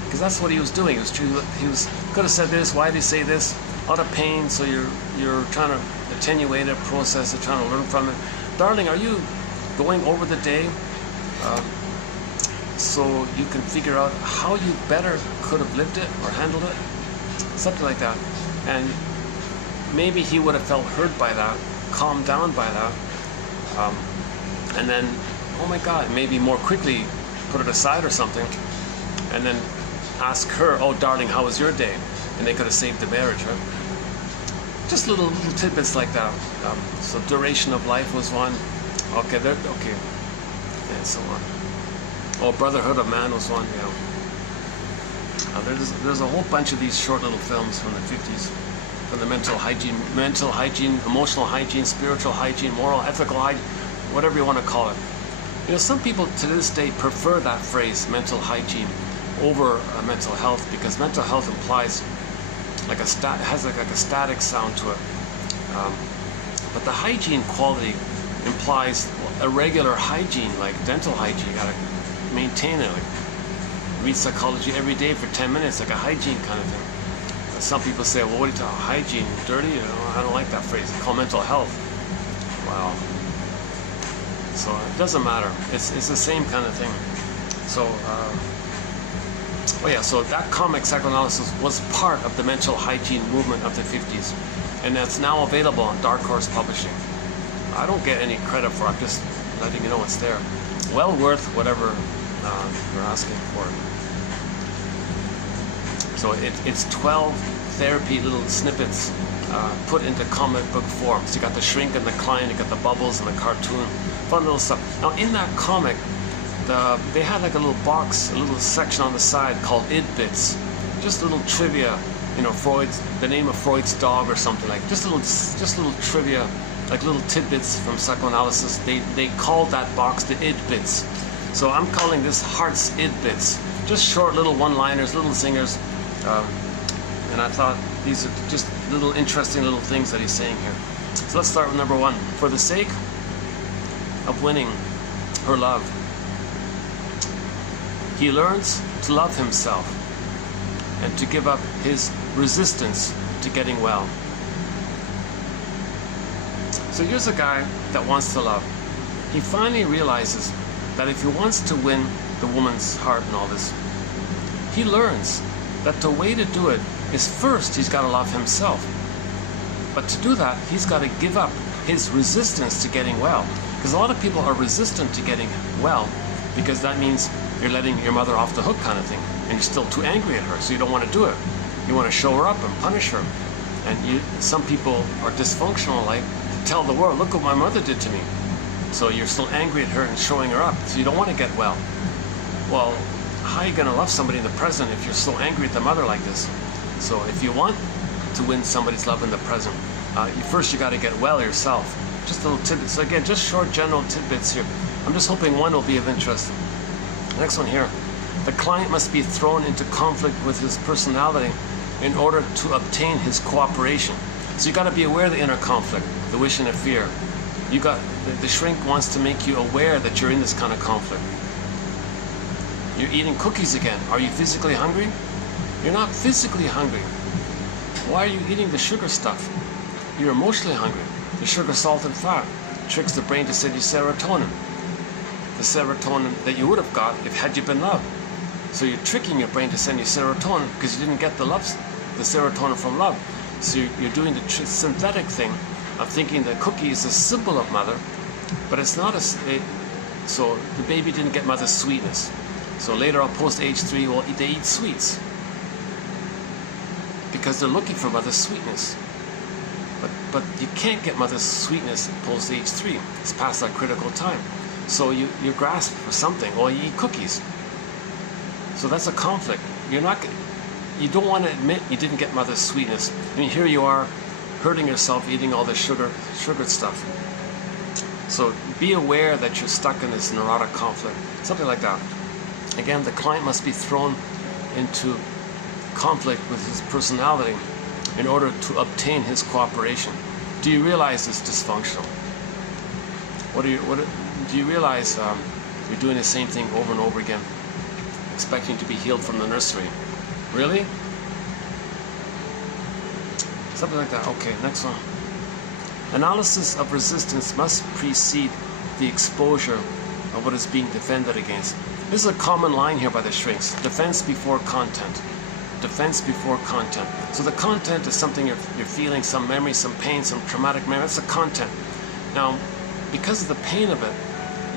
Because that's what he was doing. He was could have said this. Why did he say this? Out of pain, so you're trying to attenuate it, process it, trying to learn from it. "Darling, are you going over the day so you can figure out how you better could have lived it or handled it?" Something like that. And maybe he would have felt hurt by that, calmed down by that, and then, oh my God, maybe more quickly put it aside or something, and then ask her, "Oh, darling, how was your day?" And they could have saved the marriage, right? Just little tidbits like that. So duration of life was one. Okay, okay, and so on. Oh, Brotherhood of Man was one. Yeah. There's a whole bunch of these short little films from the 50s, from the mental hygiene, emotional hygiene, spiritual hygiene, moral, ethical hygiene, whatever you want to call it. You know, some people to this day prefer that phrase, mental hygiene, over mental health, because mental health implies has like a static sound to it. But the hygiene quality implies a regular hygiene, like dental hygiene. You gotta maintain it. Like read psychology every day for 10 minutes, like a hygiene kind of thing. Some people say, "Well, what are you talking about? Hygiene, dirty?" You know, I don't like that phrase. It's called mental health. Wow. So it doesn't matter. It's the same kind of thing. So. Oh yeah, so that comic psychoanalysis was part of the mental hygiene movement of the 50s, and that's now available on Dark Horse Publishing. I don't get any credit for it, I'm just letting you know it's there. Well worth whatever you're asking for. So it's 12 therapy little snippets put into comic book form. So you got the shrink and the Klein, you got the bubbles and the cartoon, fun little stuff. Now in that comic, they had like a little box, a little section on the side called id bits, just little trivia, you know, the name of Freud's dog or something like, just little trivia, like little tidbits from psychoanalysis. They called that box the id bits. So I'm calling this Hart's id bits, just short little one-liners, little zingers, and I thought these are just little interesting little things that he's saying here. So let's start with number one. For the sake of winning her love, he learns to love himself and to give up his resistance to getting well. So here's a guy that wants to love. He finally realizes that if he wants to win the woman's heart and all this, he learns that the way to do it is first he's got to love himself. But to do that, he's got to give up his resistance to getting well. Because a lot of people are resistant to getting well because that means you're letting your mother off the hook kind of thing, and you're still too angry at her, so you don't want to do it. You want to show her up and punish her. And some people are dysfunctional, like to tell the world, "Look what my mother did to me." So you're still angry at her and showing her up, so you don't want to get well. Well, how are you going to love somebody in the present if you're so angry at the mother like this? So if you want to win somebody's love in the present, first you got to get well yourself. Just little tidbits. So again, just short general tidbits here. I'm just hoping one will be of interest. Next one here. The client must be thrown into conflict with his personality in order to obtain his cooperation. So you got to be aware of the inner conflict, the wish and the fear. The shrink wants to make you aware that you're in this kind of conflict. You're eating cookies again. Are you physically hungry? You're not physically hungry. Why are you eating the sugar stuff? You're emotionally hungry. The sugar, salt, and fat tricks the brain to send you serotonin. The serotonin that you would have got had you been loved. So you're tricking your brain to send you serotonin because you didn't get the serotonin from love. So you're doing the synthetic thing of thinking that cookie is a symbol of mother, but it's not so the baby didn't get mother's sweetness. So later on, post age 3, well, they eat sweets because they're looking for mother's sweetness. But you can't get mother's sweetness post age 3. It's past that critical time. So you grasp for something, or you eat cookies. So that's a conflict. You don't want to admit you didn't get mother's sweetness. I mean, here you are hurting yourself eating all this sugared stuff. So be aware that you're stuck in this neurotic conflict, something like that. Again, the client must be thrown into conflict with his personality in order to obtain his cooperation. Do you realize it's dysfunctional? Do you realize you're doing the same thing over and over again, expecting to be healed from the nursery? Really? Something like that. Okay, next one. Analysis of resistance must precede the exposure of what is being defended against. This is a common line here by the shrinks. Defense before content. Defense before content. So the content is something you're feeling, some memory, some pain, some traumatic memory. That's the content. Now, because of the pain of it,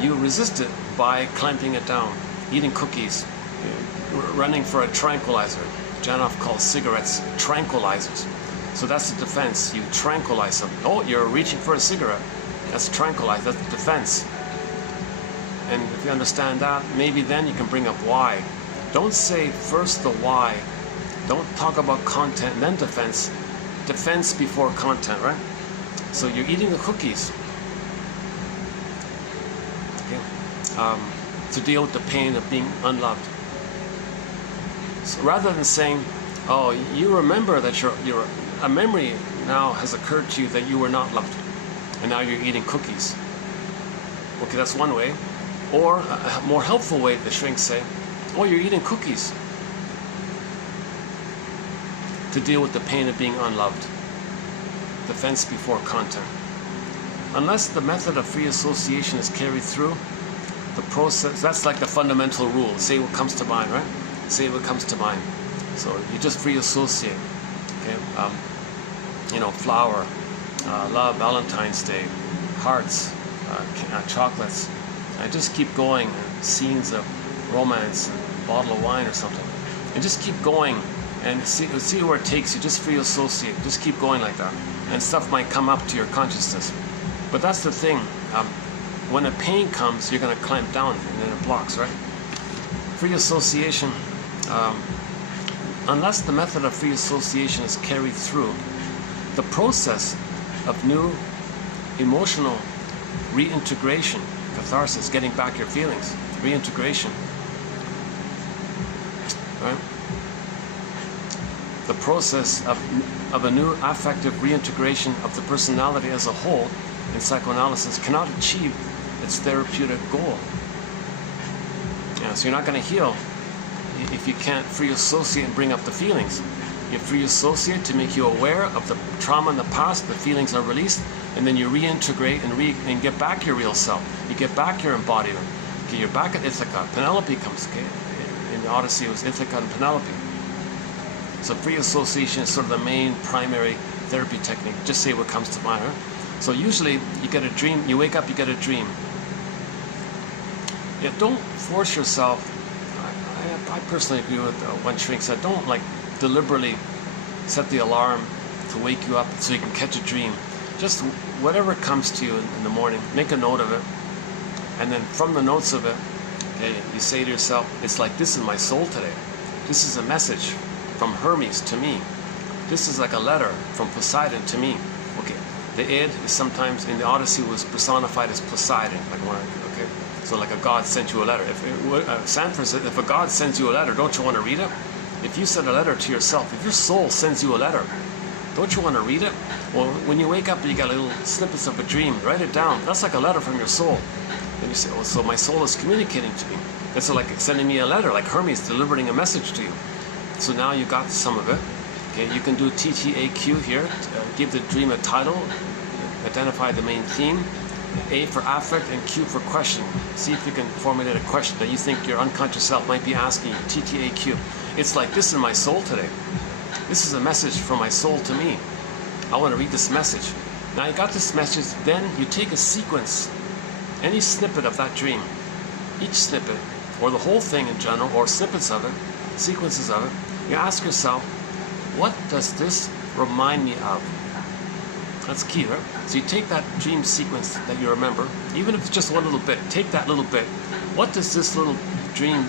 you resist it by clamping it down, eating cookies, running for a tranquilizer. Janov calls cigarettes tranquilizers. So that's the defense. You tranquilize them. Oh, you're reaching for a cigarette. That's tranquilize. That's the defense. And if you understand that, maybe then you can bring up why. Don't say first the why. Don't talk about content and then defense. Defense before content, right? So you're eating the cookies. Okay. To deal with the pain of being unloved. So rather than saying, oh, you remember that a memory now has occurred to you that you were not loved, and now you're eating cookies. Okay, that's one way. Or a more helpful way, the shrinks say, oh, you're eating cookies to deal with the pain of being unloved. Defense before content. Unless the method of free association is carried through, the process, that's like the fundamental rule. Say what comes to mind, right? Say what comes to mind. So you just free associate. Okay? Flower, love, Valentine's Day, hearts, chocolates. And just keep going. Scenes of romance, a bottle of wine or something. And just keep going and see where it takes you. Just free associate. Just keep going like that. And stuff might come up to your consciousness. But that's the thing. When a pain comes, you're going to clamp down and then it blocks, right? Free association, unless the method of free association is carried through, the process of new emotional reintegration, catharsis, getting back your feelings, reintegration, right? The process of a new affective reintegration of the personality as a whole in psychoanalysis cannot achieve its therapeutic goal. So you're not going to heal if you can't free associate and bring up the feelings. You free associate to make you aware of the trauma in the past, the feelings are released, and then you reintegrate and get back your real self. You get back your embodiment. Okay, you're back at Ithaca. Penelope comes. Okay? In the Odyssey, it was Ithaca and Penelope. So free association is sort of the main primary therapy technique. Just say what comes to mind. Right? So usually you get a dream. You wake up, you get a dream. Yeah, don't force yourself. I personally agree with one shrink said, don't deliberately set the alarm to wake you up so you can catch a dream. Just whatever comes to you in the morning, make a note of it, and then from the notes of it, okay, you say to yourself, it's like this in my soul today. This is a message from Hermes to me. This is like a letter from Poseidon to me. Okay, the id is sometimes in the Odyssey was personified as Poseidon, okay. So like a god sent you a letter. Sanford said, if a god sends you a letter, don't you want to read it? If you send a letter to yourself, if your soul sends you a letter, don't you want to read it? Well, when you wake up and you got little snippets of a dream, write it down. That's like a letter from your soul. Then you say, oh, so my soul is communicating to me. It's like sending me a letter, like Hermes delivering a message to you. So now you got some of it. Okay, you can do TTAQ here, give the dream a title, identify the main theme, A for affect and Q for question. See if you can formulate a question that you think your unconscious self might be asking you. TTAQ. It's like this in my soul today. This is a message from my soul to me. I want to read this message. Now you got this message, then you take a sequence, any snippet of that dream, each snippet, or the whole thing in general, or snippets of it, sequences of it, you ask yourself, what does this remind me of? That's key, right? So you take that dream sequence that you remember, even if it's just one little bit, take that little bit. What does this little dream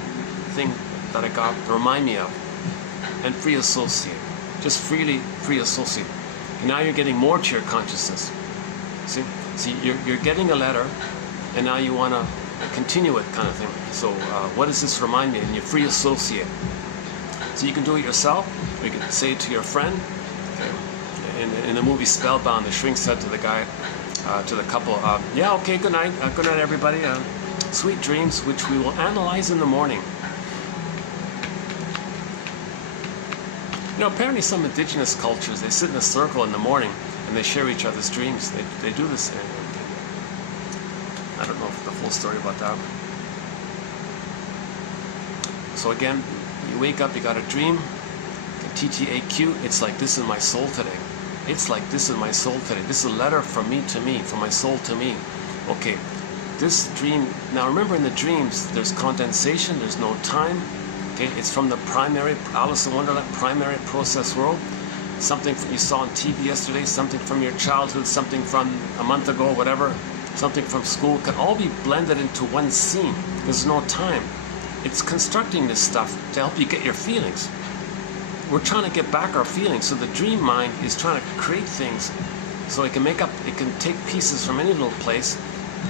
thing that I got remind me of? And free associate. Just freely free associate. And now you're getting more to your consciousness. See, you're getting a letter, and now you want to continue it, kind of thing. So what does this remind me? And you free associate. So you can do it yourself, or you can say it to your friend. Okay. In the movie Spellbound, the shrink said to the guy, to the couple, yeah, okay, good night everybody. Sweet dreams, which we will analyze in the morning. You know, apparently some indigenous cultures, they sit in a circle in the morning and they share each other's dreams. They do this. I don't know the full story about that. So again, you wake up, you got a dream. TTAQ, it's like this in my soul today. It's like this in my soul today. This is a letter from me to me, from my soul to me. Okay, this dream, now remember in the dreams, there's condensation, there's no time. Okay, it's from the primary, Alice in Wonderland, primary process world. Something you saw on TV yesterday, something from your childhood, something from a month ago, whatever, something from school, can all be blended into one scene. There's no time. It's constructing this stuff to help you get your feelings. We're trying to get back our feelings, so the dream mind is trying to create things so it can take pieces from any little place,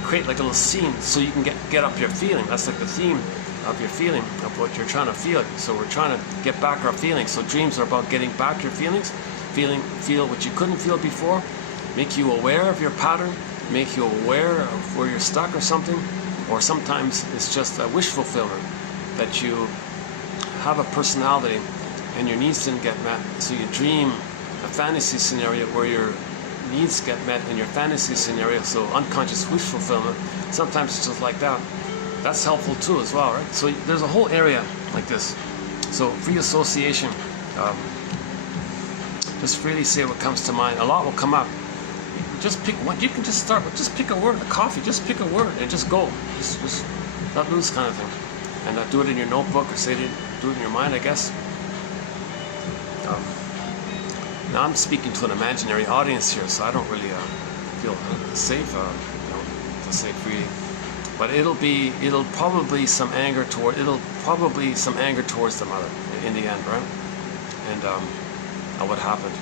create like a little scene so you can get up your feeling. That's like the theme of your feeling, of what you're trying to feel. So we're trying to get back our feelings. So dreams are about getting back your feelings, feel what you couldn't feel before, make you aware of your pattern, make you aware of where you're stuck or something, or sometimes it's just a wish fulfillment, that you have a personality and your needs didn't get met, so you dream a fantasy scenario where your needs get met in your fantasy scenario, so unconscious wish fulfillment. Sometimes it's just like that. That's helpful too as well, right? So there's a whole area like this. So free association, just freely say what comes to mind. A lot will come up. Just pick one. You can just start with just pick a word. A coffee. Just pick a word and just go. Just not lose, kind of thing. And do it in your notebook, or do it in your mind, I guess. Now I'm speaking to an imaginary audience here, so I don't really feel safe, to say freely. But it'll probably some anger towards the mother in the end, right? And what happened?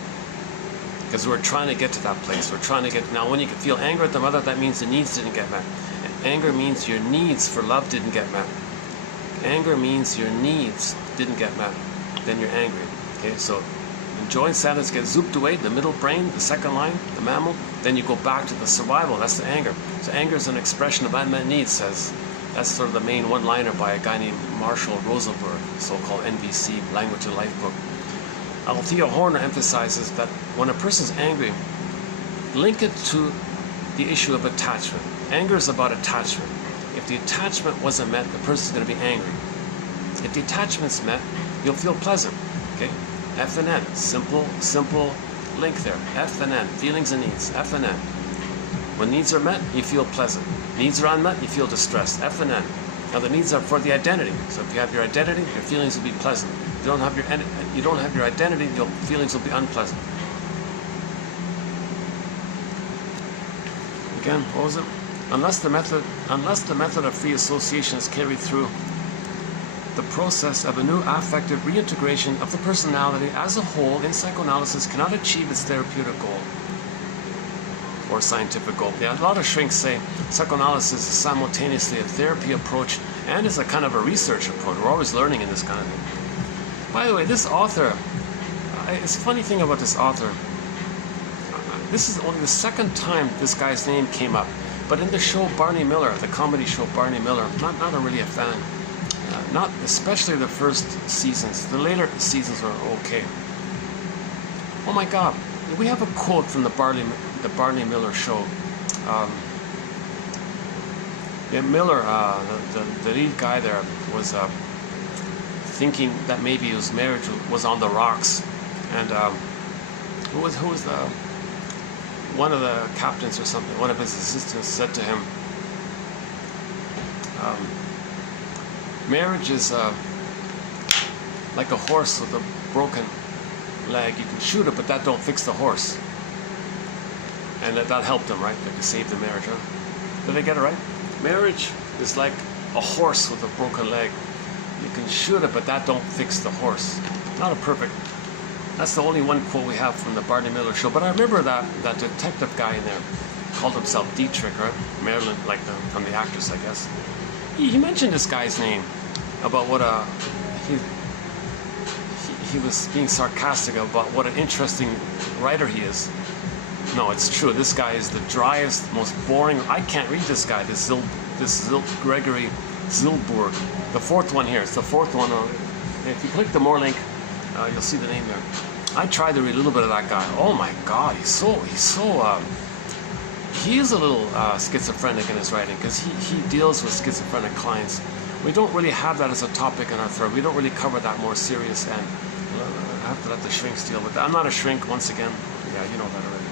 Because we're trying to get to that place. Now when you can feel anger at the mother, that means the needs didn't get met. And anger means your needs for love didn't get met. Anger means your needs didn't get met. Then you're angry. Okay, so when joy and sadness get zooped away, the middle brain, the second line, the mammal, then you go back to the survival. That's the anger. So anger is an expression of unmet needs, says. That's sort of the main one-liner by a guy named Marshall Rosenberg, so-called NVC, Language and Life book. Althea Horner emphasizes that when a person's angry, link it to the issue of attachment. Anger is about attachment. If the attachment wasn't met, the person's going to be angry. If the attachment's met, you'll feel pleasant. Okay? F and N, simple link there. F and N, feelings and needs. F and N. When needs are met, you feel pleasant. Needs are unmet, you feel distressed. F and N. Now the needs are for the identity. So if you have your identity, your feelings will be pleasant. If you don't have your identity, your feelings will be unpleasant. Again, what was it? Unless the method of free association is carried through, the process of a new affective reintegration of the personality as a whole in psychoanalysis cannot achieve its therapeutic goal or scientific goal. Yeah, a lot of shrinks say psychoanalysis is simultaneously a therapy approach and is a kind of a research approach. We're always learning in this kind of thing. By the way, this author, it's a funny thing about this author. This is only the second time this guy's name came up. But in the show Barney Miller, the comedy show Barney Miller, not really a fan. Not especially the first seasons. The later seasons were okay. Oh my God, we have a quote from the Barney Miller show. Yeah, Miller, the lead guy there, was thinking that maybe his marriage was on the rocks, and who was the one of the captains or something? One of his assistants said to him, "Marriage is like a horse with a broken leg. You can shoot it, but that don't fix the horse." And that helped him, right? That saved the marriage, huh? Did I get it right? Marriage is like a horse with a broken leg. You can shoot it, but that don't fix the horse. Not a perfect. That's the only one quote we have from the Barney Miller show. But I remember that detective guy in there called himself Dietrich, right? Maryland, like from the actress, I guess. He mentioned this guy's name about what he was being sarcastic about what an interesting writer he is. No, it's true. This guy is the driest, most boring. I can't read this guy. This Gregory Zilboorg. The fourth one here. It's the fourth one. If you click the more link, you'll see the name there. I tried to read a little bit of that guy. Oh my God, he is a little schizophrenic in his writing, because he deals with schizophrenic clients. We don't really have that as a topic in our therapy. We don't really cover that more serious end. I have to let the shrinks deal with that. I'm not a shrink, once again. Yeah, you know that already.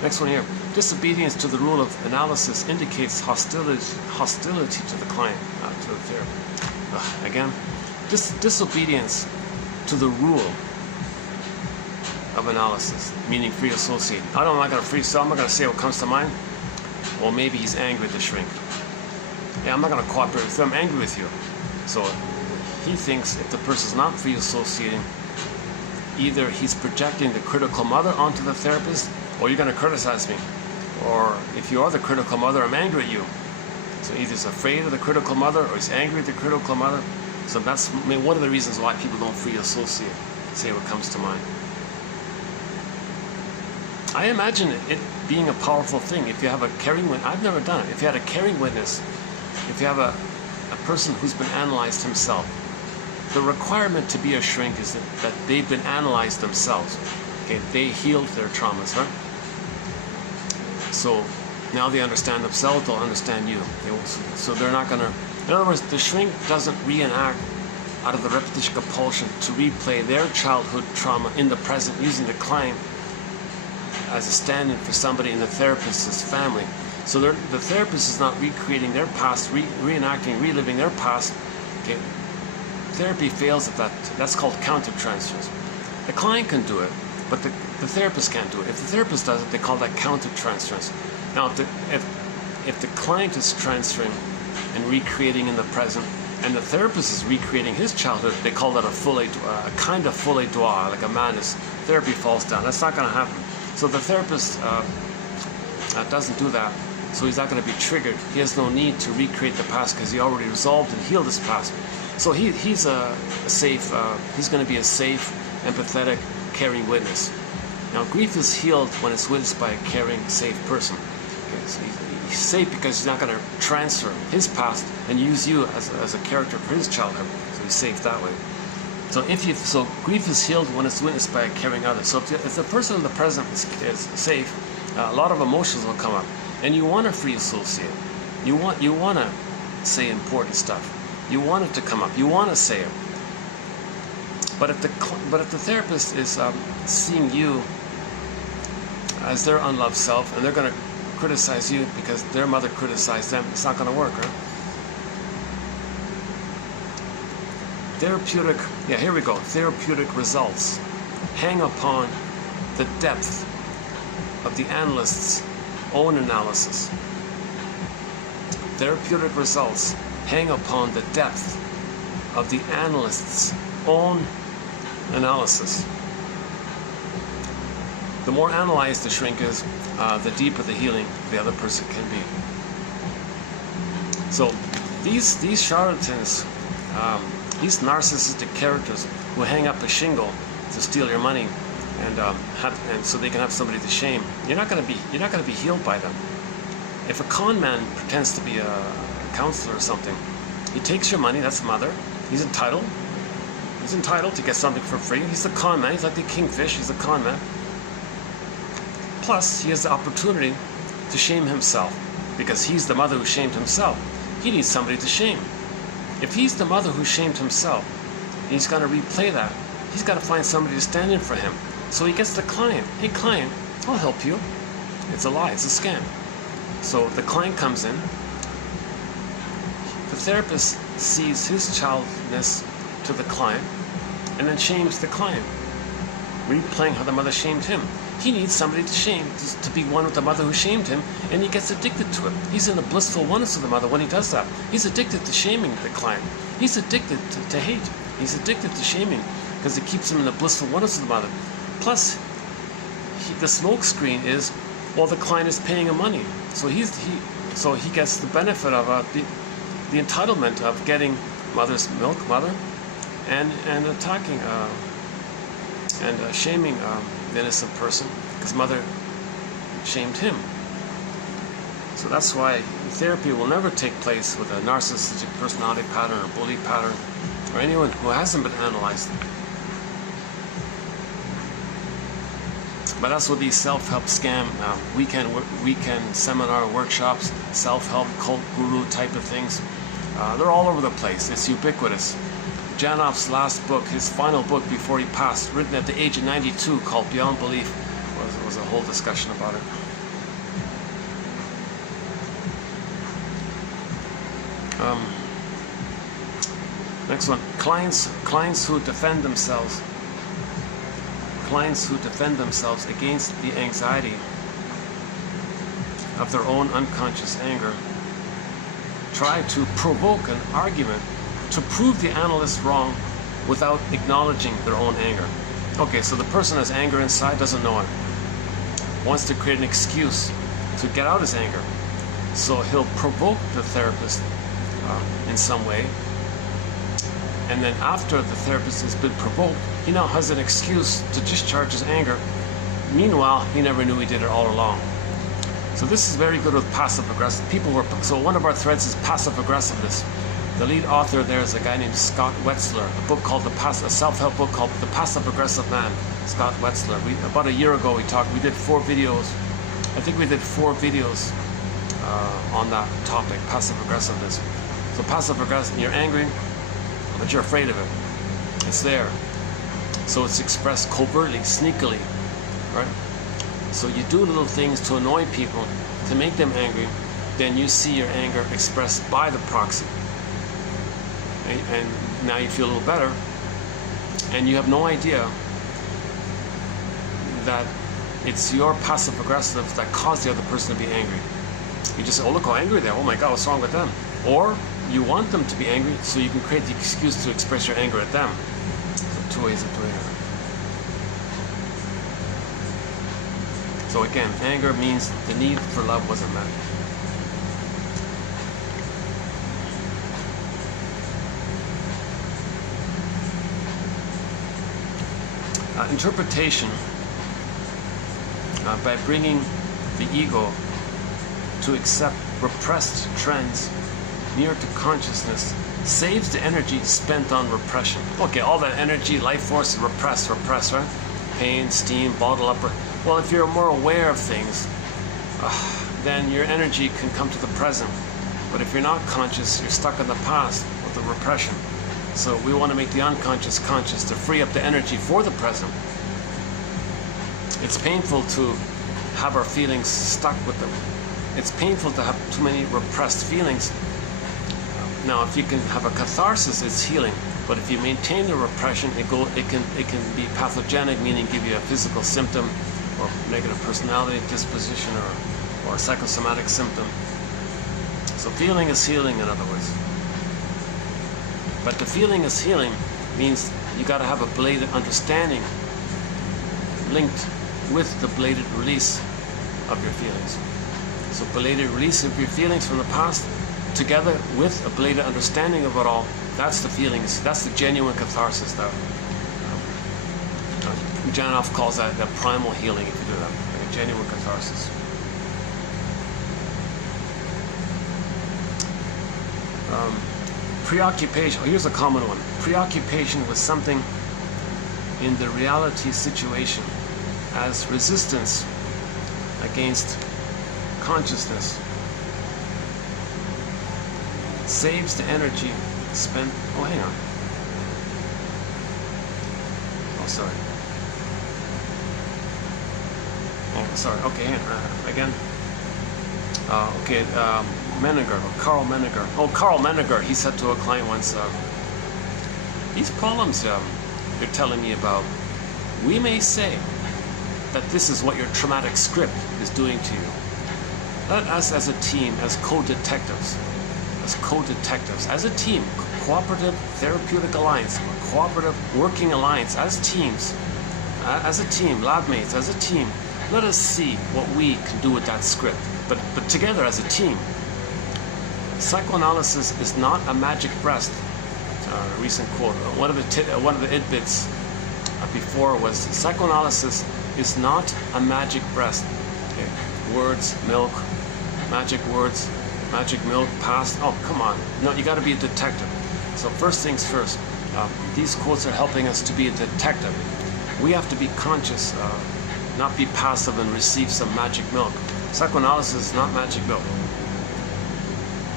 Next one here. Disobedience to the rule of analysis indicates hostility to the client, to the therapist. Again, disobedience to the rule of analysis, meaning free associate. I'm not going to freestyle. I'm not going to say what comes to mind. Well, maybe he's angry at the shrink. Yeah, I'm not going to cooperate with him. I'm angry with you. So he thinks if the person's not free associating, either he's projecting the critical mother onto the therapist, or you're going to criticize me. Or if you are the critical mother, I'm angry at you. So either he's afraid of the critical mother, or he's angry at the critical mother. So that's one of the reasons why people don't free associate. Say what comes to mind. I imagine it being a powerful thing. If you have a caring witness, I've never done it. If you had a caring witness, if you have a person who's been analyzed himself, the requirement to be a shrink is that they've been analyzed themselves. Okay, they healed their traumas, right? So now they understand themselves, they'll understand you. So they're not going to... In other words, the shrink doesn't reenact out of the repetition compulsion to replay their childhood trauma in the present, using the client as a stand-in for somebody in the therapist's family. So the therapist is not recreating their past, reenacting, reliving their past. Okay. Therapy fails at that. That's called countertransference. The client can do it, but the therapist can't do it. If the therapist does it, they call that countertransference. Now, if the client is transferring and recreating in the present, and the therapist is recreating his childhood, they call that a kind of full étoile, like a madness. Therapy falls down. That's not going to happen. So the therapist doesn't do that. So he's not going to be triggered. He has no need to recreate the past because he already resolved and healed his past. So he's a safe. He's going to be a safe, empathetic, caring witness. Now, grief is healed when it's witnessed by a caring, safe person. Okay, so he's safe because he's not going to transfer his past and use you as a character for his childhood. So he's safe that way. So grief is healed when it's witnessed by a caring other. So if the person in the present is safe, a lot of emotions will come up, and you want to free associate. You want to say important stuff. You want it to come up. You want to say it. But if the therapist is seeing you as their unloved self, and they're going to criticize you because their mother criticized them, it's not going to work, right? Therapeutic, here we go. Therapeutic results hang upon the depth of the analyst's own analysis. Therapeutic results hang upon the depth of the analyst's own analysis. The more analyzed the shrink is, the deeper the healing the other person can be. So these charlatans, these narcissistic characters who hang up a shingle to steal your money, and so they can have somebody to shame, you're not going to be healed by them. If a con man pretends to be a counselor or something, he takes your money. That's mother. He's entitled to get something for free. He's a con man. He's like the kingfish. He's a con man. Plus, he has the opportunity to shame himself. because he's the mother who shamed himself. He needs somebody to shame. If he's the mother who shamed himself, and he's got to replay that, he's got to find somebody to stand in for him. So he gets the client. Hey client, I'll help you. It's a lie, it's a scam. So the client comes in, the therapist sees his childness to the client, and then shames the client, replaying how the mother shamed him. He needs somebody to shame, to be one with the mother who shamed him, and he gets addicted to it. He's in the blissful oneness of the mother when he does that. He's addicted to shaming the client. He's addicted to hate. He's addicted to shaming because it keeps him in the blissful oneness of the mother. Plus, the smoke screen is, well, the client is paying him money, so he gets the benefit of the entitlement of getting mother's milk, and attacking and shaming the innocent person because mother shamed him. So that's why therapy will never take place with a narcissistic personality pattern or bully pattern or anyone who hasn't been analyzed. But that's what these self-help scam weekend seminar workshops, self-help cult guru type of things, they're all over the place. It's ubiquitous. Janoff's last book, his final book before he passed, written at the age of 92, called Beyond Belief, was a whole discussion about it. Next one, clients who defend themselves. Clients who defend themselves against the anxiety of their own unconscious anger try to provoke an argument to prove the analyst wrong without acknowledging their own anger. Okay, so the person has anger inside, doesn't know it, wants to create an excuse to get out his anger. So he'll provoke the therapist in some way, and then after the therapist has been provoked, he now has an excuse to discharge his anger. Meanwhile, he never knew he did it all along. So this is very good with passive aggressive people. So one of our threads is passive aggressiveness. The lead author there is a guy named Scott Wetzler. A book called a self-help book called The Passive Aggressive Man. Scott Wetzler. About a year ago we did 4 videos. I think we did 4 videos on that topic, passive aggressiveness. So passive aggressive, you're angry, but you're afraid of it. It's there. So it's expressed covertly, sneakily, right? So you do little things to annoy people, to make them angry, then you see your anger expressed by the proxy. And now you feel a little better, and you have no idea that it's your passive aggressive that caused the other person to be angry. You just say, oh look how angry they are, oh my god, what's wrong with them? Or you want them to be angry so you can create the excuse to express your anger at them. So 2 ways of doing it. So again, anger means the need for love wasn't met. Interpretation, by bringing the ego to accept repressed trends near to consciousness, saves the energy spent on repression. Okay, all that energy, life force, repress, right? Pain, steam, bottle up. Well, if you're more aware of things, then your energy can come to the present. But if you're not conscious, you're stuck in the past with the repression. So we want to make the unconscious conscious to free up the energy for the present. It's painful to have our feelings stuck with them. It's painful to have too many repressed feelings. Now, if you can have a catharsis, it's healing. But if you maintain the repression, it can be pathogenic, meaning give you a physical symptom, or negative personality disposition, or a psychosomatic symptom. So feeling is healing, in other words. But the feeling is healing means you got to have a bladed understanding linked with the bladed release of your feelings. So bladed release of your feelings from the past, together with a bladed understanding of it all, that's the feelings, that's the genuine catharsis that Janoff calls that primal healing, if you do that, like a genuine catharsis. Preoccupation, here's a common one. Preoccupation with something in the reality situation as resistance against consciousness saves the energy spent. Oh, hang on. Oh, sorry. Oh, sorry. Okay, hang on. Again. Okay, Menninger, Carl Menninger. Oh, Carl Menninger, he said to a client once, these problems you're telling me about, we may say that this is what your traumatic script is doing to you. Let us as a team, as co-detectives, as a team, cooperative therapeutic alliance, cooperative working alliance, as teams, as a team, lab mates, as a team, let us see what we can do with that script. But together as a team. Psychoanalysis is not a magic breast. A recent quote. One of the tidbits before was psychoanalysis is not a magic breast. Okay. Words, milk, magic words, magic milk, past. Oh, come on. No, you got to be a detective. So first things first. These quotes are helping us to be a detective. We have to be conscious, not be passive and receive some magic milk. Psychoanalysis is not magic milk.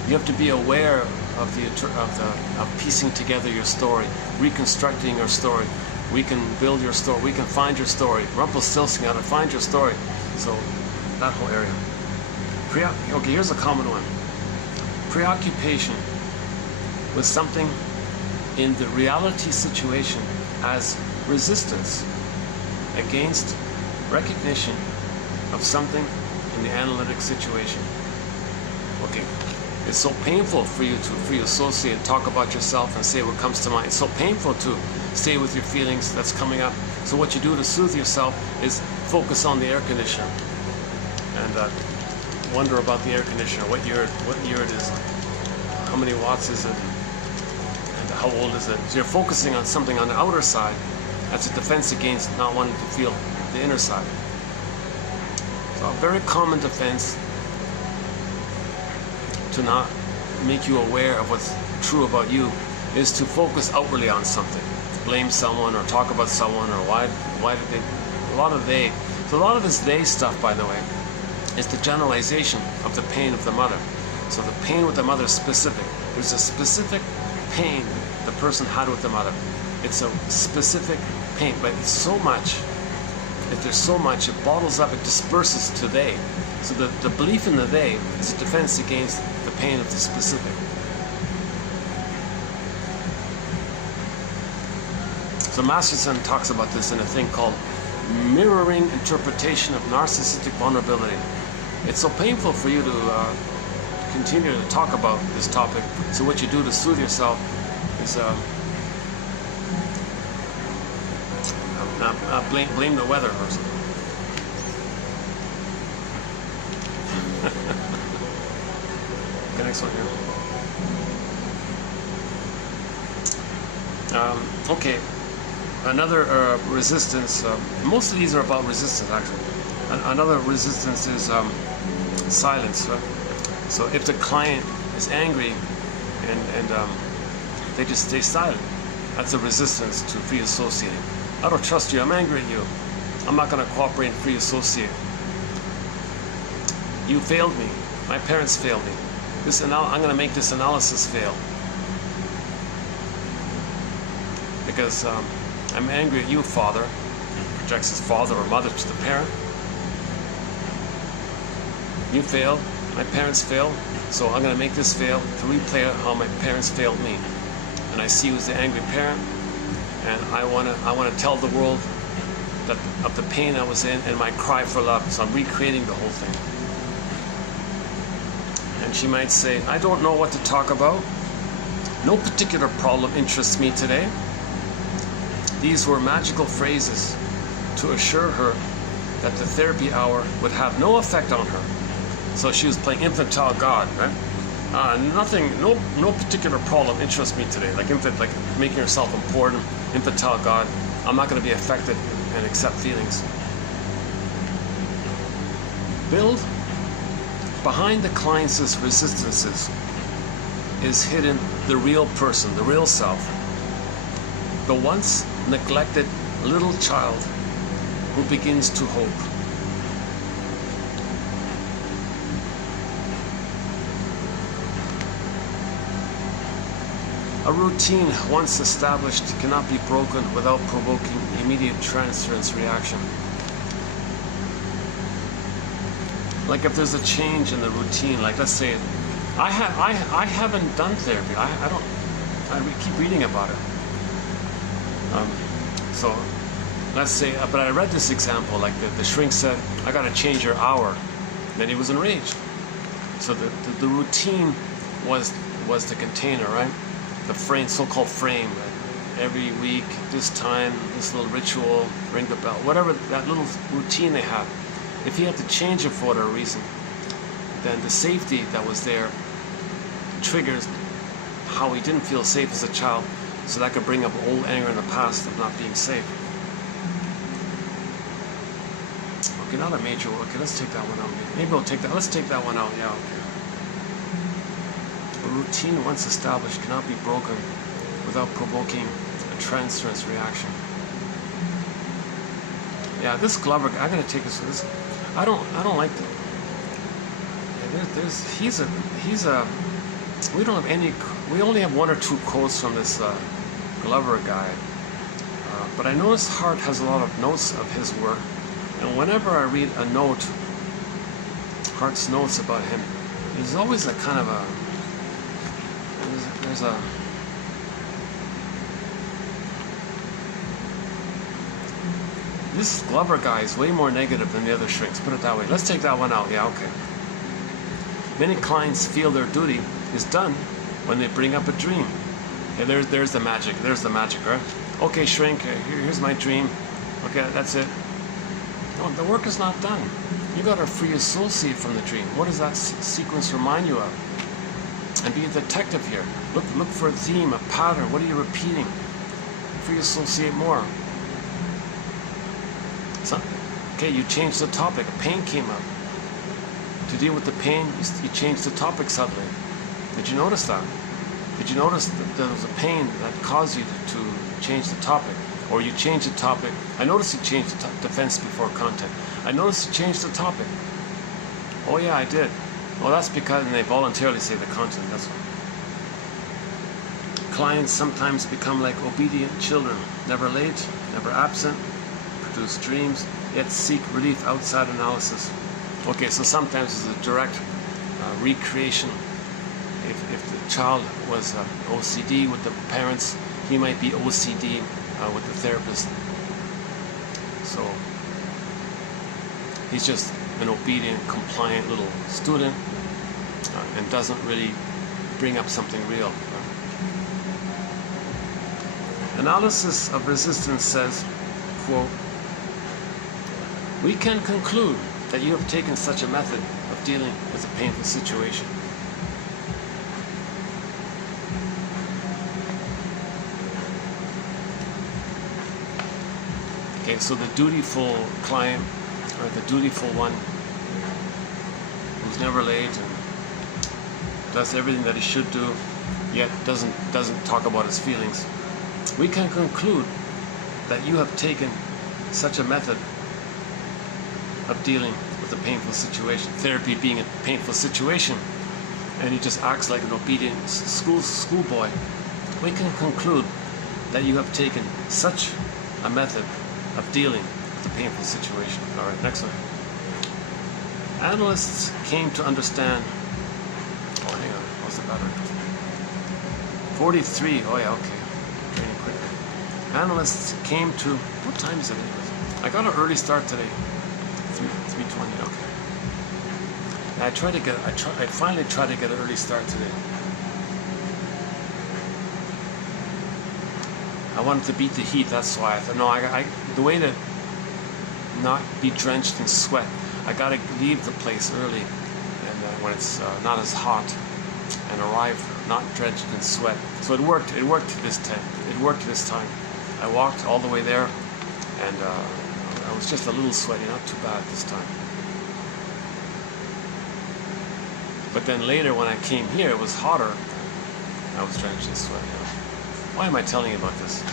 You have to be aware of piecing together your story, reconstructing your story. We can build your story. We can find your story. Rumpelstiltskin, how to find your story. So that whole area. Okay, here's a common one. Preoccupation with something in the reality situation as resistance against recognition of something in the analytic situation. Okay, it's so painful for you to free associate and talk about yourself and say what comes to mind. It's so painful to stay with your feelings that's coming up. So what you do to soothe yourself is focus on the air conditioner and wonder about the air conditioner, what year it is, how many watts is it, and how old is it. So you're focusing on something on the outer side. That's a defense against not wanting to feel the inner side. So a very common defense to not make you aware of what's true about you is to focus outwardly on something. Blame someone or talk about someone or why did they, a lot of they. So a lot of this they stuff, by the way, is the generalization of the pain of the mother. So the pain with the mother is specific. There's a specific pain the person had with the mother. It's a specific pain, but it's so much. If there's so much, it bottles up, it disperses to they. So the belief in the they is a defense against the pain of the specific. So Masterson talks about this in a thing called mirroring interpretation of narcissistic vulnerability. It's so painful for you to continue to talk about this topic. So what you do to soothe yourself is blame the weather or something. Okay, next one here. Okay, another resistance. Most of these are about resistance, actually. Another resistance is silence. Right? So if the client is angry and they just stay silent, that's a resistance to free associating. I don't trust you. I'm angry at you. I'm not going to cooperate and free associate. You failed me. My parents failed me. I'm going to make this analysis fail. Because I'm angry at you, father. Projects his father or mother to the parent. You failed. My parents failed. So I'm going to make this fail to replay how my parents failed me. And I see you as the angry parent. And I want to tell the world that of the pain I was in and my cry for love. So I'm recreating the whole thing. And she might say, I don't know what to talk about. No particular problem interests me today. These were magical phrases to assure her that the therapy hour would have no effect on her. So she was playing infantile God, right? No particular problem interests me today. Like making herself important, infantile God. I'm not going to be affected and accept feelings. Build behind the client's resistances is hidden the real person, the real self. The once neglected little child who begins to hope. A routine once established cannot be broken without provoking immediate transference reaction. Like if there's a change in the routine, like let's say, I haven't done therapy. I keep reading about it. So let's say, but I read this example, like the shrink said, I got to change your hour. Then he was enraged. So the routine was the container, right? The frame, so-called frame. Every week, this time, this little ritual, ring the bell, whatever that little routine they have. If he had to change it for whatever reason, then the safety that was there triggers how he didn't feel safe as a child, so that could bring up old anger in the past of not being safe. Okay, not a major. Okay, let's take that one out. Maybe we'll take that. Let's take that one out. Yeah. Okay. A routine once established cannot be broken without provoking a transference reaction. Yeah, this Glover, I'm gonna take this. I don't like the. Yeah, he's a. We don't have any. We only have one or two quotes from this Glover guy. But I notice Hart has a lot of notes of his work, and whenever I read a note, Hart's notes about him, there's always a kind of a. There's a. This Glover guy is way more negative than the other shrinks, put it that way. Let's take that one out. Yeah, okay. Many clients feel their duty is done when they bring up a dream. Yeah, there's the magic. There's the magic, right? Okay, shrink, here's my dream. Okay, that's it. No, the work is not done. You got to free associate from the dream. What does that sequence remind you of? And be a detective here. Look for a theme, a pattern. What are you repeating? Free associate more. Okay, you changed the topic. A pain came up. To deal with the pain, you changed the topic suddenly. Did you notice that? Did you notice that there was a pain that caused you to change the topic? Or you changed the topic. I noticed you changed the defense before content. I noticed you changed the topic. Oh yeah, I did. Well, that's because they voluntarily say the content, that's why. Clients sometimes become like obedient children, never late, never absent, produce dreams, yet seek relief outside analysis. Okay, so sometimes it's a direct recreation. If the child was OCD with the parents, he might be OCD with the therapist. So he's just an obedient, compliant little student and doesn't really bring up something real. Analysis of resistance says, quote, "We can conclude that you have taken such a method of dealing with a painful situation." Okay, so the dutiful client, or the dutiful one, who's never late and does everything that he should do, yet doesn't talk about his feelings. We can conclude that you have taken such a method of dealing with a painful situation, therapy being a painful situation, and he just acts like an obedient schoolboy. We can conclude that you have taken such a method of dealing with a painful situation. All right, next one. Analysts came to understand. Oh, hang on, what's the battery? 43. Oh yeah, okay. Training quickly. Analysts came to. What time is it? I got an early start today. 3:20. Okay. I finally tried to get an early start today. I wanted to beat the heat. That's why I thought, no, the way to not be drenched in sweat, I gotta leave the place early, and when it's not as hot, and arrive not drenched in sweat. So it worked. It worked this time. It worked this time. I walked all the way there, and I was just a little sweaty, not too bad this time. But then later when I came here, it was hotter. I was drenched in sweat. You know. Why am I telling you about this?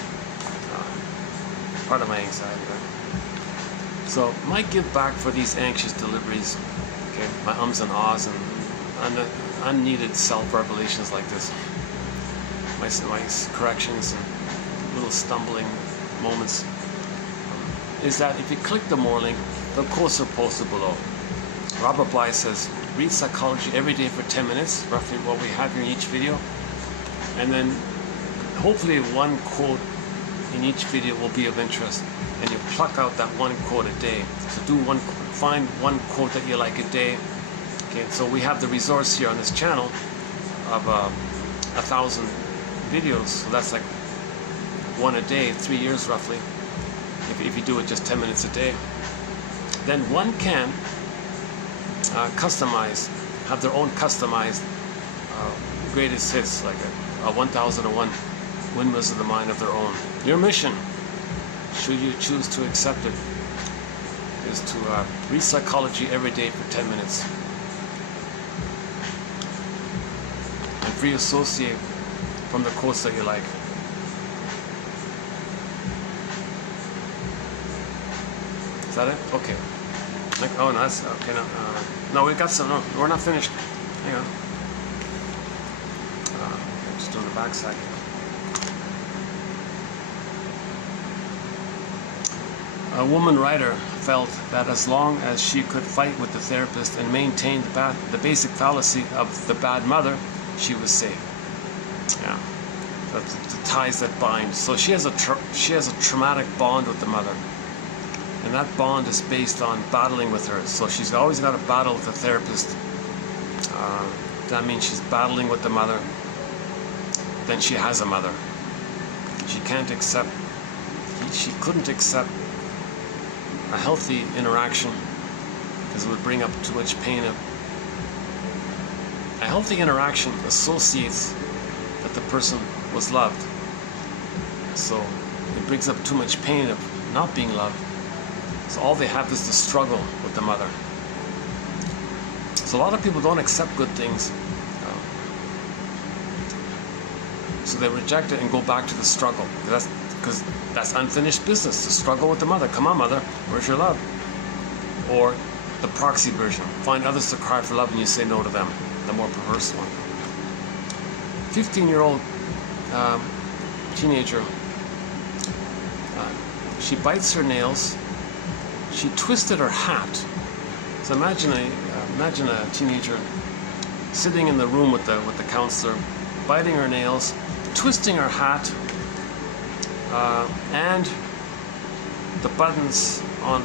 Part of my anxiety, right? So my give back for these anxious deliveries, okay, my ums and ahs and unneeded self-revelations like this. my corrections and little stumbling moments, is that if you click the more link, the quotes are posted below. Robert Bly says, read psychology every day for 10 minutes, roughly what we have here in each video. And then hopefully one quote in each video will be of interest. And you pluck out that one quote a day. So find one quote that you like a day. Okay, so we have the resource here on this channel of 1,000 videos. So that's like one a day, 3 years roughly. If you do it just 10 minutes a day. Then one can customize, have their own customized greatest hits, like a 1001 Windmills of the Mind of their own. Your mission, should you choose to accept it, is to read psychology every day for 10 minutes. And free associate from the quotes that you like. Is that it? Okay. Oh, no, that's okay. No, we got some. No, we're not finished. Hang on. Just do the back side. A woman writer felt that as long as she could fight with the therapist and maintain the basic fallacy of the bad mother, she was safe. Yeah, the ties that bind. So she has a traumatic bond with the mother. And that bond is based on battling with her. So she's always got to battle with the therapist. That means she's battling with the mother. Then she has a mother. She couldn't accept a healthy interaction because it would bring up too much pain. A healthy interaction associates that the person was loved. So it brings up too much pain of not being loved. So all they have is the struggle with the mother. So a lot of people don't accept good things. So they reject it and go back to the struggle. Because that's unfinished business, the struggle with the mother. Come on, mother, where's your love? Or the proxy version. Find others to cry for love and you say no to them. The more perverse one. 15-year-old teenager. She bites her nails. She twisted her hat. So imagine a teenager sitting in the room with the counselor, biting her nails, twisting her hat, and the buttons on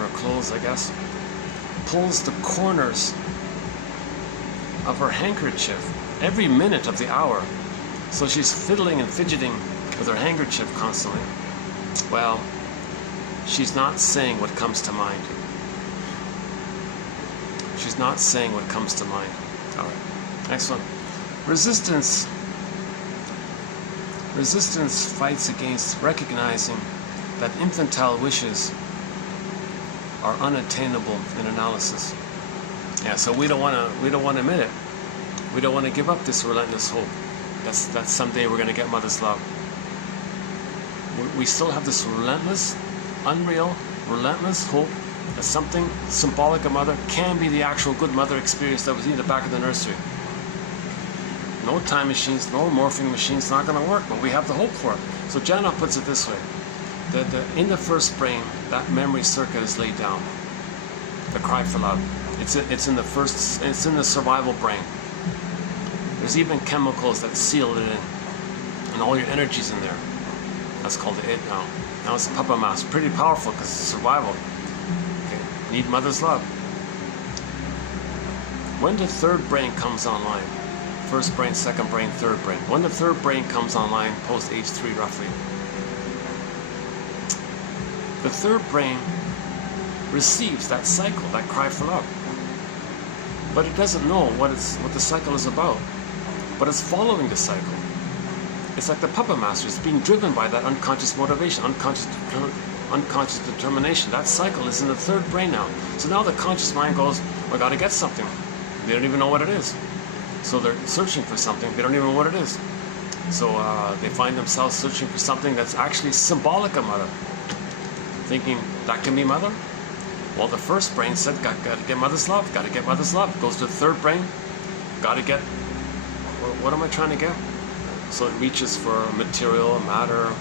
her clothes, I guess, pulls the corners of her handkerchief every minute of the hour. So she's fiddling and fidgeting with her handkerchief constantly. Well, she's not saying what comes to mind. She's not saying what comes to mind. All right, next one. Resistance fights against recognizing that infantile wishes are unattainable in analysis. Yeah, so we don't want to admit it. We don't want to give up this relentless hope. That someday we're going to get mother's love. We still have this relentless, unreal, relentless hope that something symbolic of mother can be the actual good mother experience that was in the back of the nursery. No time machines, no morphing machines, not going to work, but we have the hope for it. So Janoff puts it this way. In the first brain, that memory circuit is laid down. The cry for love. It's in the survival brain. There's even chemicals that seal it in. And all your energy's in there. That's called the id now. Now it's a puppet mass. Pretty powerful because it's survival. Okay. Need mother's love. When the third brain comes online, first brain, second brain, third brain. When the third brain comes online, post age 3 roughly, the third brain receives that cycle, that cry for love. But it doesn't know what the cycle is about. But it's following the cycle. It's like the puppet master. It's being driven by that unconscious motivation, unconscious determination. That cycle is in the third brain now. So now the conscious mind goes, I got to get something. They don't even know what it is. So they're searching for something. They don't even know what it is. So they find themselves searching for something that's actually symbolic of mother. Thinking, that can be mother? Well, the first brain said, got to get mother's love. Got to get mother's love. Goes to the third brain. Got to get what am I trying to get? So it reaches for material, matter,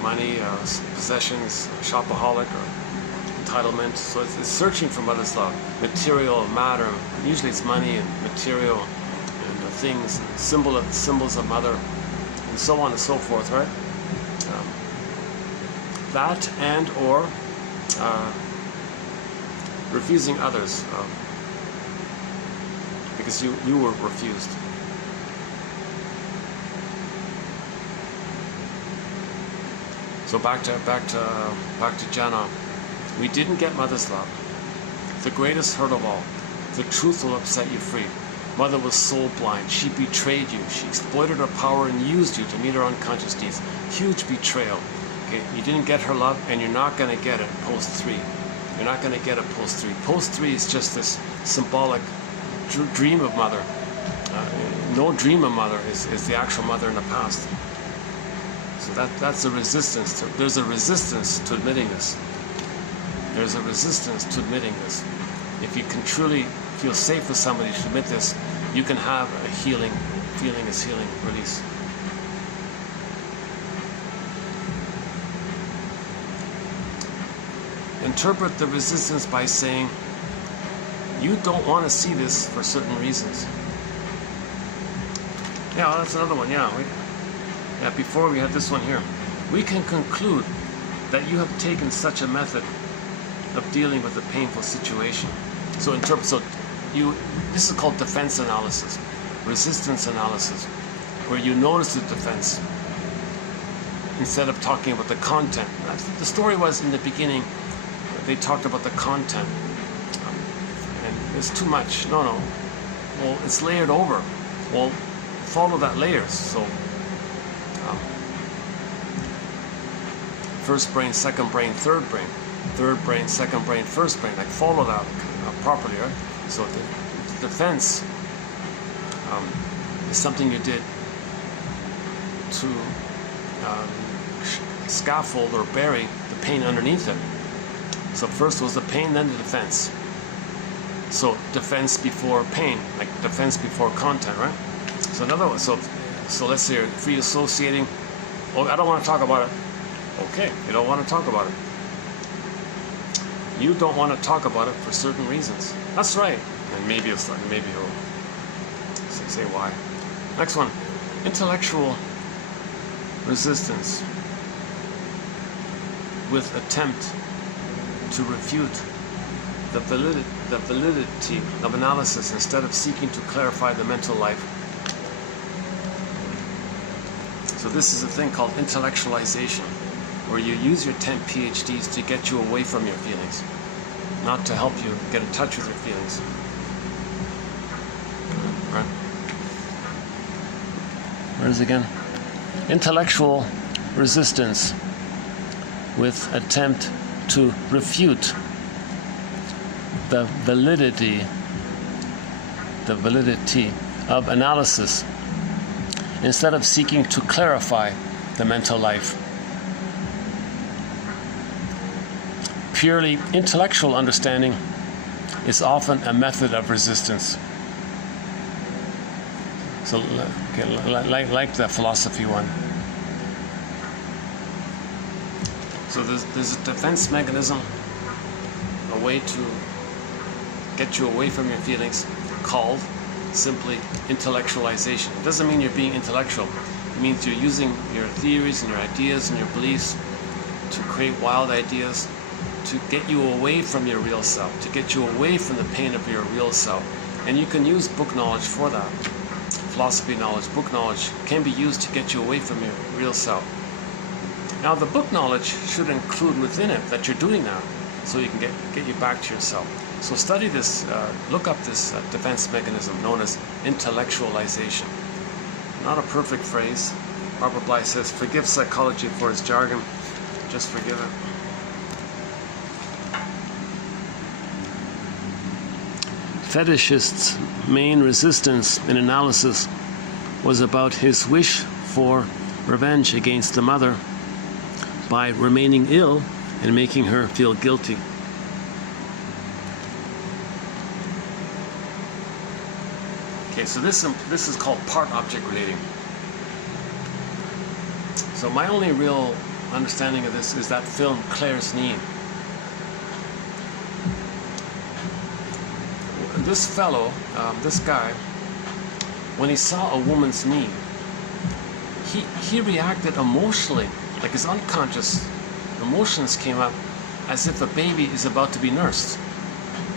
money, possessions, shopaholic, or entitlement. So it's searching for mother's love. Material, matter, usually it's money and material and things, and symbols of mother, and so on and so forth, right? That and or refusing others because you were refused. So back to Jana. We didn't get mother's love. The greatest hurt of all. The truth will upset you free. Mother was soul blind. She betrayed you. She exploited her power and used you to meet her unconscious needs. Huge betrayal. Okay, you didn't get her love, and you're not going to get it post 3. You're not going to get it post 3. Post 3 is just this symbolic dream of mother. No dream of mother is the actual mother in the past. So that's a resistance. There's a resistance to admitting this. There's a resistance to admitting this. If you can truly feel safe with somebody to admit this, you can have a healing, feeling is healing, release. Interpret the resistance by saying, you don't want to see this for certain reasons. Yeah, that's another one, yeah. Before we had this one here. We can conclude that you have taken such a method of dealing with a painful situation. So this is called defense analysis, resistance analysis, where you notice the defense instead of talking about the content. The story was in the beginning, they talked about the content, and it's too much. No. Well, it's layered over. Well, follow that layers. So first brain, second brain, third brain, second brain, first brain. Like follow that properly, right? So the defense is something you did to scaffold or bury the pain underneath it. So first was the pain, then the defense. So defense before pain, like defense before content, right? So another one. So let's say you're free associating. Oh, I don't want to talk about it. Okay, you don't want to talk about it. You don't want to talk about it for certain reasons. That's right. And maybe you'll say why. Next one, intellectual resistance with attempt to refute the validity of analysis instead of seeking to clarify the mental life. So this is a thing called intellectualization, where you use your 10 PhDs to get you away from your feelings, not to help you get in touch with your feelings. Right? Where is it again? Intellectual resistance with attempt to refute the validity of analysis instead of seeking to clarify the mental life. Purely intellectual understanding is often a method of resistance. So, like the philosophy one. So there's a defense mechanism, a way to get you away from your feelings, called simply intellectualization. It doesn't mean you're being intellectual. It means you're using your theories and your ideas and your beliefs to create wild ideas, to get you away from your real self, to get you away from the pain of your real self. And you can use book knowledge for that. Philosophy knowledge, book knowledge can be used to get you away from your real self. Now the book knowledge should include within it that you're doing that, so you can get you back to yourself. So study this, look up this defense mechanism known as intellectualization. Not a perfect phrase. Robert Bly says, forgive psychology for its jargon, just forgive it. Fetishist's main resistance in analysis was about his wish for revenge against the mother by remaining ill and making her feel guilty. Okay, Okay, so this is called part object relating. So my only real understanding of this is that film Claire's Knee. This fellow, this guy, when he saw a woman's knee, he reacted emotionally, like his unconscious emotions came up as if a baby is about to be nursed.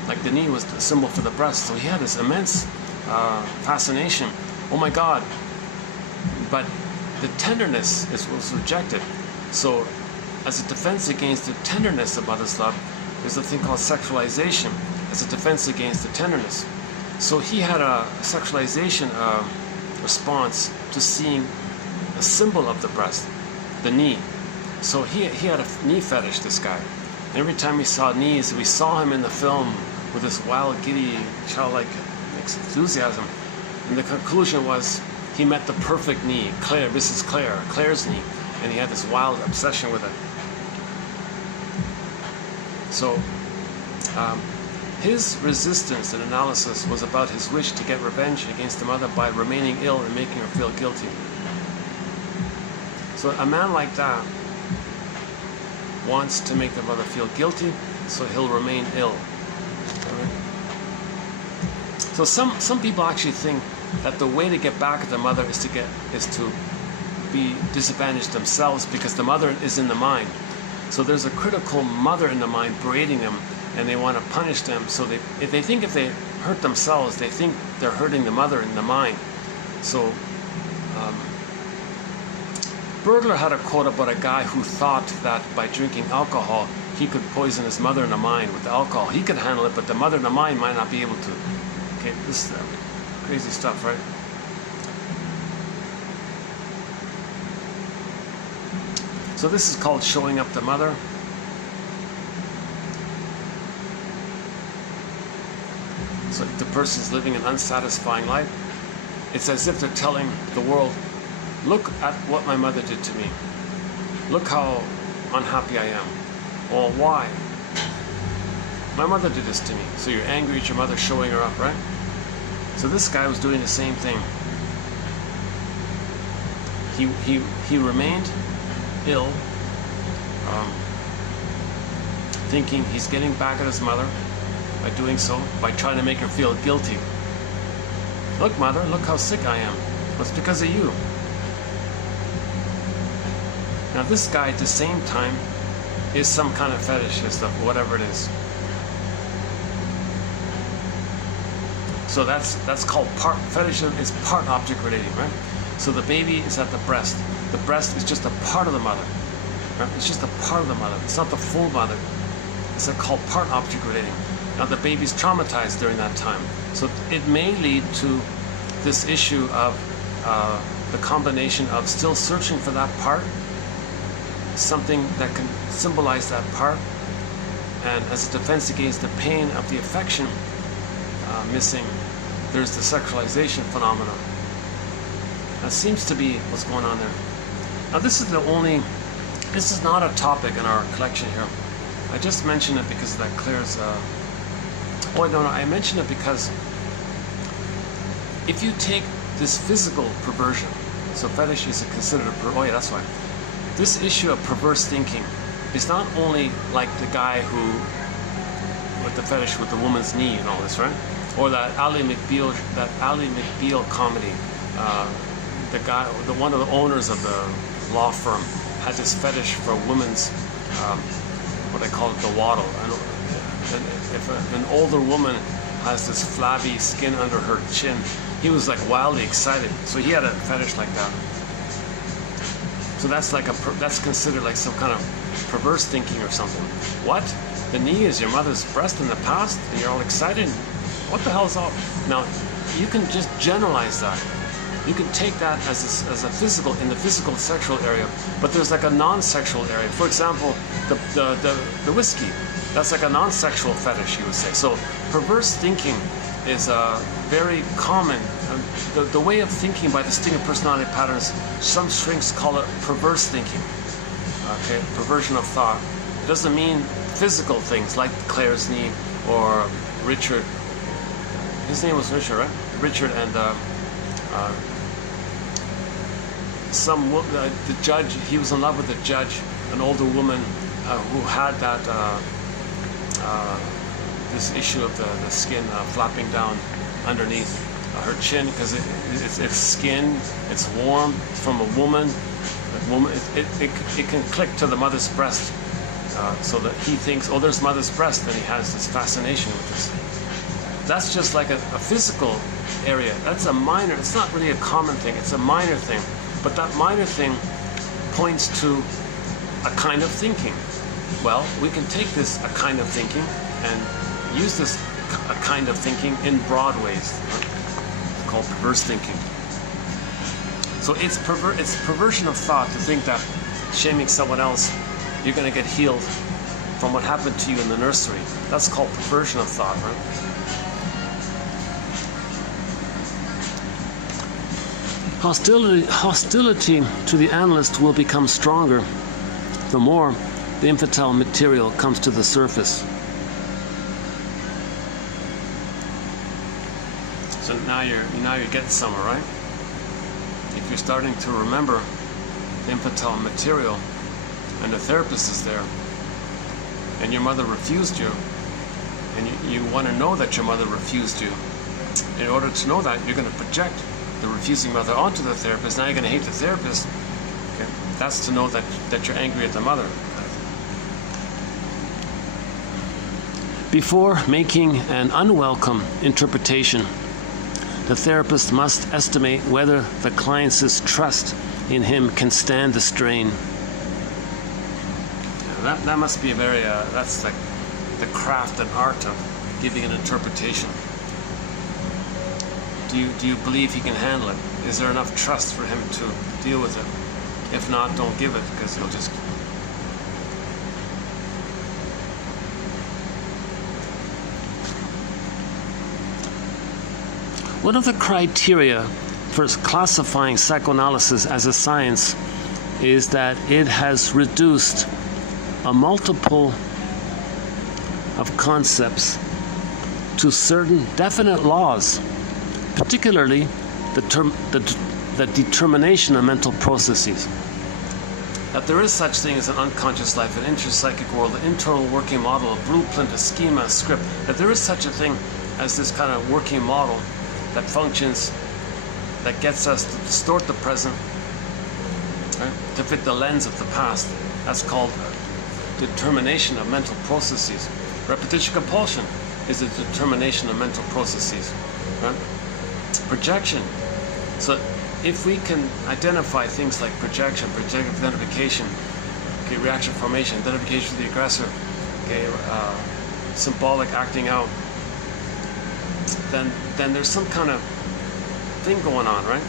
Like the knee was the symbol for the breast. So he had this immense fascination. Oh my God. But the tenderness was rejected. So as a defense against the tenderness of mother's love, there's a thing called sexualization as a defense against the tenderness. So he had a sexualization response to seeing a symbol of the breast, the knee. So he had a knee fetish, this guy. And every time he saw knees, we saw him in the film with this wild, giddy, childlike enthusiasm. And the conclusion was he met the perfect knee, Claire, Mrs. Claire's knee, and he had this wild obsession with it. So his resistance and analysis was about his wish to get revenge against the mother by remaining ill and making her feel guilty. So a man like that wants to make the mother feel guilty, so he'll remain ill. Right? So some people actually think that the way to get back at the mother is to be disadvantaged themselves, because the mother is in the mind. So there's a critical mother in the mind berating them, and they want to punish them. So if they hurt themselves, they think they're hurting the mother in the mind. So Bergler had a quote about a guy who thought that by drinking alcohol he could poison his mother in the mind with the alcohol. He could handle it, but the mother in the mind might not be able to. Okay, this is crazy stuff, right? So this is called showing up the mother. So if the person's living an unsatisfying life, it's as if they're telling the world, look at what my mother did to me. Look how unhappy I am. Well, why? My mother did this to me. So you're angry at your mother showing her up, right? So this guy was doing the same thing. He remained ill, thinking he's getting back at his mother by doing so, by trying to make her feel guilty. Look, mother, look how sick I am. Well, it's because of you. Now this guy at the same time is some kind of fetishist of whatever it is. So that's called part fetishism, is part object relating, right? So the baby is at the breast. The breast is just a part of the mother. Right? It's just a part of the mother. It's not the full mother. It's called part object relating. Now the baby's traumatized during that time. So it may lead to this issue of the combination of still searching for that part, something that can symbolize that part, and as a defense against the pain of the affection missing, there's the sexualization phenomenon. That seems to be what's going on there. Now this is not a topic in our collection here. I just mentioned it because that clears I mentioned it because if you take this physical perversion, so fetish is considered that's why. This issue of perverse thinking is not only like the guy who, with the fetish with the woman's knee and all this, right? Or that Ally McBeal comedy. One of the owners of the law firm had this fetish for a woman's, what I call it, the waddle. If an older woman has this flabby skin under her chin, he was like wildly excited. So he had a fetish like that. So that's considered like some kind of perverse thinking or something. What? The knee is your mother's breast in the past, and you're all excited? What the hell is all? Now, you can just generalize that. You can take that as a physical, in the physical sexual area, but there's like a non-sexual area. For example, the whiskey, that's like a non-sexual fetish, you would say. So perverse thinking is very common. The way of thinking by distinctive personality patterns, some shrinks call it perverse thinking. Okay, perversion of thought. It doesn't mean physical things like Claire's knee or Richard. His name was Richard, right? Richard and the judge. He was in love with a judge, an older woman who had that this issue of the skin flapping down underneath her chin, because it's skin, it's warm, it's from a woman. It can click to the mother's breast, so that he thinks, oh, there's mother's breast, and he has this fascination with this. That's just like a physical area. That's a minor, it's not really a common thing, it's a minor thing. But that minor thing points to a kind of thinking. Well, we can take this a kind of thinking and use this a kind of thinking in broad ways. It's called perverse thinking. So it's perversion of thought to think that shaming someone else, you're going to get healed from what happened to you in the nursery. That's called perversion of thought, right? Hostility to the analyst will become stronger the more the infantile material comes to the surface. So now you're getting somewhere, right? If you're starting to remember the infantile material and the therapist is there and your mother refused you, and you want to know that your mother refused you, in order to know that, you're going to project the refusing mother onto the therapist. Now you're going to hate the therapist. Okay? That's to know that you're angry at the mother. Before making an unwelcome interpretation, the therapist must estimate whether the client's trust in him can stand the strain. Yeah, that must be a very, that's like the craft and art of giving an interpretation. Do you believe he can handle it? Is there enough trust for him to deal with it? If not, don't give it, because he'll just... One of the criteria for classifying psychoanalysis as a science is that it has reduced a multiple of concepts to certain definite laws, particularly the determination of mental processes. That there is such thing as an unconscious life, an intrapsychic world, an internal working model, a blueprint, a schema, a script. That there is such a thing as this kind of working model that functions, that gets us to distort the present, right, to fit the lens of the past. That's called determination of mental processes. Repetition compulsion is a determination of mental processes. Right? Projection. So if we can identify things like projection, projective identification, okay, reaction formation, identification with the aggressor, okay, symbolic acting out, then there's some kind of thing going on, right?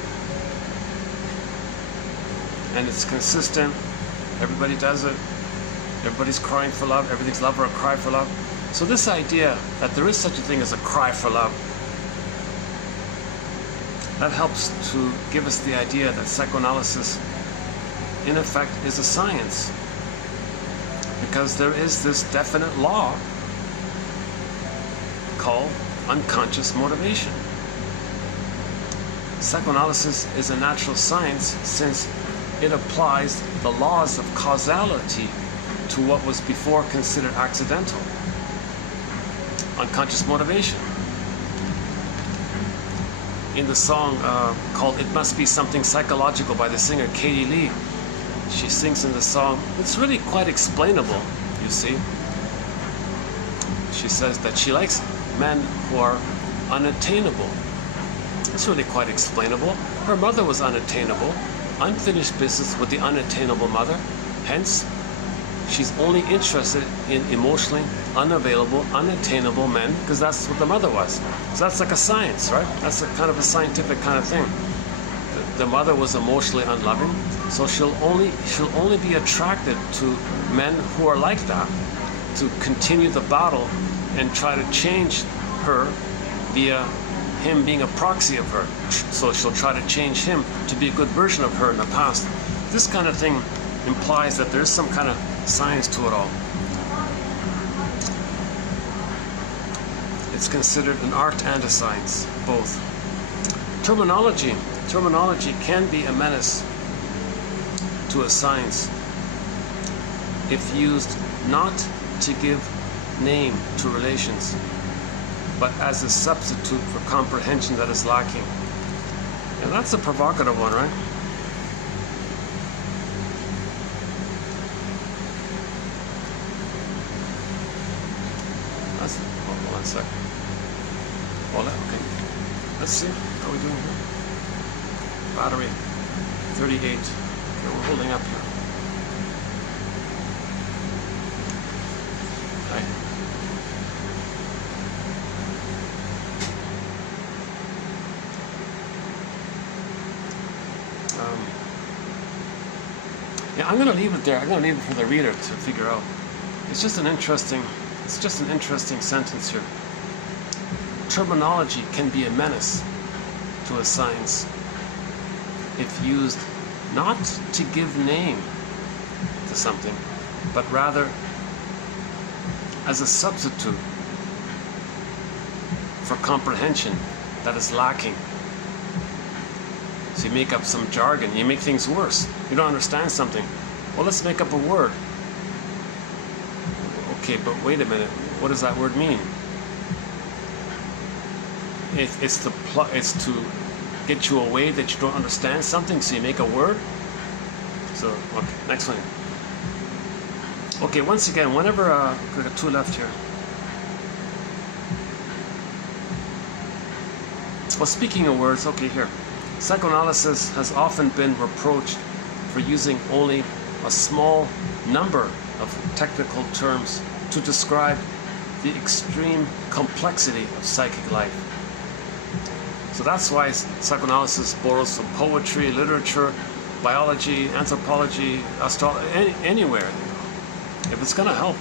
And it's consistent. Everybody does it. Everybody's crying for love. Everything's love or a cry for love. So this idea that there is such a thing as a cry for love, that helps to give us the idea that psychoanalysis, in effect, is a science. Because there is this definite law called unconscious motivation. Psychoanalysis is a natural science since it applies the laws of causality to what was before considered accidental. Unconscious motivation. In the song called It Must Be Something Psychological by the singer Katie Lee, she sings in the song, it's really quite explainable, you see. She says that she likes men who are unattainable. It's really quite explainable. Her mother was unattainable, unfinished business with the unattainable mother. Hence, she's only interested in emotionally unavailable, unattainable men, because that's what the mother was. So that's like a science, right? That's a kind of a scientific kind of thing. The mother was emotionally unloving, so she'll only be attracted to men who are like that, to continue the battle and try to change her via him being a proxy of her. So she'll try to change him to be a good version of her in the past. This kind of thing implies that there's some kind of science to it all. It's considered an art and a science, both. Terminology can be a menace to a science if used not to give name to relations, but as a substitute for comprehension that is lacking. And that's a provocative one, right? That's, hold on a sec. Hold on, okay. Let's see, how are we doing here? Battery, 38. Okay, we're holding up here. Right. Yeah, I'm going to leave it there. I'm going to leave it for the reader to figure out. It's just an interesting sentence here. Terminology can be a menace to a science if used not to give name to something, but rather as a substitute for comprehension that is lacking. So you make up some jargon, you make things worse. You don't understand something. Well, let's make up a word. Okay, but wait a minute. What does that word mean? It's to get you away that you don't understand something, so you make a word. So, okay, next one. Okay, once again, whenever we got two left here. Well, speaking of words, okay, here. Psychoanalysis has often been reproached for using only a small number of technical terms to describe the extreme complexity of psychic life. So that's why psychoanalysis borrows from poetry, literature, biology, anthropology, astrology, anywhere. If it's going to help,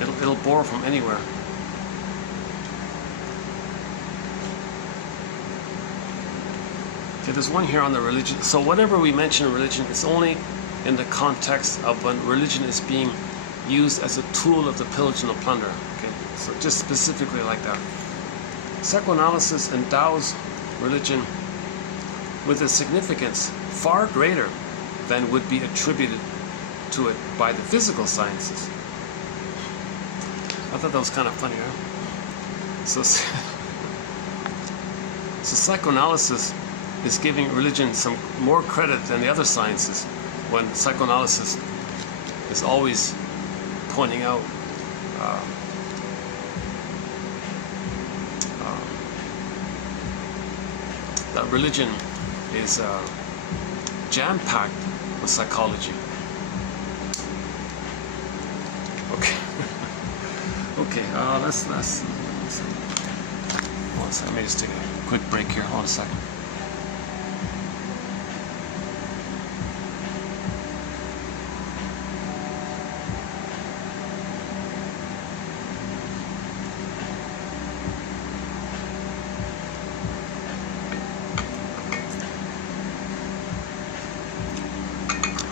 it'll borrow from anywhere. Okay, there's one here on the religion. So whenever we mention religion, it's only in the context of when religion is being used as a tool of the pillage and the plunder. Okay, so just specifically like that. Psychoanalysis endows religion with a significance far greater than would be attributed to it by the physical sciences. I thought that was kind of funny, right? So psychoanalysis is giving religion some more credit than the other sciences, when psychoanalysis is always pointing out that religion is jam-packed with psychology. Okay. Okay. Let's. Hold on a second. Let me just take a quick break here. Hold on a second.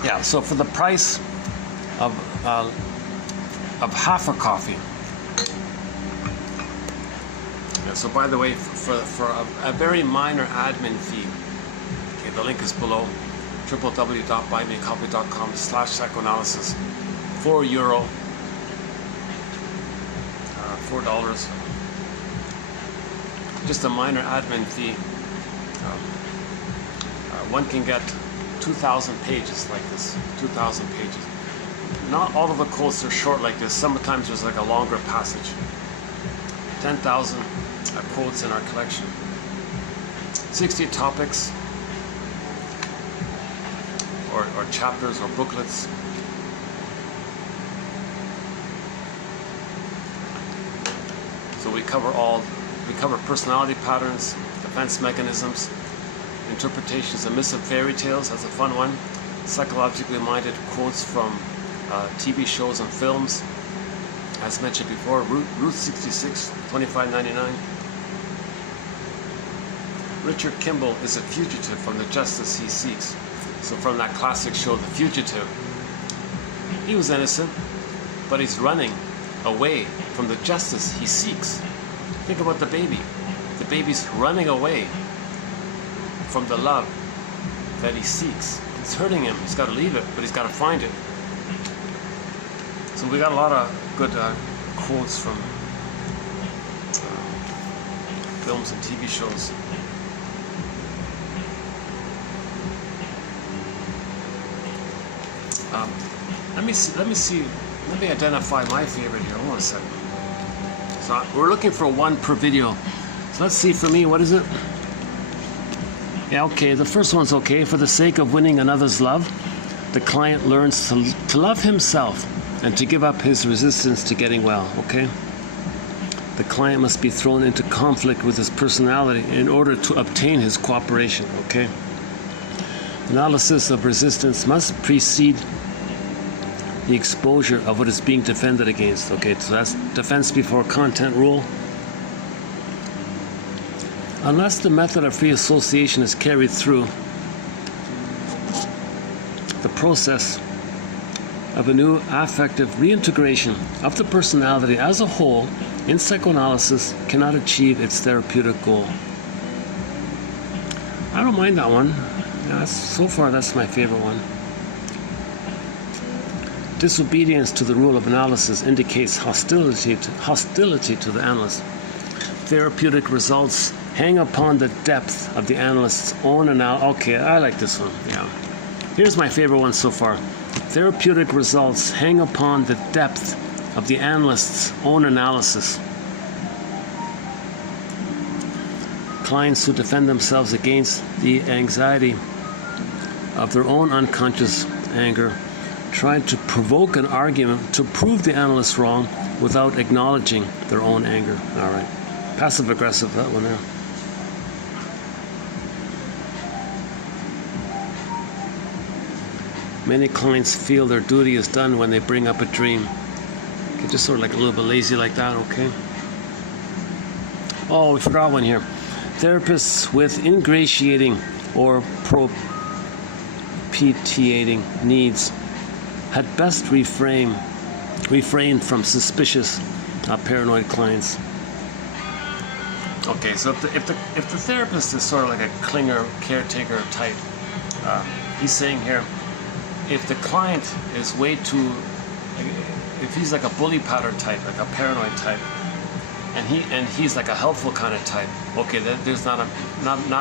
Yeah, so for the price of half a coffee. Yeah, so by the way, for a very minor admin fee, okay, the link is below, www.buymeacoffee.com/psychoanalysis, €4, $4. Just a minor admin fee. One can get 2,000 pages like this, 2,000 pages. Not all of the quotes are short like this. Sometimes there's like a longer passage. 10,000 quotes in our collection. 60 topics or chapters or booklets. So we cover personality patterns, defense mechanisms, interpretations of myths and fairy tales. That's a fun one. Psychologically minded quotes from TV shows and films. As mentioned before, Route 66, $25.99. Richard Kimball is a fugitive from the justice he seeks. So from that classic show, The Fugitive, he was innocent, but he's running away from the justice he seeks. Think about the baby. The baby's running away from the love that he seeks. It's hurting him. He's got to leave it, but he's got to find it. So we got a lot of good quotes from films and TV shows. Let me identify my favorite here. Hold on a second. So we're looking for one per video. So let's see, for me, what is it? Yeah, okay, the first one's okay. For the sake of winning another's love, the client learns to love himself and to give up his resistance to getting well, okay? The client must be thrown into conflict with his personality in order to obtain his cooperation, okay? Analysis of resistance must precede the exposure of what is being defended against, okay? So that's defense before content rule. Unless the method of free association is carried through, the process of a new affective reintegration of the personality as a whole in psychoanalysis cannot achieve its therapeutic goal. I don't mind that one. Yeah, so far, that's my favorite one. Disobedience to the rule of analysis indicates hostility to the analyst. Therapeutic results hang upon the depth of the analyst's own analysis. Okay, I like this one. Yeah. Here's my favorite one so far. Therapeutic results hang upon the depth of the analyst's own analysis. Clients who defend themselves against the anxiety of their own unconscious anger try to provoke an argument to prove the analyst wrong without acknowledging their own anger. All right. Passive-aggressive, that one there. Many clients feel their duty is done when they bring up a dream. Okay, just sort of like a little bit lazy like that, okay? Oh, we forgot one here. Therapists with ingratiating or propitiating needs had best refrain from suspicious paranoid clients. Okay, so if the therapist is sort of like a clinger, caretaker type, he's saying here, if the client is way too, if he's like a bully patter type, like a paranoid type, and he's like a helpful kind of type, okay, there's not a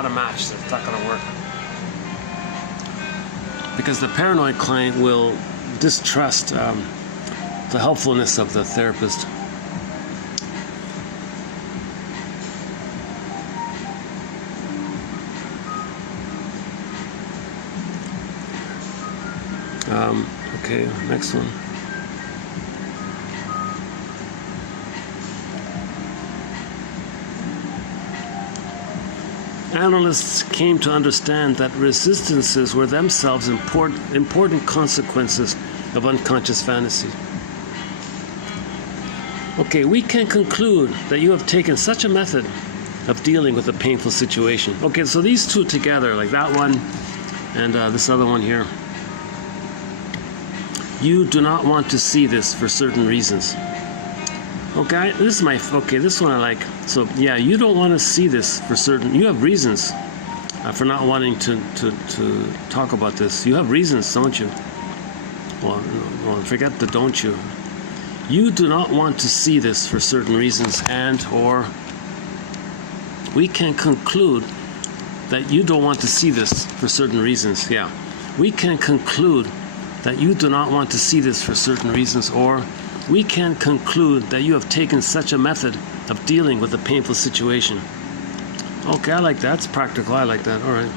match. That's not going to work, because the paranoid client will distrust the helpfulness of the therapist. Okay, next one. Analysts came to understand that resistances were themselves important consequences of unconscious fantasy. Okay, we can conclude that you have taken such a method of dealing with a painful situation. Okay, so these two together, like that one and this other one here. You do not want to see this for certain reasons. Okay, this one I like. So yeah, you don't want to see this for certain. You have reasons for not wanting to talk about this. You have reasons, don't you? Well, forget the don't you. You do not want to see this for certain reasons, or we can conclude that you don't want to see this for certain reasons. Yeah, we can conclude that you do not want to see this for certain reasons, or we can conclude that you have taken such a method of dealing with a painful situation. Okay, I like that. It's practical. I like that. All right.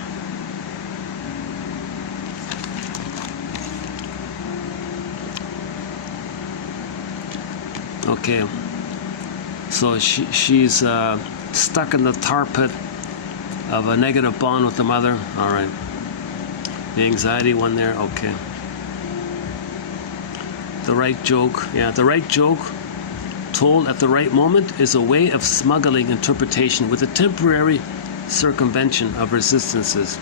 Okay. So she's stuck in the tar pit of a negative bond with the mother. All right. The anxiety one there. Okay. The right joke. Yeah, the right joke told at the right moment is a way of smuggling interpretation with a temporary circumvention of resistances.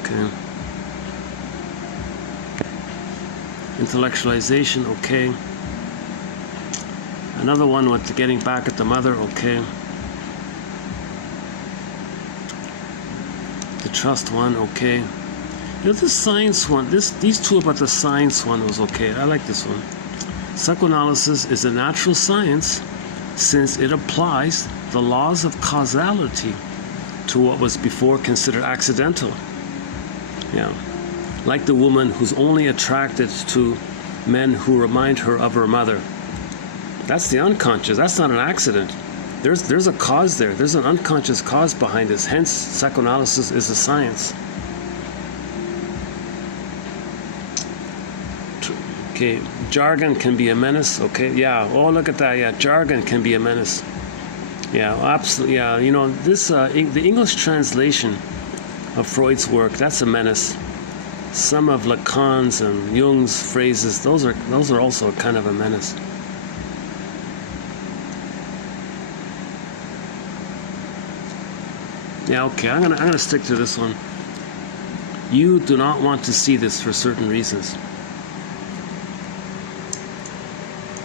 Okay. Intellectualization, okay. Another one with getting back at the mother, okay. The trust one, okay. You know, this science one, these two about the science one was okay. I like this one. Psychoanalysis is a natural science since it applies the laws of causality to what was before considered accidental. Yeah. Like the woman who's only attracted to men who remind her of her mother. That's the unconscious. That's not an accident. There's a cause there. There's an unconscious cause behind this. Hence, psychoanalysis is a science. Okay, jargon can be a menace. Okay, yeah. Oh, look at that. Yeah, jargon can be a menace. Yeah, absolutely. Yeah, you know, this the English translation of Freud's work, that's a menace. Some of Lacan's and Jung's phrases, those are also kind of a menace. Yeah, okay. I'm gonna stick to this one. You do not want to see this for certain reasons.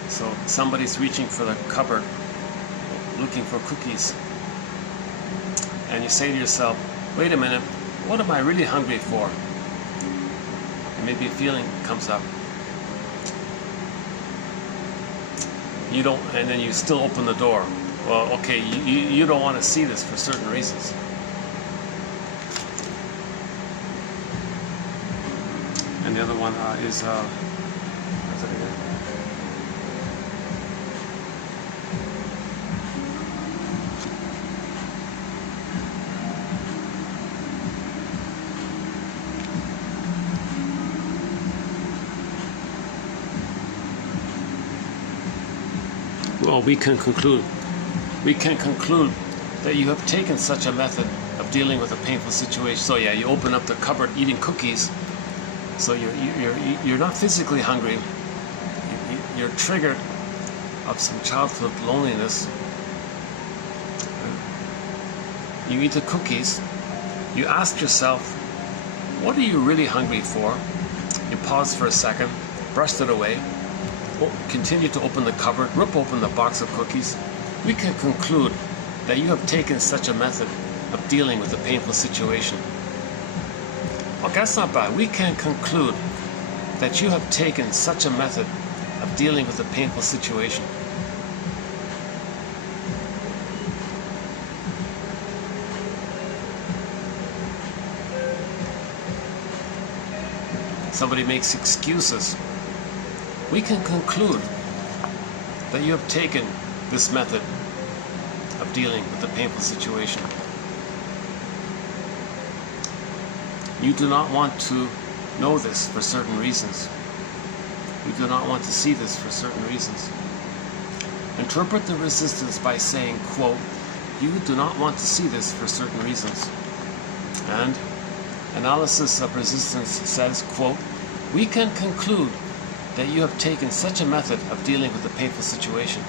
So somebody's reaching for the cupboard, looking for cookies, and you say to yourself, wait a minute, what am I really hungry for? And maybe a feeling comes up. You don't, and then you still open the door. Well, okay, you don't want to see this for certain reasons. And the other one is, what's it again? Well, we can conclude that you have taken such a method of dealing with a painful situation. So yeah, you open up the cupboard eating cookies. So you're not physically hungry. You're triggered of some childhood loneliness. You eat the cookies. You ask yourself, what are you really hungry for? You pause for a second, brush it away. Continue to open the cupboard, rip open the box of cookies. We can conclude that you have taken such a method of dealing with a painful situation. Well, that's not bad. We can conclude that you have taken such a method of dealing with a painful situation. Somebody makes excuses. We can conclude that you have taken this method of dealing with a painful situation. You do not want to know this for certain reasons. You do not want to see this for certain reasons. Interpret the resistance by saying, quote, you do not want to see this for certain reasons. And analysis of resistance says, quote, we can conclude that you have taken such a method of dealing with a painful situation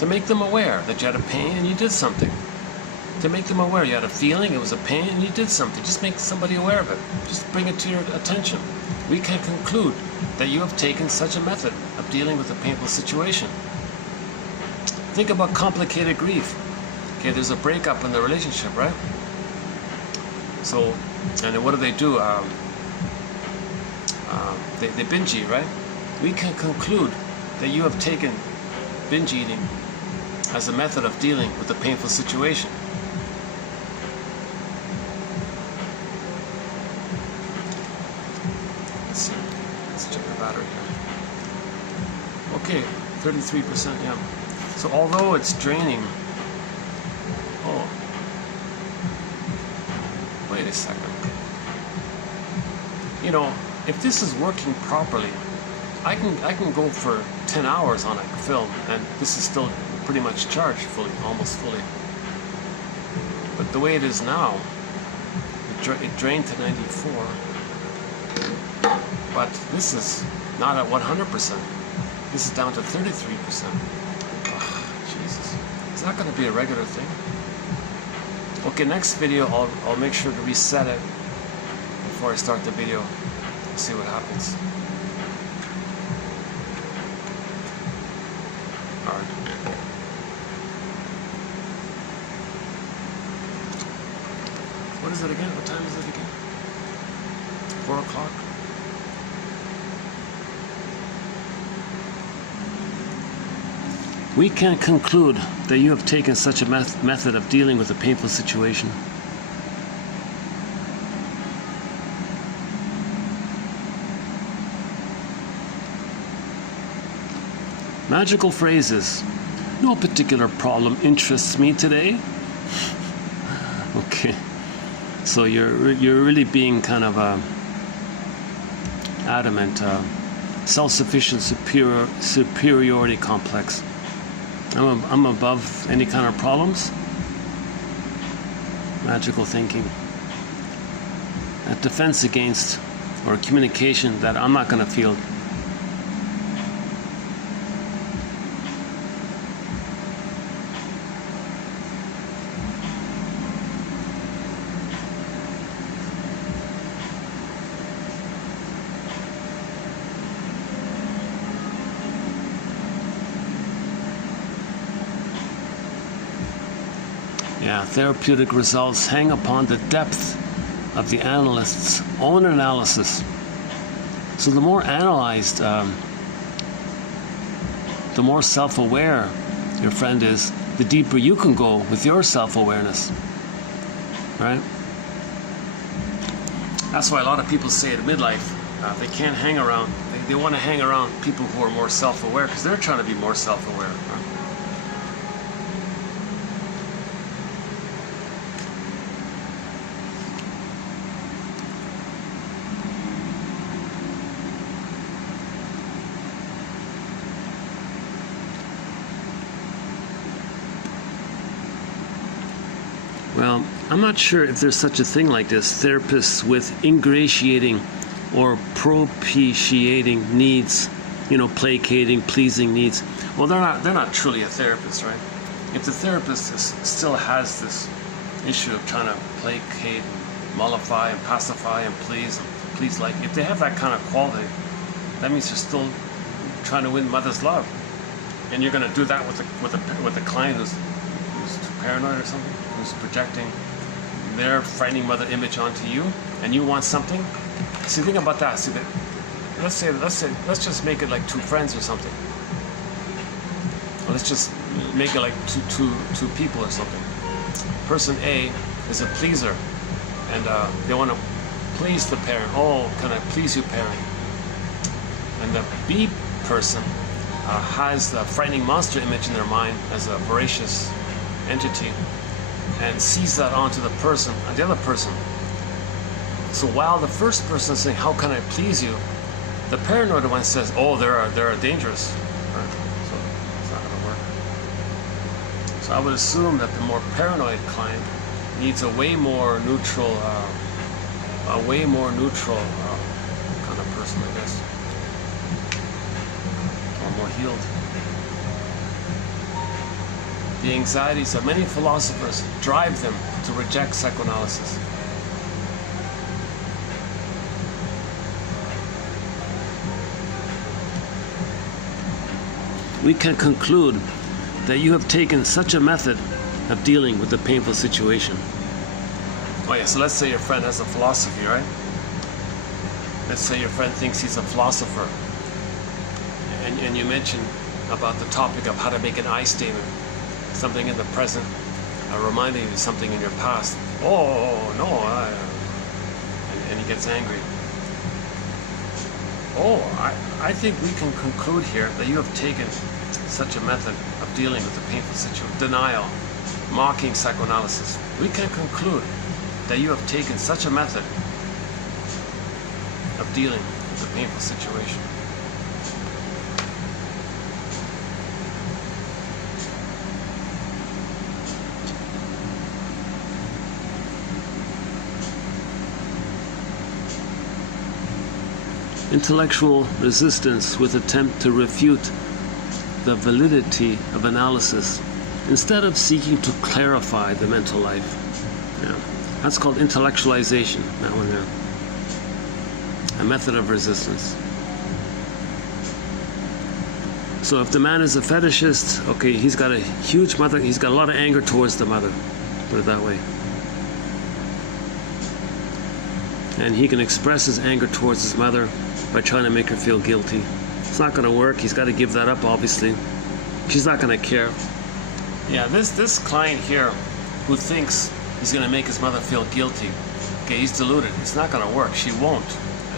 to make them aware that you had a pain and you did something. To make them aware you had a feeling, it was a pain, and you did something. Just make somebody aware of it. Just bring it to your attention. We can conclude that you have taken such a method of dealing with a painful situation. Think about complicated grief. Okay, there's a breakup in the relationship, right? So, and then what do? They binge eat, right? We can conclude that you have taken binge eating as a method of dealing with a painful situation. Let's see. Let's check the battery here. Okay, 33%, yeah. So although it's draining, oh, wait a second. You know, if this is working properly, I can go for 10 hours on a film, and this is still pretty much charged fully, almost fully. But the way it is now, it drained to 94. But this is not at 100%. This is down to 33%. Oh, Jesus. Is that going to be a regular thing? Okay, next video I'll make sure to reset it before I start the video. See what happens. Alright. What is it again? What time is it? 4 o'clock. We can conclude that you have taken such a method of dealing with a painful situation. Magical phrases. No particular problem interests me today. Okay. So you're really being kind of adamant, self-sufficient superiority complex. I'm above any kind of problems. Magical thinking. A defense against, or a communication that I'm not going to feel. Yeah, therapeutic results hang upon the depth of the analyst's own analysis. So the more analyzed, the more self-aware your friend is, the deeper you can go with your self-awareness, right? That's why a lot of people say at midlife, they can't hang around, they want to hang around people who are more self-aware because they're trying to be more self-aware, right? Well, I'm not sure if there's such a thing like this. Therapists with ingratiating or propitiating needs, placating, pleasing needs. Well, they're not truly a therapist, right? If the therapist still has this issue of trying to placate, mollify, and pacify, and please, like, if they have that kind of quality, that means they're still trying to win mother's love. And you're going to do that with a client who's too paranoid or something, who's projecting their frightening mother image onto you, and you want something. See, think about that. See, let's just make it like two friends or something. Or let's just make it like two people or something. Person A is a pleaser, and they want to please the parent. Oh, can I please you, parent? And the B person has the frightening monster image in their mind as a voracious entity, and sees that onto the other person. So while the first person is saying, "How can I please you?" the paranoid one says, "Oh, they're dangerous." Right? So it's not going to work. So I would assume that the more paranoid client needs a way more neutral kind of person, I guess, or more healed. The anxieties of many philosophers drive them to reject psychoanalysis. We can conclude that you have taken such a method of dealing with a painful situation. Oh yeah, so let's say your friend has a philosophy, right? Let's say your friend thinks he's a philosopher, and you mention about the topic of how to make an I statement. Something in the present, reminding you of something in your past. Oh, no, and he gets angry. Oh, I think we can conclude here that you have taken such a method of dealing with the painful situation. Denial, mocking psychoanalysis. We can conclude that you have taken such a method of dealing with the painful situation. Intellectual resistance with attempt to refute the validity of analysis instead of seeking to clarify the mental life. Yeah. That's called intellectualization, that one there. A method of resistance. So if the man is a fetishist, okay, he's got a huge mother, he's got a lot of anger towards the mother, put it that way. and he can express his anger towards his mother by trying to make her feel guilty. It's not going to work. He's got to give that up, obviously. She's not going to care. Yeah, this client here who thinks he's going to make his mother feel guilty, okay, he's deluded. It's not going to work. She won't.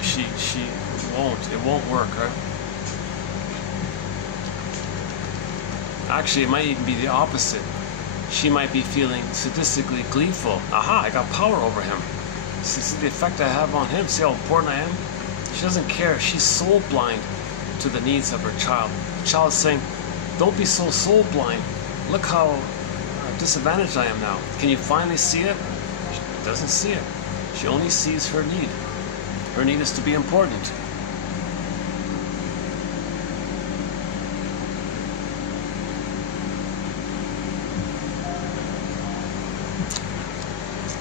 She won't. It won't work, right? Actually, it might even be the opposite. She might be feeling sadistically gleeful. Aha, I got power over him. See the effect I have on him? See how important I am? She doesn't care. She's soul blind to the needs of her child. The child is saying, don't be so soul blind. Look how disadvantaged I am now. Can you finally see it? She doesn't see it. She only sees her need. Her need is to be important.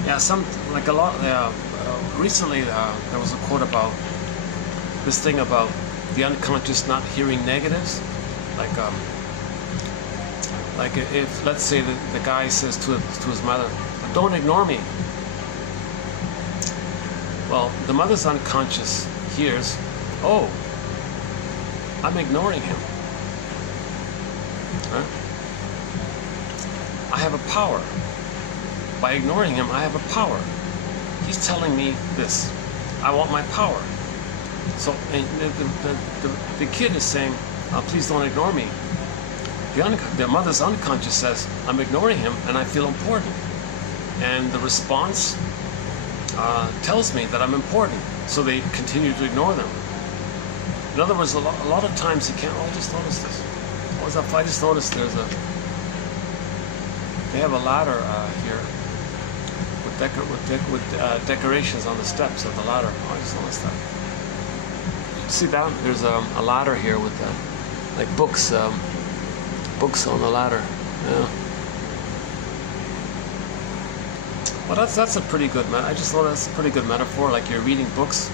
Yeah, recently there was a quote about this thing about the unconscious not hearing negatives. Like if let's say the guy says to his mother, don't ignore me. Well, the mother's unconscious hears, oh, I'm ignoring him. Right? I have a power. By ignoring him, I have a power. He's telling me this. I want my power. So and the kid is saying, please don't ignore me. The mother's unconscious says, I'm ignoring him and I feel important. And the response tells me that I'm important. So they continue to ignore them. In other words, a lot of times you can't, oh, I just noticed this. What was up? I just noticed they have a ladder here with decorations on the steps of the ladder. Oh, I just noticed that. See that? There's a ladder here with like books on the ladder. Yeah. Well, that's a pretty good. I just thought that's a pretty good metaphor. Like you're reading books.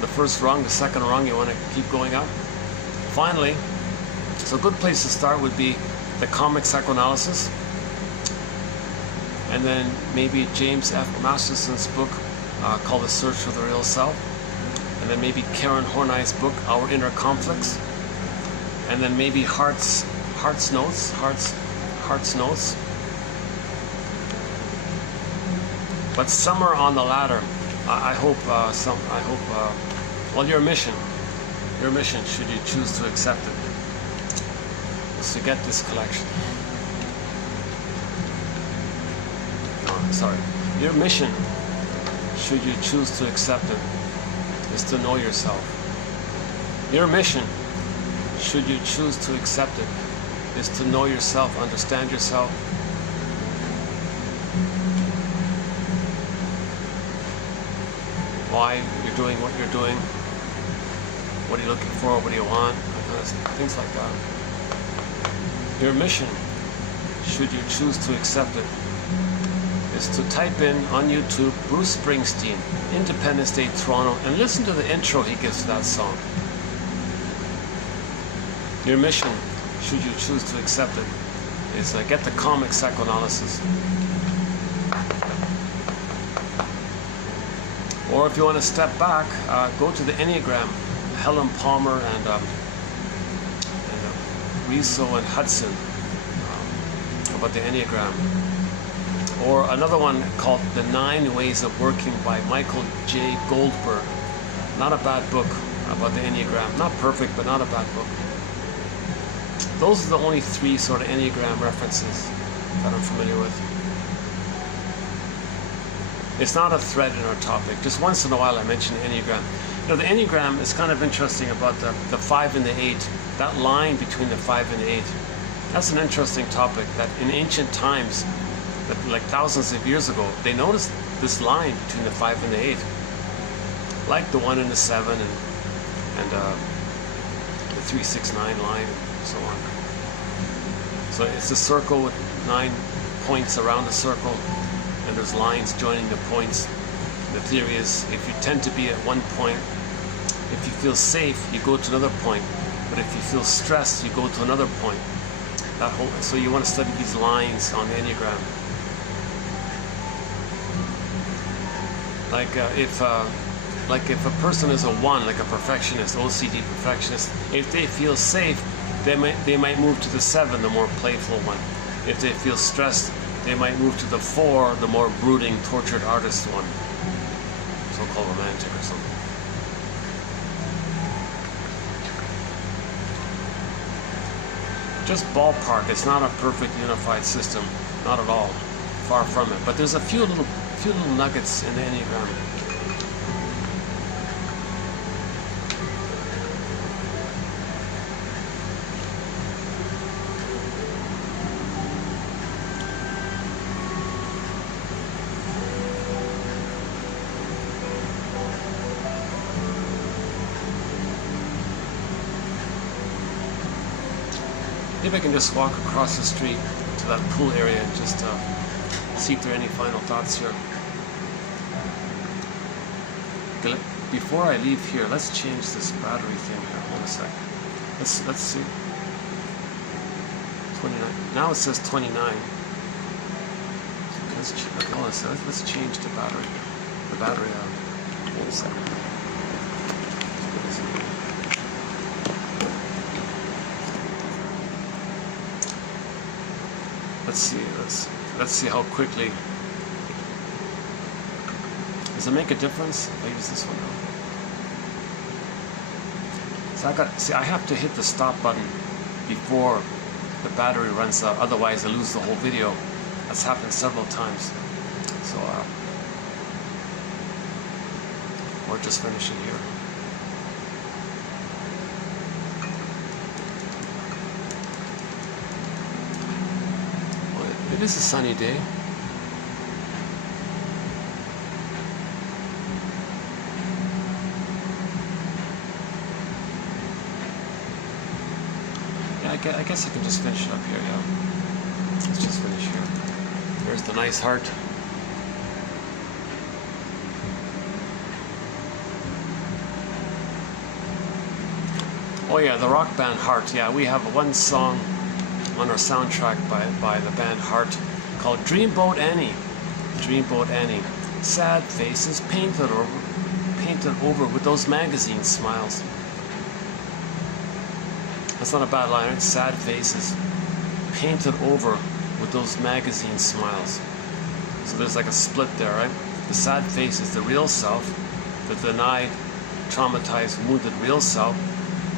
The first rung, the second rung, you want to keep going up. Finally, so a good place to start would be the comic psychoanalysis. And then maybe James F. Masterson's book called The Search for the Real Self. And then maybe Karen Horney's book, Our Inner Conflicts. And then maybe Hart's notes. But somewhere on the ladder, I hope, well, your mission, should you choose to accept it, is to get this collection. Your mission, should you choose to accept it, is to know yourself. Your mission, should you choose to accept it, is to know yourself, understand yourself. Why you're doing what you're doing, what are you looking for, what do you want, things like that. Your mission, should you choose to accept it, is to type in on YouTube Bruce Springsteen, Independence Day, Toronto, and listen to the intro he gives to that song. Your mission, should you choose to accept it, is get the comic psychoanalysis. Or if you want to step back, go to the Enneagram, Helen Palmer and Riso and Hudson about the Enneagram. Or another one called The 9 Ways of Working by Michael J. Goldberg. Not a bad book about the Enneagram. Not perfect, but not a bad book. Those are the only 3 sort of Enneagram references that I'm familiar with. It's not a thread in our topic. Just once in a while I mention the Enneagram. You know, the Enneagram is kind of interesting about the 5 and the 8. That line between the 5 and the 8. That's an interesting topic that in ancient times, like thousands of years ago, they noticed this line between the 5 and the 8. Like the 1 and the 7 and the 3, 6, 9 line and so on. So it's a circle with 9 points around the circle, and there's lines joining the points. The theory is if you tend to be at one point, if you feel safe, you go to another point. But if you feel stressed, you go to another point. So you want to study these lines on the Enneagram. Like if a person is a 1, like a perfectionist, OCD perfectionist, if they feel safe, they might move to the 7, the more playful one. If they feel stressed, they might move to the 4, the more brooding, tortured artist one, so-called romantic or something. Just ballpark. It's not a perfect unified system, not at all. Far from it. But there's a few little nuggets in the Enneagram. Maybe I can just walk across the street to that pool area and just see if there are any final thoughts here. Okay, before I leave here, let's change this battery thing here. Hold a sec. Let's see. 29. Now it says 29. Okay, hold on a sec. Let's change the battery. The battery. Hold a sec. Let's see how quickly. Does it make a difference if I use this one now? So I have to hit the stop button before the battery runs out, otherwise I lose the whole video. That's happened several times. So or just finish it here. It is a sunny day. Yeah, I guess I can just finish it up here, yeah. Let's just finish here. There's the nice heart. Oh yeah, the rock band Hart. Yeah, we have one song on our soundtrack by the band Hart called Dreamboat Annie. Dreamboat Annie. Sad faces painted over with those magazine smiles. That's not a bad line, right? Sad faces painted over with those magazine smiles. So there's like a split there, right? The sad face is the real self, the denied, traumatized, wounded real self,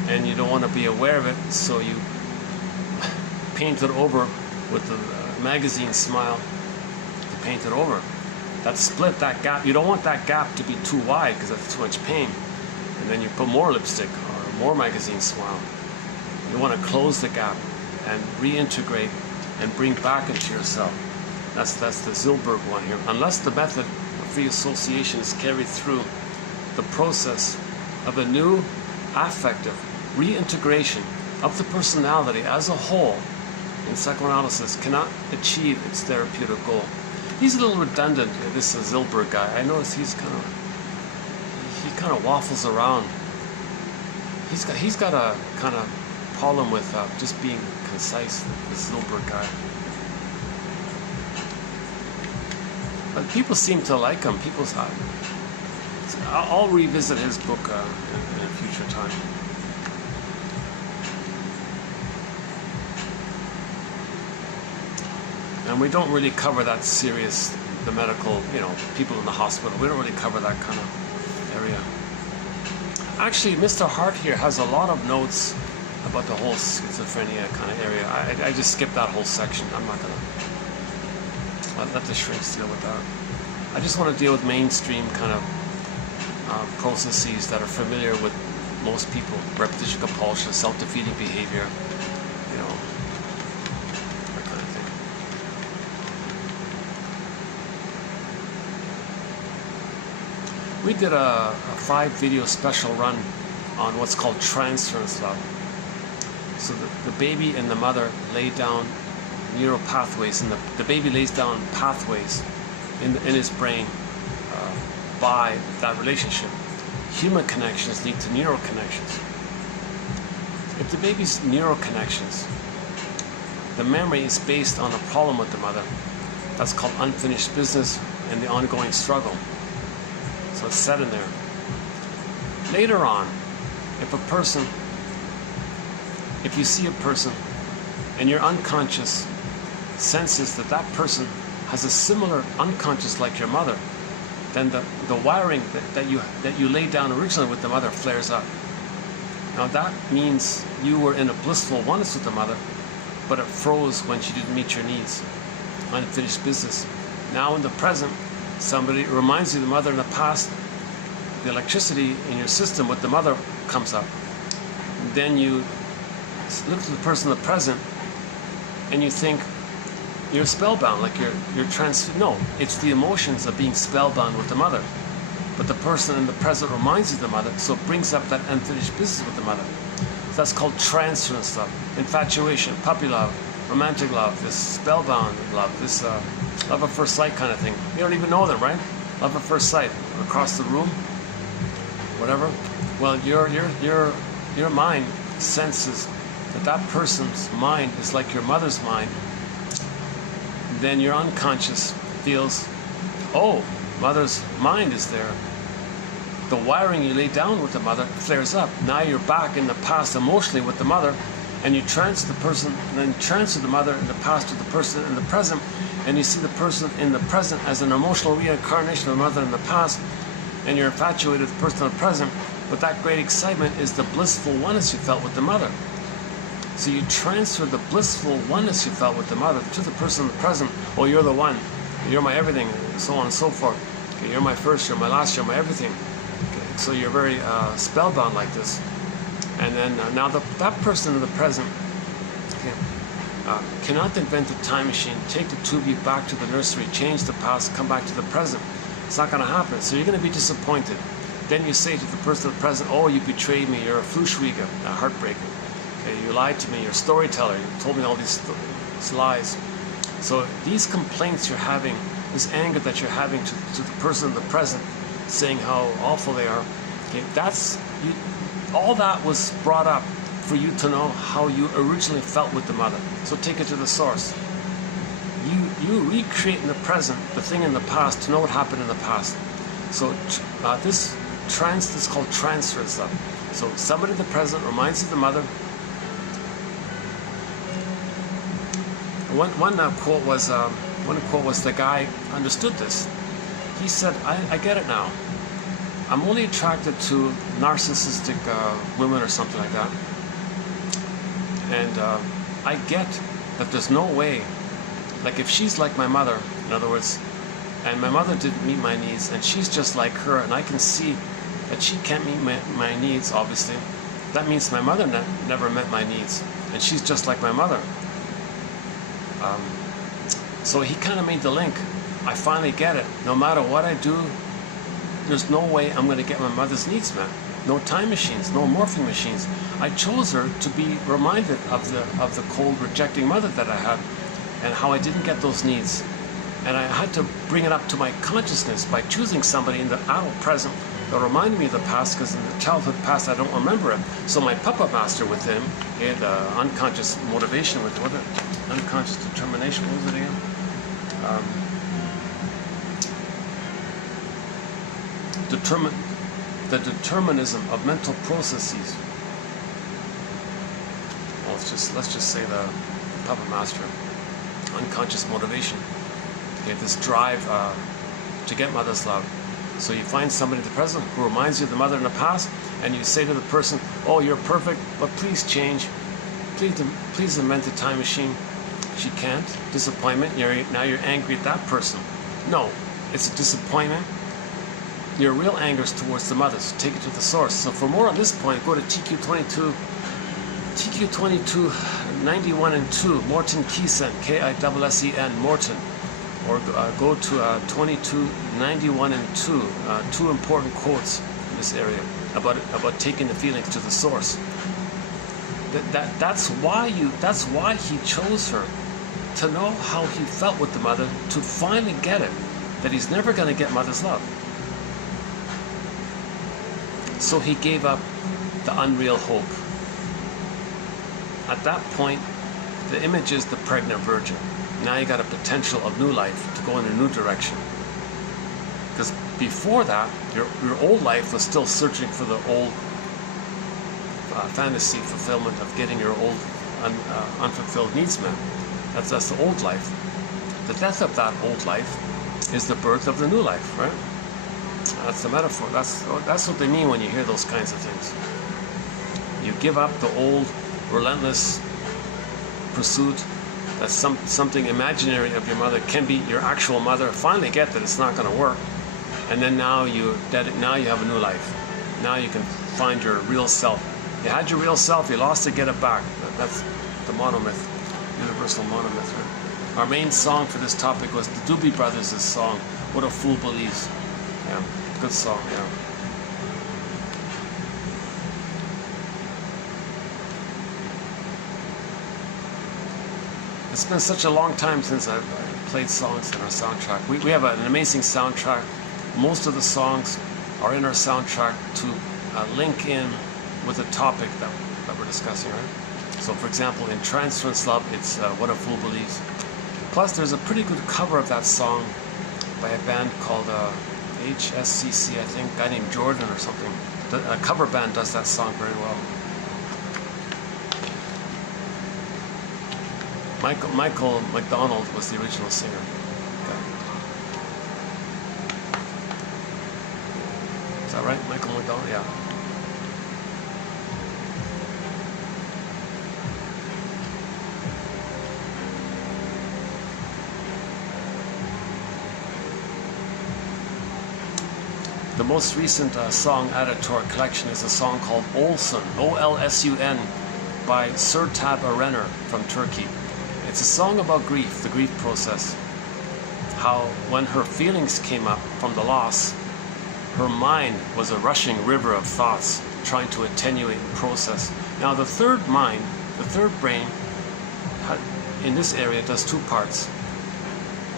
and you don't want to be aware of it, so you paint it over with the magazine smile to paint it over. That split, that gap, you don't want that gap to be too wide because that's too much pain. And then you put more lipstick or more magazine smile. You want to close the gap and reintegrate and bring back into yourself. That's the Zilboorg one here. Unless the method of free association is carried through, the process of a new affective reintegration of the personality as a whole in psychoanalysis cannot achieve its therapeutic goal. He's a little redundant, this Zilboorg guy. I notice he kind of waffles around. He's got a kind of problem with just being concise, this Zilboorg guy. But people seem to like him. I'll revisit his book in a future time. And we don't really cover that serious, the medical, people in the hospital. We don't really cover that kind of area. Actually, Mr. Hart here has a lot of notes about the whole schizophrenia kind of area. I just skipped that whole section. I'm not going to let the shrinks deal with that. I just want to deal with mainstream kind of processes that are familiar with most people. Repetition compulsion, self-defeating behavior, that kind of thing. We did a 5-video special run on what's called transference love. So the baby and the mother lay down neural pathways, and the baby lays down pathways in his brain by that relationship. Human connections lead to neural connections. If the baby's neural connections, the memory is based on a problem with the mother, that's called unfinished business and the ongoing struggle. So it's set in there. Later on, if you see a person and your unconscious senses that that person has a similar unconscious like your mother, then the wiring that you laid down originally with the mother flares up. Now that means you were in a blissful oneness with the mother, but it froze when she didn't meet your needs. Unfinished business. Now in the present, somebody reminds you of the mother in the past, the electricity in your system with the mother comes up. And then you look at the person in the present and you think you're spellbound, like no, it's the emotions of being spellbound with the mother. But the person in the present reminds you of the mother, so it brings up that unfinished business with the mother. So that's called transference love, infatuation, puppy love, romantic love, this spellbound love, this love at first sight kind of thing. You don't even know them, right? Love at first sight, across the room, whatever. Well, your mind senses that person's mind is like your mother's mind. Then your unconscious feels, oh, mother's mind is there. The wiring you laid down with the mother flares up. Now you're back in the past emotionally with the mother, and you transfer the person, and then transfer the mother in the past to the person in the present, and you see the person in the present as an emotional reincarnation of the mother in the past, and you're infatuated with the person in the present, but that great excitement is the blissful oneness you felt with the mother. So you transfer the blissful oneness you felt with the mother to the person in the present. Oh, you're the one. You're my everything, so on and so forth. Okay, you're my first, you're my last, you're my everything. Okay, so you're very spellbound like this. And then now that person in the present cannot invent a time machine, take the 2B back to the nursery, change the past, come back to the present. It's not going to happen. So you're going to be disappointed. Then you say to the person in the present, oh, you betrayed me, you're a fluschwieger, a heartbreaker. Okay, you lied to me, you're a storyteller, you told me all these lies. So these complaints you're having, this anger that you're having to the person in the present, saying how awful they are, okay, all that was brought up for you to know how you originally felt with the mother. So take it to the source. You recreate in the present the thing in the past to know what happened in the past. So this is called transference love. So somebody in the present reminds you of the mother. One quote was the guy understood this. He said, I get it now. I'm only attracted to narcissistic women or something like that. And I get that there's no way, like if she's like my mother, in other words, and my mother didn't meet my needs, and she's just like her, and I can see that she can't meet my needs, obviously, that means my mother never met my needs, and she's just like my mother. So he kind of made the link. I finally get it. No matter what I do, there's no way I'm going to get my mother's needs met. No time machines, no morphing machines. I chose her to be reminded of the cold, rejecting mother that I had, and how I didn't get those needs. And I had to bring it up to my consciousness by choosing somebody in the adult present that reminded me of the past, because in the childhood past I don't remember it. So my puppet master within, okay, the unconscious motivation with unconscious determination, what was it again? The determinism of mental processes. Well, let's just say the puppet master, unconscious motivation. Okay, this drive to get mother's love. So you find somebody in the present who reminds you of the mother in the past, and you say to the person, oh, you're perfect, but please change. Please invent a time machine. She can't. Disappointment. Now you're angry at that person. No, it's a disappointment. Your real anger is towards the mother, so take it to the source. So for more on this point, go to TQ22 91 and 2, Morton Kisen, K-I-S-S-E-N, Morton. Or go to 22 91 and 2, two important quotes in this area about taking the feelings to the source. That's why he chose her, to know how he felt with the mother, to finally get it, that he's never going to get mother's love. So he gave up the unreal hope. At that point, the image is the pregnant virgin. Now you got a potential of new life to go in a new direction. Because before that, your old life was still searching for the old fantasy fulfillment of getting your old unfulfilled needs met. That's the old life. The death of that old life is the birth of the new life, right? That's the metaphor. That's what they mean when you hear those kinds of things. You give up the old, relentless pursuit that something imaginary of your mother can be your actual mother. Finally get that it's not going to work, and then now you have a new life. Now you can find your real self. You had your real self, you lost it, get it back. That's the monomyth, universal monomyth. Right? Our main song for this topic was the Doobie Brothers' song, "What a Fool Believes." Yeah, good song. Yeah. It's been such a long time since I've played songs in our soundtrack. We have an amazing soundtrack. Most of the songs are in our soundtrack to link in with the topic that we're discussing, right? So, for example, in Transference Love, it's "What a Fool Believes." Plus, there's a pretty good cover of that song by a band called HSCC, I think, a guy named Jordan or something. A cover band does that song very well. Michael McDonald was the original singer. Okay. Is that right? Michael McDonald? Yeah. The most recent song added to our collection is a song called Olsun, O-L-S-U-N, by Sertab Erener from Turkey. It's a song about grief, the grief process. How when her feelings came up from the loss, her mind was a rushing river of thoughts trying to attenuate and process. Now the third mind, the third brain, in this area does two parts.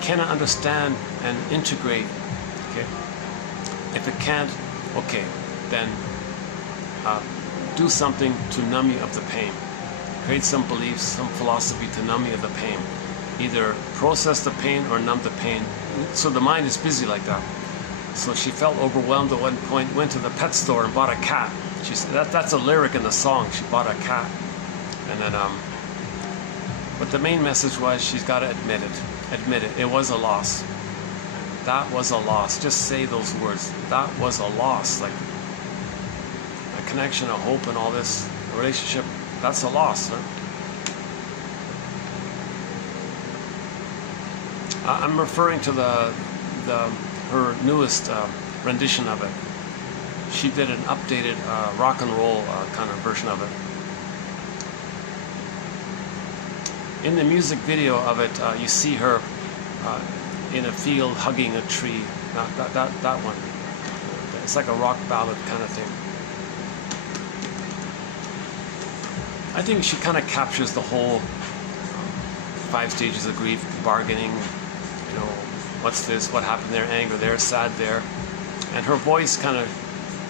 Cannot understand and integrate. Okay. If it can't, okay, then do something to numb you of the pain. Create some beliefs, some philosophy to numb you of the pain. Either process the pain or numb the pain. So the mind is busy like that. So she felt overwhelmed at one point, went to the pet store and bought a cat. She said that's a lyric in the song. She bought a cat, and then but the main message was she's got to admit it. Admit it. It was a loss. That was a loss. Just say those words. That was a loss. Like a connection, a hope, and all this, a relationship. That's a loss. Huh? I'm referring to her newest rendition of it. She did an updated rock and roll kind of version of it. In the music video of it, you see her in a field hugging a tree. That one. It's like a rock ballad kind of thing. I think she kind of captures the whole 5 stages of grief, bargaining, you know, what's this, what happened there, anger there, sad there. And her voice kind of,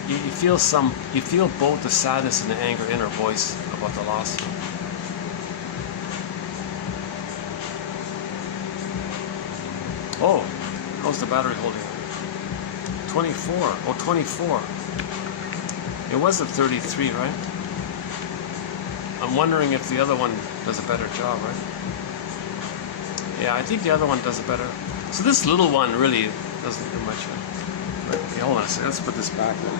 you feel both the sadness and the anger in her voice about the loss. Oh, how's the battery holding? 24. Oh, 24. It was at 33, right? I'm wondering if the other one does a better job, right? Yeah, I think the other one does a better. So this little one really doesn't do much. Right? Okay, hold on a second. Let's put this back then.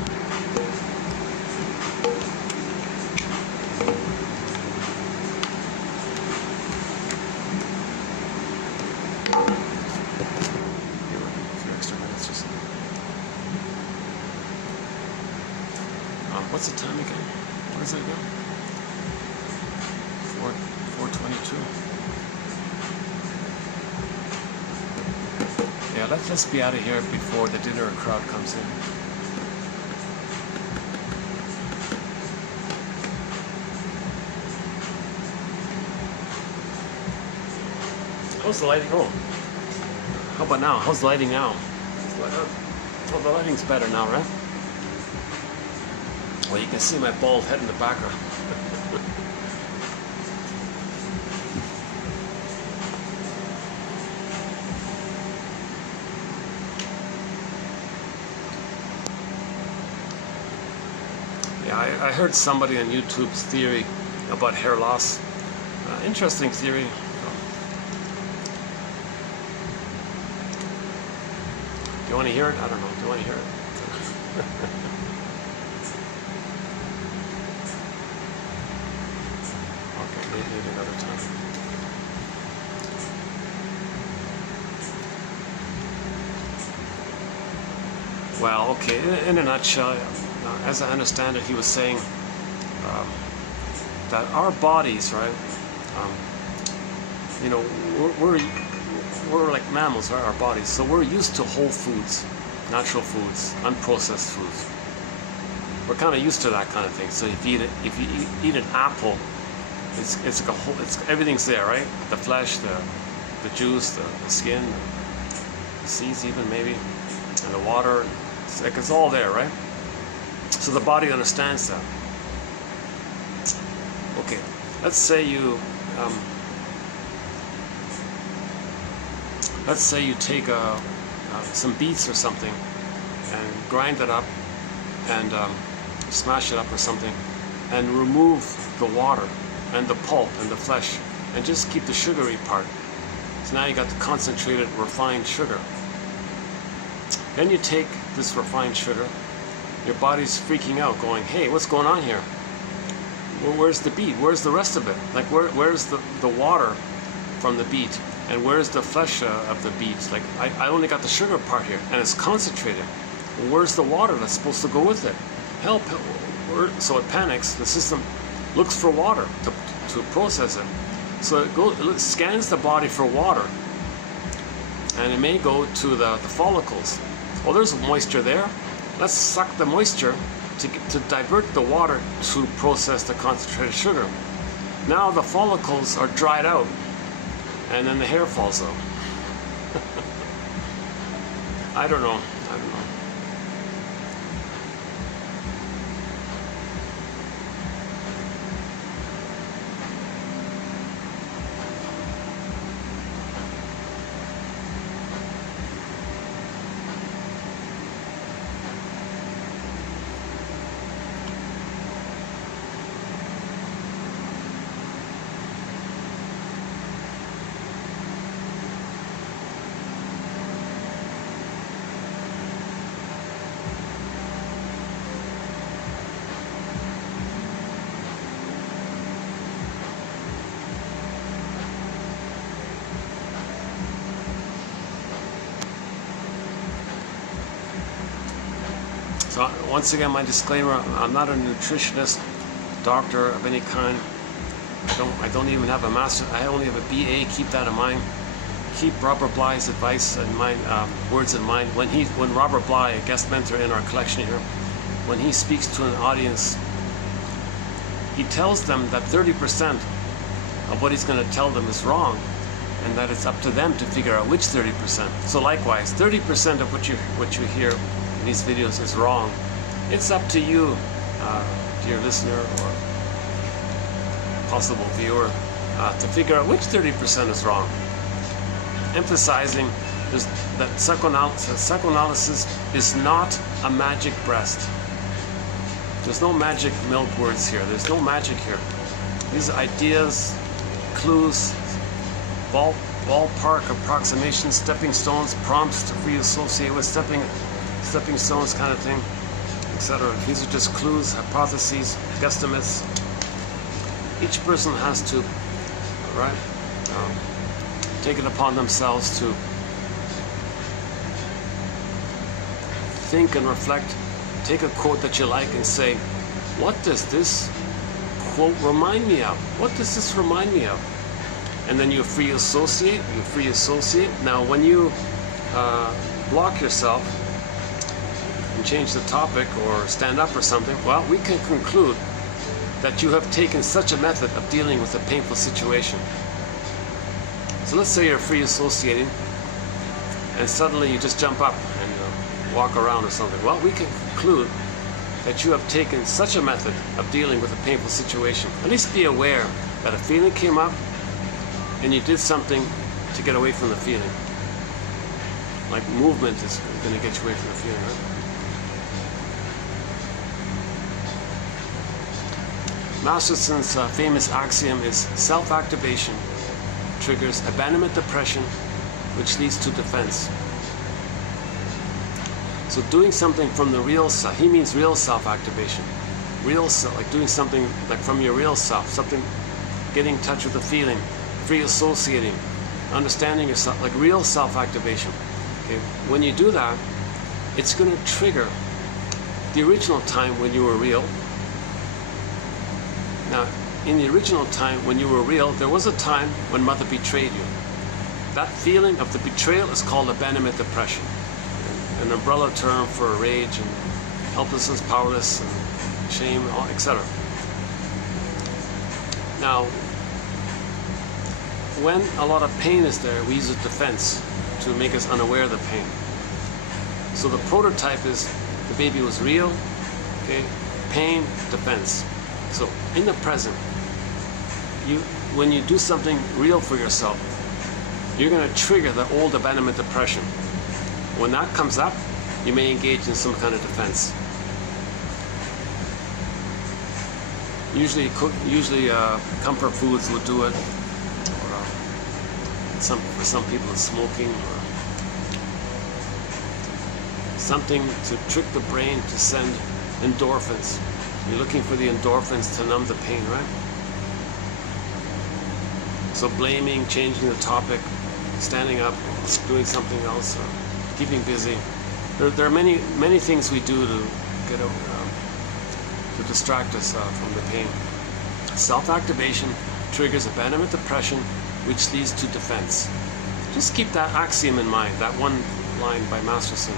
What's the time again? What is it again? 4:22. Yeah, let's be out of here before the dinner crowd comes in. How's the lighting? Oh, how about now? How's the lighting now? Oh, the lighting's better now, right? Well, you can see my bald head in the background. Yeah, I heard somebody on YouTube's theory about hair loss. Interesting theory. Do you want to hear it? I don't know. Do you want to hear it? Okay, maybe another time. Well, okay, in a nutshell, as I understand it, he was saying that our bodies, right, you know, we're like mammals, right, our bodies, so we're used to whole foods, natural foods, unprocessed foods. We're kind of used to that kind of thing. So if you eat an apple, it's like a whole, everything's there, right? The flesh, the juice, the skin, the seeds even maybe, and the water. It's all there, right? So the body understands that. Okay, let's say you take some beets or something and grind it up and smash it up or something and remove the water and the pulp and the flesh and just keep the sugary part. So now you got the concentrated refined sugar. Then you take this refined sugar, your body's freaking out, going, hey, what's going on here? Well, where's the beet? Where's the rest of it? Like, where's the water from the beet? And where's the flesh of the beet? Like, I only got the sugar part here, and it's concentrated. Well, where's the water that's supposed to go with it? Help. So it panics. The system looks for water to process it. So it scans the body for water, and it may go to the follicles. Well, there's moisture there. Let's suck the moisture to divert the water to process the concentrated sugar. Now the follicles are dried out, and then the hair falls out. I don't know. So once again, my disclaimer: I'm not a nutritionist, doctor of any kind. I don't even have a master. I only have a BA. Keep that in mind. Keep Robert Bly's advice in mind, words in mind. When Robert Bly, a guest mentor in our collection here, when he speaks to an audience, he tells them that 30% of what he's going to tell them is wrong, and that it's up to them to figure out which 30%. So likewise, 30% of what you hear in these videos is wrong. It's up to you, dear listener or possible viewer, to figure out which 30% is wrong. Emphasizing that psychoanalysis is not a magic breast. There's no magic milk words here. There's no magic here. These ideas, clues, ballpark approximations, stepping stones, prompts to re-associate with stepping stones kind of thing, etc. These are just clues, hypotheses, guesstimates. Each person has to, right, take it upon themselves to think and reflect. Take a quote that you like and say, what does this quote remind me of? What does this remind me of? And then you free associate. Now when you block yourself and change the topic or stand up or something, well, we can conclude that you have taken such a method of dealing with a painful situation. So let's say you're free associating and suddenly you just jump up and walk around or something. Well, we can conclude that you have taken such a method of dealing with a painful situation. At least be aware that a feeling came up and you did something to get away from the feeling. Like movement is going to get you away from the feeling, right? Masterson's famous axiom is self-activation triggers abandonment depression, which leads to defense. So doing something from the real self, he means real self-activation. Real self, like doing something like from your real self, something, getting in touch with the feeling, free associating, understanding yourself, like real self-activation. Okay? When you do that, it's going to trigger the original time when you were real. Now, in the original time when you were real, there was a time when mother betrayed you. That feeling of the betrayal is called abandonment depression, an umbrella term for rage and helplessness, powerless, and shame, etc. Now, when a lot of pain is there, we use a defense to make us unaware of the pain. So the prototype is the baby was real, okay, pain, defense. So in the present, when you do something real for yourself, you're going to trigger the old abandonment depression. When that comes up, you may engage in some kind of defense. Usually comfort foods will do it, or for some people it's smoking, or something to trick the brain to send endorphins. You're looking for the endorphins to numb the pain, right? So blaming, changing the topic, standing up, doing something else, or keeping busy. There are many things we do to get over, to distract us from the pain. Self-activation triggers abandonment depression, which leads to defense. Just keep that axiom in mind, that one line by Masterson.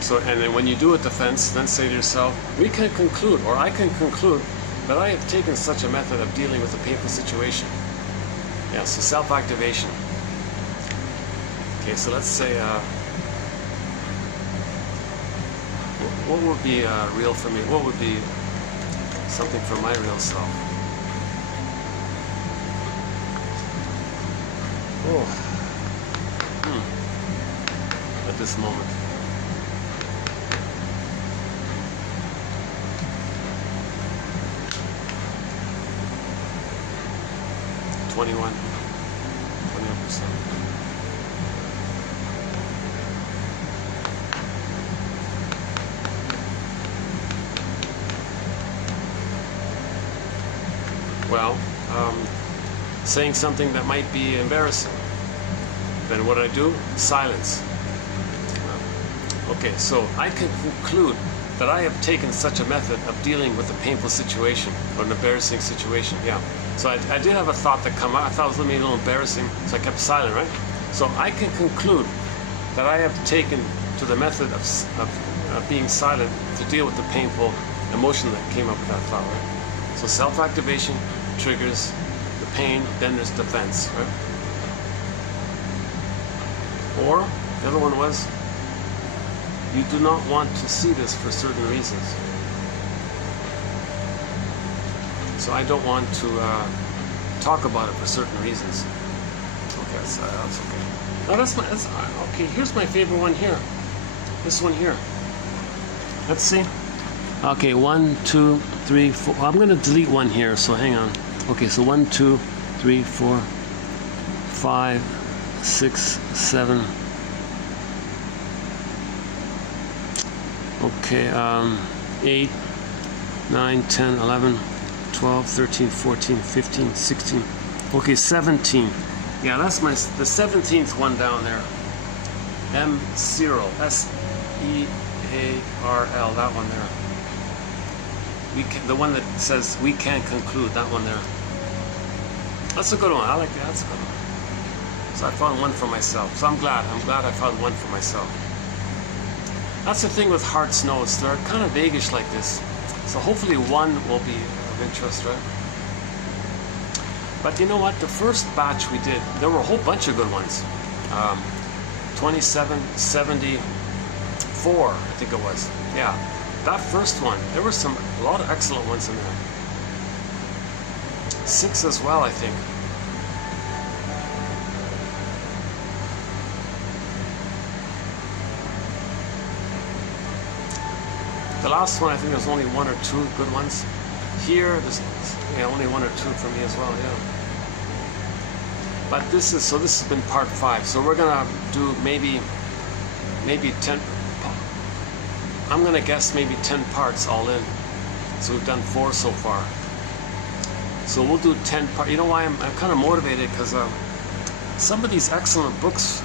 So, and then when you do a defense, then say to yourself, we can conclude, or I can conclude, that I have taken such a method of dealing with a painful situation. Yeah, so self-activation. Okay, so let's say, what would be real for me? What would be something from my real self? At this moment. 21%. Well, saying something that might be embarrassing. Then what I do? Silence. Okay, so I can conclude that I have taken such a method of dealing with a painful situation or an embarrassing situation. Yeah. So I did have a thought that come out. I thought it was maybe a little embarrassing, so I kept silent, right? So I can conclude that I have taken to the method of being silent to deal with the painful emotion that came up with that thought, right? So self-activation triggers the pain, then there's defense, right? Or the other one was, you do not want to see this for certain reasons. So I don't want to talk about it for certain reasons. Okay, that's okay. Now okay. Here's my favorite one here. This one here. Let's see. Okay, 1, 2, 3, 4. I'm going to delete one here. So hang on. Okay, so 1, 2, 3, 4, 5, 6, 7. Okay, 8, 9, 10, 11. 12, 13, 14, 15, 16. Okay, 17. Yeah, that's the 17th one down there. M Cyril. S-E-A-R-L. That one there. The one that says we can conclude. That one there. That's a good one. I like that. That's a good one. So I found one for myself. So I'm glad I found one for myself. That's the thing with Hart's notes. They're kind of vaguish like this. So hopefully one will be interest, right? But you know what? The first batch we did, there were a whole bunch of good ones. 27, 74, I think it was. Yeah, that first one, there were a lot of excellent ones in there. 6 as well, I think. The last one, I think there's only 1 or 2 good ones. Here, there's only 1 or 2 for me as well, yeah. But this has been part 5. So we're gonna do maybe 10. I'm gonna guess maybe 10 parts all in. So we've done 4 so far. So we'll do 10 parts. You know why I'm kind of motivated? Because some of these excellent books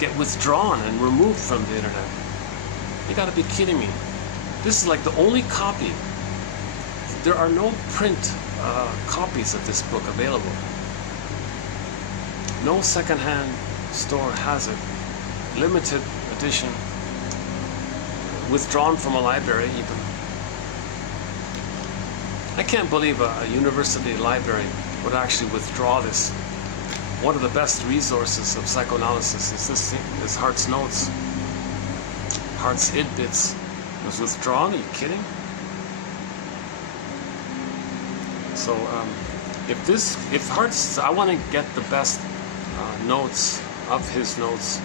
get withdrawn and removed from the internet. You gotta be kidding me. This is like the only copy. There are no print copies of this book available. No secondhand store has it. Limited edition. Withdrawn from a library even. I can't believe a university library would actually withdraw this. One of the best resources of psychoanalysis is this thing, is Hart's notes. Hart's idbits was withdrawn. Are you kidding? So if Hart's, I want to get the best notes of his notes,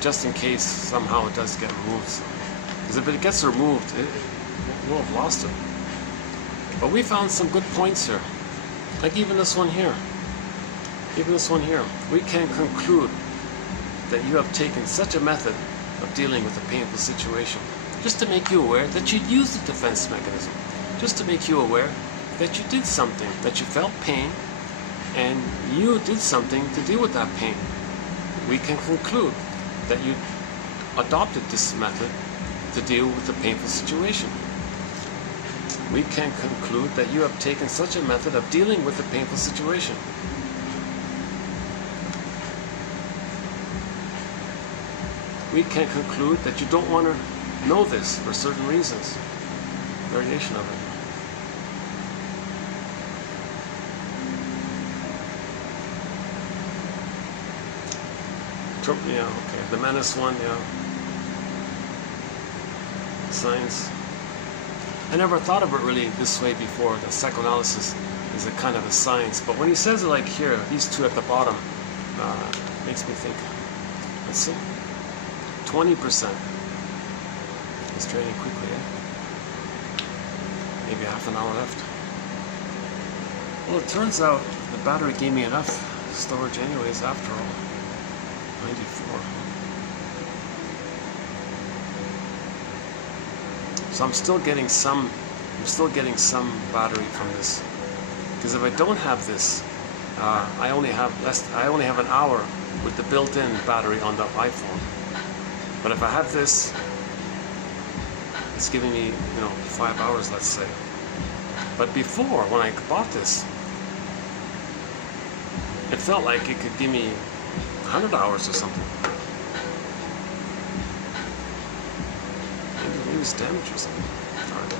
just in case somehow it does get removed. Because if it gets removed, we'll have lost it. But we found some good points here. Like even this one here. Even this one here. We can conclude that you have taken such a method of dealing with a painful situation, just to make you aware that you'd used the defense mechanism, just to make you aware that you did something, that you felt pain, and you did something to deal with that pain. We can conclude that you adopted this method to deal with a painful situation. We can conclude that you have taken such a method of dealing with a painful situation. We can conclude that you don't want to know this for certain reasons. Variation of it. Yeah, okay. The menace one, yeah. Science. I never thought of it really this way before, that psychoanalysis is a kind of a science. But when he says it like here, these two at the bottom, makes me think. Let's see. 20%. It's trading quickly, eh? Maybe half an hour left. Well, it turns out the battery gave me enough storage anyways after all. 94. So I'm still getting some battery from this. Because if I don't have this, I only have an hour with the built-in battery on the iPhone. But if I have this, it's giving me, 5 hours, let's say. But before, when I bought this, it felt like it could give me 100 hours or something. Maybe it was damaged or something. Alright.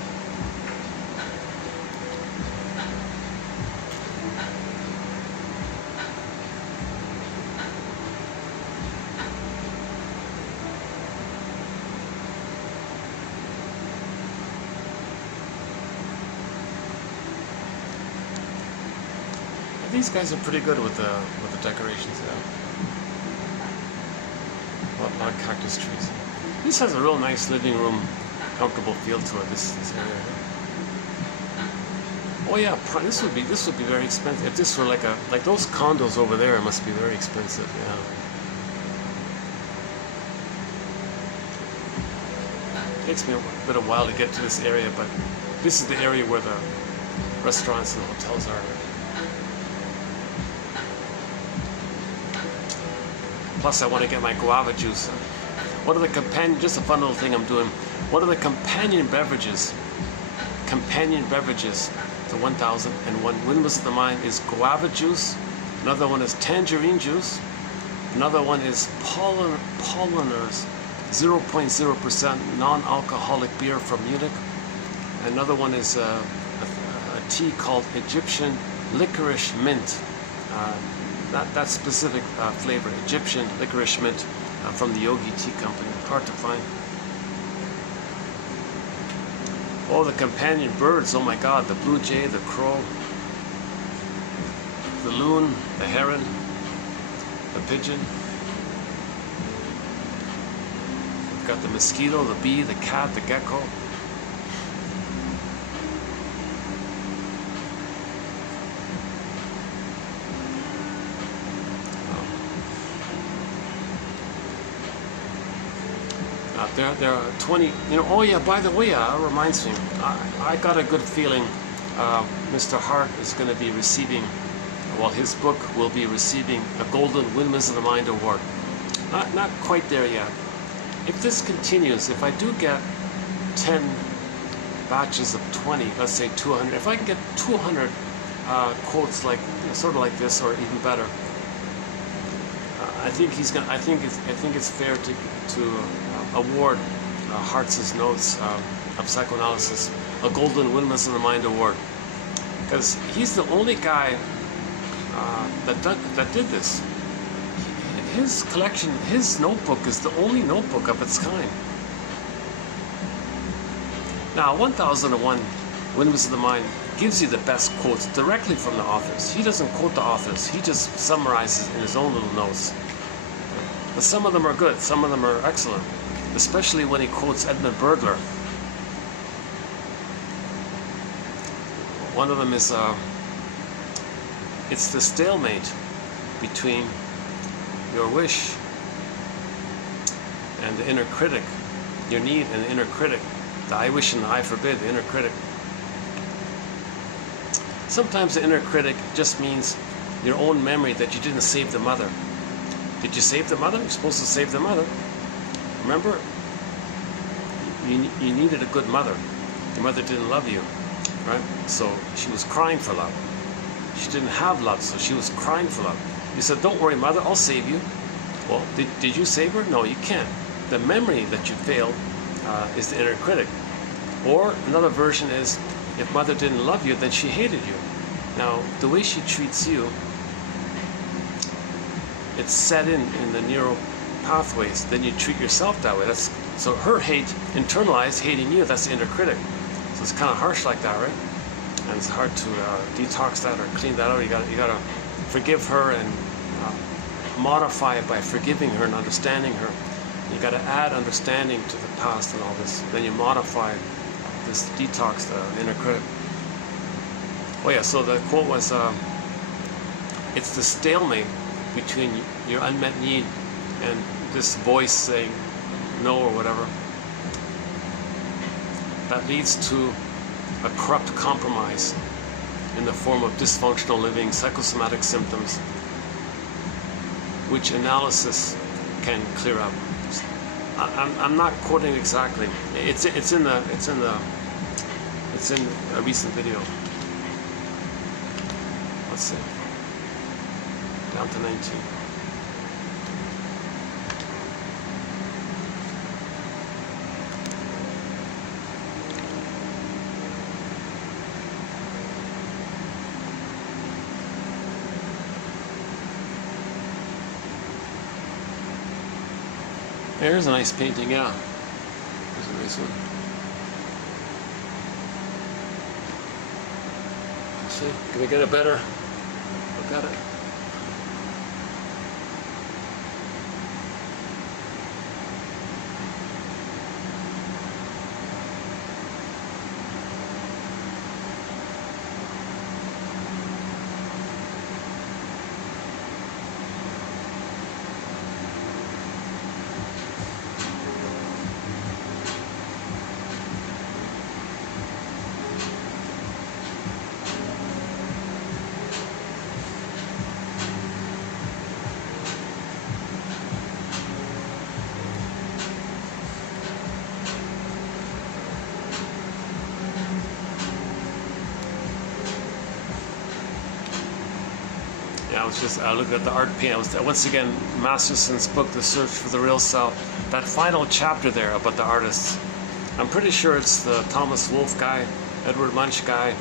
These guys are pretty good with the decorations, yeah. A lot of cactus trees. This has a real nice living room, comfortable feel to it. This area. Oh yeah, this would be very expensive. If this were like those condos over there, it must be very expensive. Yeah. It takes me a bit of a while to get to this area, but this is the area where the restaurants and hotels are. Plus, I want to get my guava juice. What are the just a fun little thing I'm doing. What are the companion beverages? Companion beverages to 1001 Windmills of the Mind is guava juice. Another one is tangerine juice. Another one is Polliners 0.0% non-alcoholic beer from Munich. Another one is a tea called Egyptian licorice mint. That specific flavor, Egyptian licorice mint from the Yogi Tea Company. Hard to find. Oh, the companion birds. Oh my God, the blue jay, the crow, the loon, the heron, the pigeon. We've got the mosquito, the bee, the cat, the gecko. There are 20, oh yeah, by the way, that reminds me, I got a good feeling Mr. Hart is going to be receiving, well, his book will be receiving a Golden Windmills of the Mind Award. Not quite there yet. If this continues, if I do get 10 batches of 20, let's say 200, if I can get 200 quotes like, sort of like this, or even better, I think he's gonna. I think it's fair to award Hart's notes of psychoanalysis a Golden Windmills of the Mind Award, because he's the only guy that did this. His collection, his notebook is the only notebook of its kind. Now, 1001 Windmills of the Mind gives you the best quotes directly from the authors. He doesn't quote the authors, he just summarizes in his own little notes. But some of them are good, some of them are excellent, especially when he quotes Edmund Burglar. One of them is, it's the stalemate between your wish and the inner critic, your need and the inner critic, the I wish and the I forbid, the inner critic. Sometimes the inner critic just means your own memory that you didn't save the mother. Did you save the mother? You're supposed to save the mother. Remember? You needed a good mother. Your mother didn't love you, right? So she was crying for love. She didn't have love, so she was crying for love. You said, don't worry, mother, I'll save you. Well, did you save her? No, you can't. The memory that you failed is the inner critic. Or another version is, if mother didn't love you, then she hated you. Now, the way she treats you, it's set in the neural pathways. Then you treat yourself that way. So her hate, internalized hating you, that's the inner critic. So it's kind of harsh like that, right? And it's hard to detox that or clean that out. You gotta forgive her and modify it by forgiving her and understanding her. You gotta add understanding to the past and all this. Then you modify this detox, the inner critic. Oh yeah, so the quote was, it's the stalemate between your unmet need and this voice saying no or whatever that leads to a corrupt compromise in the form of dysfunctional living, psychosomatic symptoms, which analysis can clear up. I'm not quoting exactly. It's in a recent video. Let's see. Down to 19. There's a nice painting, yeah. There's a nice one. Let's see, can we get a better look at it? I looked at the art paint. Once again, Masterson's book, The Search for the Real Self. That final chapter there about the artists. I'm pretty sure it's the Thomas Wolfe guy, Edward Munch guy,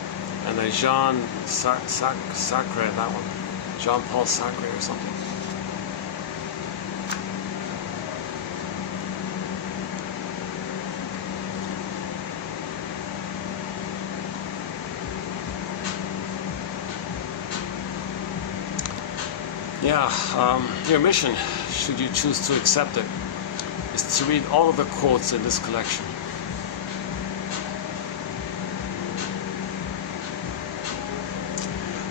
and the Jean Sacre, that one. Jean-Paul Sacre or something. Yeah, your mission, should you choose to accept it, is to read all of the quotes in this collection.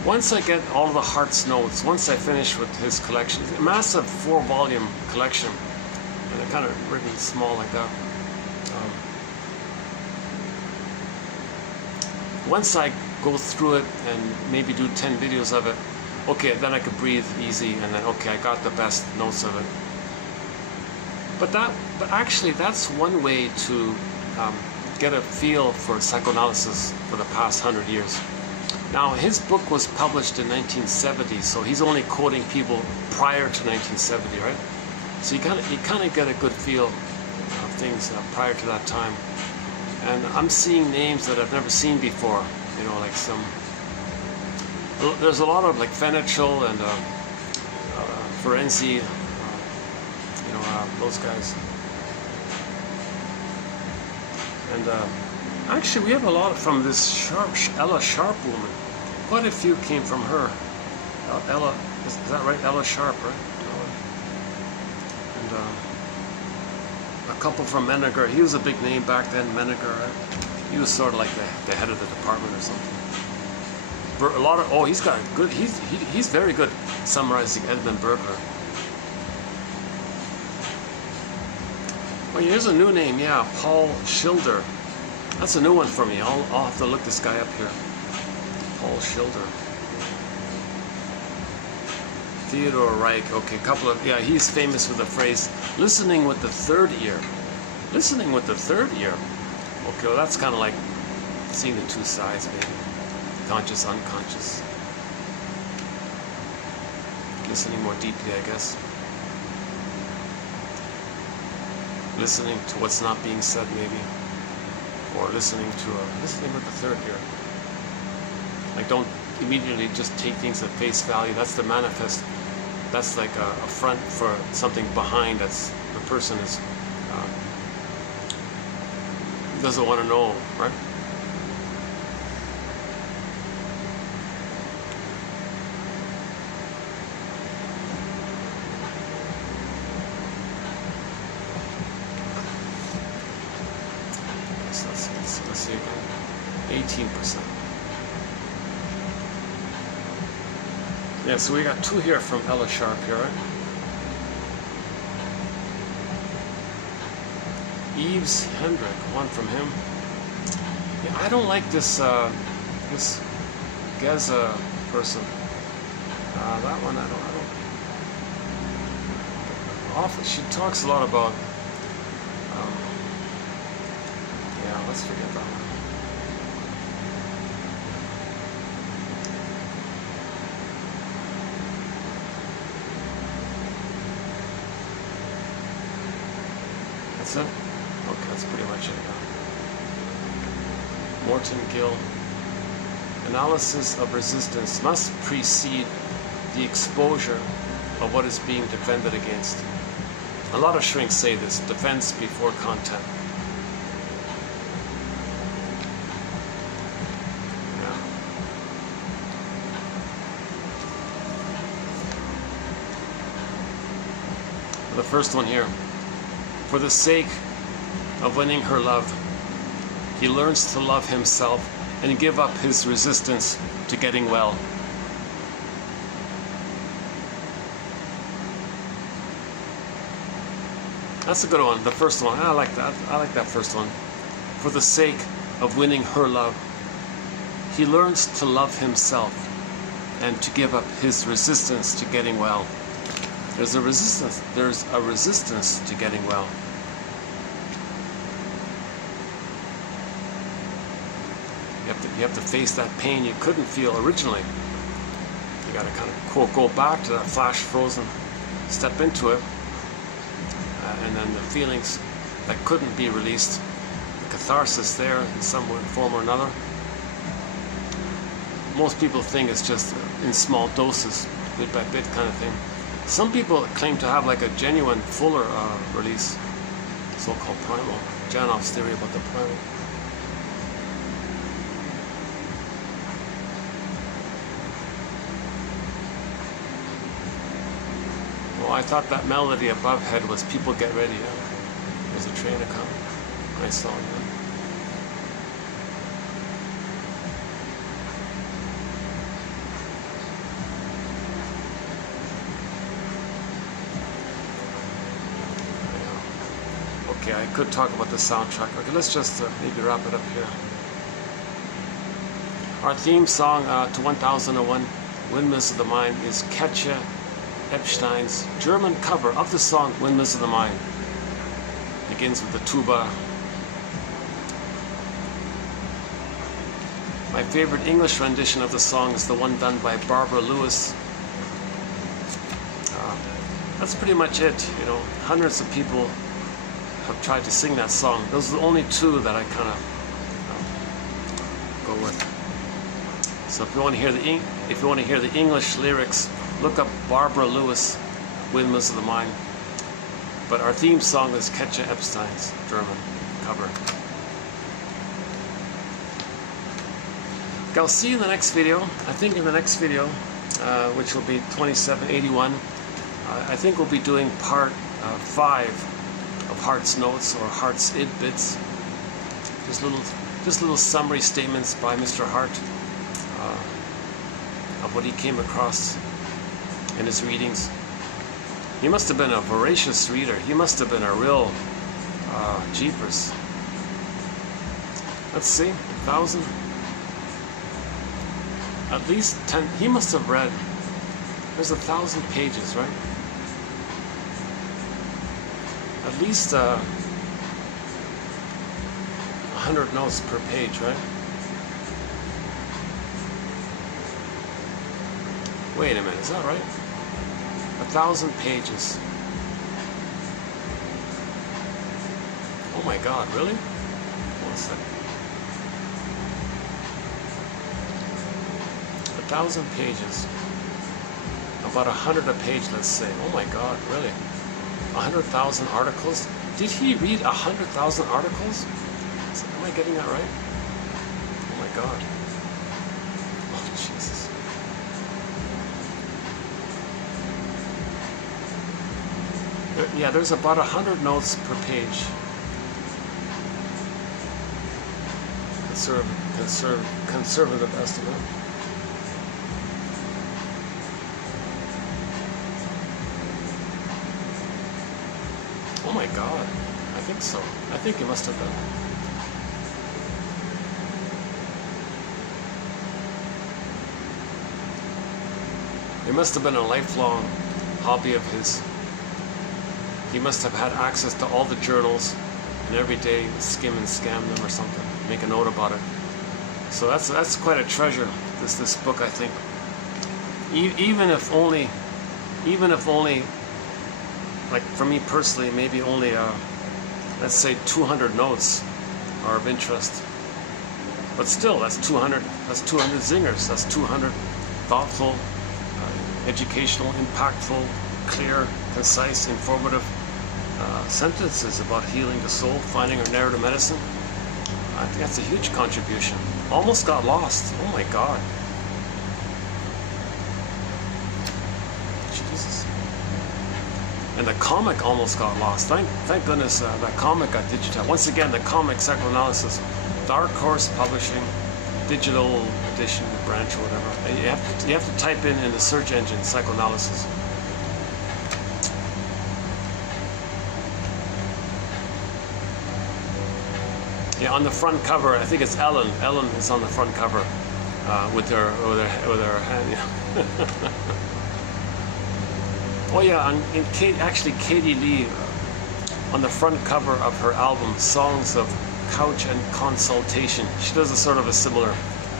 Once I get all of the Hart's notes, once I finish with his collection, it's a massive 4-volume collection, and they're kind of written small like that. Once I go through it and maybe do 10 videos of it, okay, then I could breathe easy, and then okay, I got the best notes of it. But actually, that's one way to get a feel for psychoanalysis for the past 100 years. Now, his book was published in 1970, so he's only quoting people prior to 1970, right? So you kind of get a good feel of things prior to that time. And I'm seeing names that I've never seen before, you know, like there's a lot of like Fenichel and Ferenczi, you know, those guys. And actually, we have a lot from this Ella Sharpe woman. Quite a few came from her. Ella, is that right? Ella Sharpe, right? And a couple from Menninger. He was a big name back then, Menninger, right? He was sort of like the head of the department or something. A lot of, he's got a good, he's very good summarizing Edmund Berger. Well, here's a new name, yeah, Paul Schilder. That's a new one for me. I'll have to look this guy up here. Paul Schilder. Theodore Reich. Okay, he's famous with the phrase, listening with the third ear. Listening with the third ear. Okay, well that's kind of like seeing the two sides, maybe. Conscious, unconscious. Listening more deeply, I guess. Listening to what's not being said, maybe. Or listening with the third ear. Like, don't immediately just take things at face value. That's the manifest. That's like a front for something behind. That's the person is doesn't want to know, right? Let's see again. 18%. Yeah, so we got 2 here from Ella Sharpe here, right? Yves Hendrick, 1 from him. Yeah, I don't like this this Geza person. That one I don't. Often she talks a lot about. Yeah, let's forget that one. That's it? Okay, that's pretty much it now. Morton Gill. Analysis of resistance must precede the exposure of what is being defended against. A lot of shrinks say this, defense before content. Yeah. The first one here. For the sake of winning her love, he learns to love himself and give up his resistance to getting well. That's a good one, the first one. I like that. I like that first one. For the sake of winning her love, he learns to love himself and to give up his resistance to getting well. There's a resistance to getting well. You have to face that pain you couldn't feel originally. You got to kind of quote, go back to that flash frozen, step into it, and then the feelings that couldn't be released, the catharsis there in some form or another. Most people think it's just in small doses, bit by bit kind of thing. Some people claim to have like a genuine fuller release, so-called primal. Janoff's theory about the primal. Oh, I thought that melody above head was "People Get Ready." Yeah. There's a train to come. Nice song. Yeah. Okay, I could talk about the soundtrack. Okay, let's just maybe wrap it up here. Our theme song to 1001, Windmills of the Mind, is Katja Epstein's German cover of the song Windmills of the Mind. Begins with the tuba. My favorite English rendition of the song is the one done by Barbara Lewis. That's pretty much it. You know, hundreds of people have tried to sing that song. Those are the only two that I kind of go with. So if you want to hear the English lyrics, look up Barbara Lewis, Windmills of the Mind. But our theme song is Katja Epstein's German cover. Okay, I'll see you in the next video. I think in the next video, which will be 2781, I think we'll be doing part 5 of Hart's notes, or Hart's bits. Just little summary statements by Mr. Hart of what he came across in his readings. He must have been a voracious reader. He must have been a real jeepers. Let's see, 1,000. At least 10. He must have read. There's 1,000 pages, right? At least 100 notes per page, right? Wait a minute, is that right? 1,000 pages. Oh my God, really? One second. 1,000 pages. About 100 a page, let's say. Oh my God, really? 100,000 articles? Did he read 100,000 articles? Am I getting that right? Oh my God. Oh Jesus. Yeah, there's about 100 notes per page. Conservative estimate. Oh my God, I think so. I think he must have done it. It must have been a lifelong hobby of his. He must have had access to all the journals, and every day skim and scam them or something, make a note about it. So that's quite a treasure, this book, I think. Even if only, like for me personally, maybe only, let's say 200 notes are of interest. But still, that's 200 zingers. That's 200 thoughtful, educational, impactful, clear, concise, informative sentences about healing the soul, finding our narrative medicine. I think that's a huge contribution. Almost got lost. Oh my God. Jesus. And the comic almost got lost. Thank goodness that comic got digitized. Once again, the comic Psychoanalysis, Dark Horse Publishing, digital edition, branch, or whatever. And you have to type in the search engine Psychoanalysis. Yeah, on the front cover, I think it's Ellen. Ellen is on the front cover with her hand. Yeah. Oh yeah, actually Katie Lee on the front cover of her album Songs of Couch and Consultation. She does a sort of a similar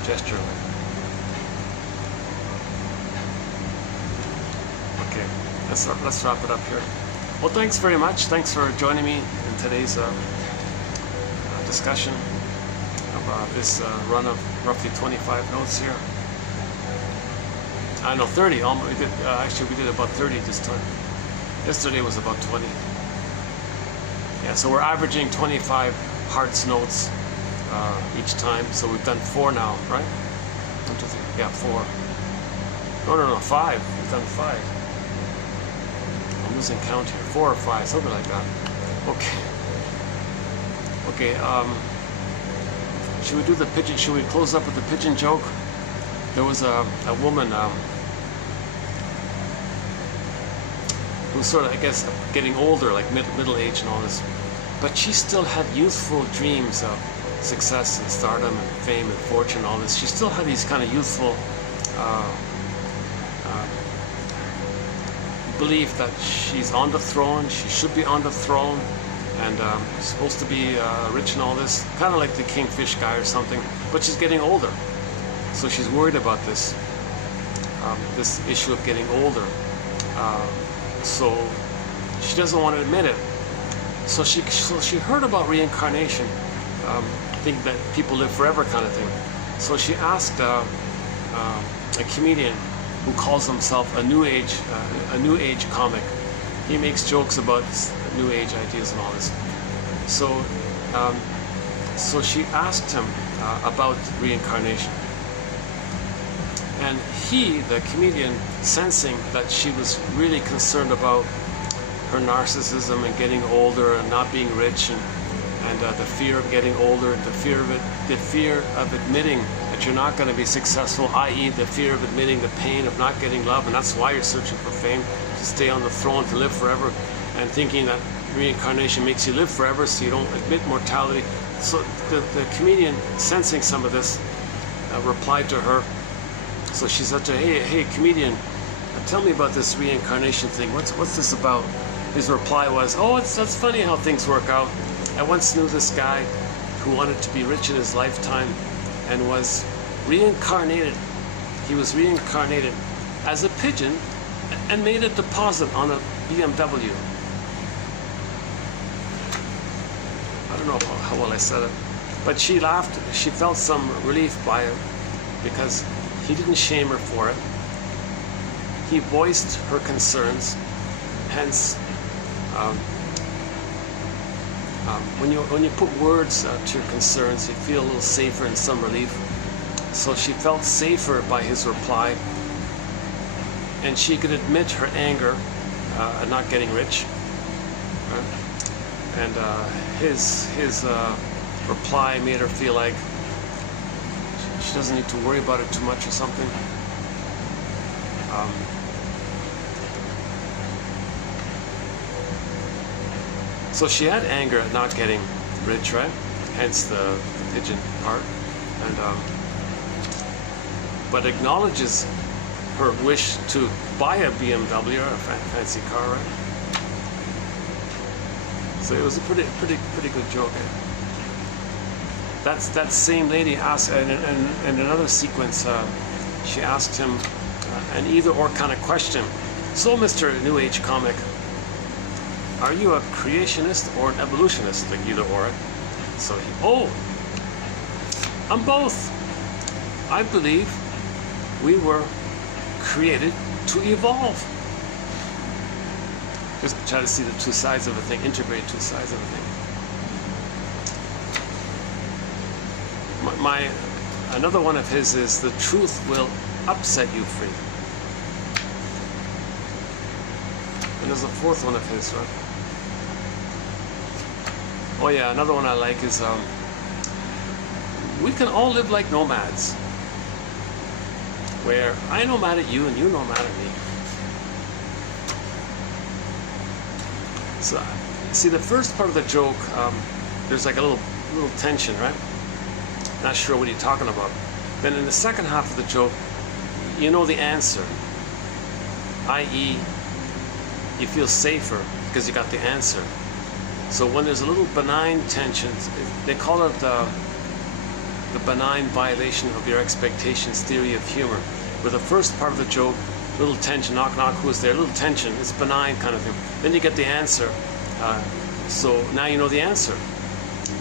gesture. Okay, let's wrap it up here. Well, thanks very much. Thanks for joining me in today's discussion about this run of roughly 25 notes here. I know 30. Actually, we did about 30 this time. Yesterday was about 20. Yeah, so we're averaging 25 Hart's notes each time. So we've done 4 now, right? 1, 2, 3. Yeah, 4. No, 5. We've done 5. Oh losing count here. 4 or 5, something like that. Okay. Okay, should we do the pigeon? Should we close up with the pigeon joke? There was a woman who was sort of, I guess, getting older, like middle age and all this. But she still had youthful dreams of success and stardom and fame and fortune and all this. She still had these kind of youthful belief that she's on the throne, she should be on the throne, and supposed to be rich and all this, kind of like the kingfish guy or something. But she's getting older, so she's worried about this this issue of getting older. So she doesn't want to admit it. So she heard about reincarnation, think that people live forever kind of thing. So she asked a comedian who calls himself a new age comic. He makes jokes about new age ideas and all this. So she asked him about reincarnation, and he, the comedian, sensing that she was really concerned about her narcissism and getting older and not being rich, and the fear of getting older, the fear of admitting that you're not going to be successful, i.e. the fear of admitting the pain of not getting love, and that's why you're searching for fame, to stay on the throne, to live forever, and thinking that reincarnation makes you live forever so you don't admit mortality. So the comedian, sensing some of this, replied to her. So she said to her, hey comedian, tell me about this reincarnation thing. What's this about? His reply was, oh, that's funny how things work out. I once knew this guy who wanted to be rich in his lifetime and was reincarnated. He was reincarnated as a pigeon and made a deposit on a BMW. I don't know how well I said it, but she laughed. She felt some relief by it because he didn't shame her for it. He voiced her concerns. Hence, when you put words to your concerns, you feel a little safer and some relief. So she felt safer by his reply, and she could admit her anger at not getting rich. And his reply made her feel like she doesn't need to worry about it too much or something. So she had anger at not getting rich, right? Hence the pigeon part, and but acknowledges her wish to buy a BMW or a fancy car, right? So it was a pretty good joke. That same lady asked, in another sequence, she asked him an either/or kind of question. So, Mr. New Age comic, are you a creationist or an evolutionist? Like either or. So I'm both. I believe we were created to evolve. Just try to see the two sides of a thing, integrate two sides of a thing. Another one of his is, the truth will upset you free. And there's a fourth one of his, right? Oh yeah, another one I like is, we can all live like nomads, where I nomad at you and you nomad at me. So, see, the first part of the joke, there's like a little tension, right? Not sure what you're talking about. Then in the second half of the joke, you know the answer, i.e. you feel safer because you got the answer. So when there's a little benign tension, they call it the benign violation of your expectations theory of humor, where the first part of the joke, little tension, knock knock, who's there, little tension, it's benign kind of thing. Then you get the answer, so now you know the answer.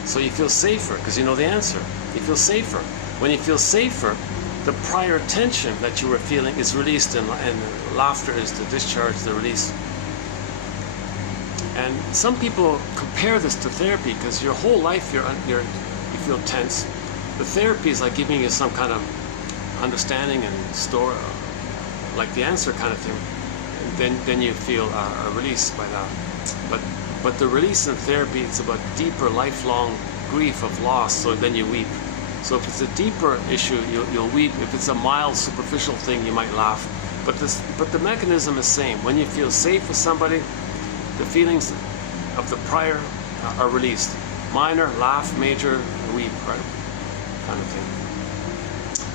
So you feel safer because you know the answer. You feel safer. When you feel safer, the prior tension that you were feeling is released, and laughter is the discharge, the release. And some people compare this to therapy because your whole life you feel tense. The therapy is like giving you some kind of understanding and store, like the answer kind of thing. then you feel a release by that. But the release in therapy, it's about deeper, lifelong grief of loss. So then you weep. So if it's a deeper issue, you'll weep. If it's a mild, superficial thing, you might laugh. But the mechanism is same. When you feel safe with somebody, the feelings of the prior are released. Minor, laugh; major, weep. Right? Kind of thing.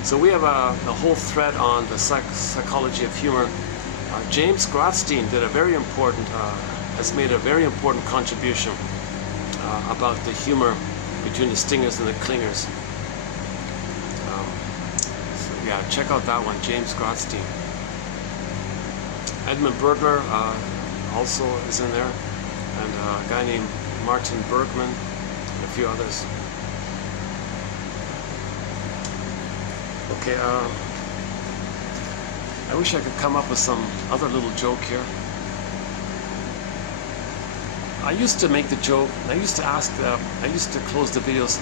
So we have a whole thread on the psychology of humor. James Grotstein did a very important, has made a very important contribution about the humor between the stingers and the clingers. So yeah, check out that one, James Grotstein. Edmund Berger also is in there, and a guy named Martin Bergman, and a few others. Okay, I wish I could come up with some other little joke here. I used to make the joke, I used to ask, I used to close the videos.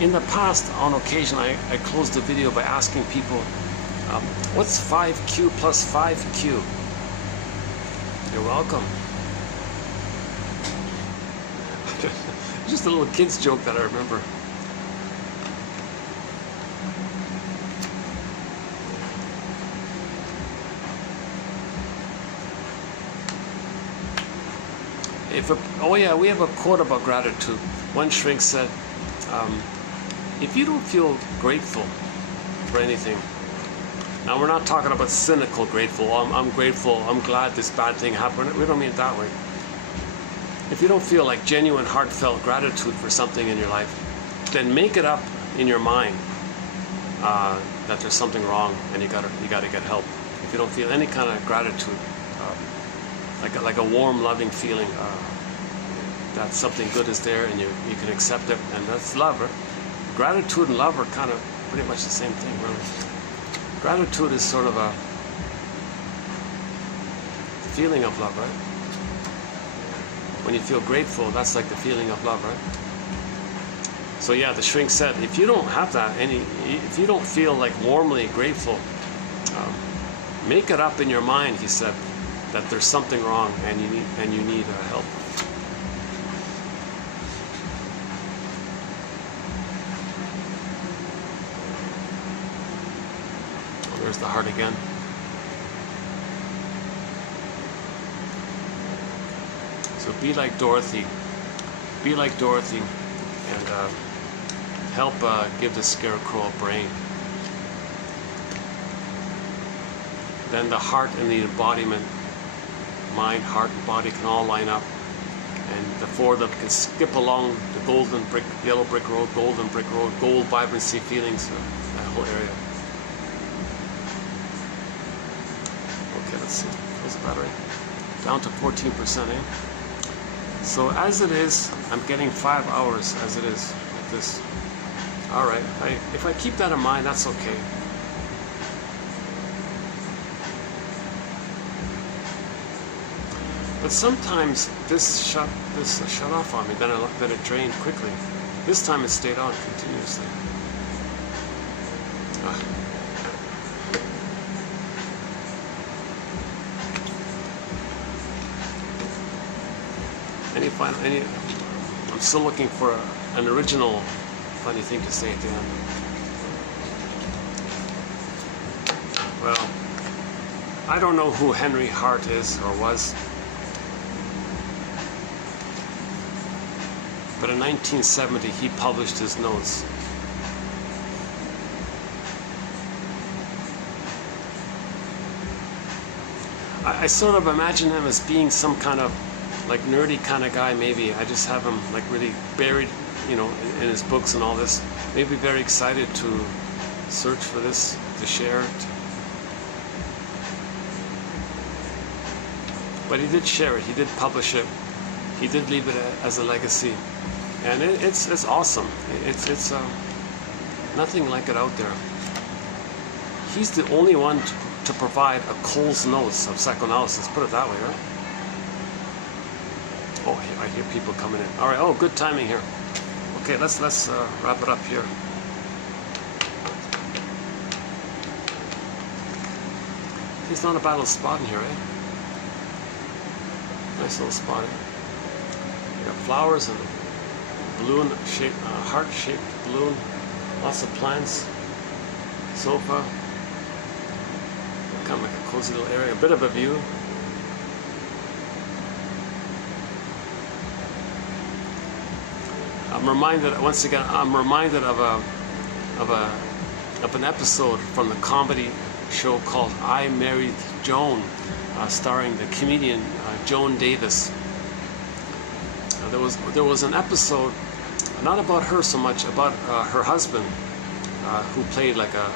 In the past, on occasion, I closed the video by asking people, what's 5Q plus 5Q? You're welcome. Just a little kid's joke that I remember. Oh yeah, we have a quote about gratitude. One shrink said, if you don't feel grateful for anything, now we're not talking about cynical grateful, I'm grateful, I'm glad this bad thing happened, we don't mean it that way. If you don't feel like genuine, heartfelt gratitude for something in your life, then make it up in your mind that there's something wrong and you gotta get help. If you don't feel any kind of gratitude, like a warm, loving feeling that something good is there and you can accept it, and that's love. Right? Gratitude and love are kind of pretty much the same thing, really. Gratitude is sort of a feeling of love, right? When you feel grateful, that's like the feeling of love, right? So yeah, the shrink said, if you don't have that, if you don't feel like warmly grateful, make it up in your mind, he said, that there's something wrong and you need help. Oh, there's the heart again. So be like Dorothy. Be like Dorothy and help give the scarecrow a brain. Then the heart and the embodiment, mind, heart, and body can all line up, and the four of them can skip along the golden brick, yellow brick road, golden brick road, gold vibrancy feelings, that whole area. Okay, let's see. How's the battery? Down to 14%, eh? So as it is, I'm getting 5 hours as it is like this. All right. If I keep that in mind, that's okay. But sometimes this shut off on me, then it drained quickly. This time it stayed on continuously. I'm still looking for an original funny thing to say at the end. Well, I don't know who Henry Hart is or was. But in 1970, he published his notes. I sort of imagine him as being some kind of like nerdy kind of guy, maybe. I just have him like really buried, you know, in his books and all this. Maybe very excited to search for this, to share it. But he did share it, he did publish it, he did leave it as a legacy. And it's awesome. It's nothing like it out there. He's the only one to provide a Cole's Notes of psychoanalysis. Put it that way, right? Oh, I hear people coming in. All right. Oh, good timing here. Okay, let's wrap it up here. It's not a bad little spot in here, eh? Nice little spot. You got flowers and balloon shaped, heart-shaped balloon. Lots of plants. Sofa. Kind of like a cozy little area. A bit of a view. I'm reminded once again. I'm reminded of an episode from the comedy show called I Married Joan, starring the comedian Joan Davis. There was an episode, not about her so much, about her husband, who played like a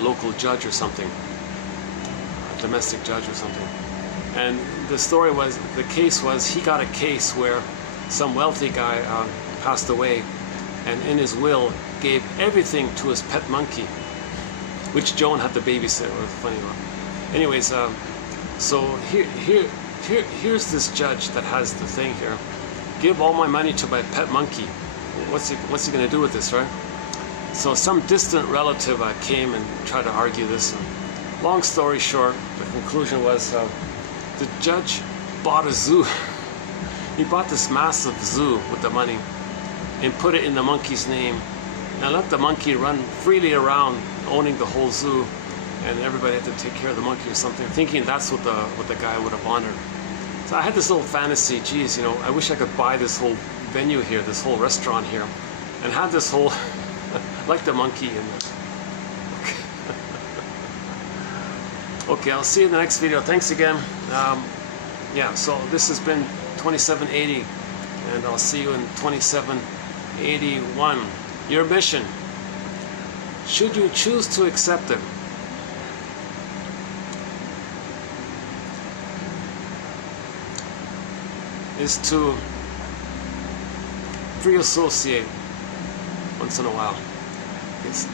local judge or something, a domestic judge or something. And the story was, the case was, he got a case where some wealthy guy passed away, and in his will gave everything to his pet monkey, which Joan had to babysit. It was a funny one. Anyways, so here's this judge that has the thing here. Give all my money to my pet monkey. What's he going to do with this, right? So some distant relative came and tried to argue this. Long story short, the conclusion was the judge bought a zoo. He bought this massive zoo with the money and put it in the monkey's name and let the monkey run freely around, owning the whole zoo, and everybody had to take care of the monkey or something, thinking that's what the guy would have honored. So I had this little fantasy, geez, you know, I wish I could buy this whole venue here, this whole restaurant here, and have this whole, like the monkey. Okay, I'll see you in the next video. Thanks again. Yeah, so this has been 2780, and I'll see you in 2781. Your mission, should you choose to accept it, is to free associate once in a while. It's